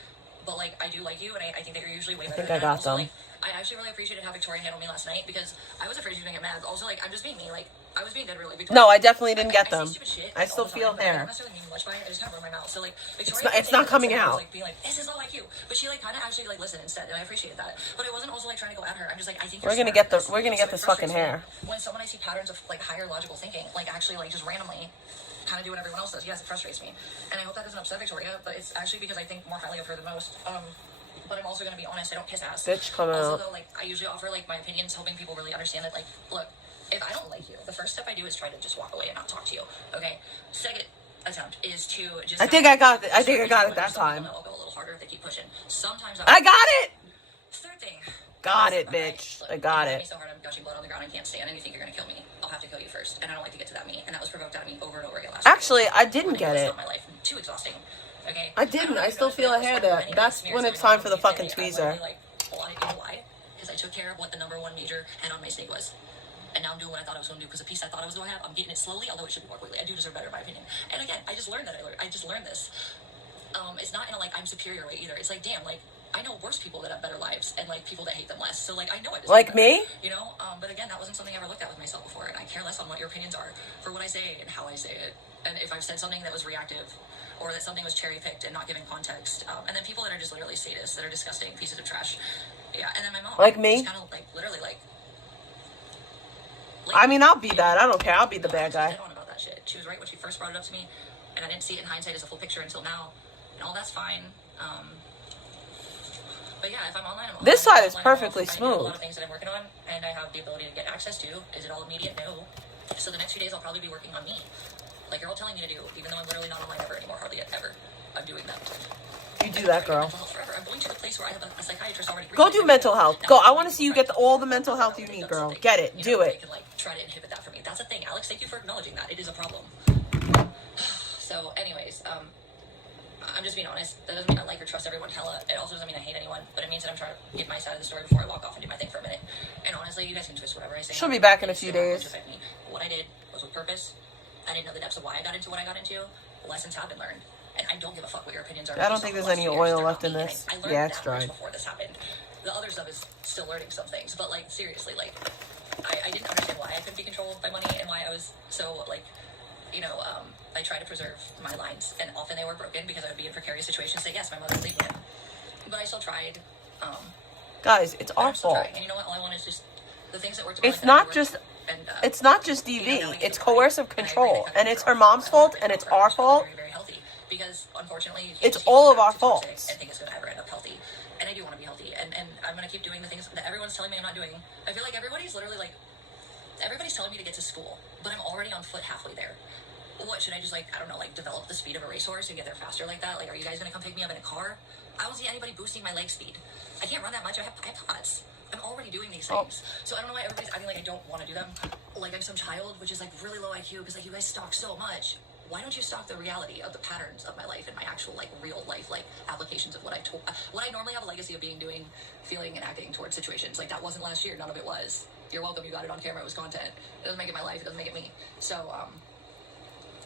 but, like, I do like you, and I think that you're usually way better. I think I got them. Like, I actually really appreciated how Victoria handled me last night, because I was afraid she was going to get mad. Also, like, I'm just being me. Like, I was being dead really. No, I definitely didn't get them. Shit, I still feel I hair. don't necessarily mean much by it. I just kind of run my mouth. So like, Victoria, It's not coming out. Like, being like, this is not like you. But she like kind of actually like listened instead, and I appreciate that. But I wasn't also like trying to go at her. I'm just like, I think we're gonna get this fucking hair. When someone I see patterns of like higher logical thinking, like actually like just randomly kind of do what everyone else does. Yes, it frustrates me, and I hope that doesn't upset Victoria. But it's actually because I think more highly of her than most. But I'm also gonna be honest. I don't kiss ass. Bitch, come also, out. though, like I usually offer like my opinions, helping people really understand that. Like, look, if I don't like you, the first step I do is try to just walk away and not talk to you. Okay. Second attempt is to just. I think I got it. I think I got it that time. I'll go a little harder if they keep pushing. Sometimes I got it. Third thing. Got it, bitch. I got it. So hard, I'm gushing blood on the ground and can't stand, and you think you're gonna kill me. I'll have to kill you first, and I don't like to get to that me, and that was provoked out of me over and over again last Actually, week. I didn't get it. My life too exhausting. Okay. I didn't. I still feel a hair there. That's when it's time for the fucking tweezer. Like, well, you know why? Because I took care of what the number one major head on my snake was. And now I'm doing what I thought I was going to do because the piece I thought I was going to have, I'm getting it slowly, although it should be more quickly. I do deserve better, in my opinion. And again, I just learned that. I just learned this. It's not in a like I'm superior way either. It's like, damn, like I know worse people that have better lives and like people that hate them less. So like I know it. Like me? You know. But again, that wasn't something I ever looked at with myself before, and I care less on what your opinions are for what I say and how I say it. And if I've said something that was reactive, or that something was cherry picked and not giving context, and then people that are just literally sadists, that are disgusting pieces of trash. Yeah. And then my mom. Like me? Kind of like literally like. I mean, I'll be that. I don't care. I'll be the bad guy. About that shit. She was right when she first brought it up to me, and I didn't see it in hindsight as a full picture until now. And all that's fine. But yeah, if I'm online, this side is perfectly I smooth. have a lot of things that I'm working on, and I have the ability to get access to. Is it all immediate? No. So the next few days, I'll probably be working on me, like you're all telling me to do, even though I'm literally not online ever anymore, hardly ever. I'm doing that. You do that, girl. I'm going to a place where I have a psychiatrist already. Go do mental health. Go. I want to see you get all the mental health you need, girl. Get it. Do it. They can like try to inhibit that for me. That's a thing, Alex. Thank you for acknowledging that. It is a problem. So, anyways, I'm just being honest. That doesn't mean I like or trust everyone hella. It also doesn't mean I hate anyone, but it means that I'm trying to get my side of the story before I walk off and do my thing for a minute. And honestly, you guys can twist whatever I say. She'll be back in a few days. What I did was with purpose. I didn't know the depths of why I got into what I got into. Lessons have been learned. And I don't give a fuck what your opinions are. I don't think there's any oil left in this. I learned Yeah, it's that dried. much before this happened. The other stuff is still learning some things. But, like, seriously, like, I didn't understand why I couldn't be controlled by money and why I was so, like, you know, I try to preserve my lines. And often they were broken because I would be in precarious situations. Say, yes, my mother would leave me. But I still tried. Guys, it's our fault. And you know what? All I want is just the things that worked. It's not just. It's not just DV. It's coercive control, and it's her mom's fault, and it's our fault. Because unfortunately, it's all of our faults. I think it's going to ever end up healthy, and I do want to be healthy, and I'm going to keep doing the things that everyone's telling me I'm not doing. I feel like everybody's literally like, everybody's telling me to get to school, but I'm already on foot halfway there. What should I just like? I don't know, like develop the speed of a racehorse and get there faster like that? Like, are you guys going to come pick me up in a car? I don't see anybody boosting my leg speed. I can't run that much. I have iPods. I'm already doing these things. So I don't know why everybody's acting like I don't want to do them. Like I'm some child, which is like really low IQ because like you guys stalk so much. Why don't you stalk the reality of the patterns of my life and my actual like real life like applications of what I normally have a legacy of being, doing, feeling, and acting towards situations. Like that wasn't last year. None of it was. You're welcome. You got it on camera. It was content. It doesn't make it my life. It doesn't make it me. So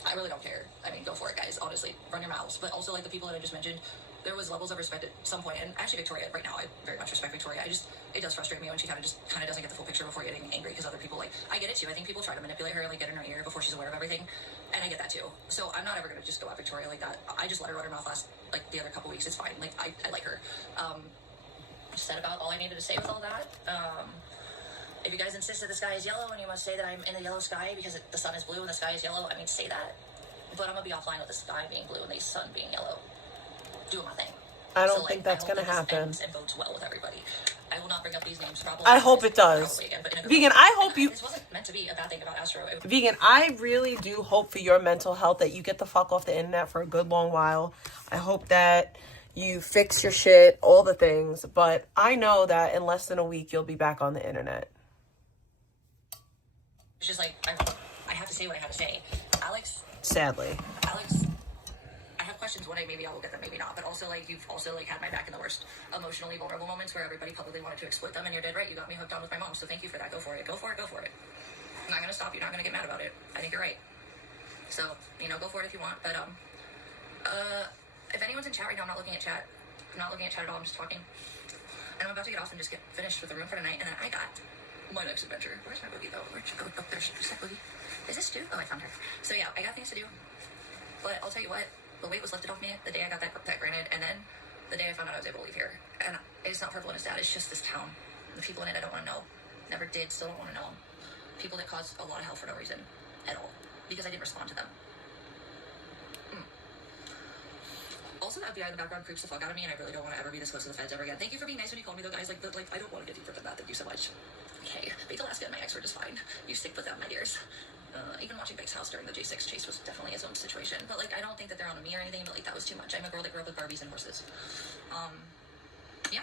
I really don't care. I mean, go for it, guys. Honestly, run your mouths. But also like the people that I just mentioned. There was levels of respect at some point, and actually Victoria, right now, I very much respect Victoria. It does frustrate me when she kind of doesn't get the full picture before getting angry because other people, like, I get it too. I think people try to manipulate her, like, get in her ear before she's aware of everything, and I get that too. So I'm not ever going to just go at Victoria like that. I just let her run her mouth like, the other couple weeks. It's fine. Like, I like her. Said about all I needed to say with all that. If you guys insist that the sky is yellow and you must say that I'm in the yellow sky because the sun is blue and the sky is yellow, I mean, say that. But I'm going to be offline with the sky being blue and the sun being yellow. Doing my thing. I don't think that's going to happen. And votes well with everybody. I will not bring up these names. Probably. I hope it does. Again, Vegan, I hope you. This wasn't meant to be a bad thing about Astro. Vegan, I really do hope for your mental health that you get the fuck off the internet for a good long while. I hope that you fix your shit, all the things. But I know that in less than a week, you'll be back on the internet. It's just like, I have to say what I have to say. Alex. Sadly. Alex. I have questions. One day maybe I will get them, maybe not. But also, like, you've also, like, had my back in the worst emotionally vulnerable moments where everybody publicly wanted to exploit them, and you're dead right. You got me hooked on with my mom, so thank you for that. Go for it. Go for it. Go for it. I'm not going to stop you. Not going to get mad about it. I think you're right. So, you know, go for it if you want. But, if anyone's in chat right now, I'm not looking at chat. I'm not looking at chat at all. I'm just talking. And I'm about to get off and just get finished with the room for tonight. And then I got my next adventure. Where's my boogie though? Oh, there's that boogie. Is this Stu? Oh, I found her. So yeah, I got things to do. But I'll tell you what, the weight was lifted off me the day I got that granted, and then the day I found out I was able to leave here. And it's not Purple and his dad, it's just this town. The people in it I don't want to know. Never did, still don't want to know them. People that caused a lot of hell for no reason at all. Because I didn't respond to them. Also, the FBI in the background creeps the fuck out of me, and I really don't want to ever be this close to the feds ever again. Thank you for being nice when you called me, though, guys. Like, I don't want to get deeper than that. Thank you so much. Okay, Big Alaska and my ex were just fine. You stick with them, my dears. Even watching Big's house during the J6 chase was definitely his own situation. But, like, I don't think that they're on me or anything, but, like, that was too much. I'm a girl that grew up with Barbies and horses. Yeah.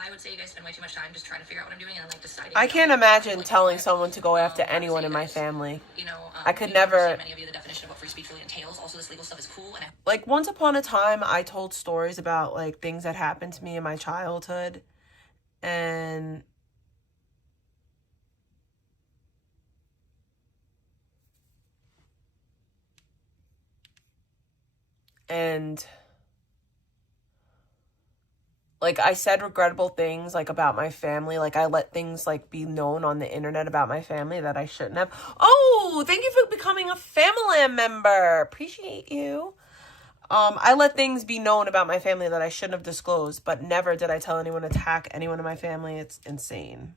I would say you guys spend way too much time just trying to figure out what I'm doing and, like, deciding. I can't imagine telling someone to go after anyone in my family. You know, I could never. Many of you the definition of what free speech really entails. Also, this legal stuff is cool. And Like, once upon a time, I told stories about, like, things that happened to me in my childhood. And like, I said regrettable things, like, about my family. Like, I let things, like, be known on the internet about my family that I shouldn't have. Oh, thank you for becoming a family member. Appreciate you. I let things be known about my family that I shouldn't have disclosed, but never did I tell anyone to attack anyone in my family. It's insane.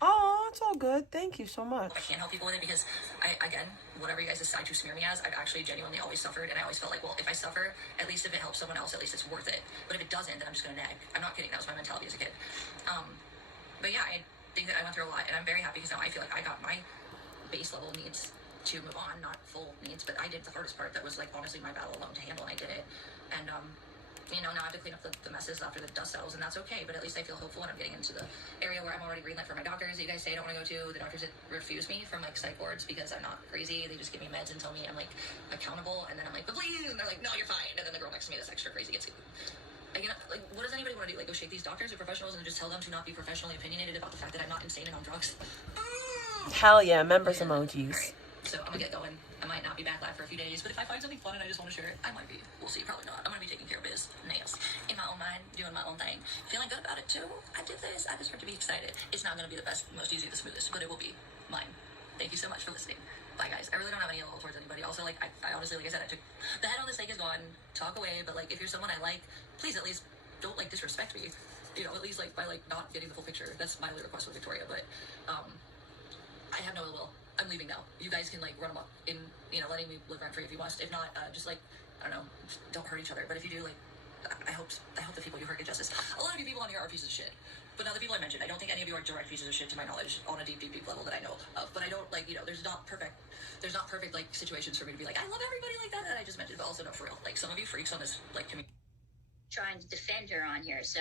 Oh, it's all good. Thank you so much. I can't help people with it because again, whatever you guys decide to smear me as, I've actually genuinely always suffered, and I always felt like, well, if I suffer, at least if it helps someone else, at least it's worth it. But if it doesn't, then I'm just gonna nag. I'm not kidding. That was my mentality as a kid. But yeah, I think that I went through a lot, and I'm very happy because now I feel like I got my base level needs to move on, not full needs, but I did the hardest part. That was like honestly my battle alone to handle, and I did it. And you know, now I have to clean up the messes after the dust settles, and that's okay, but at least I feel hopeful, and I'm getting into the area where I'm already greenlit for my doctors that you guys say I don't want to go to. The doctors that refuse me from, like, psych wards because I'm not crazy. They just give me meds and tell me I'm, like, accountable, and then I'm like, but please, and they're like, no, you're fine, and then the girl next to me that's extra crazy gets you know, like, what does anybody want to do? Like, go shake these doctors or professionals and just tell them to not be professionally opinionated about the fact that I'm not insane and on drugs? Hell yeah, members emojis. Right. So I'm gonna get going. I might not be back live for a few days, but if I find something fun and I just want to share it, I might be. We'll see. Probably not. I'm gonna be taking care of biz, nails, in my own mind, doing my own thing, feeling good about it too. I did this. I deserve to be excited. It's not gonna be the best, most easy, the smoothest, but it will be mine. Thank you so much for listening. Bye, guys. I really don't have any ill towards anybody. Also, like, I honestly, like I said, I took the head on the stake is gone. Talk away, but like, if you're someone I like, please at least don't like disrespect me. You know, at least like by like not getting the full picture. That's my only request with Victoria. But I have no ill will. I'm leaving now. You guys can, like, run amok in, you know, letting me live rent free if you must. If not, just, like, I don't know, don't hurt each other. But if you do, like, I hope the people you hurt get justice. A lot of you people on here are pieces of shit. But now the people I mentioned, I don't think any of you are direct pieces of shit to my knowledge on a deep, deep, deep level that I know of. But I don't, like, you know, there's not perfect, like, situations for me to be like, I love everybody like that I just mentioned. But also, no, for real. Like, some of you freaks on this, like, community. Trying to defend her on here, so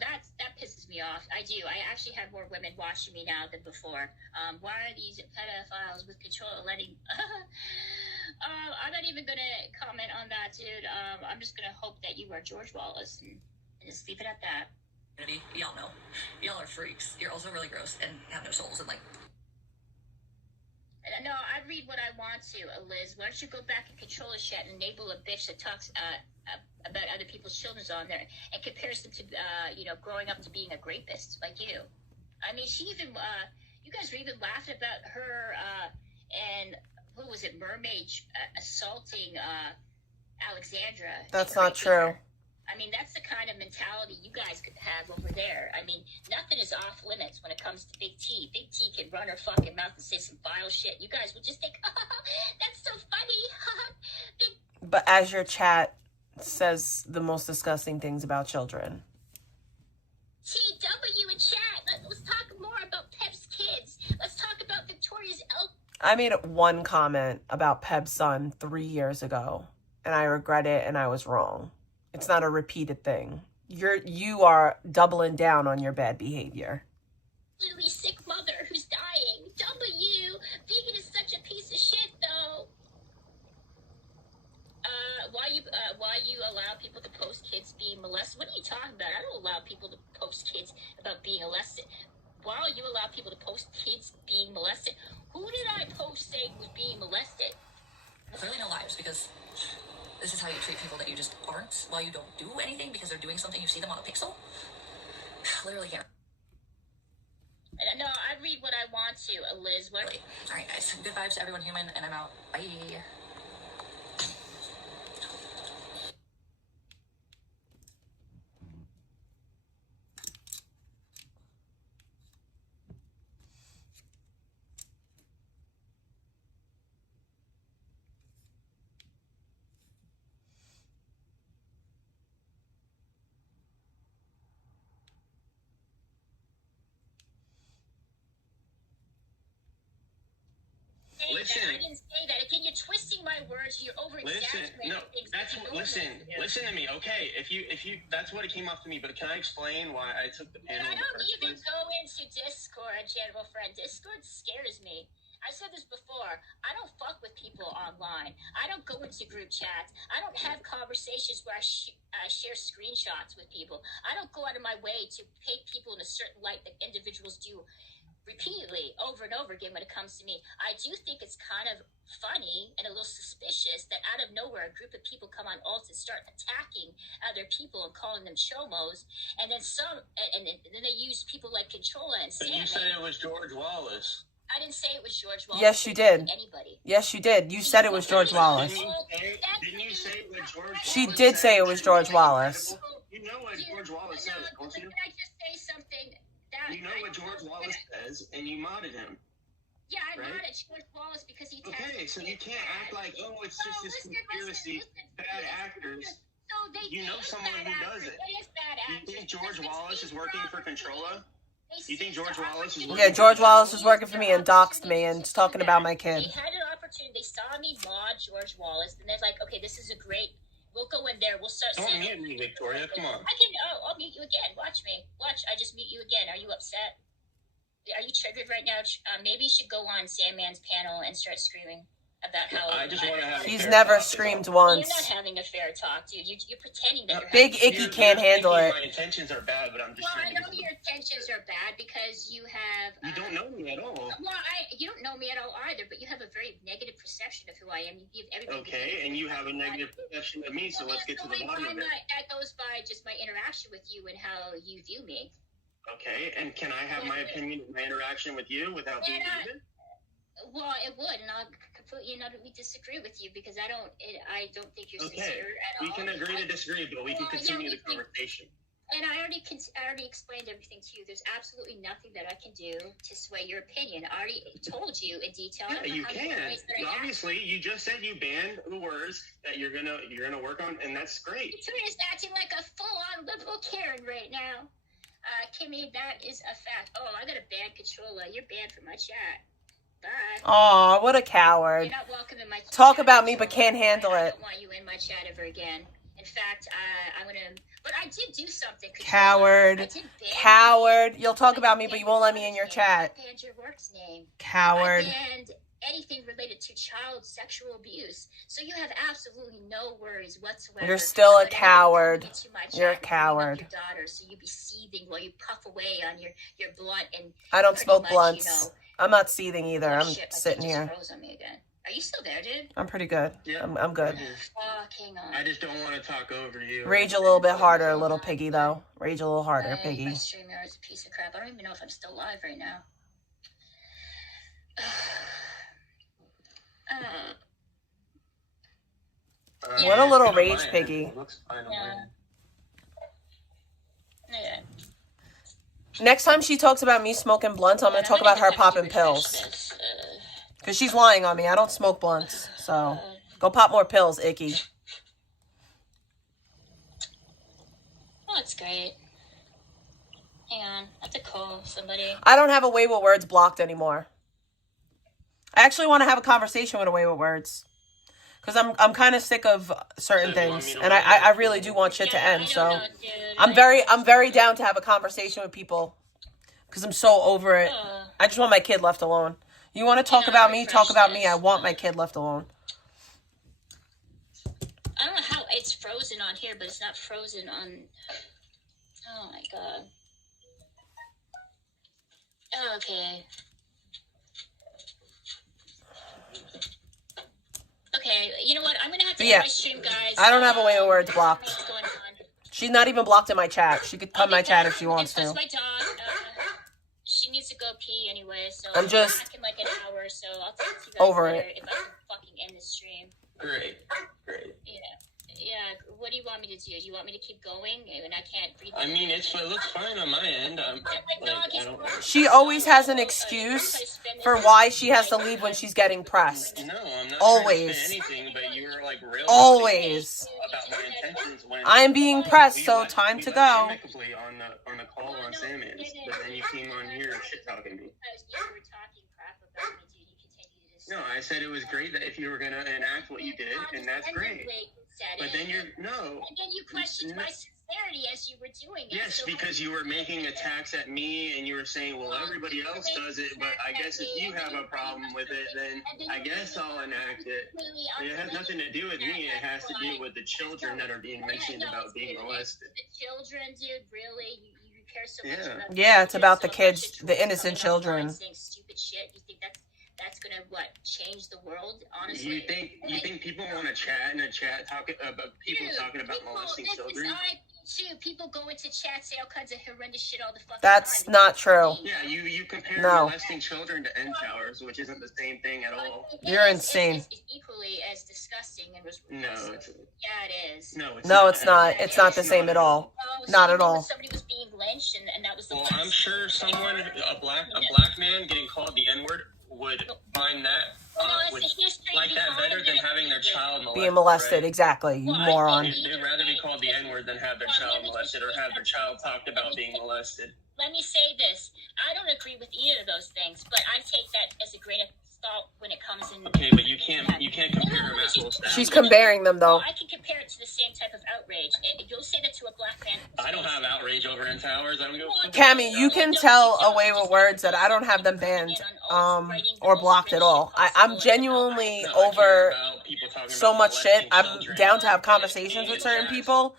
that pisses me off. I do. I actually have more women watching me now than before. Why are these pedophiles with control letting? I'm not even gonna comment on that, dude. I'm just gonna hope that you are George Wallace and just leave it at that. Y'all know, y'all are freaks. You're also really gross and have no souls and like. No, I read what I want to, Liz. Why don't you go back and control a shit and enable a bitch that talks about other people's children's on there and compares them to, you know, growing up to being a rapist like you. I mean, she even, you guys were even laughing about her and, who was it, Mermaid assaulting Alexandra. That's not true. I mean, that's the kind of mentality you guys could have over there. I mean, nothing is off limits when it comes to Big T. Big T can run her fucking mouth and say some vile shit. You guys would just think, that's so funny. But as your chat says the most disgusting things about children. TW in chat. Let's talk more about Pep's kids. Let's talk about Victoria's elk. I made one comment about Peb's son 3 years ago, and I regret it, and I was wrong. It's not a repeated thing. you are doubling down on your bad behavior. Literally sick mother who's dying. Vegan is such a piece of shit, though. Why you allow people to post kids being molested? What are you talking about? I don't allow people to post kids about being molested. Why you allow people to post kids being molested? Who did I post saying was being molested? Clearly no lives, because this is how you treat people that you just aren't while you don't do anything because they're doing something. You see them on a pixel. Literally can't. No, I read what I want to, Liz. What? Really. All right, guys. Good vibes to everyone human, and I'm out. Bye. Listen. I didn't say that. Again, you're twisting my words. You're over-exaggerating things. Listen to me, okay? If you, that's what it came off to me. But can I explain why I took the panel? I don't even go into Discord, general friend. Discord scares me. I said this before. I don't fuck with people online. I don't go into group chats. I don't have conversations where I share screenshots with people. I don't go out of my way to paint people in a certain light that individuals do repeatedly over and over again when it comes to me. I do think it's kind of funny and a little suspicious that out of nowhere a group of people come on alt and start attacking other people and calling them chomos, and then then they use people like Controlla and Sam. You said it was George Wallace. I didn't say it was George Wallace. Yes, you did. Anybody. Yes, you did. You said it was George Wallace. Didn't you say what George Wallace She did say it was George Wallace. You know what George Wallace says, don't you? Can I just say something? You know what George Wallace says, and you modded him. Yeah, I modded George Wallace because he tagged. Okay, so you can't act like, oh, it's just this conspiracy, bad actors. You know someone who does it. It is bad actors. You think George Wallace is working for Controlla? You think George Wallace is working? Yeah, George Wallace was working for me and doxed me and talking about my kid. They had an opportunity. They saw me mod George Wallace, and they're like, okay, this is a great. We'll go in there. We'll start. Don't mute me, Victoria. Come on. I can. Oh, I'll mute you again. Watch me. Watch. I just mute you again. Are you upset? Are you triggered right now? Maybe you should go on Sandman's panel and start screaming about how. I just want to have. He's never screamed once. You're not having a fair talk, dude. You're pretending that you're. Big Icky can't handle it. My intentions are bad, but I'm just. Well, I know your intentions are bad because you have. You don't know me at all. Well, you don't know me at all either, but you have a very negative perception of who I am. You give everybody. Okay, and you have a negative perception of me, so let's get to the bottom of it. That goes by just my interaction with you and how you view me. Okay, and can I have my opinion of my interaction with you without being even? Well, it would, and I'll completely and utterly disagree with you because I don't think you're sincere at all. We can agree to disagree, but we can continue the conversation. And I already explained everything to you. There's absolutely nothing that I can do to sway your opinion. I already told you in detail. Yeah, you can. Obviously, you just said you banned the words that you're gonna work on, and that's great. Victoria's acting like a full-on liberal Karen right now. Kimmy, that is a fact. Oh, I got a bad Controlla. You're banned from my chat. Bye. Aw, what a coward. You're not welcome in my chat. Talk about me, but can't handle it. I don't want you in my chat ever again. In fact, I'm gonna. But I did do something. Coward. Coward. You'll talk about me, but you won't let me in your chat. I banned your work's name. Coward. I banned anything related to child sexual abuse. So you have absolutely no worries whatsoever. You're still a coward. You're a coward. Your daughter, so you be seething while you puff away on your blunt and. I don't smoke blunts. I'm not seething either. I'm sitting here. Are you still there, dude? I'm pretty good. Yeah, I'm good. Fucking on. I just don't want to talk over you. Rage a little bit harder, little piggy, though. Rage a little harder, piggy. My StreamYard is a piece of crap. I don't even know if I'm still live right now. What a little rage piggy. Yeah. Next time she talks about me smoking blunts, I'm going to talk about her popping pills. Because she's lying on me. I don't smoke blunts. So, go pop more pills, Icky. Oh, it's great. Hang on. I have to call somebody. I don't have a Way With Words blocked anymore. I actually want to have a conversation with a Way With Words. Because I'm kind of sick of certain things, and I really do want shit to end. So I'm very down to have a conversation with people because I'm so over it. I just want my kid left alone. You want to talk about me? Talk about me. I want my kid left alone. I don't know how it's frozen on here, but it's not frozen on. Oh my god. Okay. Okay, you know what? I'm gonna have to end my stream, guys. I don't have a way where it's blocked. She's not even blocked in my chat. She could come my chat if she wants to. Plus my dog, she needs to go pee anyway, so I'm just back in like an hour, so I'll talk to you guys over later it. if I can fucking end the stream. Great. Yeah, what do you want me to do? Do you want me to keep going? And I can't breathe. I mean, it looks fine on my end. She always has an excuse for why she has to leave when she's getting pressed. No, I'm not always. trying to say anything, but you were like real always. about my intentions when I'm being pressed, so time to go. amicably on the call on Salmons, but then you came on here shit talking me. No, I said it was great that if you were gonna enact what you did, and that's great. But then And then you questioned my sincerity as you were doing it. Yes, so because you were making attacks at me, and you were saying, well, everybody else does it, but I guess if you have a problem with it, then I guess I'll enact it. It has nothing to do with me. It has to do with the children that are being mentioned about being molested. The children, dude, really? You care so much about Yeah, it's about the kids, the innocent children. saying stupid shit. You think that's gonna change the world? Honestly, You think people want to chat in a chat talking about people talking about molesting children? People go into chat, say all kinds of horrendous shit all the fucking That's time. not true. Yeah, you compare No. molesting children to end towers, which isn't the same thing at all. You're insane. It's equally as disgusting and No, yeah, it is. No, it's not. It's not the same at all. Not at all. Somebody was being lynched, and that was the Well, I'm sure someone, a black man getting called the N-word would find that would like that better than having their child molested. Being molested, right? exactly. You moron. They'd rather be called the N-word than have their child molested or have their child talked about being molested. Let me say this. I don't agree with either of those things, but I take that as a grain of salt when it comes in. Okay, but you can't compare them apples to She's apples. comparing them though. I can compare it to the same type of outrage. You'll say that to a black man. I don't have outrage over end towers. I don't go. Cammy, you can tell away with words that I don't have them banned or blocked at all. I'm genuinely over so much shit. I'm down to have conversations with certain people.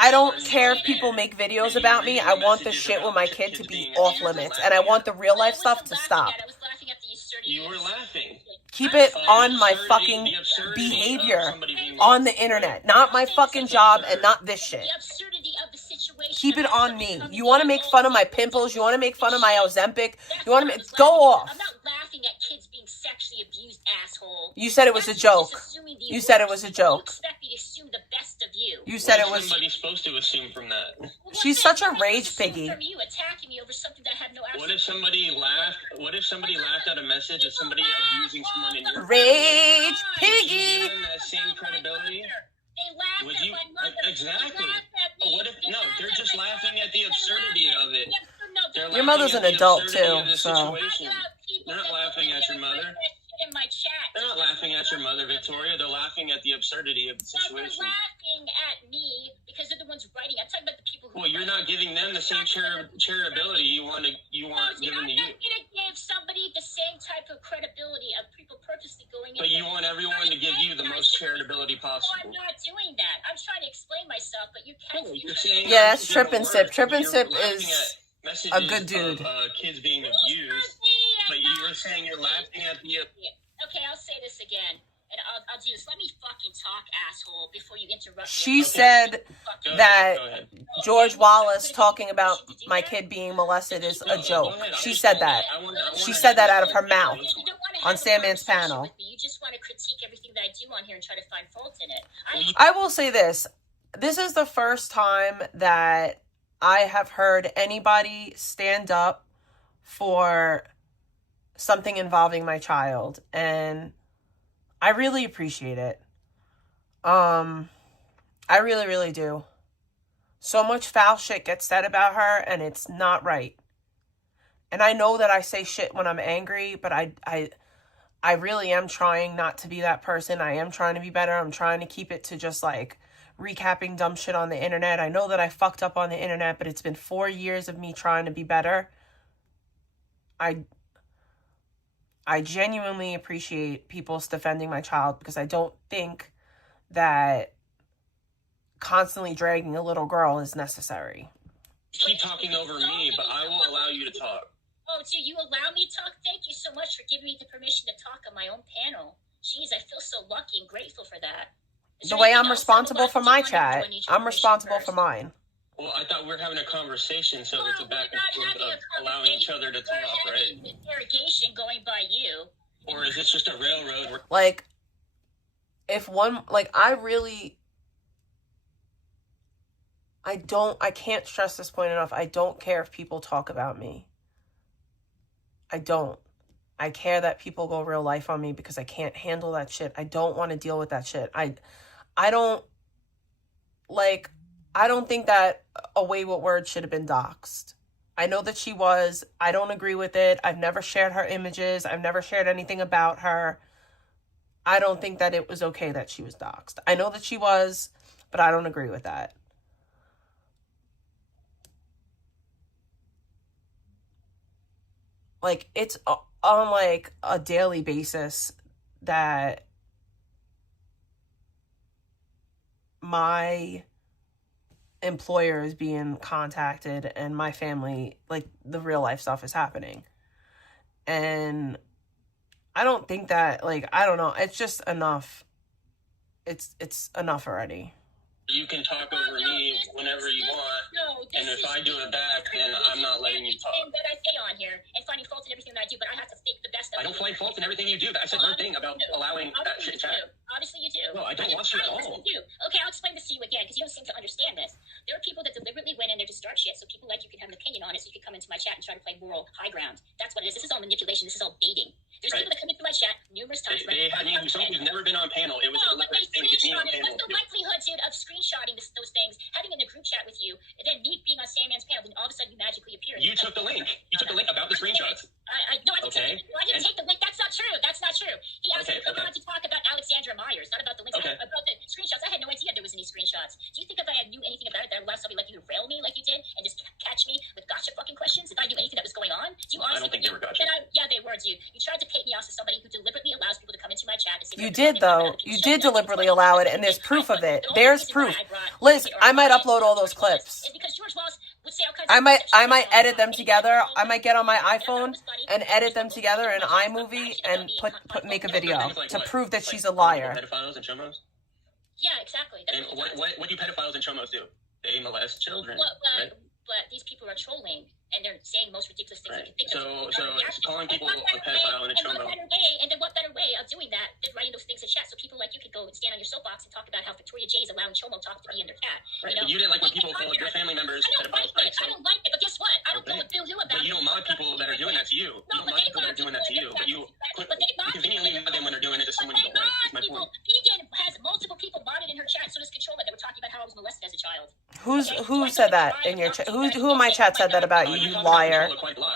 I don't care if people make videos about me. I want the shit with my kid to be off limits, and I want the real life stuff to stop. You were laughing. Keep it on my fucking behavior on the internet, not my fucking job and not this shit. Keep it on me. You want to make fun of my pimples? You want to make fun of my Ozempic? You want to go off. I'm not laughing at kids being sexually abused, asshole. You said it was a joke. You said it was a joke. Expect me to assume the best of you. You said it was. Somebody's supposed to assume from that. She's such a rage piggy. From you attacking me over something that I have no. What if somebody laughed at a message of somebody abusing someone in your rage piggy? Would you give them that same credibility? Would you exactly? What if they're just laughing at the absurdity of it. Your mother's an adult too, so. They're not laughing at your mother. In my chat. They're not laughing at your mother, Victoria. They're laughing at the absurdity of the situation. They're laughing at me because they're the ones writing. I'm talking about the people who. Well, you're not giving them the same charitability you want given to you. I'm not going to give somebody the same type of credibility of people purposely going in. But you want everyone to give you the most charitability possible. I'm not doing that. I'm trying to explain myself, but you can't. Yeah, that's Trip and Sip. Trip and Sip is a good dude. Kids being abused, but you were saying you're laughing at the. Okay, I'll say this again, and I'll do this. Let me fucking talk, asshole, before you interrupt. She said that George Wallace talking about my kid being molested is a joke. She said that. She said that out of her mouth on Sandman's panel. You just want to critique everything that I do on here and try to find fault in it. I will say this. This is the first time that I have heard anybody stand up for something involving my child, and I really appreciate it. I really, really do. So much foul shit gets said about her, and it's not right. And I know that I say shit when I'm angry, but I I really am trying not to be that person. I am trying to be better. I'm trying to keep it to just like recapping dumb shit on the internet. I know that I fucked up on the internet, but it's been 4 years of me trying to be better. I genuinely appreciate people's defending my child, because I don't think that constantly dragging a little girl is necessary. Keep talking over me, but I will allow you to talk. Oh, do you allow me to talk? Thank you so much for giving me the permission to talk on my own panel. Jeez, I feel so lucky and grateful for that. The way I'm responsible for my chat, I'm responsible for mine. Well, I thought we were having a conversation, so it's a back and forth of allowing each other to talk, right? Irrigation going by you. Or is this just a railroad? Like, if one, like, I can't stress this point enough. I don't care if people talk about me. I don't. I care that people go real life on me, because I can't handle that shit. I don't want to deal with that shit. I don't think that A Way With Words should have been doxxed. I know that she was. I don't agree with it. I've never shared her images. I've never shared anything about her. I don't think that it was okay that she was doxxed. I know that she was, but I don't agree with that. Like, it's on like a daily basis that my employer is being contacted and my family, like, the real life stuff is happening. And I don't think that, like, I don't know, it's just enough. It's enough already. You can talk over me whenever you want, and if I do it back, then I'm not letting you talk. That I say on here and finding fault in everything that I do, but I have to think the best of I don't find fault in everything you do. I said one thing about allowing that shit chat. Obviously you do. No, I don't want you at all. Okay, I'll explain this to you again, because you don't seem to understand this. There are people that deliberately went in there to start shit, so people like you can have an opinion on it, so you can come into my chat and try to play moral high ground. That's what it is. This is all manipulation. This is all baiting. There's people that come into my chat numerous times. I mean, someone who's never been on panel, it was a deliberate thing to get me on panel. What's the likelihood, dude, of screenshotting those things, having in a group chat with you, and then me being on Sandman's panel, then all of a sudden you magically appear? You took the link. You took the link about the screenshots. I didn't take the link. That's not true. That's not true. He asked me to come on to talk about Alexandra Myers, not about the links. About the screenshots. I had no idea there was any screenshots. Do you think if I knew anything about it, that I would allow somebody like you to rail me like you did and just catch me with gotcha fucking questions? If I knew anything that was going on? Do you honestly? I don't think they were gotcha. Yeah, they were, dude. You tried to paint me off as somebody who deliberately allows people to come into my chat and say, You did, though. You did deliberately allow it, and there's proof of it. There's proof. Liz, I might upload all those clips. I might edit them together. I might get on my iPhone and edit them together in iMovie and make a video to prove that she's a liar. Pedophiles and chomos? Yeah, exactly. And what do pedophiles and chomos do? They molest children. Right? But these people are trolling, and they're saying most ridiculous things. Right. So calling people a pedophile and a chomo. And then what better way of doing that than writing those things in chat, so people like you could go and stand on your soapbox and talk about how Victoria J is allowing chomo talk to be in their chat. Right, but you didn't like when people called your family members pedophiles. I don't like it, but guess what? I don't know what they'll do about it. But you don't mod people that are doing that to you. You don't mod people that are doing that to you. But you conveniently mod them when they're doing it to someone you don't like. That's my point. Vegan has multiple people modded in her chat, so does Controlla, that were talking about how I was molested as a child. Who said that in your chat? Who in my chat said that about you? You liar.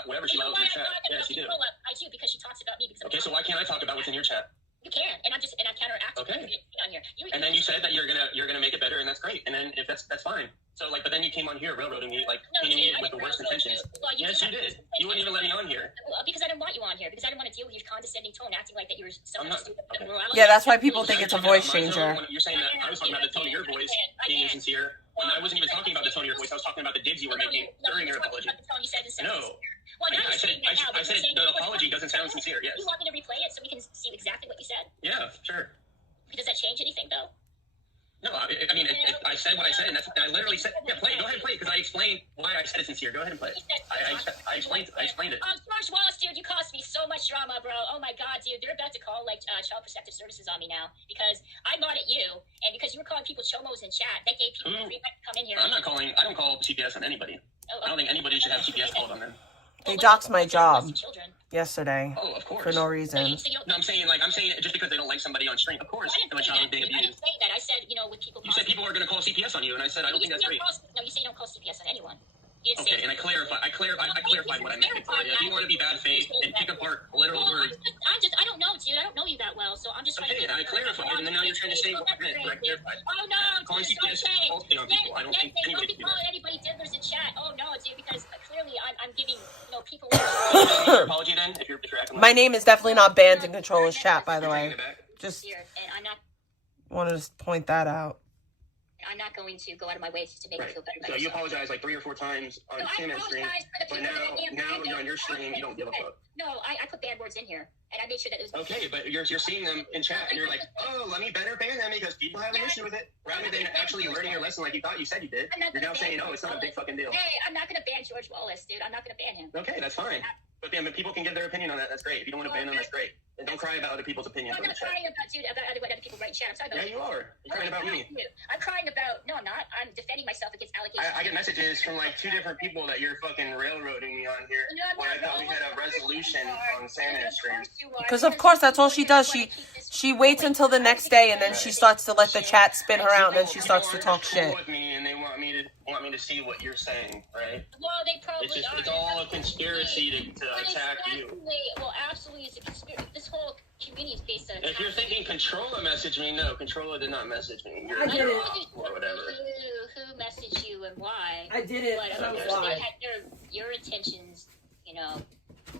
Whatever she loves in her chat. Yeah, she did. I do, because she talks about me. Okay, so why can't I talk about what's in your chat? You can, and I'm counteracting. Okay. On here. And then you said that you're gonna make it better, and that's great. And then if that's fine. So but then you came on here railroading me, like painting me with the worst intentions. Yes, you did. You wouldn't even let me on here. Because I didn't want you on here. Because I didn't want to deal with your condescending tone, acting like that you were someone stupid. Yeah, that's why people think it's a voice changer. You're saying that I was talking about the tone of your voice being insincere. When I wasn't even talking about the tone of your voice, I was talking about the digs you were making during your apology. No. I said the apology doesn't sound sincere. Yes. You want me to replay it so we can see exactly what you said? Yeah, sure. Does that change anything, though? No, I mean, I said what I said, and I literally said, yeah, play it. Go ahead and play it, because I explained why I said it's sincere. Go ahead and play it. I explained it. George Wallace, dude, you caused me so much drama, bro. Oh my God, dude, they're about to call Child Protective Services on me now, because I mod at you, and because you were calling people chomos in chat, that gave people free right to come in here. I don't call CPS on anybody. I don't think anybody should have CPS called on them. They doxed my job yesterday of course. for no reason. No, I'm saying just because they don't like somebody on stream. Of course, my child is being abused. I didn't say that. I said, with people. You said people are going to call CPS on you, and I said I don't think that's great. No, you say you don't call CPS on anyone. Okay, and I clarified what I meant, Victoria. If you want to be bad faith and pick apart literal words. I don't know, dude. I don't know you that well, so I'm just trying to. I clarified, and then now you're trying to say what I meant, but I clarified. Oh no, calling dude, CPS falsely on people. I don't think don't anybody be calling anybody diddlers in chat. Oh no, dude, because clearly I'm giving people. Apology then, if you're acting. My name is definitely not banned in Controller's chat, by the way. Just and I'm not. wanted to point that out. I'm not going to go out of my way to make you feel better. So you apologize like 3 or 4 times on Sam's stream, but now on your stream you don't give a fuck. No, I put bad words in here, and I made sure that it was. Okay, but you're seeing them in chat, and you're like, oh, let me better ban them because people have an issue with it, rather than actually learning your lesson like you thought you said you did. You're now saying, oh, it's not a big fucking deal. Hey, I'm not going to ban George Wallace, dude. I'm not going to ban him. Okay, that's fine. But then people can give their opinion on that. That's great. If you don't want to ban them, that's great. And don't cry about other people's opinions. I'm not crying about, dude, about what other people write in chat. I'm talking about. Yeah, you are. You're crying about me. I'm crying about. No, I'm not. I'm defending myself against allegations. I get messages from like 2 different people that you're fucking railroading me on here. When I thought we had a resolution on Sandman's stream. Because of course that's all she does. She waits until the next day and then she starts to let the chat spin her out and then she starts to talk shit. With me and they want me to see what you're saying, right? Well, they probably it's all a conspiracy to attack you. Well, absolutely, it's a conspiracy. This whole community is based on. If you're thinking Controlla messaged me, no, Controlla did not message me. I did it. Or whatever. Who messaged you and why? I did it. But of course, they had your intentions,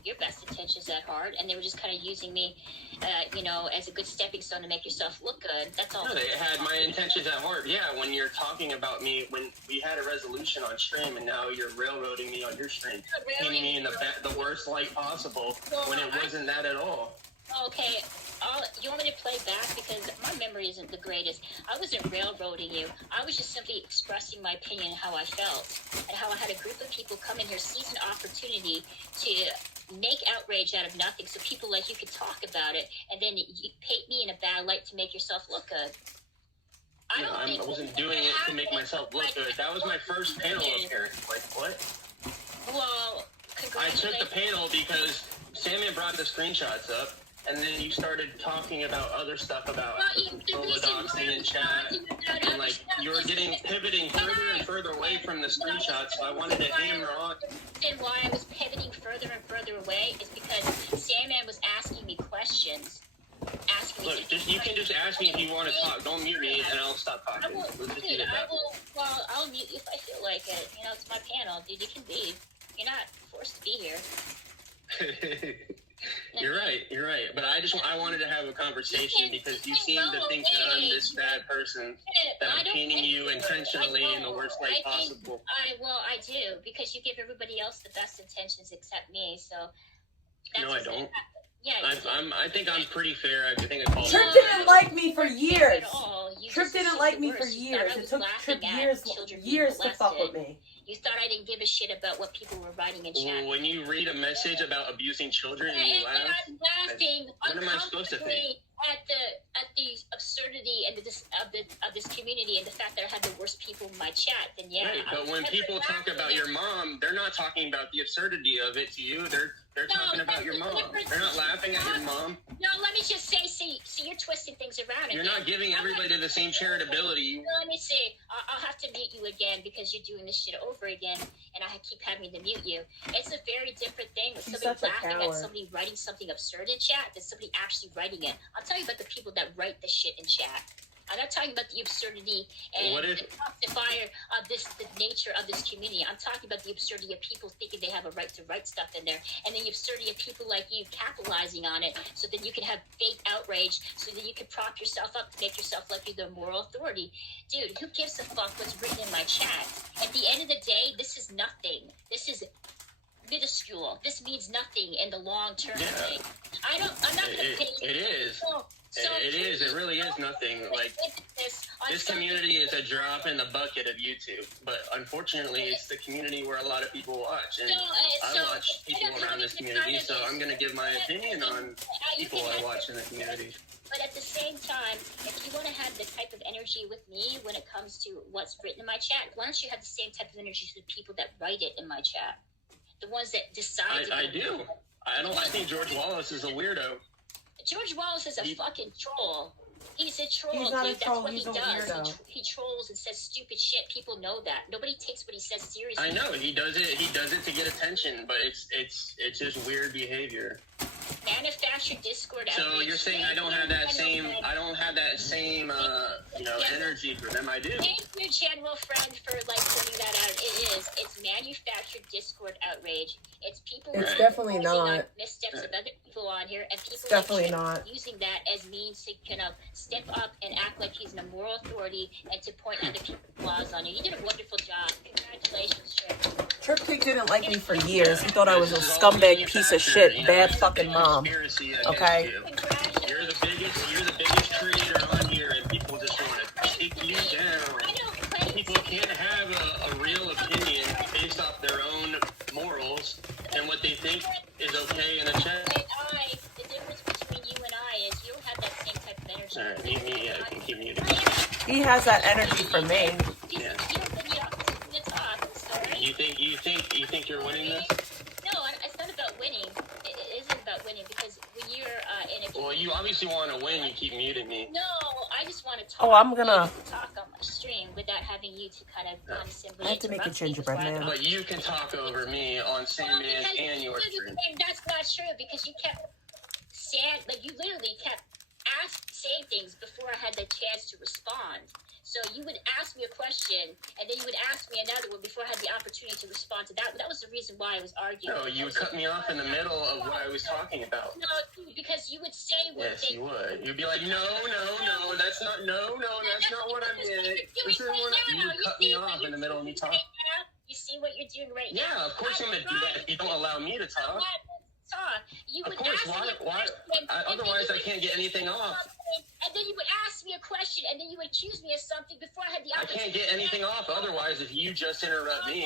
your best intentions at heart, and they were just kind of using me, as a good stepping stone to make yourself look good. That's all. No, they had my intentions at heart. Yeah, when you're talking about me, when we had a resolution on stream, and now you're railroading me on your stream, painting me in the worst light possible, when it wasn't that at all. Okay, you want me to play back because my memory isn't the greatest. I wasn't railroading you. I was just simply expressing my opinion how I felt and how I had a group of people come in here, seize an opportunity to make outrage out of nothing so people like you could talk about it, and then you paint me in a bad light to make yourself look good. I wasn't doing it to make myself look good. That was my first panel appearance. Like, what? Well, I took the panel because Sammy brought the screenshots up, and then you started talking about other stuff about DOXXING in chat, and like you were pivoting further and further away from the screenshots, so I wanted to hammer on. And why I was pivoting further and further away is because Sandman was asking me questions. Look, you can just ask me if you want to talk. Don't mute me, and I'll stop talking. I'll mute you if I feel like it. It's my panel, dude. You can leave. You're not forced to be here. You're right. But I wanted to have a conversation because you seem to think that I'm this bad person, that I'm painting you intentionally in the worst light possible. I do, because you give everybody else the best intentions except me, so... No, I don't. Yeah, I think I'm pretty fair. I think I called Trip didn't like me for years. Trip didn't like me for years. It took Trip years to fuck with me. You thought I didn't give a shit about what people were writing in chat. When you read a message about abusing children and you laugh, I'm laughing what am I supposed to think? At the absurdity and of this community and the fact that I had the worst people in my chat, then yeah. Right, but when people talk about your mom, they're not talking about the absurdity of it to you. They're talking about your mom. They're not laughing at your mom. No, let me just say, see, you're twisting things around. You're not giving everybody the same charitability. Let me see. I'll have to mute you again because you're doing this shit over again, and I keep having to mute you. It's a very different thing with somebody laughing at somebody writing something absurd in chat than somebody actually writing it. I'm talking about the people that write the shit in chat. I'm not talking about the absurdity and the justifier of the nature of this community. I'm talking about the absurdity of people thinking they have a right to write stuff in there, and the absurdity of people like you capitalizing on it so that you can have fake outrage, so that you can prop yourself up to make yourself like you're the moral authority. Dude, who gives a fuck what's written in my chat? At the end of the day, this is nothing. This is minuscule. This means nothing in the long term thing. I'm not going to pay. It is. It is. It really is nothing. Like, this community is a drop in the bucket of YouTube. But unfortunately, it's the community where a lot of people watch. And I watch people around this community, so I'm going to give my opinion on people I watch in the community. But at the same time, if you want to have the type of energy with me when it comes to what's written in my chat, why don't you have the same type of energy with people that write it in my chat? The ones that decide. I do. I think George Wallace is a weirdo. George Wallace is a fucking troll. He's a troll, He's not dude. a troll, That's what he's he a does. weirdo. He trolls and says stupid shit. People know that. Nobody takes what he says seriously. I know he does it. He does it to get attention, but it's just weird behavior. Manufactured discord. So outrage. you're saying I don't have that same energy for them? I do. Thank you, General Friend, for like pointing that out. It's manufactured discord outrage. It's people. It's definitely not. Missteps of other people on here, and people definitely not using that as means to step up and act like he's a moral authority and to point other people's flaws on you. You did a wonderful job. Congratulations, Trip. Trip Kick didn't like me for years. He thought I was a scumbag piece of shit, bad fucking mom. Okay? You're the biggest creator on here, and people just want to take you down. People can't have a real opinion based off their own morals and what they think is okay in a chat. The difference between you and I is you don't have that same type of energy. Alright, mute me. Yeah, I can keep muting. He has that energy for me. Yeah. You think you're winning this? No, it's not about winning. It isn't about winning because when you're in a... Well, you obviously want to win. You keep muting me. No, I just want to talk. Oh, I'm gonna talk on my stream without having you to kind of condescendingly. I have to make a gingerbread man. But you can talk over me on Sandman's and your stream. That's not true because you kept saying, like, you literally kept saying things before I had the chance to respond. So you would ask me a question, and then you would ask me another one before I had the opportunity to respond to that. That was the reason why I was arguing. No, you would cut me off in the middle of what I was talking about. No, because you would say one yes, thing. You would. You'd be like, no, that's not what I meant. This is what you would cut me off in the middle of me talking. You see what you're doing right now? Yeah, of course I'm going to do that if you don't allow me to talk. Of course, why? Otherwise, I can't get anything off. And then you would ask me a question, and then you would accuse me of something before I had the opportunity. I can't get anything off. Otherwise, if you just interrupt me,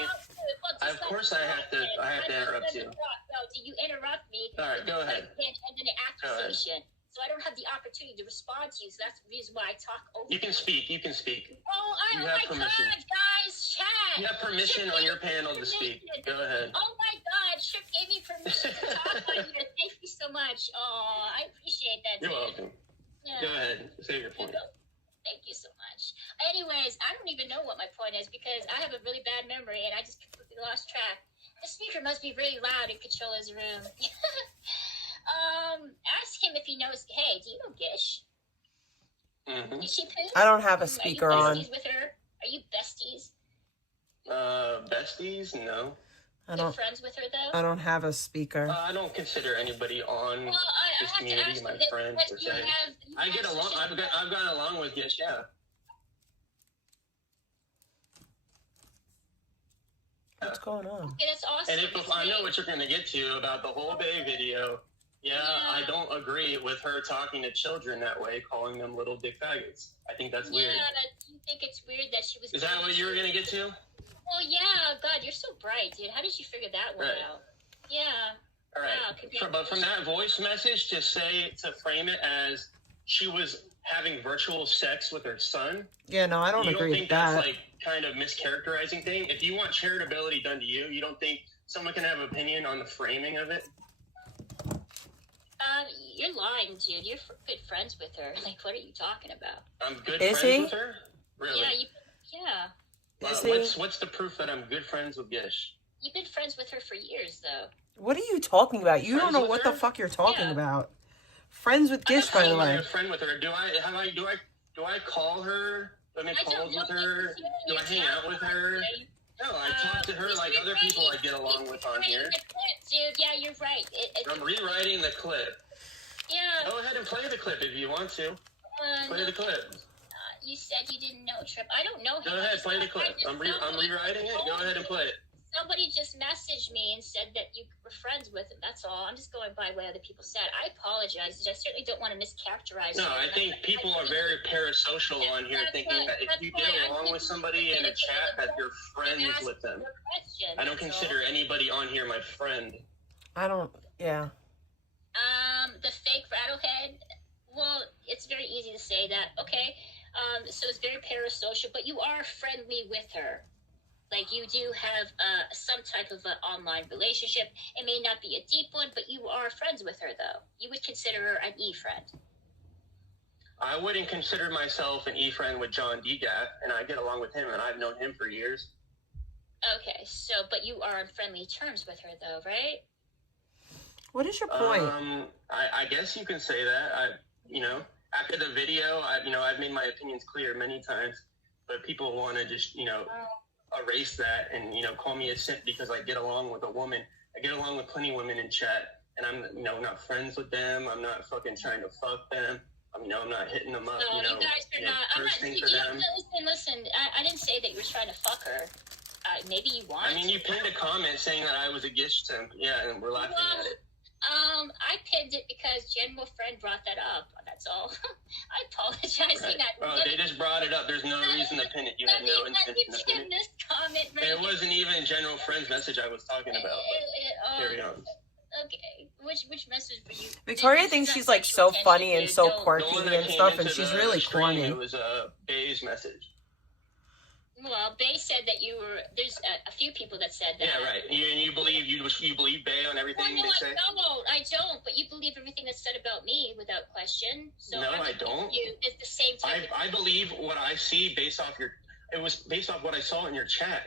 of course I have to interrupt you. You interrupt me. All right, go ahead. And then an accusation. So I don't have the opportunity to respond to you. So that's the reason why I talk over. You can speak. You can speak. Oh, you have permission. God, guys, chat. You have permission on your panel to speak. Go ahead. Oh my God, Chip gave me permission to talk on here. Thank you so much. Oh, I appreciate that. You're welcome. Yeah. Go ahead. Say your point. Thank you so much. Anyways, I don't even know what my point is because I have a really bad memory and I just completely lost track. The speaker must be really loud in Controlla's room. Ask him if he knows. Hey, do you know Gish? Mm-hmm. Is she poop? I don't have a speaker on. Are you besties with her? Are you besties? Besties? No. I don't. Friends with her though? I don't have a speaker. I don't consider anybody on this community my friend per se. I get along. I've gotten along with Gish. Yeah. What's going on? Okay, that's awesome. And if I know what you're going to get to about the whole Bay video, I don't agree with her talking to children that way, calling them little dick faggots. I think that's weird. Do you think it's weird that she was... Is that what you were going to get to? Oh, yeah. God, you're so bright, dude. How did you figure that one out? Yeah. All right. Wow, but from that voice message to frame it as she was having virtual sex with her son. Yeah, no, I don't agree with that. That's like kind of mischaracterizing thing? If you want charitability done to you, you don't think someone can have an opinion on the framing of it? You're lying, dude. You're good friends with her. Like, what are you talking about? I'm good friends with her? Really? Yeah, What's the proof that I'm good friends with Gish? You've been friends with her for years, though. What are you talking about? You don't know what the fuck you're talking about. Friends with Gish, by the way. I'm a friend with her. Do I call her? Do I make calls with her? Do I hang out with her? No, I talk to her like other people I get along with on here. Dude, yeah, you're right. I'm rewriting the clip. Yeah. Go ahead and play the clip if you want to. Play the clip. You said you didn't know Trip. I don't know him. Go ahead, play the clip. I'm rewriting it. Go ahead and play it. Somebody just messaged me and said that you were friends with him. That's all. I'm just going by what other people said. I apologize. I certainly don't want to mischaracterize. No, I think people are very parasocial on here, thinking that if you get along with somebody in a chat, that you're friends with them. I don't consider anybody on here my friend. I don't. Yeah. The fake rattlehead. Well, it's very easy to say that. Okay. So it's very parasocial, but you are friendly with her. Like, you do have some type of an online relationship. It may not be a deep one, but you are friends with her, though. You would consider her an e-friend. I wouldn't consider myself an e-friend with John DeGaff, and I get along with him, and I've known him for years. Okay, so, but you are on friendly terms with her, though, right? What is your point? I guess you can say that. After the video, I've made my opinions clear many times, but people want to just, erase that and, call me a simp because I get along with a woman. I get along with plenty of women in chat, and I'm, not friends with them. I'm not fucking trying to fuck them. I'm not hitting them up, No, you guys are not. I'm not. thirsting for them. Listen. I didn't say that you were trying to fuck her. Maybe you want. I mean, you pinned a comment saying that I was a gish simp. Yeah, and we're laughing at it. I pinned it because General Friend brought that up. That's all. I apologize. Right. They just brought it up. There's no reason to pin it. You had no intention to pin it. This comment It wasn't even General Friend's message I was talking about. Carry on. Okay, which message were you? Victoria thinks she's like so funny and so quirky and stuff, and she's really corny. It was Bay's message. Well, Bay said that you were. There's a few people that said that. Yeah, right. And you believe Bay on everything they say? I don't. But you believe everything that's said about me without question. So no, I don't. It's the same type. I believe what I see based off It was based off what I saw in your chat.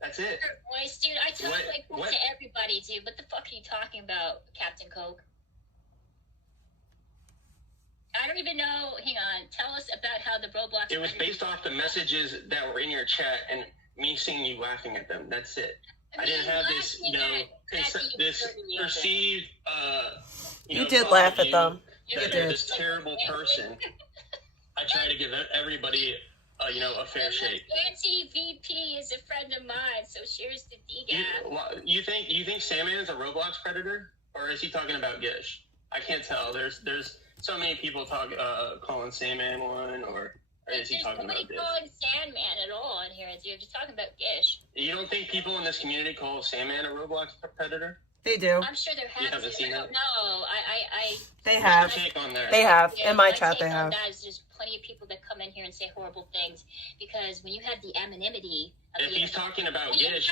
That's it. Voice, dude. I talk like that to everybody, dude. What the fuck are you talking about, Captain Coke? I don't even know. Hang on. Tell us about how the Roblox... It was based off the messages that were in your chat and me seeing you laughing at them. That's it. I didn't have this, this perceived, you did laugh at them. That you're this terrible person. I try to give everybody, a fair shake. Anti-VP is a friend of mine, so cheers to DGAF. You think Sandman's a Roblox predator? Or is he talking about Gish? I can't tell. There's so many people calling Sandman one, or is he talking about this? Calling Sandman at all in here, dude. You're talking about Gish. You don't think people in this community call Sandman a Roblox predator? They do. I'm sure there have. You haven't seen that? No, They have. They have. In my chat, they have. There's plenty of people that come in here and say horrible things because when you have the anonymity. If he's talking about Gish,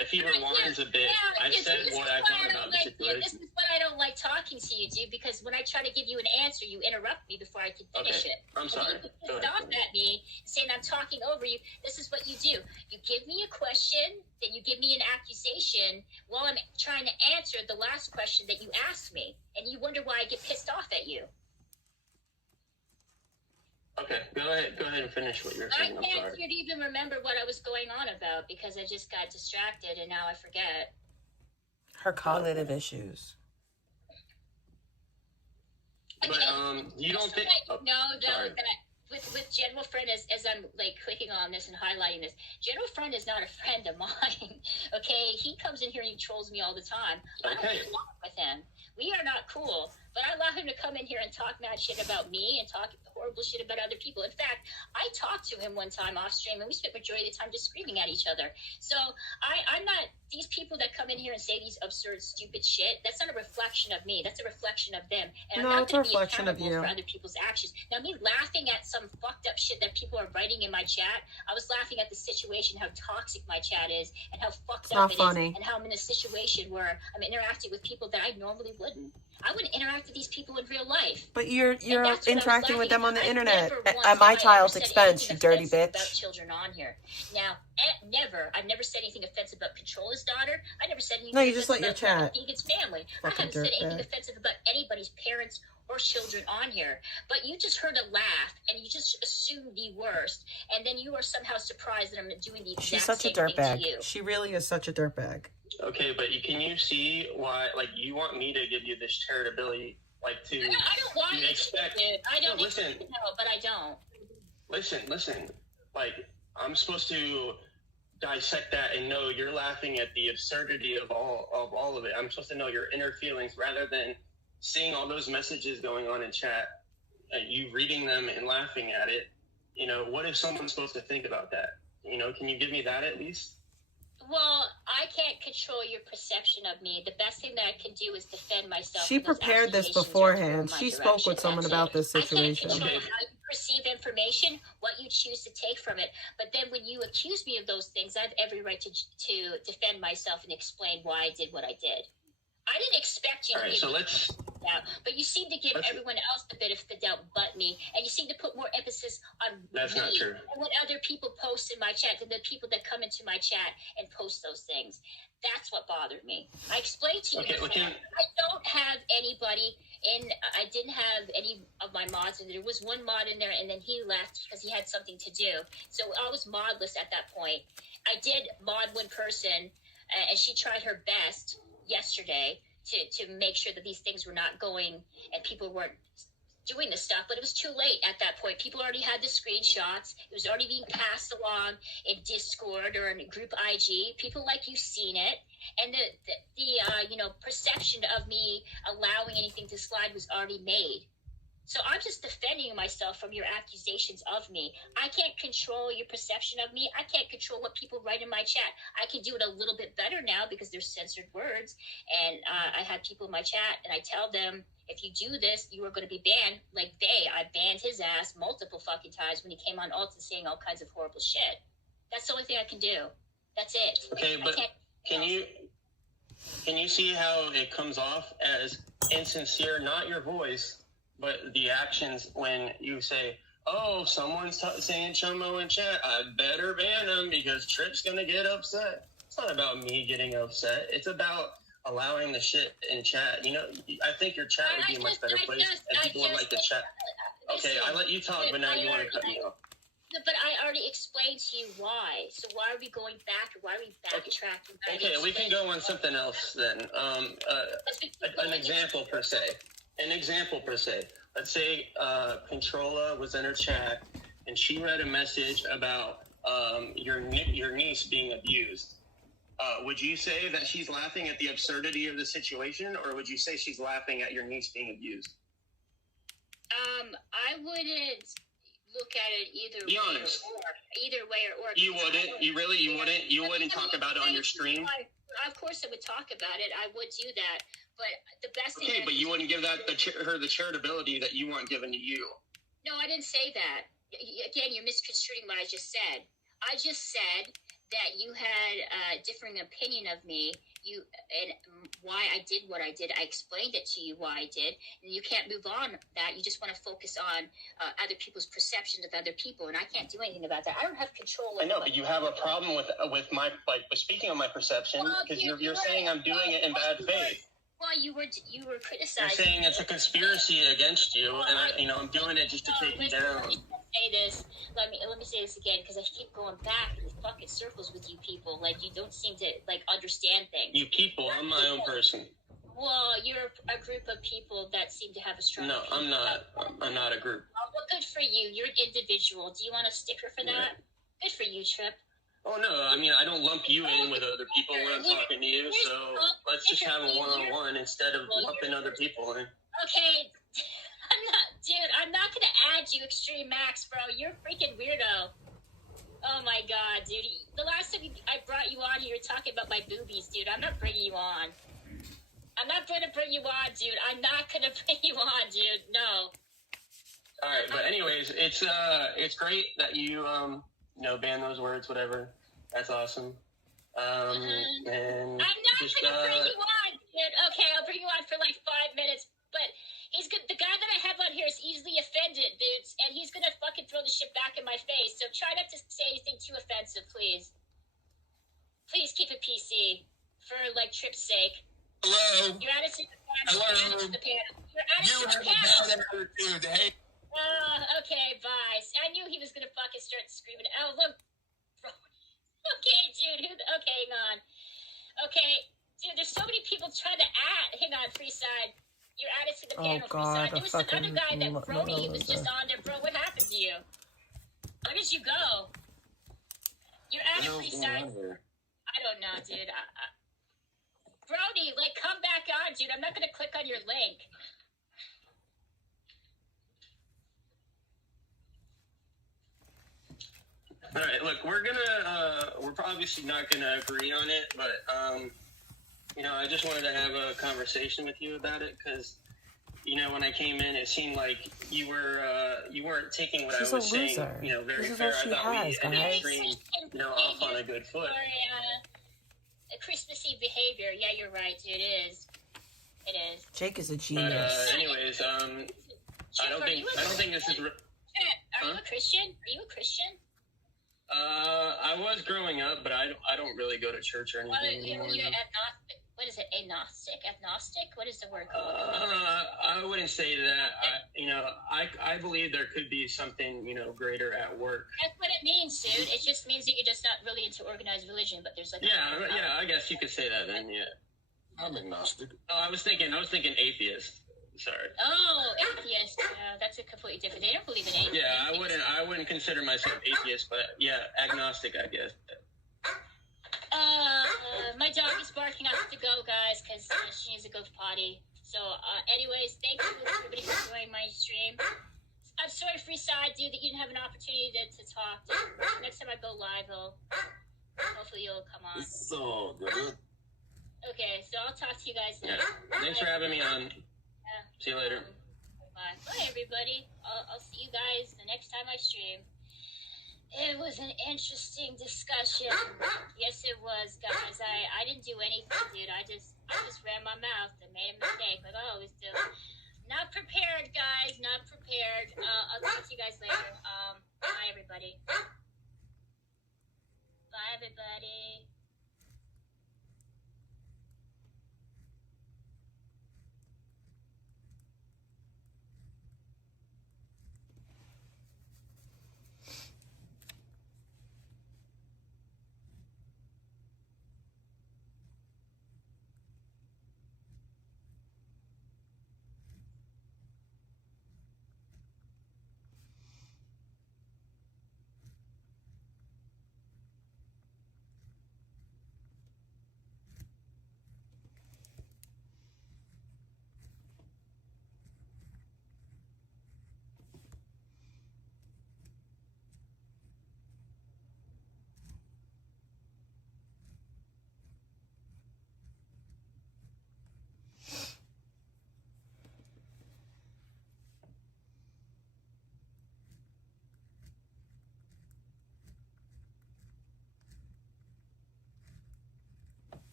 if he rewinds a bit, I said what I thought about the situation. This is what I don't like talking to you, dude, because when I try to give you an answer, you interrupt me before I can finish it. I'm sorry. You stop at me saying I'm talking over you. This is what you do. You give me a question, then you give me an accusation while I'm trying to answer the last question that you asked me, and you wonder why I get pissed off at you. Okay, go ahead and finish what you're saying. I'm sorry. I can't even remember what I was going on about because I just got distracted and now I forget. Her cognitive issues. But you don't think? That with General Friend, as I'm like clicking on this and highlighting this, General Friend is not a friend of mine. Okay, he comes in here and he trolls me all the time. I don't get along with him. We are not cool. But I allow him to come in here and talk mad shit about me and talk horrible shit about other people. In fact, I talked to him one time off stream and we spent majority of the time just screaming at each other. So I'm not, these people that come in here and say these absurd, stupid shit, that's not a reflection of me. That's a reflection of them. And I'm not going to be accountable for other people's actions. Now, me laughing at some fucked up shit that people are writing in my chat, I was laughing at the situation, how toxic my chat is and how fucked up it is. And how I'm in a situation where I'm interacting with people that I normally wouldn't. I wouldn't interact with these people in real life. But you're interacting with them on the internet at my child's expense, you dirty bitch. About children on here. Now, I've never said anything offensive about Controlla's daughter. I never said anything. No, you just let your chat. Vegan's family. I haven't said anything offensive about anybody's parents or children on here. But you just heard a laugh and you just assumed the worst, and then you are somehow surprised that I'm doing the exact same thing to you. She really is such a dirtbag. Okay, but can you see why, you want me to give you this charitability, I don't want you to expect it. I don't listen, but I don't. Listen. I'm supposed to dissect that and know you're laughing at the absurdity of all of it. I'm supposed to know your inner feelings rather than seeing all those messages going on in chat, you reading them and laughing at it. What is someone supposed to think about that? Can you give me that at least? Well, I can't control your perception of me. The best thing that I can do is defend myself. She prepared this beforehand. She spoke with someone about this situation. I can't control how you perceive information, what you choose to take from it. But then when you accuse me of those things, I have every right to defend myself and explain why I did what I did. I didn't expect you to doubt. But you seem to give everyone else the benefit of the doubt but me. And you seem to put more emphasis on That's me not true. and what other people post in my chat than the people that come into my chat and post those things. That's what bothered me. I explained to you before, I don't have anybody in, I didn't have any of my mods in there. There was one mod in there, and then he left because he had something to do. So I was modless at that point. I did mod one person, and she tried her best yesterday to make sure that these things were not going and people weren't doing the stuff, but it was too late at that point. People already had the screenshots. It was already being passed along in Discord or in group IG. People like you seen it, and the perception of me allowing anything to slide was already made. So I'm just defending myself from your accusations of me. I can't control your perception of me. I can't control what people write in my chat. I can do it a little bit better now because there's censored words. And I had people in my chat, and I tell them, if you do this, you are going to be banned. Like I banned his ass multiple fucking times when he came on Alton saying all kinds of horrible shit. That's the only thing I can do. That's it. Okay, but can you see how it comes off as insincere, not your voice, but the actions when you say, oh, someone's saying Chomo in chat, I better ban them because Trip's going to get upset. It's not about me getting upset. It's about allowing the shit in chat. You know, I think your chat would be a much better place and people would like the chat. Okay, I let you talk, but now you want to cut me off. But I already explained to you why. So why are we going back? Why are we backtracking? Okay, we can go on something else then. An example per se. Let's say Controlla was in her chat and she read a message about your niece being abused. Would you say that she's laughing at the absurdity of the situation, or would you say she's laughing at your niece being abused? I wouldn't look at it either Be way. honest. Either way or. You wouldn't? You wouldn't? You wouldn't talk about it on your stream? Of course I would talk about it. I would do that. But the best thing... Okay, but you wouldn't give that her the charitability that you want given to you. No, I didn't say that. Again, you're misconstruing what I just said. I just said that you had a differing opinion of me, and why I did what I did. I explained it to you why I did, and you can't move on that. You just want to focus on other people's perceptions of other people, and I can't do anything about that. I don't have control over. I know, but you have a problem with my speaking on my perception because you're saying I'm doing it in bad faith. Well, you were criticizing. You're saying it's a conspiracy against you, and I'm doing it just to take you down. Let me say this. Let me say this again, because I keep going back in fucking circles with you people. Like, you don't seem to understand things. You people, I'm my own person. Well, you're a group of people that seem to have a strong. No, I'm not. I'm not a group. Well, good for you. You're an individual. Do you want a sticker for that? Good for you, Trip. Oh, no, I mean, I don't lump you in with other people when I'm talking to you, so let's just have a one-on-one instead of lumping other people in. Okay, I'm not going to add you, Extreme Max, bro. You're a freaking weirdo. Oh, my God, dude. The last time I brought you on, you were talking about my boobies, dude. I'm not bringing you on. I'm not going to bring you on, dude. I'm not going to bring you on, dude. No. All right, but anyways, it's great that you, ban those words, whatever. That's awesome. And I'm not gonna bring you on, dude. Okay, I'll bring you on for like 5 minutes, but he's good. The guy that I have on here is easily offended, dudes, and he's gonna fucking throw the shit back in my face. So try not to say anything too offensive, please. Please keep it PC for Trip's sake. Hello. Your attitude. Hello. Your attitude. Dude, hey. Okay, bye. I knew he was gonna fucking start screaming. Oh, look, bro. Okay, dude. Okay, hang on. Okay, dude. There's so many people trying to hang on, Freeside. You're added to the panel, Freeside. There was some other guy that Brody was just on there, bro. What happened to you? Where did you go? You're added, Freeside. I don't know, dude. Brody, come back on, dude. I'm not gonna click on your link. All right, look, we're obviously not gonna agree on it, but I just wanted to have a conversation with you about it because, when I came in, it seemed like you weren't taking what I was saying, very fair. I thought we ended the stream, off on a good foot. Christmassy behavior. Yeah, you're right. It is. It is. Jake is a But genius. anyways, I don't think this is. Are you a Christian? Are you a Christian? I was growing up, but I don't really go to church or anything anymore. You're agnostic. What is it? Agnostic? Agnostic? What is the word? I wouldn't say that. I believe there could be something, greater at work. That's what it means, dude. It just means that you're just not really into organized religion, but there's like Yeah, I guess you could say that then. Yeah, I'm agnostic. Oh, I was thinking atheist. Sorry. Oh, atheist. That's a completely different. They don't believe in atheist. Yeah, I wouldn't consider myself atheist, but yeah, agnostic, I guess. My dog is barking. I have to go, guys, because she needs to go potty. So, anyways, thank you everybody for joining my stream. I'm sorry, Freeside, dude, that you didn't have an opportunity to talk. Next time I go live, hopefully you'll come on. It's all good. Okay, so I'll talk to you guys later. Yeah. Thanks for having me on. See you later. Bye. Bye, everybody. I'll see you guys the next time I stream. It was an interesting discussion. Yes, it was, guys. I didn't do anything, dude. I just ran my mouth and made a mistake, like I always do. Not prepared, guys. Not prepared. I'll talk to you guys later. Bye, everybody. Bye, everybody.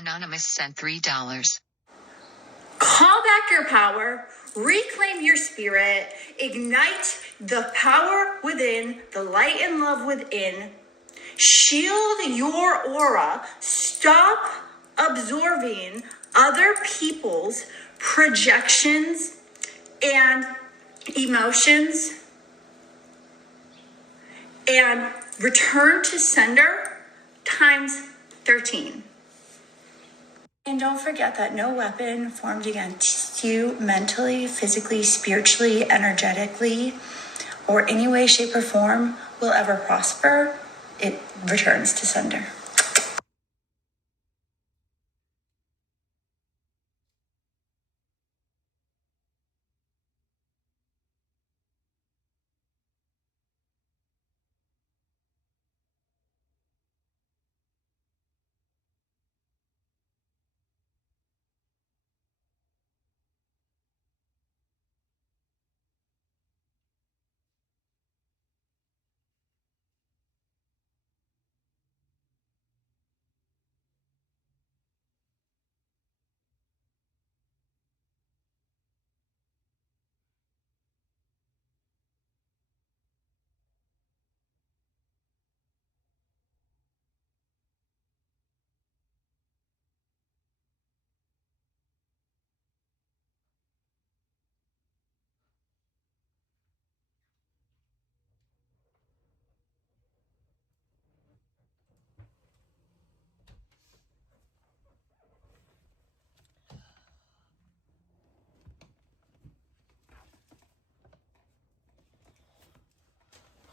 Anonymous sent $3. Call back your power, reclaim your spirit, ignite the power within, the light and love within, shield your aura, stop absorbing other people's projections and emotions, and return to sender times 13. And don't forget that no weapon formed against you mentally, physically, spiritually, energetically, or any way, shape, or form will ever prosper. It returns to sender.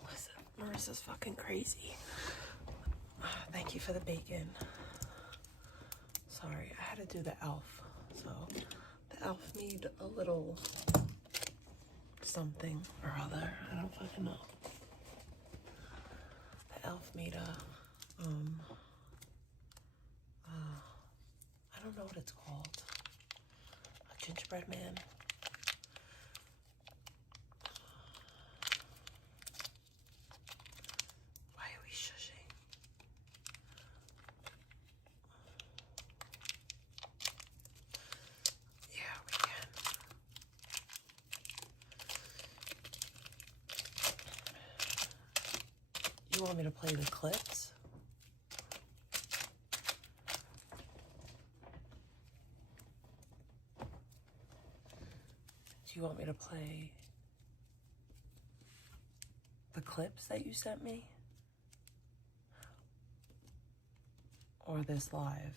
Listen, Marissa's fucking crazy. Thank you for the bacon. Sorry, I had to do the elf. So the elf made a little something or other. I don't fucking know. The elf made a I don't know what it's called. A gingerbread man. Why are we shushing? Yeah, we can. You want me to play the clips? Do you want me to play the clips that you sent me? Or this live?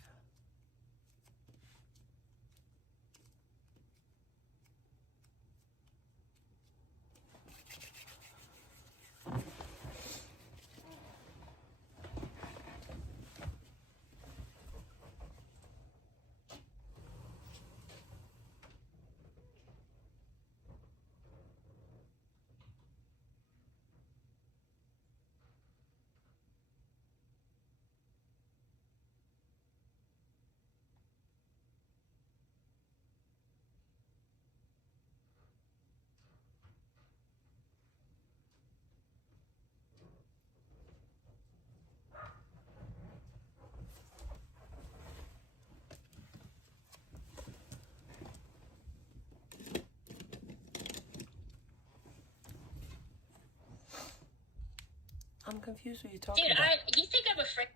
I'm confused what you're talking about. You think I'm afraid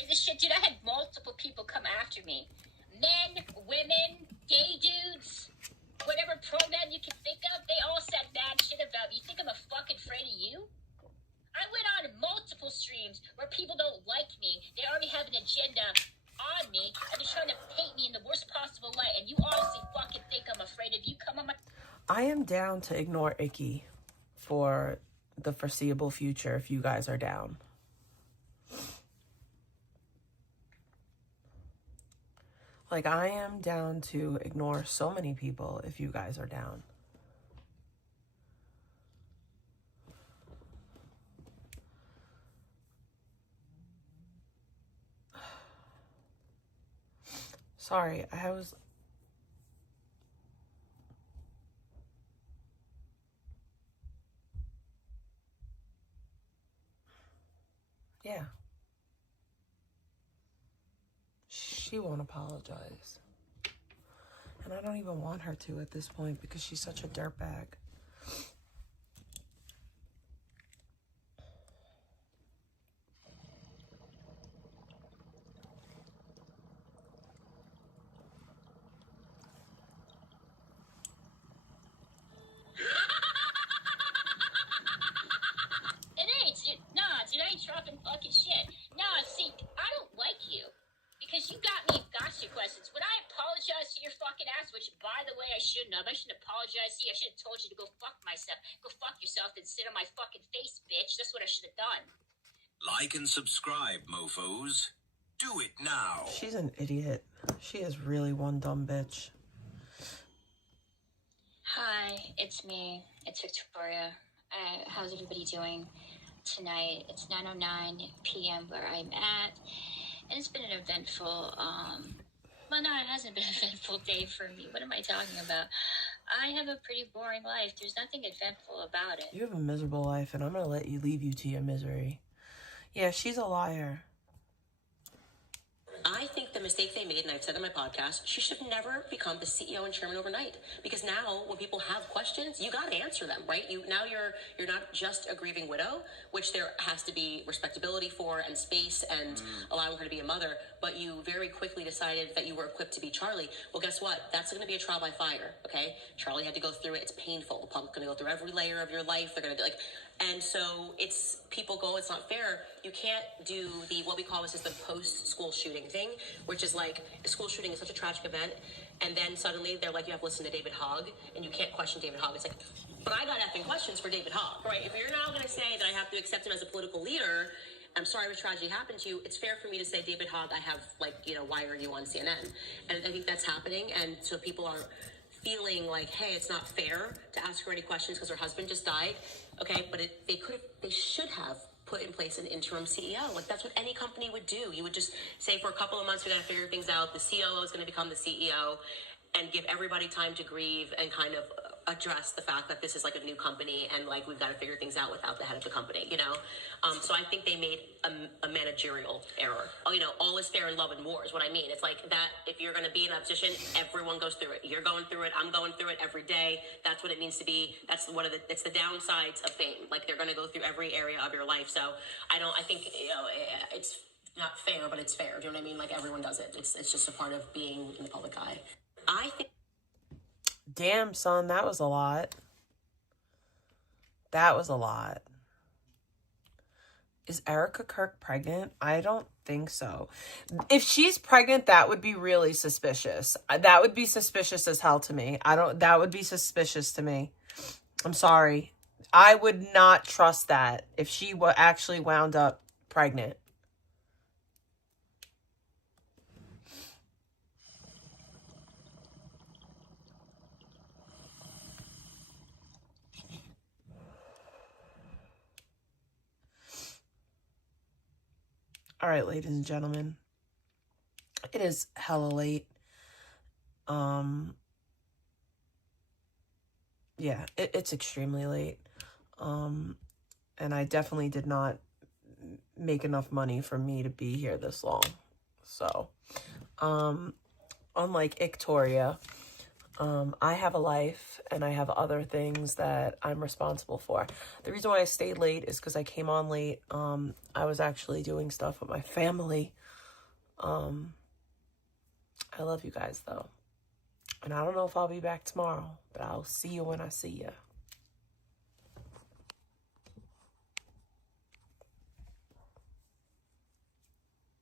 of this shit? Dude, I had multiple people come after me. Men, women, gay dudes, whatever pronoun you can think of, they all said bad shit about me. You think I'm fucking afraid of you? I went on multiple streams where people don't like me. They already have an agenda on me, and they're trying to paint me in the worst possible light, and you honestly fucking think I'm afraid of you? Come on, I am down to ignore Icky for the foreseeable future if you guys are down. Like, I am down to ignore so many people if you guys are down. Sorry, I was... Yeah. Shh. She won't apologize. And I don't even want her to at this point because she's such a dirtbag. Dude, I ain't dropping fucking shit. Nah, see, I don't like you. Because you got me gotcha questions. Would I apologize to your fucking ass? Which, by the way, I shouldn't have. I shouldn't apologize to you. I should have told you to go fuck myself. Go fuck yourself and sit on my fucking face, bitch. That's what I should have done. Like and subscribe, mofos. Do it now. She's an idiot. She is really one dumb bitch. Hi, it's me. It's Victoria. How's everybody doing tonight? It's 9:09 p.m. where I'm at. And it's been an eventful, well, no, it hasn't been an eventful day for me. What am I talking about? I have a pretty boring life. There's nothing eventful about it. You have a miserable life, and I'm going to let you leave you to your misery. Yeah, she's a liar. I think the mistake they made, and I've said on my podcast, she should have never become the CEO and chairman overnight. Because now, when people have questions, you got to answer them, right? Now you're not just a grieving widow, which there has to be respectability for and space and allowing her to be a mother. But you very quickly decided that you were equipped to be Charlie. Well, guess what? That's going to be a trial by fire. Okay, Charlie had to go through it. It's painful. The public's going to go through every layer of your life. They're going to be like. And so it's people go, it's not fair. You can't do what we call this is the post-school shooting thing, which is like a school shooting is such a tragic event. And then suddenly they're like, you have to listen to David Hogg and you can't question David Hogg. It's like, but I got effing questions for David Hogg, right? If you're now going to say that I have to accept him as a political leader, I'm sorry if a tragedy happened to you, it's fair for me to say, David Hogg, I have why are you on CNN? And I think that's happening. And so people are feeling like, hey, it's not fair to ask her any questions because her husband just died. Okay, but they should have put in place an interim CEO. Like, that's what any company would do. You would just say, for a couple of months, we got to figure things out. The COO is going to become the CEO and give everybody time to grieve and kind of address the fact that this is like a new company and like we've got to figure things out without the head of the company, So I think they made a managerial error. All is fair in love and war is what I mean. It's like that if you're going to be in that position, everyone goes through it. You're going through it. I'm going through it every day. That's what it means to be. It's the downsides of fame. Like they're going to go through every area of your life. So I think it's not fair, but it's fair. Do you know what I mean? Like everyone does it. It's just a part of being in the public eye. I think. Damn, son, that was a lot. That was a lot. Is Erica Kirk pregnant? I don't think so. If she's pregnant, that would be really suspicious. That would be suspicious as hell to me. That would be suspicious to me. I'm sorry. I would not trust that if she actually wound up pregnant. All right, ladies and gentlemen, it is hella late. Yeah, it's extremely late. And I definitely did not make enough money for me to be here this long. So, unlike Victoria, I have a life and I have other things that I'm responsible for. The reason why I stayed late is because I came on late. I was actually doing stuff with my family. I love you guys though. And I don't know if I'll be back tomorrow, but I'll see you when I see you.